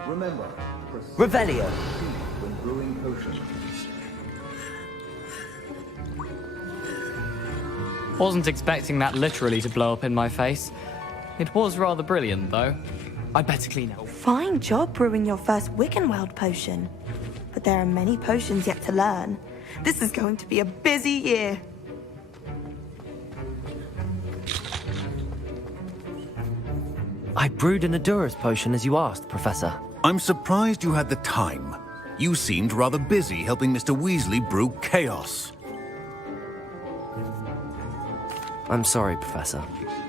Remember, Revelio. when brewing potions. Wasn't expecting that literally to blow up in my face. It was rather brilliant, though. I'd better clean up. Fine job brewing your first Wiggenweld potion. But there are many potions yet to learn. This is going to be a busy year. I brewed an Adura's potion as you asked, Professor. I'm surprised you had the time. You seemed rather busy helping Mr. Weasley brew chaos. I'm sorry, Professor.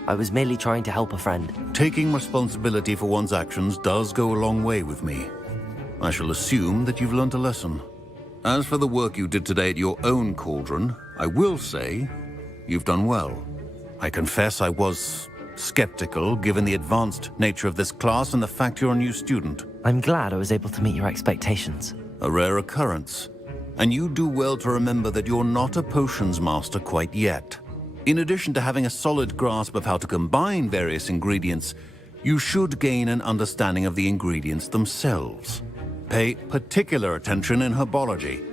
I was merely trying to help a friend. Taking responsibility for one's actions does go a long way with me. I shall assume that you've learnt a lesson. As for the work you did today at your own cauldron, I will say you've done well. I confess I was skeptical given the advanced nature of this class and the fact you're a new student. I'm glad I was able to meet your expectations. A rare occurrence. And you do well to remember that you're not a potions master quite yet. In addition to having a solid grasp of how to combine various ingredients, you should gain an understanding of the ingredients themselves. Pay particular attention in herbology.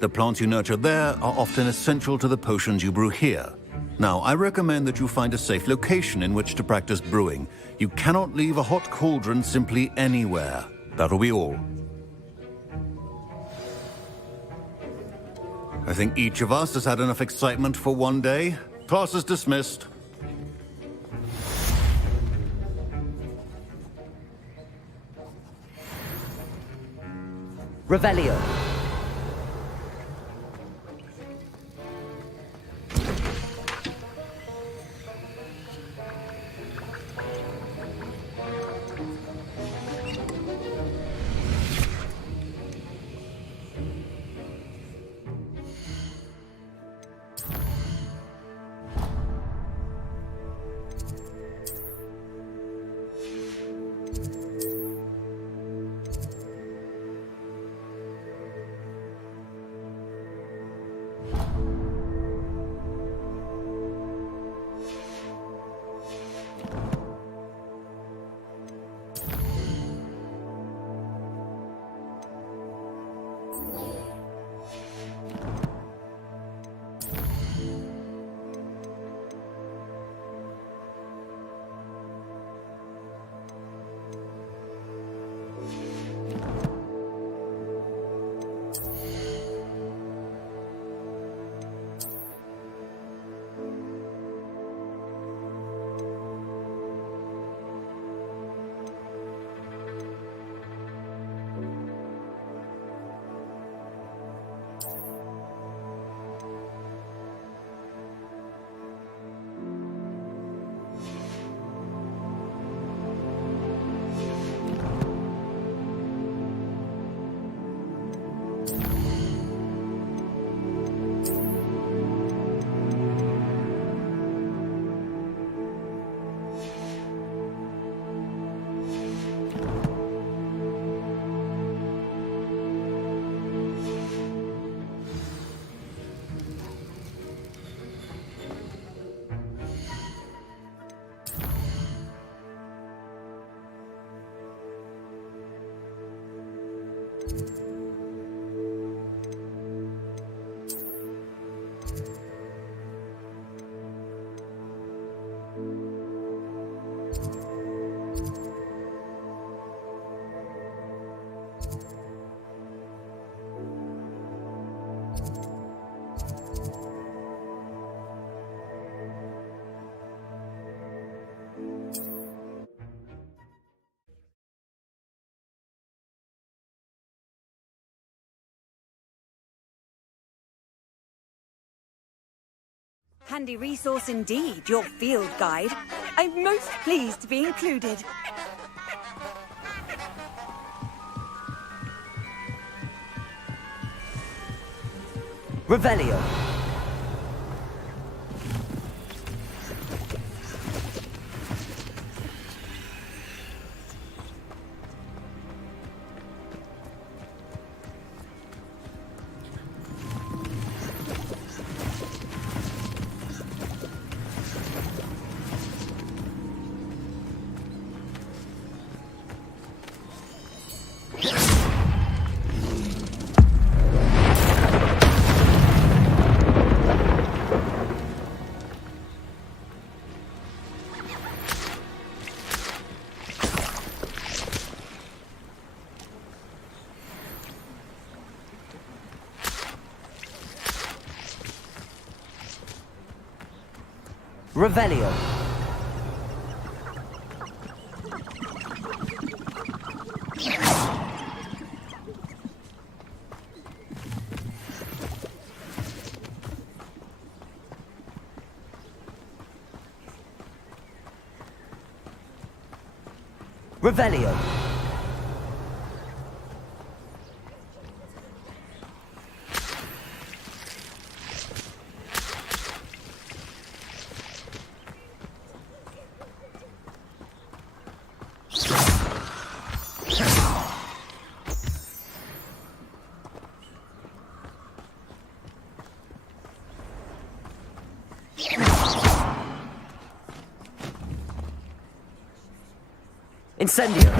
The plants you nurture there are often essential to the potions you brew here. Now, I recommend that you find a safe location in which to practice brewing. You cannot leave a hot cauldron simply anywhere. That'll be all. I think each of us has had enough excitement for one day. Class is dismissed. Revelio. Handy resource indeed, your field guide. I'm most pleased to be included. Revelio. Revelio. Revelio. Incendio.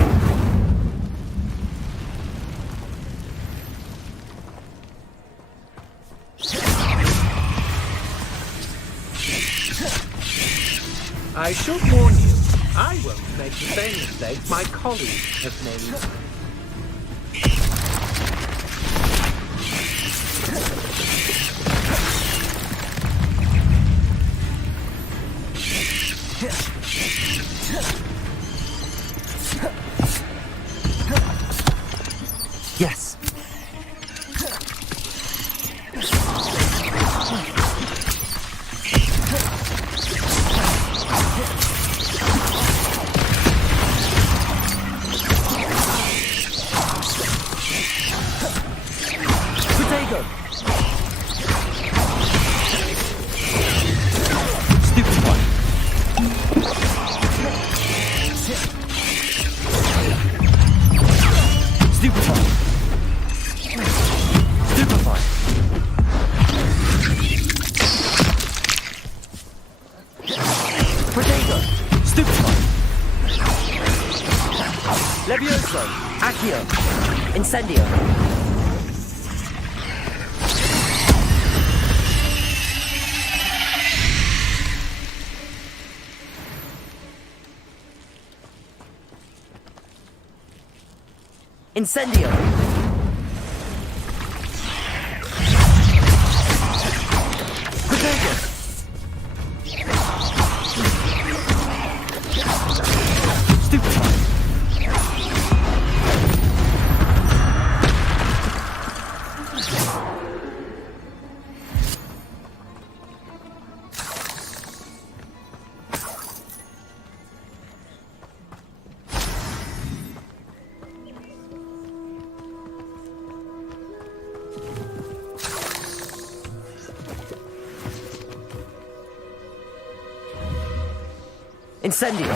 I should warn you, I won't make the same mistake my colleagues have made. Yes. Potato. Stupid one. Stupefy. Stupefy. Potato. Stupefy. Levioso. Accio. Incendio. Incendio. Potato. Stupefy. Incendio.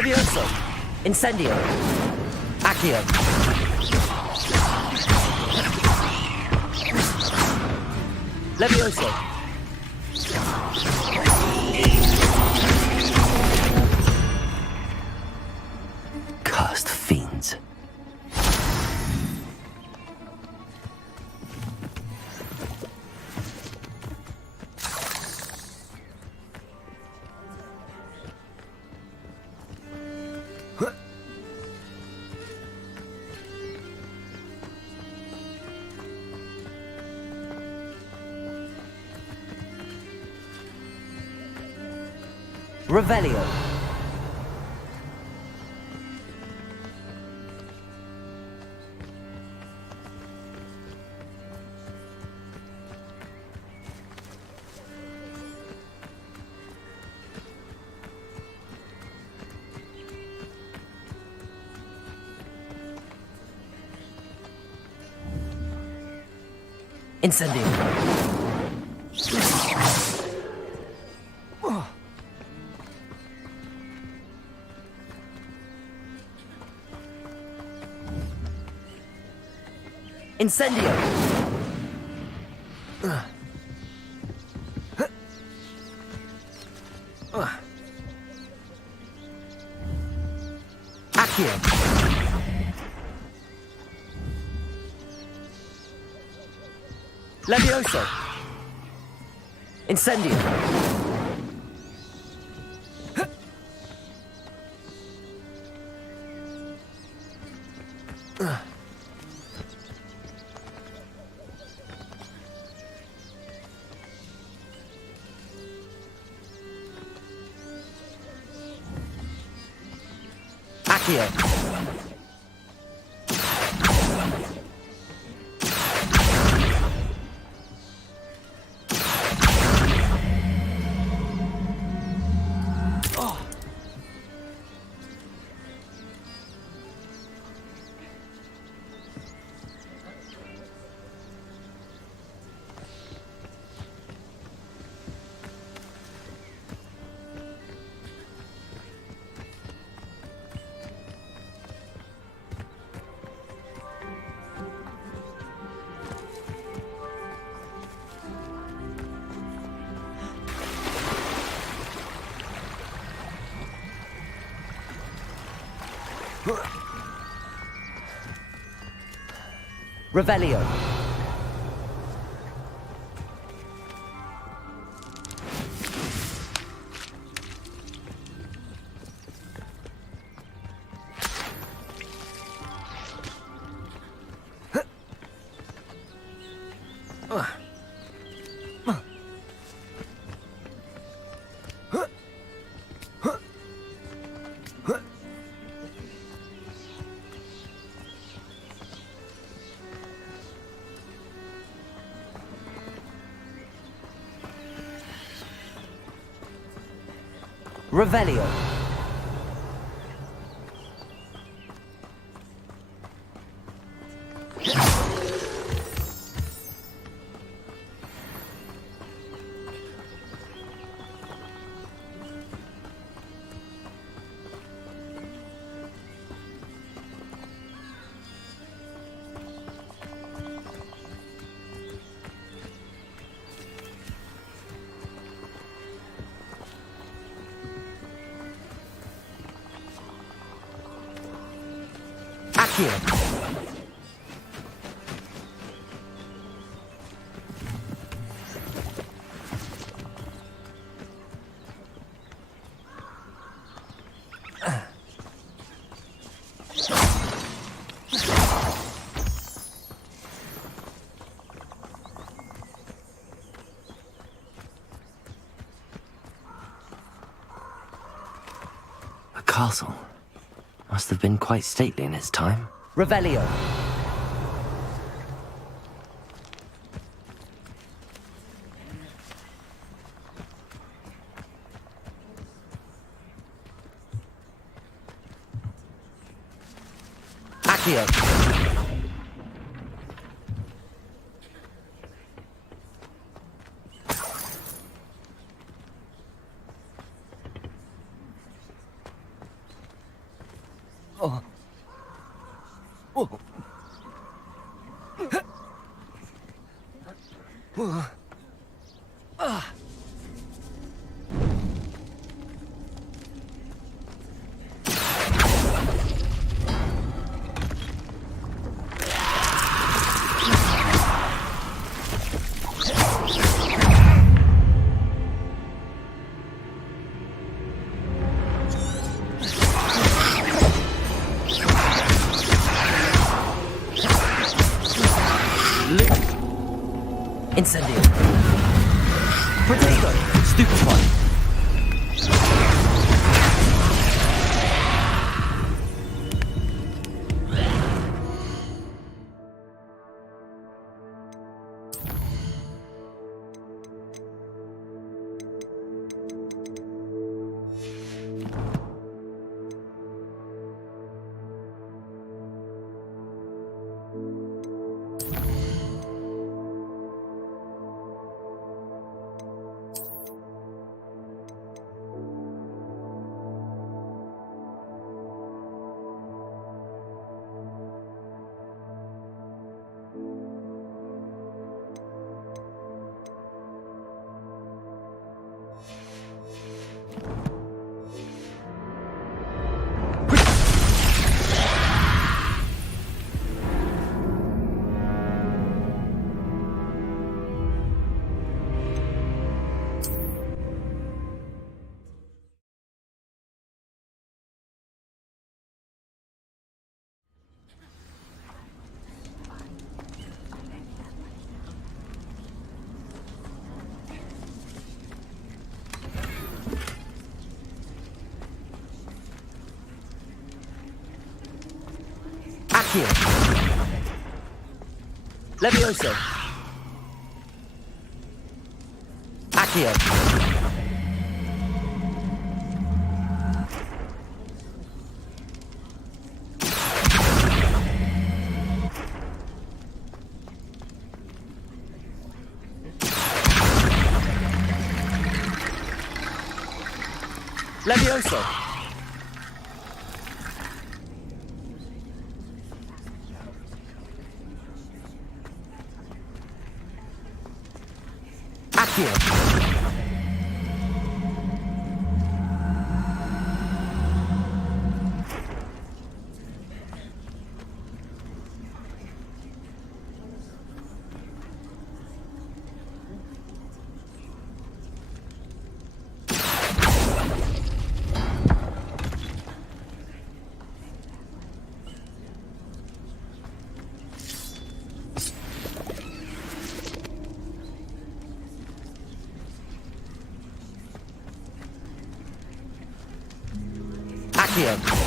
Levioso! Incendio! Accio! Levioso! Cursed fiends. Revelio. Incendio. Incendio! Accio! Levioso! Incendio! Accio! Revelio. Revelio. Accio. A castle. Must have been quite stately in its time. Revelio. Accio. Incendio. Potato. Stupefy. Accio. Levioso. Accio. Levioso. Accio. Accio.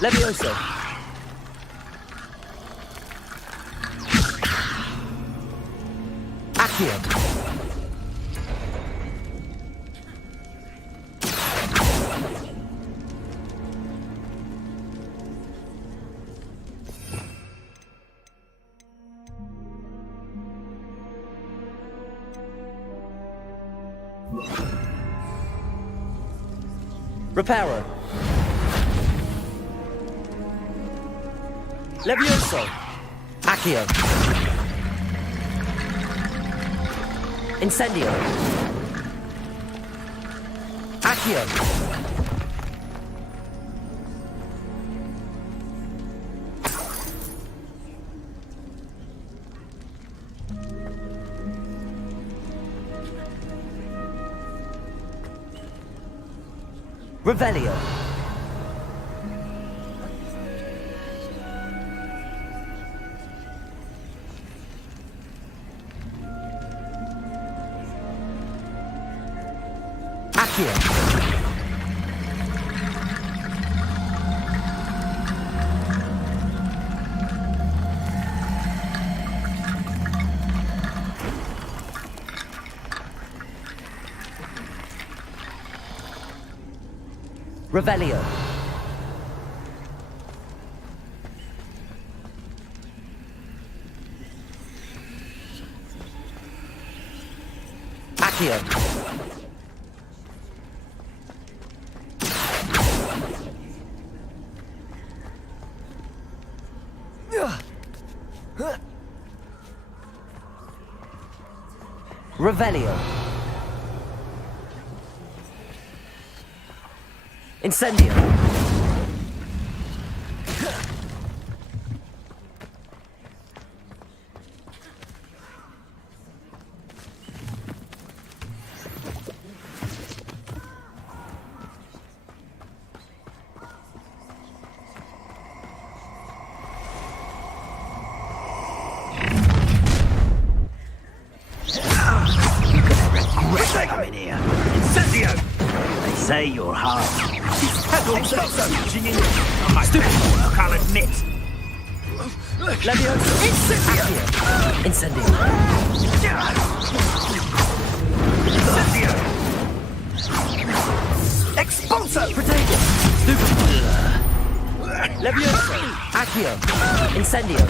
Levioso. Accio. Reparo. Levioso. Accio. Incendio. Accio. Revelio. Accio. Revelio. Accio. Revelio. Incendio. Regret coming here. Incendio! They say you're hard. These pedals are reaching in. My best work, I'll admit. Levioso. Incendio! Incendio. Incendio! Expulso! Protego. Stupid. Levioso. Accio. Incendio.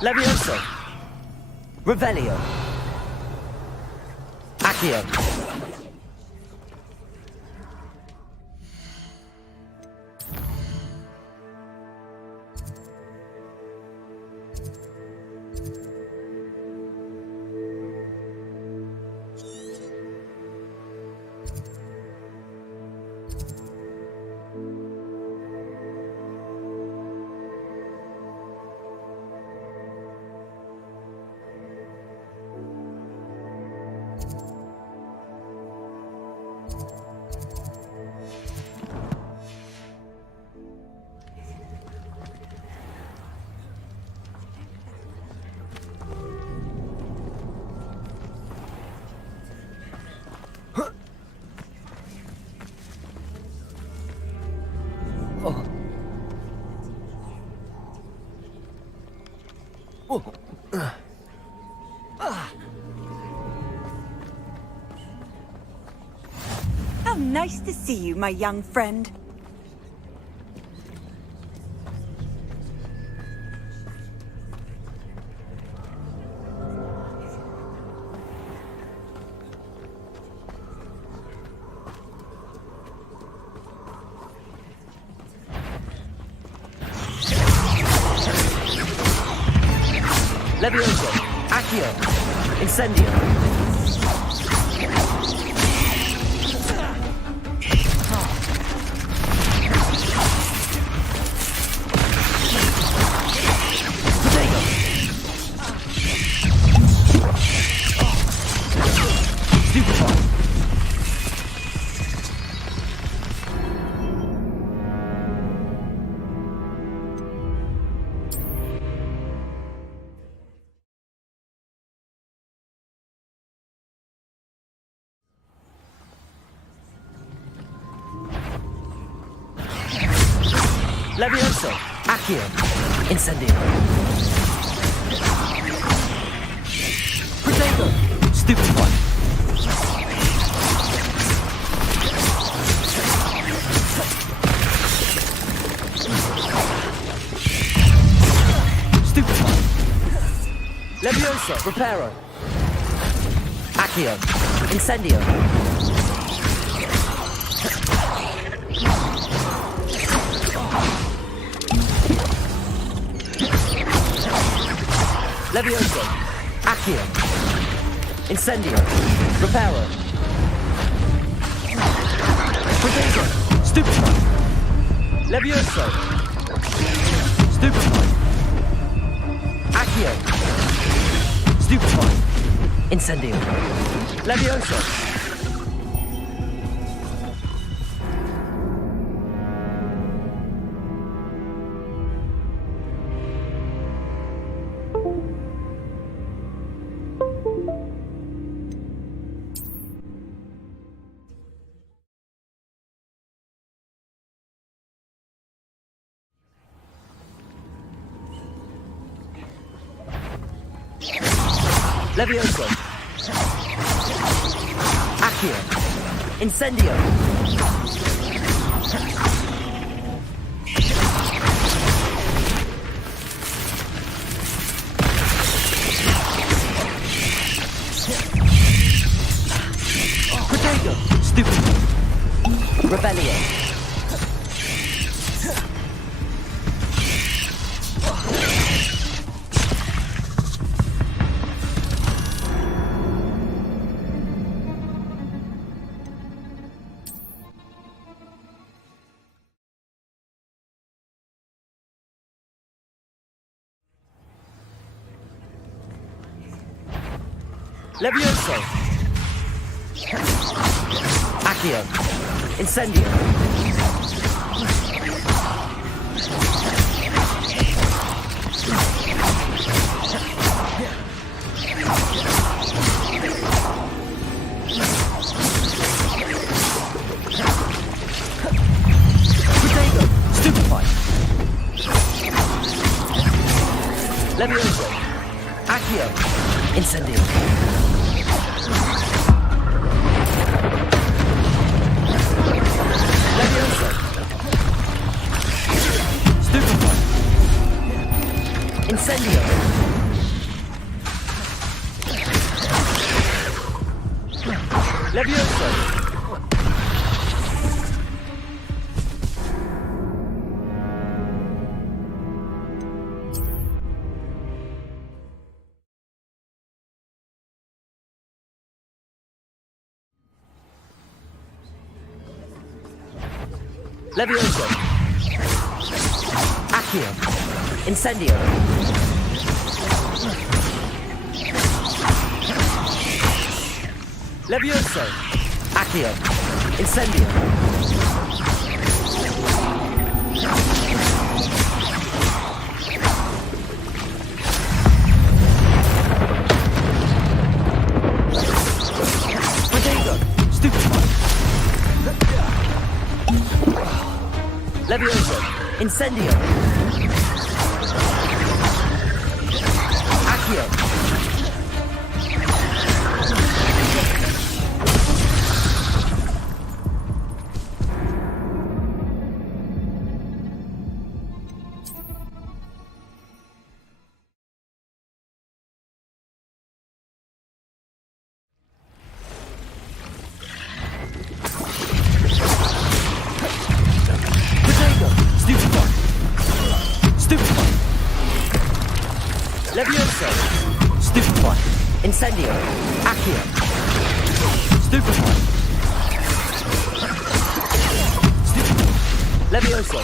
Levioso. Revelio. Accio. How nice to see you, my young friend. Levioso. Accio. Incendio. Levioso. Accio. Incendio. Protego. Stupid one. Stupid one. Levioso. Reparo. Accio. Incendio. Levioso. Accio. Incendio. Reparo. Protego. Stupid one. Levioso. Stupid one. Accio. Stupid one. Incendio. Levioso. Levioso. Accio. Incendio. Protego. Stupid. Rebellion. Levioso. Accio. Incendio. Protego. Stupefy. Levioso. Accio. Incendio. Levioso. Stupefy. Incendio. Levioso. Levioso. Accio. Incendio. Levioso. Accio. Incendio. Protego. Stupefy. Levioso. Incendio. Accio. Levioso. Stupefy. Incendio. Accio. Stupefy. Levioso.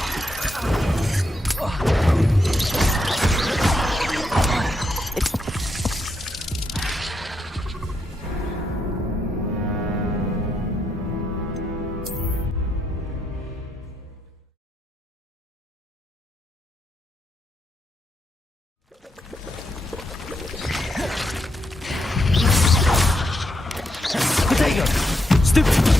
Protego. Stupefy.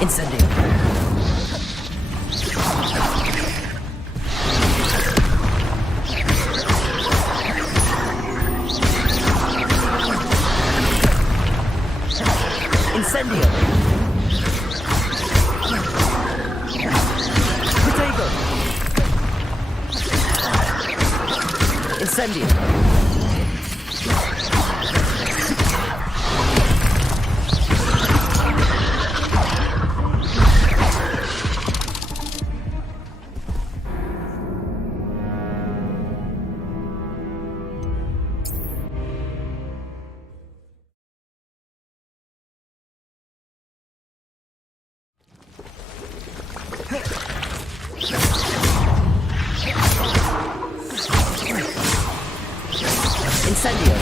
Incendio. Incendio. Protego. Incendio. Incendio.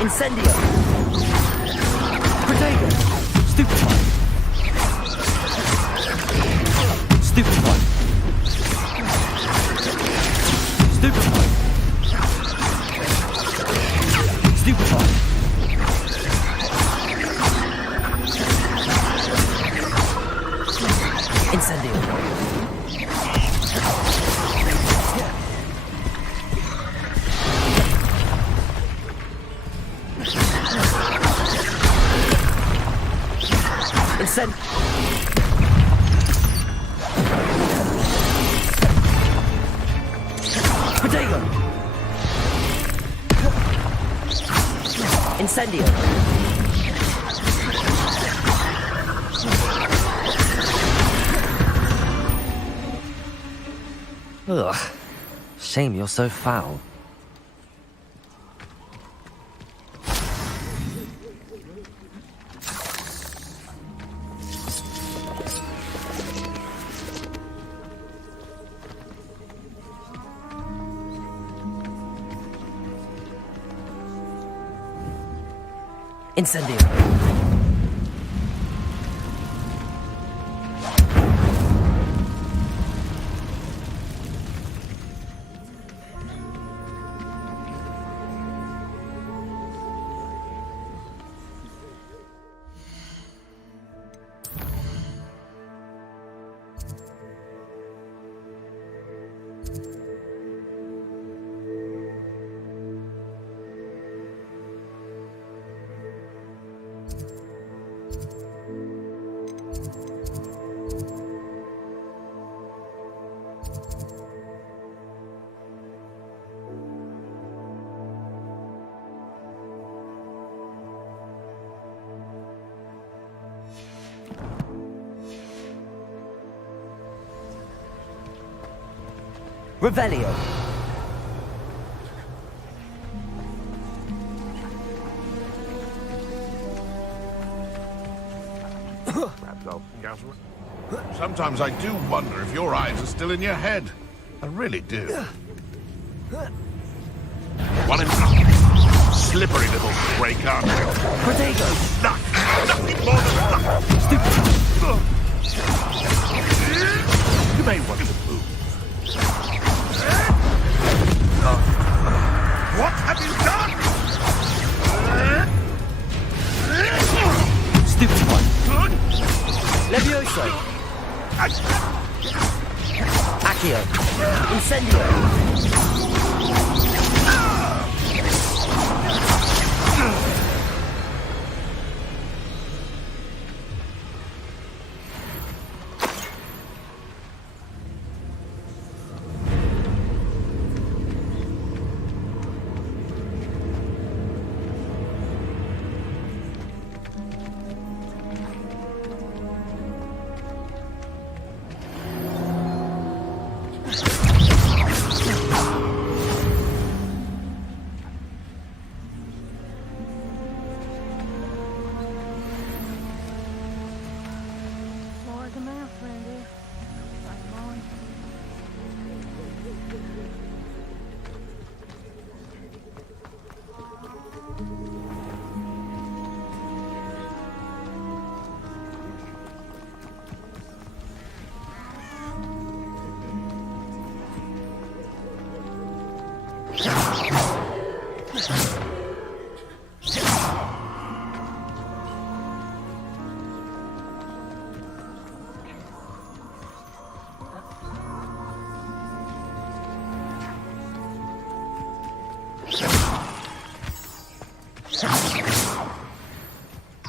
Incendio. Protego. Stupefy. Stupefy. Stupefy. Stupefy. Incendio. Incend. Potato. Incendio. Ugh. Shame you're so foul. Incendio. Revelio. Sometimes I do wonder if your eyes are still in your head. I really do. One in slippery little grey carpet. Potato. Nothing more than nothing. Stupid. You may want to move. What have you done? Stupid one. Levioso. Accio. Incendio.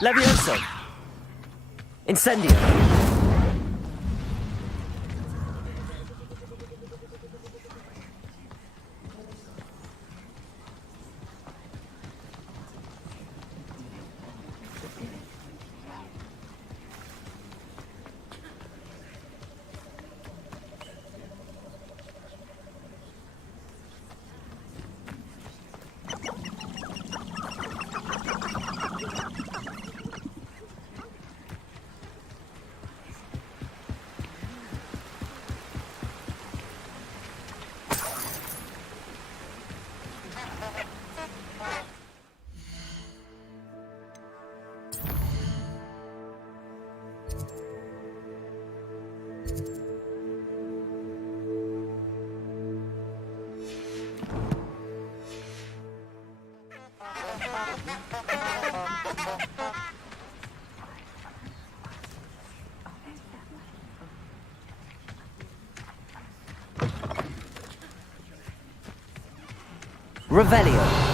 Levioso. Incendio. Revelio.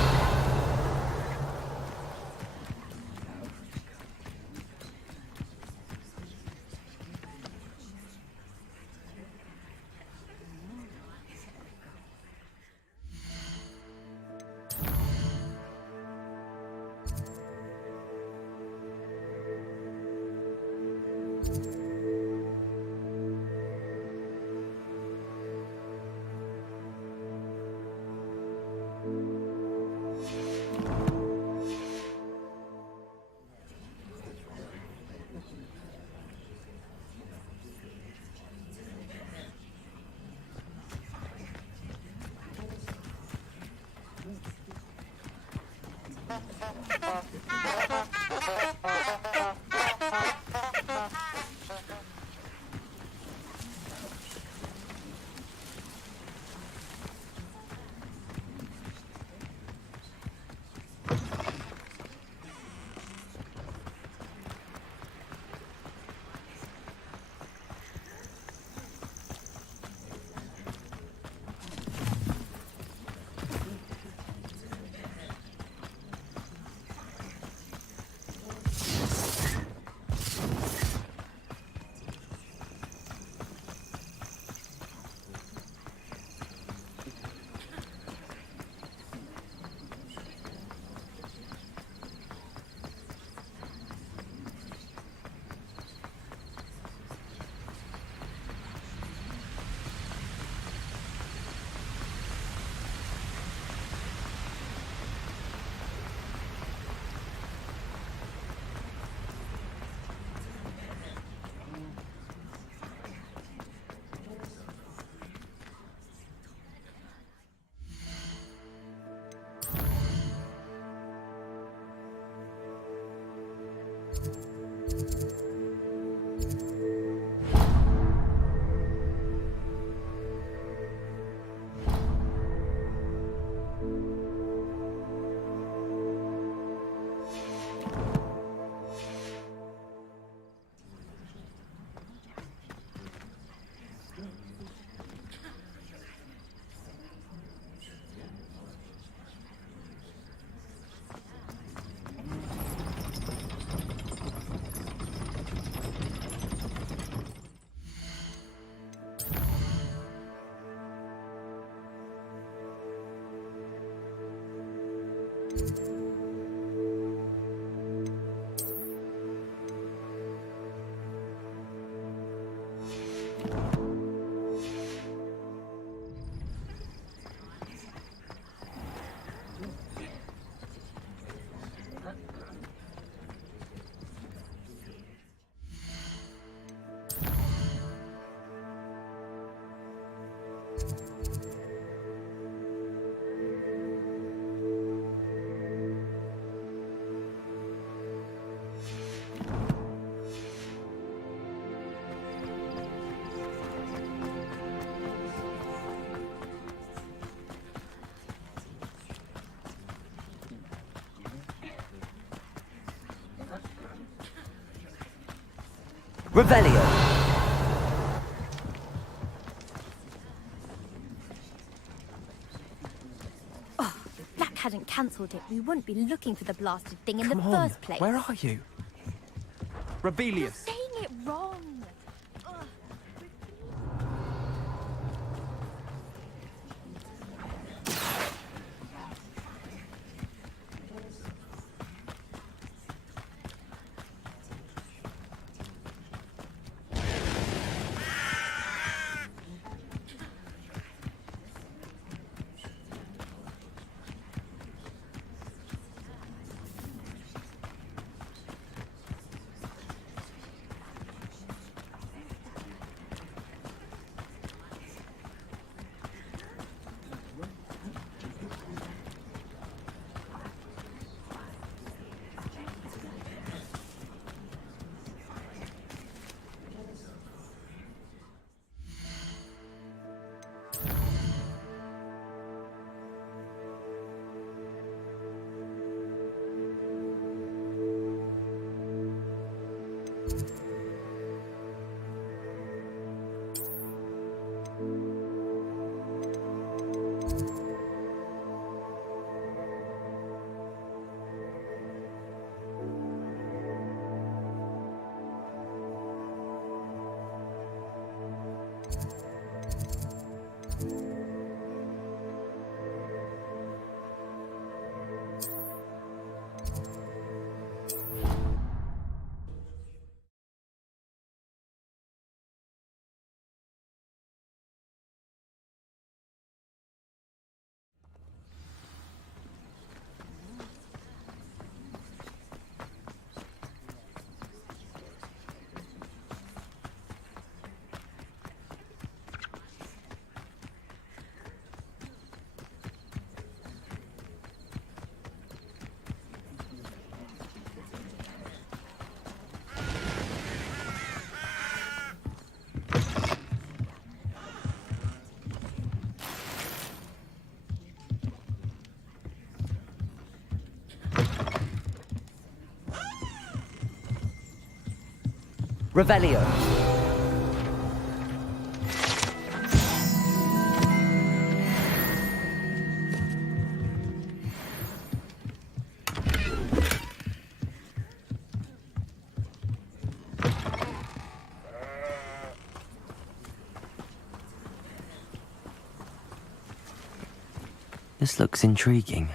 Revelio. Oh, Black hadn't cancelled it, we wouldn't be looking for the blasted thing in Come the on, first place. where are you? Rebellious. You're saying it wrong. Revelio. This looks intriguing.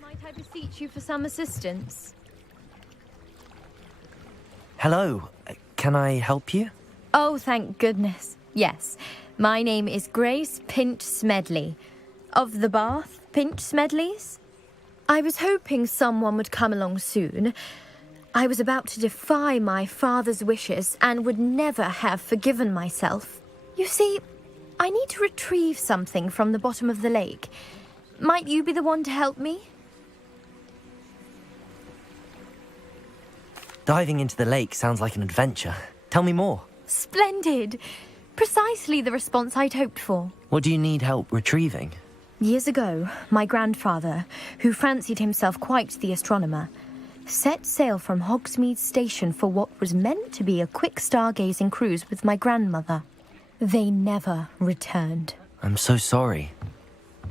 Might I beseech you for some assistance? Hello, can I help you? Oh, thank goodness. Yes. My name is Grace Pinch Smedley. Of the Bath Pinch Smedleys? I was hoping someone would come along soon. I was about to defy my father's wishes and would never have forgiven myself. You see, I need to retrieve something from the bottom of the lake. Might you be the one to help me? Diving into the lake sounds like an adventure. Tell me more. Splendid! Precisely the response I'd hoped for. What do you need help retrieving? Years ago, my grandfather, who fancied himself quite the astronomer, set sail from Hogsmeade Station for what was meant to be a quick stargazing cruise with my grandmother. They never returned. I'm so sorry.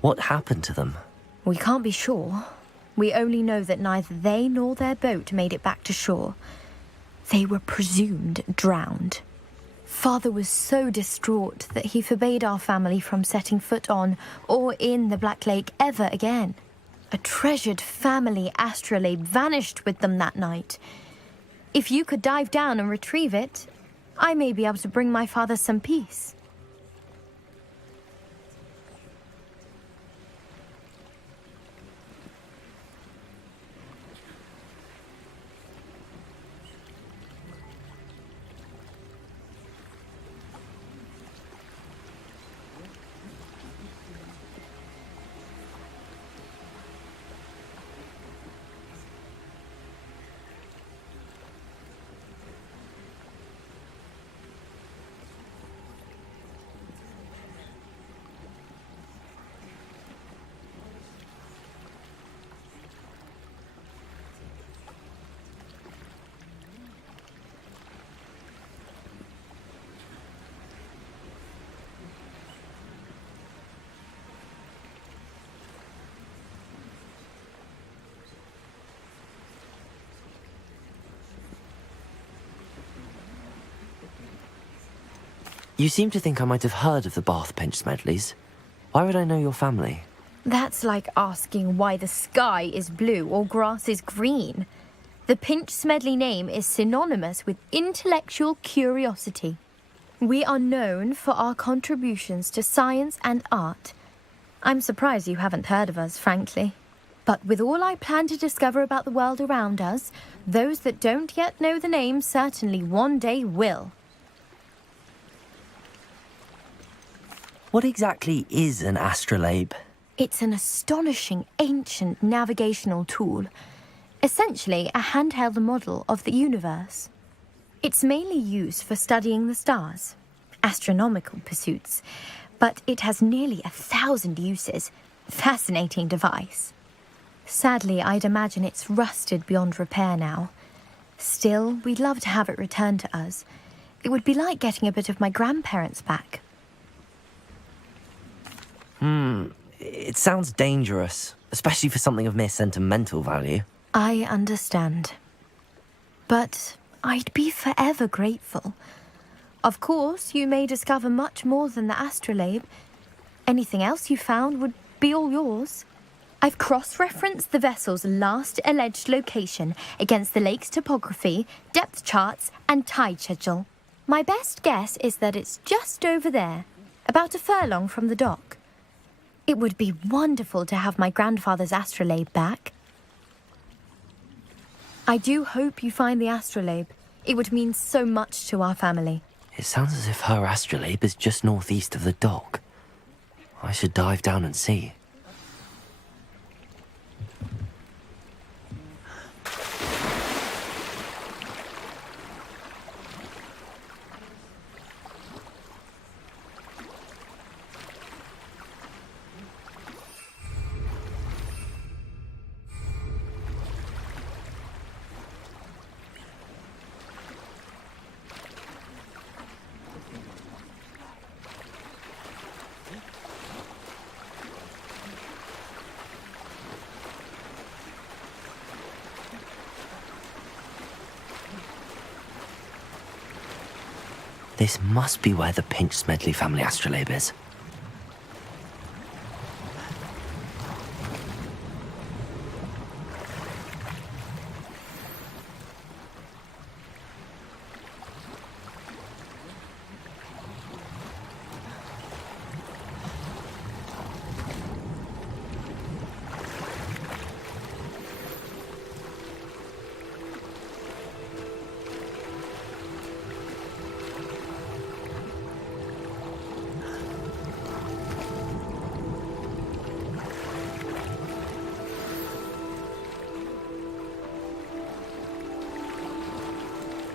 What happened to them? We can't be sure. We only know that neither they nor their boat made it back to shore. They were presumed drowned. Father was so distraught that he forbade our family from setting foot on or in the Black Lake ever again. A treasured family astrolabe vanished with them that night. If you could dive down and retrieve it, I may be able to bring my father some peace. You seem to think I might have heard of the Bath Pinch Smedleys. Why would I know your family? That's like asking why the sky is blue or grass is green. The Pinch Smedley name is synonymous with intellectual curiosity. We are known for our contributions to science and art. I'm surprised you haven't heard of us, frankly. But with all I plan to discover about the world around us, those that don't yet know the name certainly one day will. What exactly is an astrolabe? It's an astonishing ancient navigational tool. Essentially a handheld model of the universe. It's mainly used for studying the stars, astronomical pursuits, but it has nearly 1,000 uses. Fascinating device. Sadly, I'd imagine it's rusted beyond repair now. Still, we'd love to have it returned to us. It would be like getting a bit of my grandparents back. It sounds dangerous, especially for something of mere sentimental value. I understand. But I'd be forever grateful. Of course, you may discover much more than the astrolabe. Anything else you found would be all yours. I've cross-referenced the vessel's last alleged location against the lake's topography, depth charts, and tide schedule. My best guess is that it's just over there, about a furlong from the dock. It would be wonderful to have my grandfather's astrolabe back. I do hope you find the astrolabe. It would mean so much to our family. It sounds as if her astrolabe is just northeast of the dock. I should dive down and see. This must be where the Pinch Smedley family astrolabe is.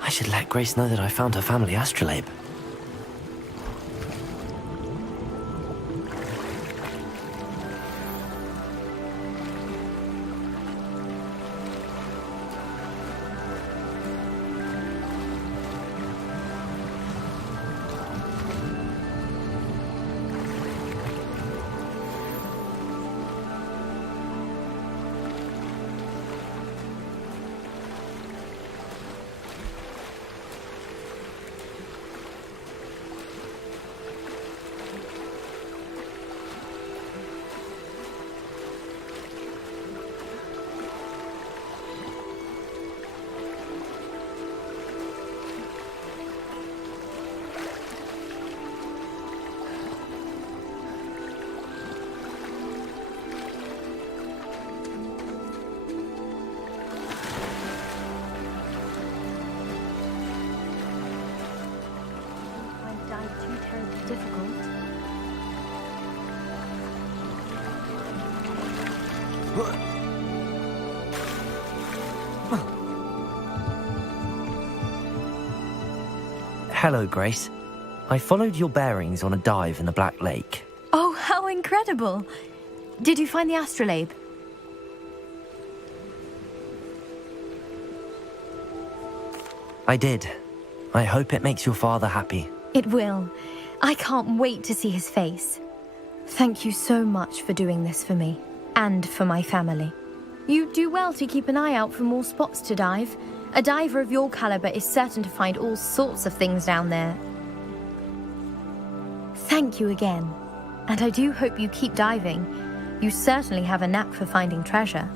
I should let Grace know that I found her family astrolabe. Hello, Grace. I followed your bearings on a dive in the Black Lake. Oh, how incredible! Did you find the astrolabe? I did. I hope it makes your father happy. It will. I can't wait to see his face. Thank you so much for doing this for me, and for my family. You do well to keep an eye out for more spots to dive. A diver of your caliber is certain to find all sorts of things down there. Thank you again. And I do hope you keep diving. You certainly have a knack for finding treasure.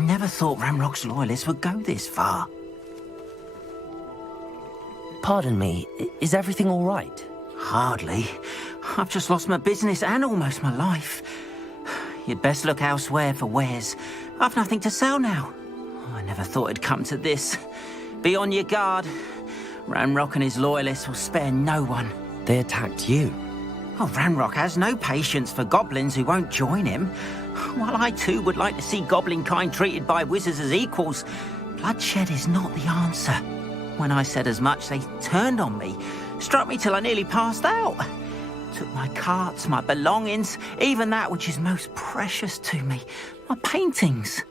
I never thought Ramrock's loyalists would go this far. Pardon me, is everything all right? Hardly. I've just lost my business and almost my life. You'd best look elsewhere for wares. I've nothing to sell now. I never thought it'd come to this. Be on your guard. Ramrock and his loyalists will spare no one. They attacked you. Oh, Ramrock has no patience for goblins who won't join him. While I too would like to see goblin kind treated by wizards as equals, bloodshed is not the answer. When I said as much, they turned on me, struck me till I nearly passed out. Took my carts, my belongings, even that which is most precious to me, my paintings.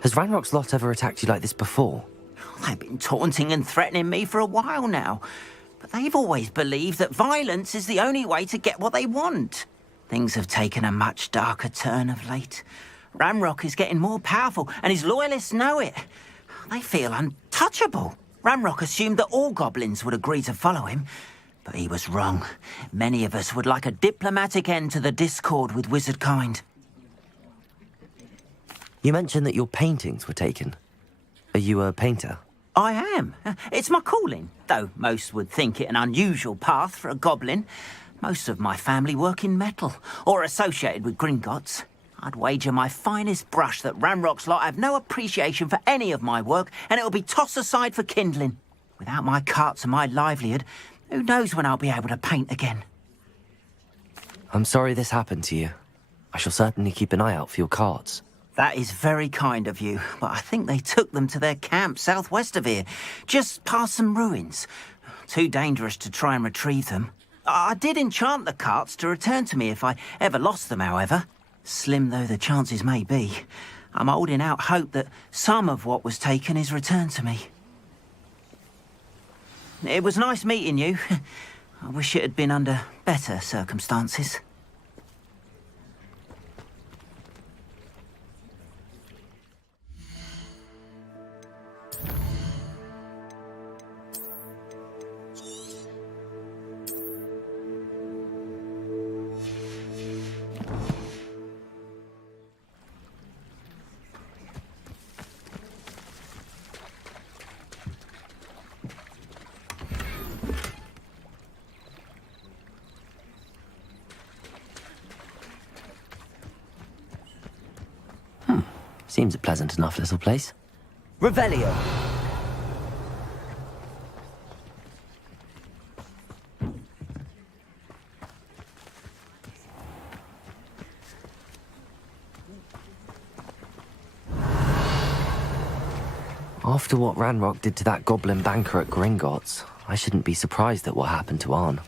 Has Ranrock's lot ever attacked you like this before? They've been taunting and threatening me for a while now. But they've always believed that violence is the only way to get what they want. Things have taken a much darker turn of late. Ramrock is getting more powerful, and his loyalists know it. They feel untouchable. Ramrock assumed that all goblins would agree to follow him, but he was wrong. Many of us would like a diplomatic end to the discord with wizard kind. You mentioned that your paintings were taken. Are you a painter? I am. It's my calling, though most would think it an unusual path for a goblin. Most of my family work in metal, or associated with Gringotts. I'd wager my finest brush that Ramrock's lot have no appreciation for any of my work, and it'll be tossed aside for kindling. Without my carts and my livelihood, who knows when I'll be able to paint again? I'm sorry this happened to you. I shall certainly keep an eye out for your carts. That is very kind of you, but I think they took them to their camp southwest of here, just past some ruins. Too dangerous to try and retrieve them. I did enchant the carts to return to me if I ever lost them, however. Slim though the chances may be, I'm holding out hope that some of what was taken is returned to me. It was nice meeting you. I wish it had been under better circumstances. Seems a pleasant enough little place. Revelio. After what Ranrock did to that goblin banker at Gringotts, I shouldn't be surprised at what happened to Arn.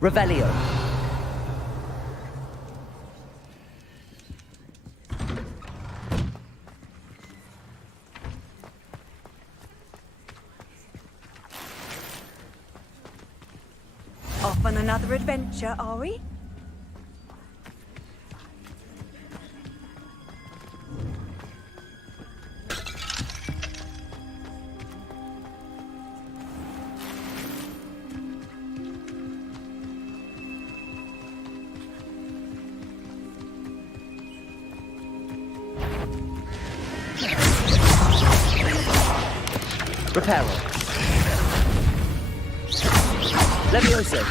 Revelio. Off on another adventure, are we? Reparo. Levioso.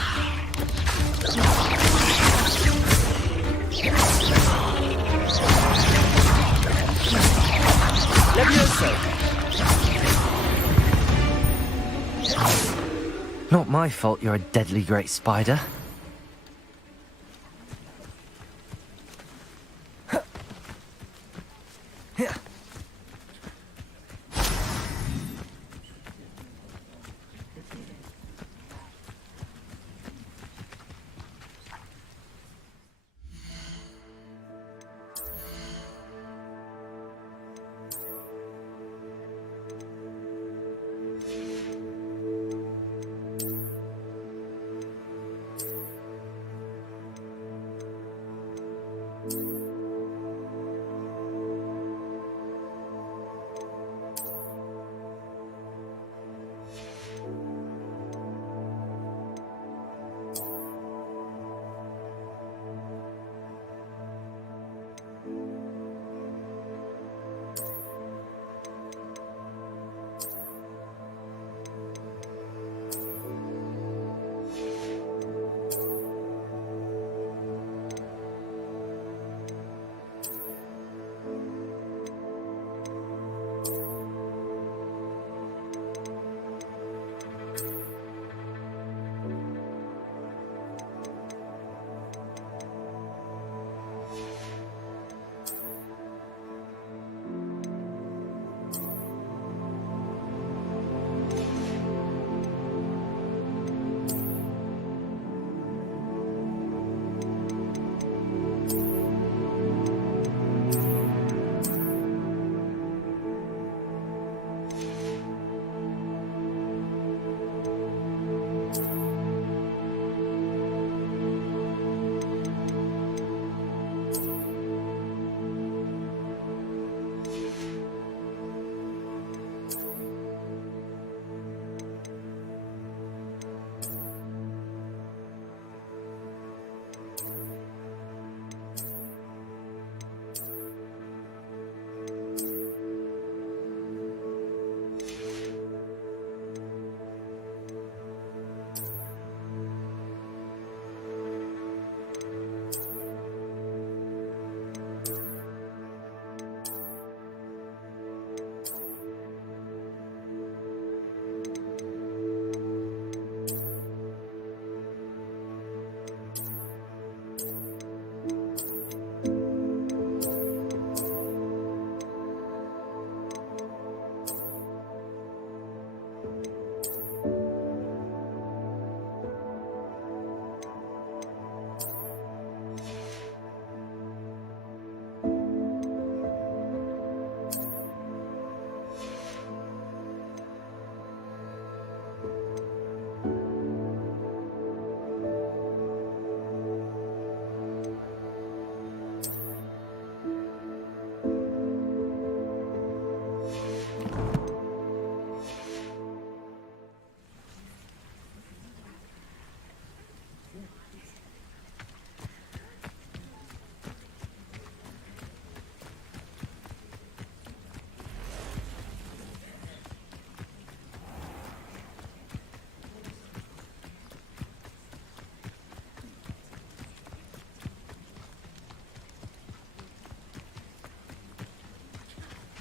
Levioso. Not my fault you're a deadly great spider.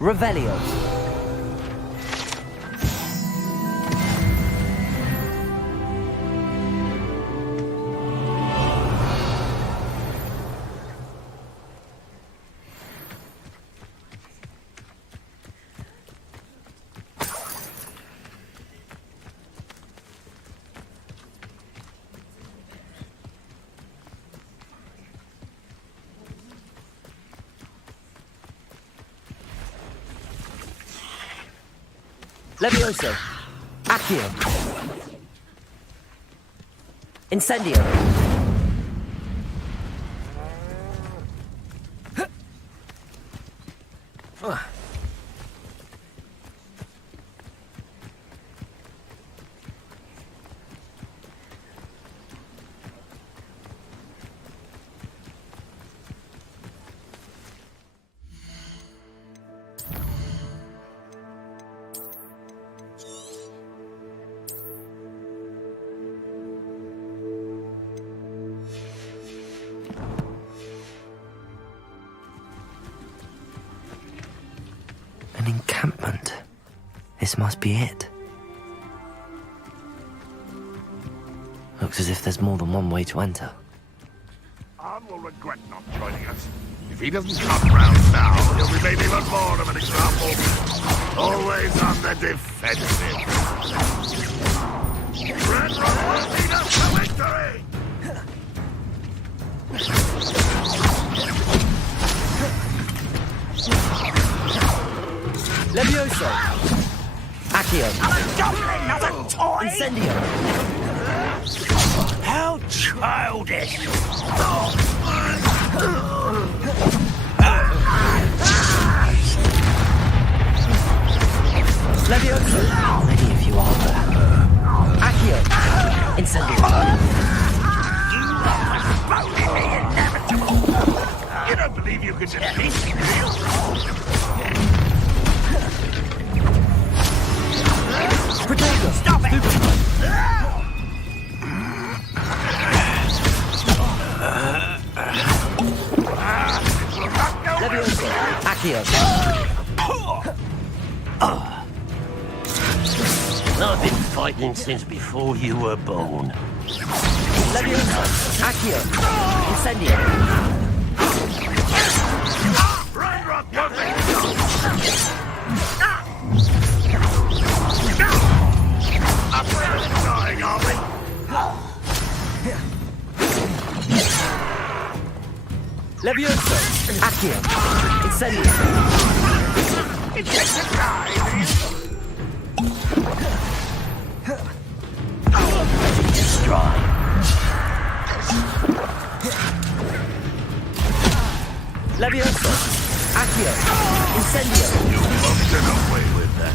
Revelio. Levioso. Accio. Incendio. An encampment. This must be it. Looks as if there's more than one way to enter. Arn will regret not joining us. If he doesn't come round now, he'll be made even more of an example. Always on the defensive. Red Rock will lead us to victory! Levioso. Accio. Goblin, not a toy! Incendio. How childish! Levioso. Many of you are there. Accio. Incendio. You don't believe you can defeat me, do you? Protego. Stop it! Levioso. Accio. I've been fighting since before you were born. Levioso. Accio. Incendio. Red Rock will take Afraid of dying, are we? Levioso. Accio. Incendio. It takes a die, do you? Destroy. Levioso. Accio. Incendio. You won't get away with that.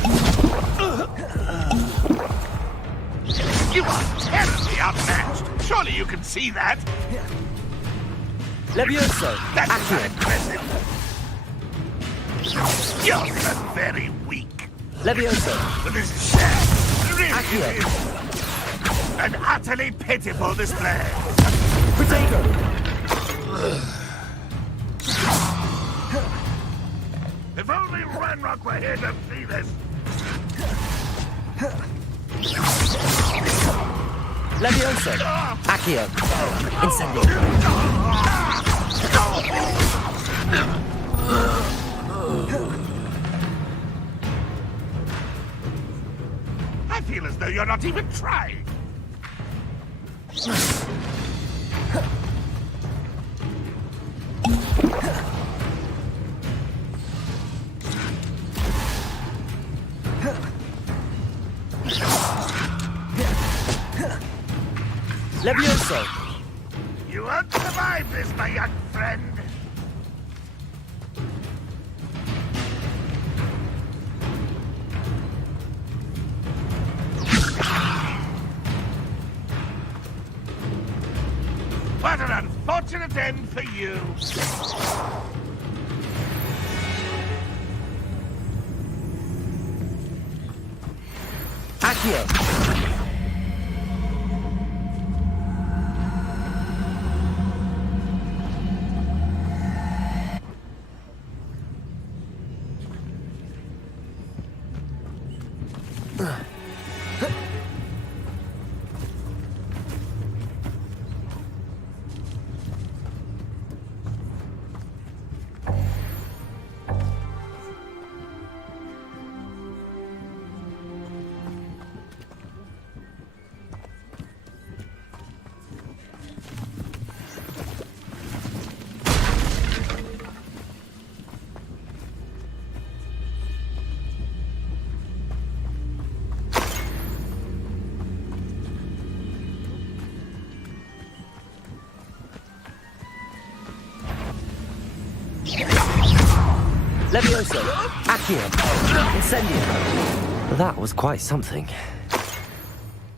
You are terribly outmatched. Surely you can see that. Levioso. That's not Accio. impressive. You're very weak. Levioso. But this is sad. Really Accio. it is. An utterly pitiful display. Protego. If only Ranrock were here to see this. Levioso. Accio. Incendio. I feel as though you're not even trying. Levioso. You won't survive this, my young friend. What an unfortunate end for you. Accio. Levioso! Accio! Incendio! That was quite something.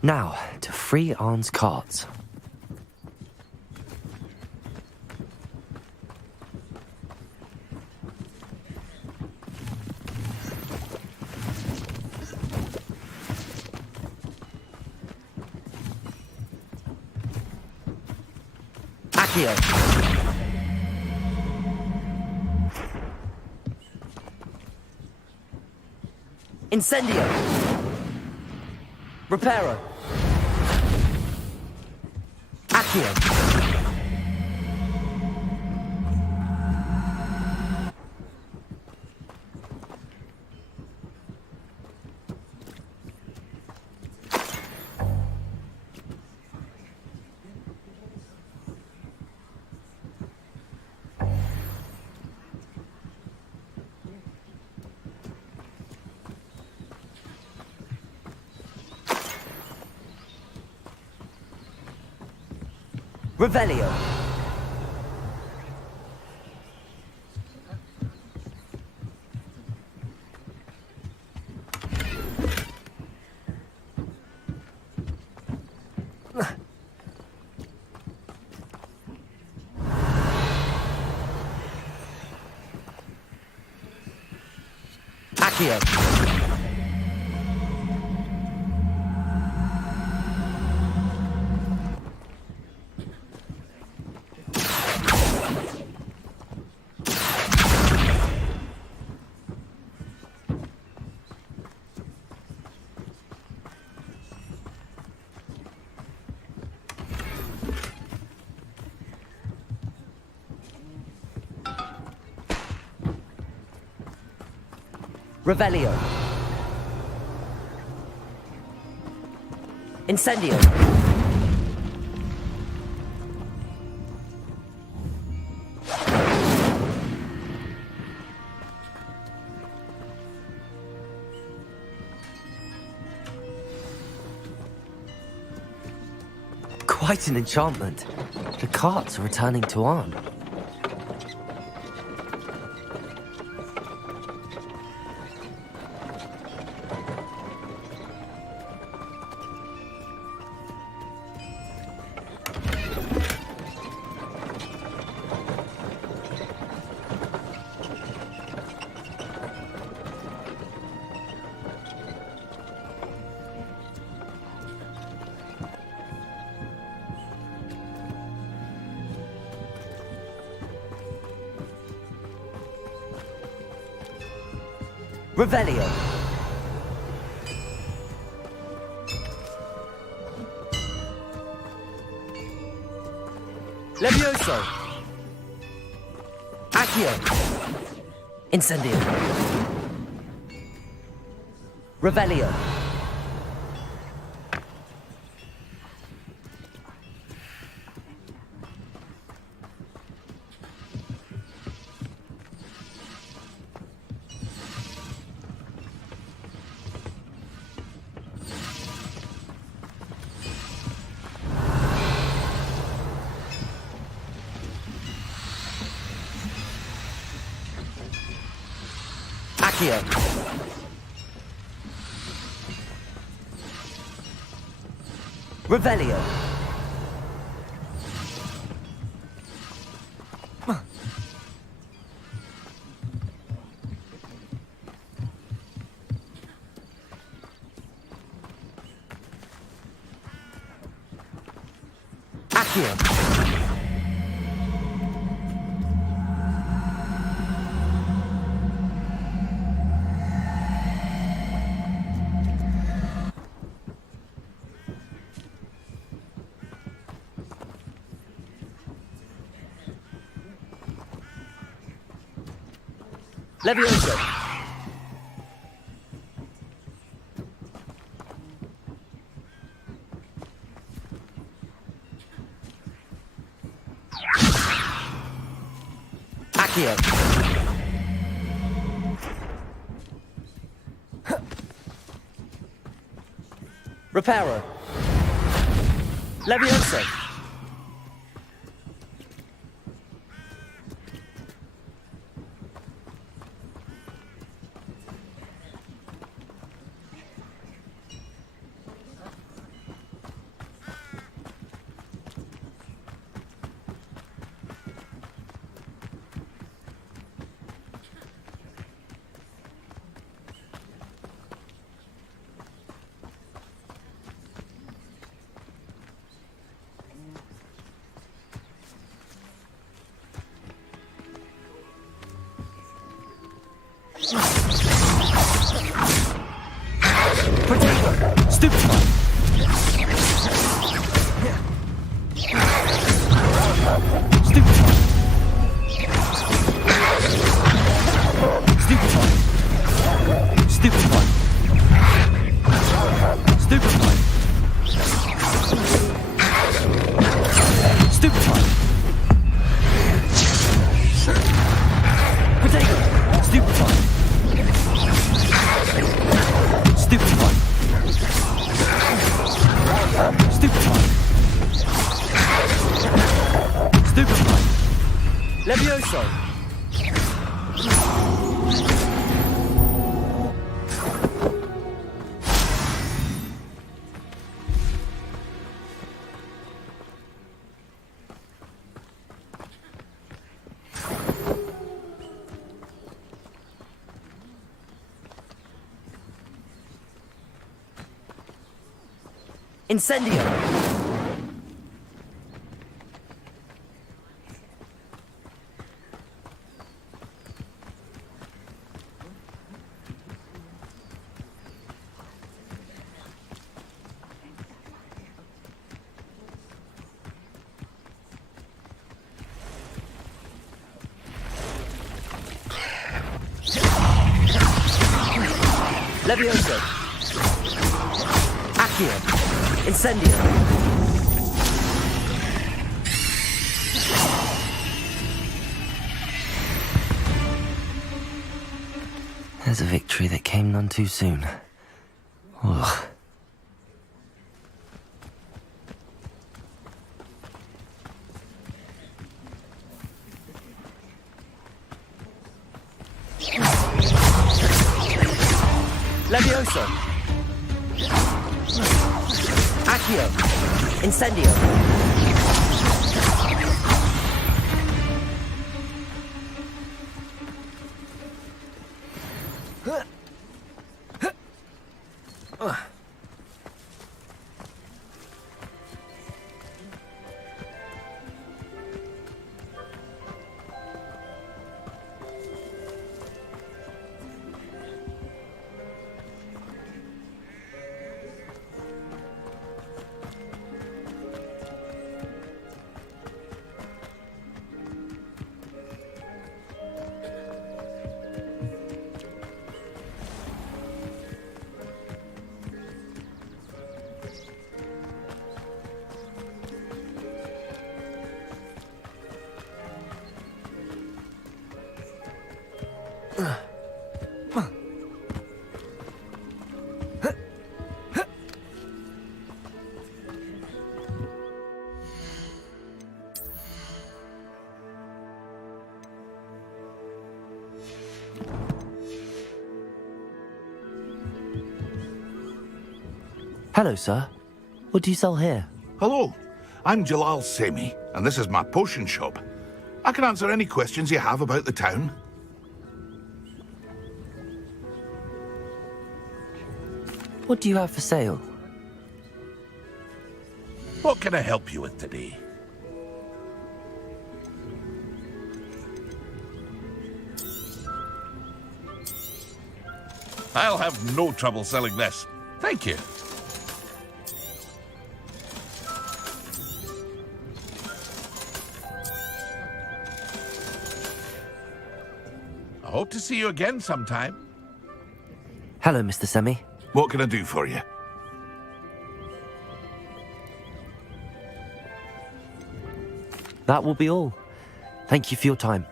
Now, to free Arn's carts. Accio! Incendio! Reparo! Accio! Revelio. Accio. Revelio. Incendio. Quite an enchantment. The carts are returning to Arn. Revelio. Levioso. Accio. Incendio. Revelio. Accio. Revelio. Accio. Levioso! Accio! Reparo! Levioso! Levioso! Incendio! Levioso! Accio! Incendio! There's a victory that came none too soon. Ugh. Levioso! Accio! Incendio! Hello, sir. What do you sell here? Hello, I'm Jalal Semi, and this is my potion shop. I can answer any questions you have about the town. What do you have for sale? What can I help you with today? I'll have no trouble selling this. Thank you. Hope to see you again sometime. Hello, Mr. Semi. What can I do for you? That will be all. Thank you for your time.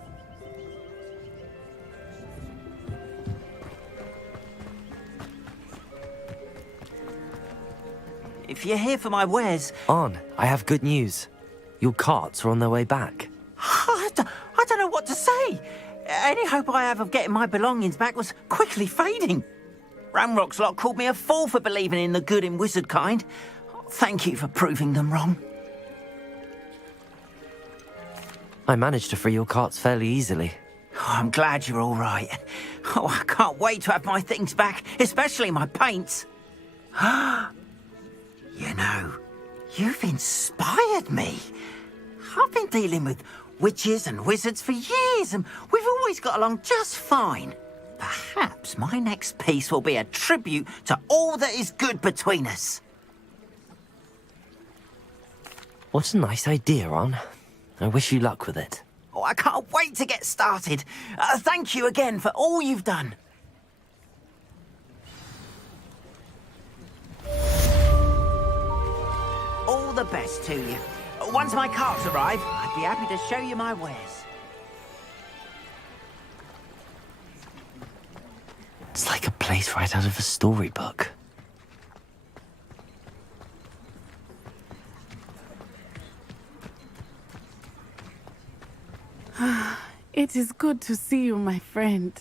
If you're here for my wares... Arn, I have good news. Your carts are on their way back. I don't know what to say. Any hope I have of getting my belongings back was quickly fading. Ramrock's lot called me a fool for believing in the good in wizard kind. Thank you for proving them wrong. I managed to free your carts fairly easily. Oh, I'm glad you're all right. Oh, I can't wait to have my things back, especially my paints. You know, you've inspired me. I've been dealing with witches and wizards for years, and we've always got along just fine. Perhaps my next piece will be a tribute to all that is good between us. What a nice idea, Arn. I wish you luck with it. Oh, I can't wait to get started. Thank you again for all you've done. All the best to you. Once my carts arrive, I'd be happy to show you my wares. It's like a place right out of a storybook. It is good to see you, my friend.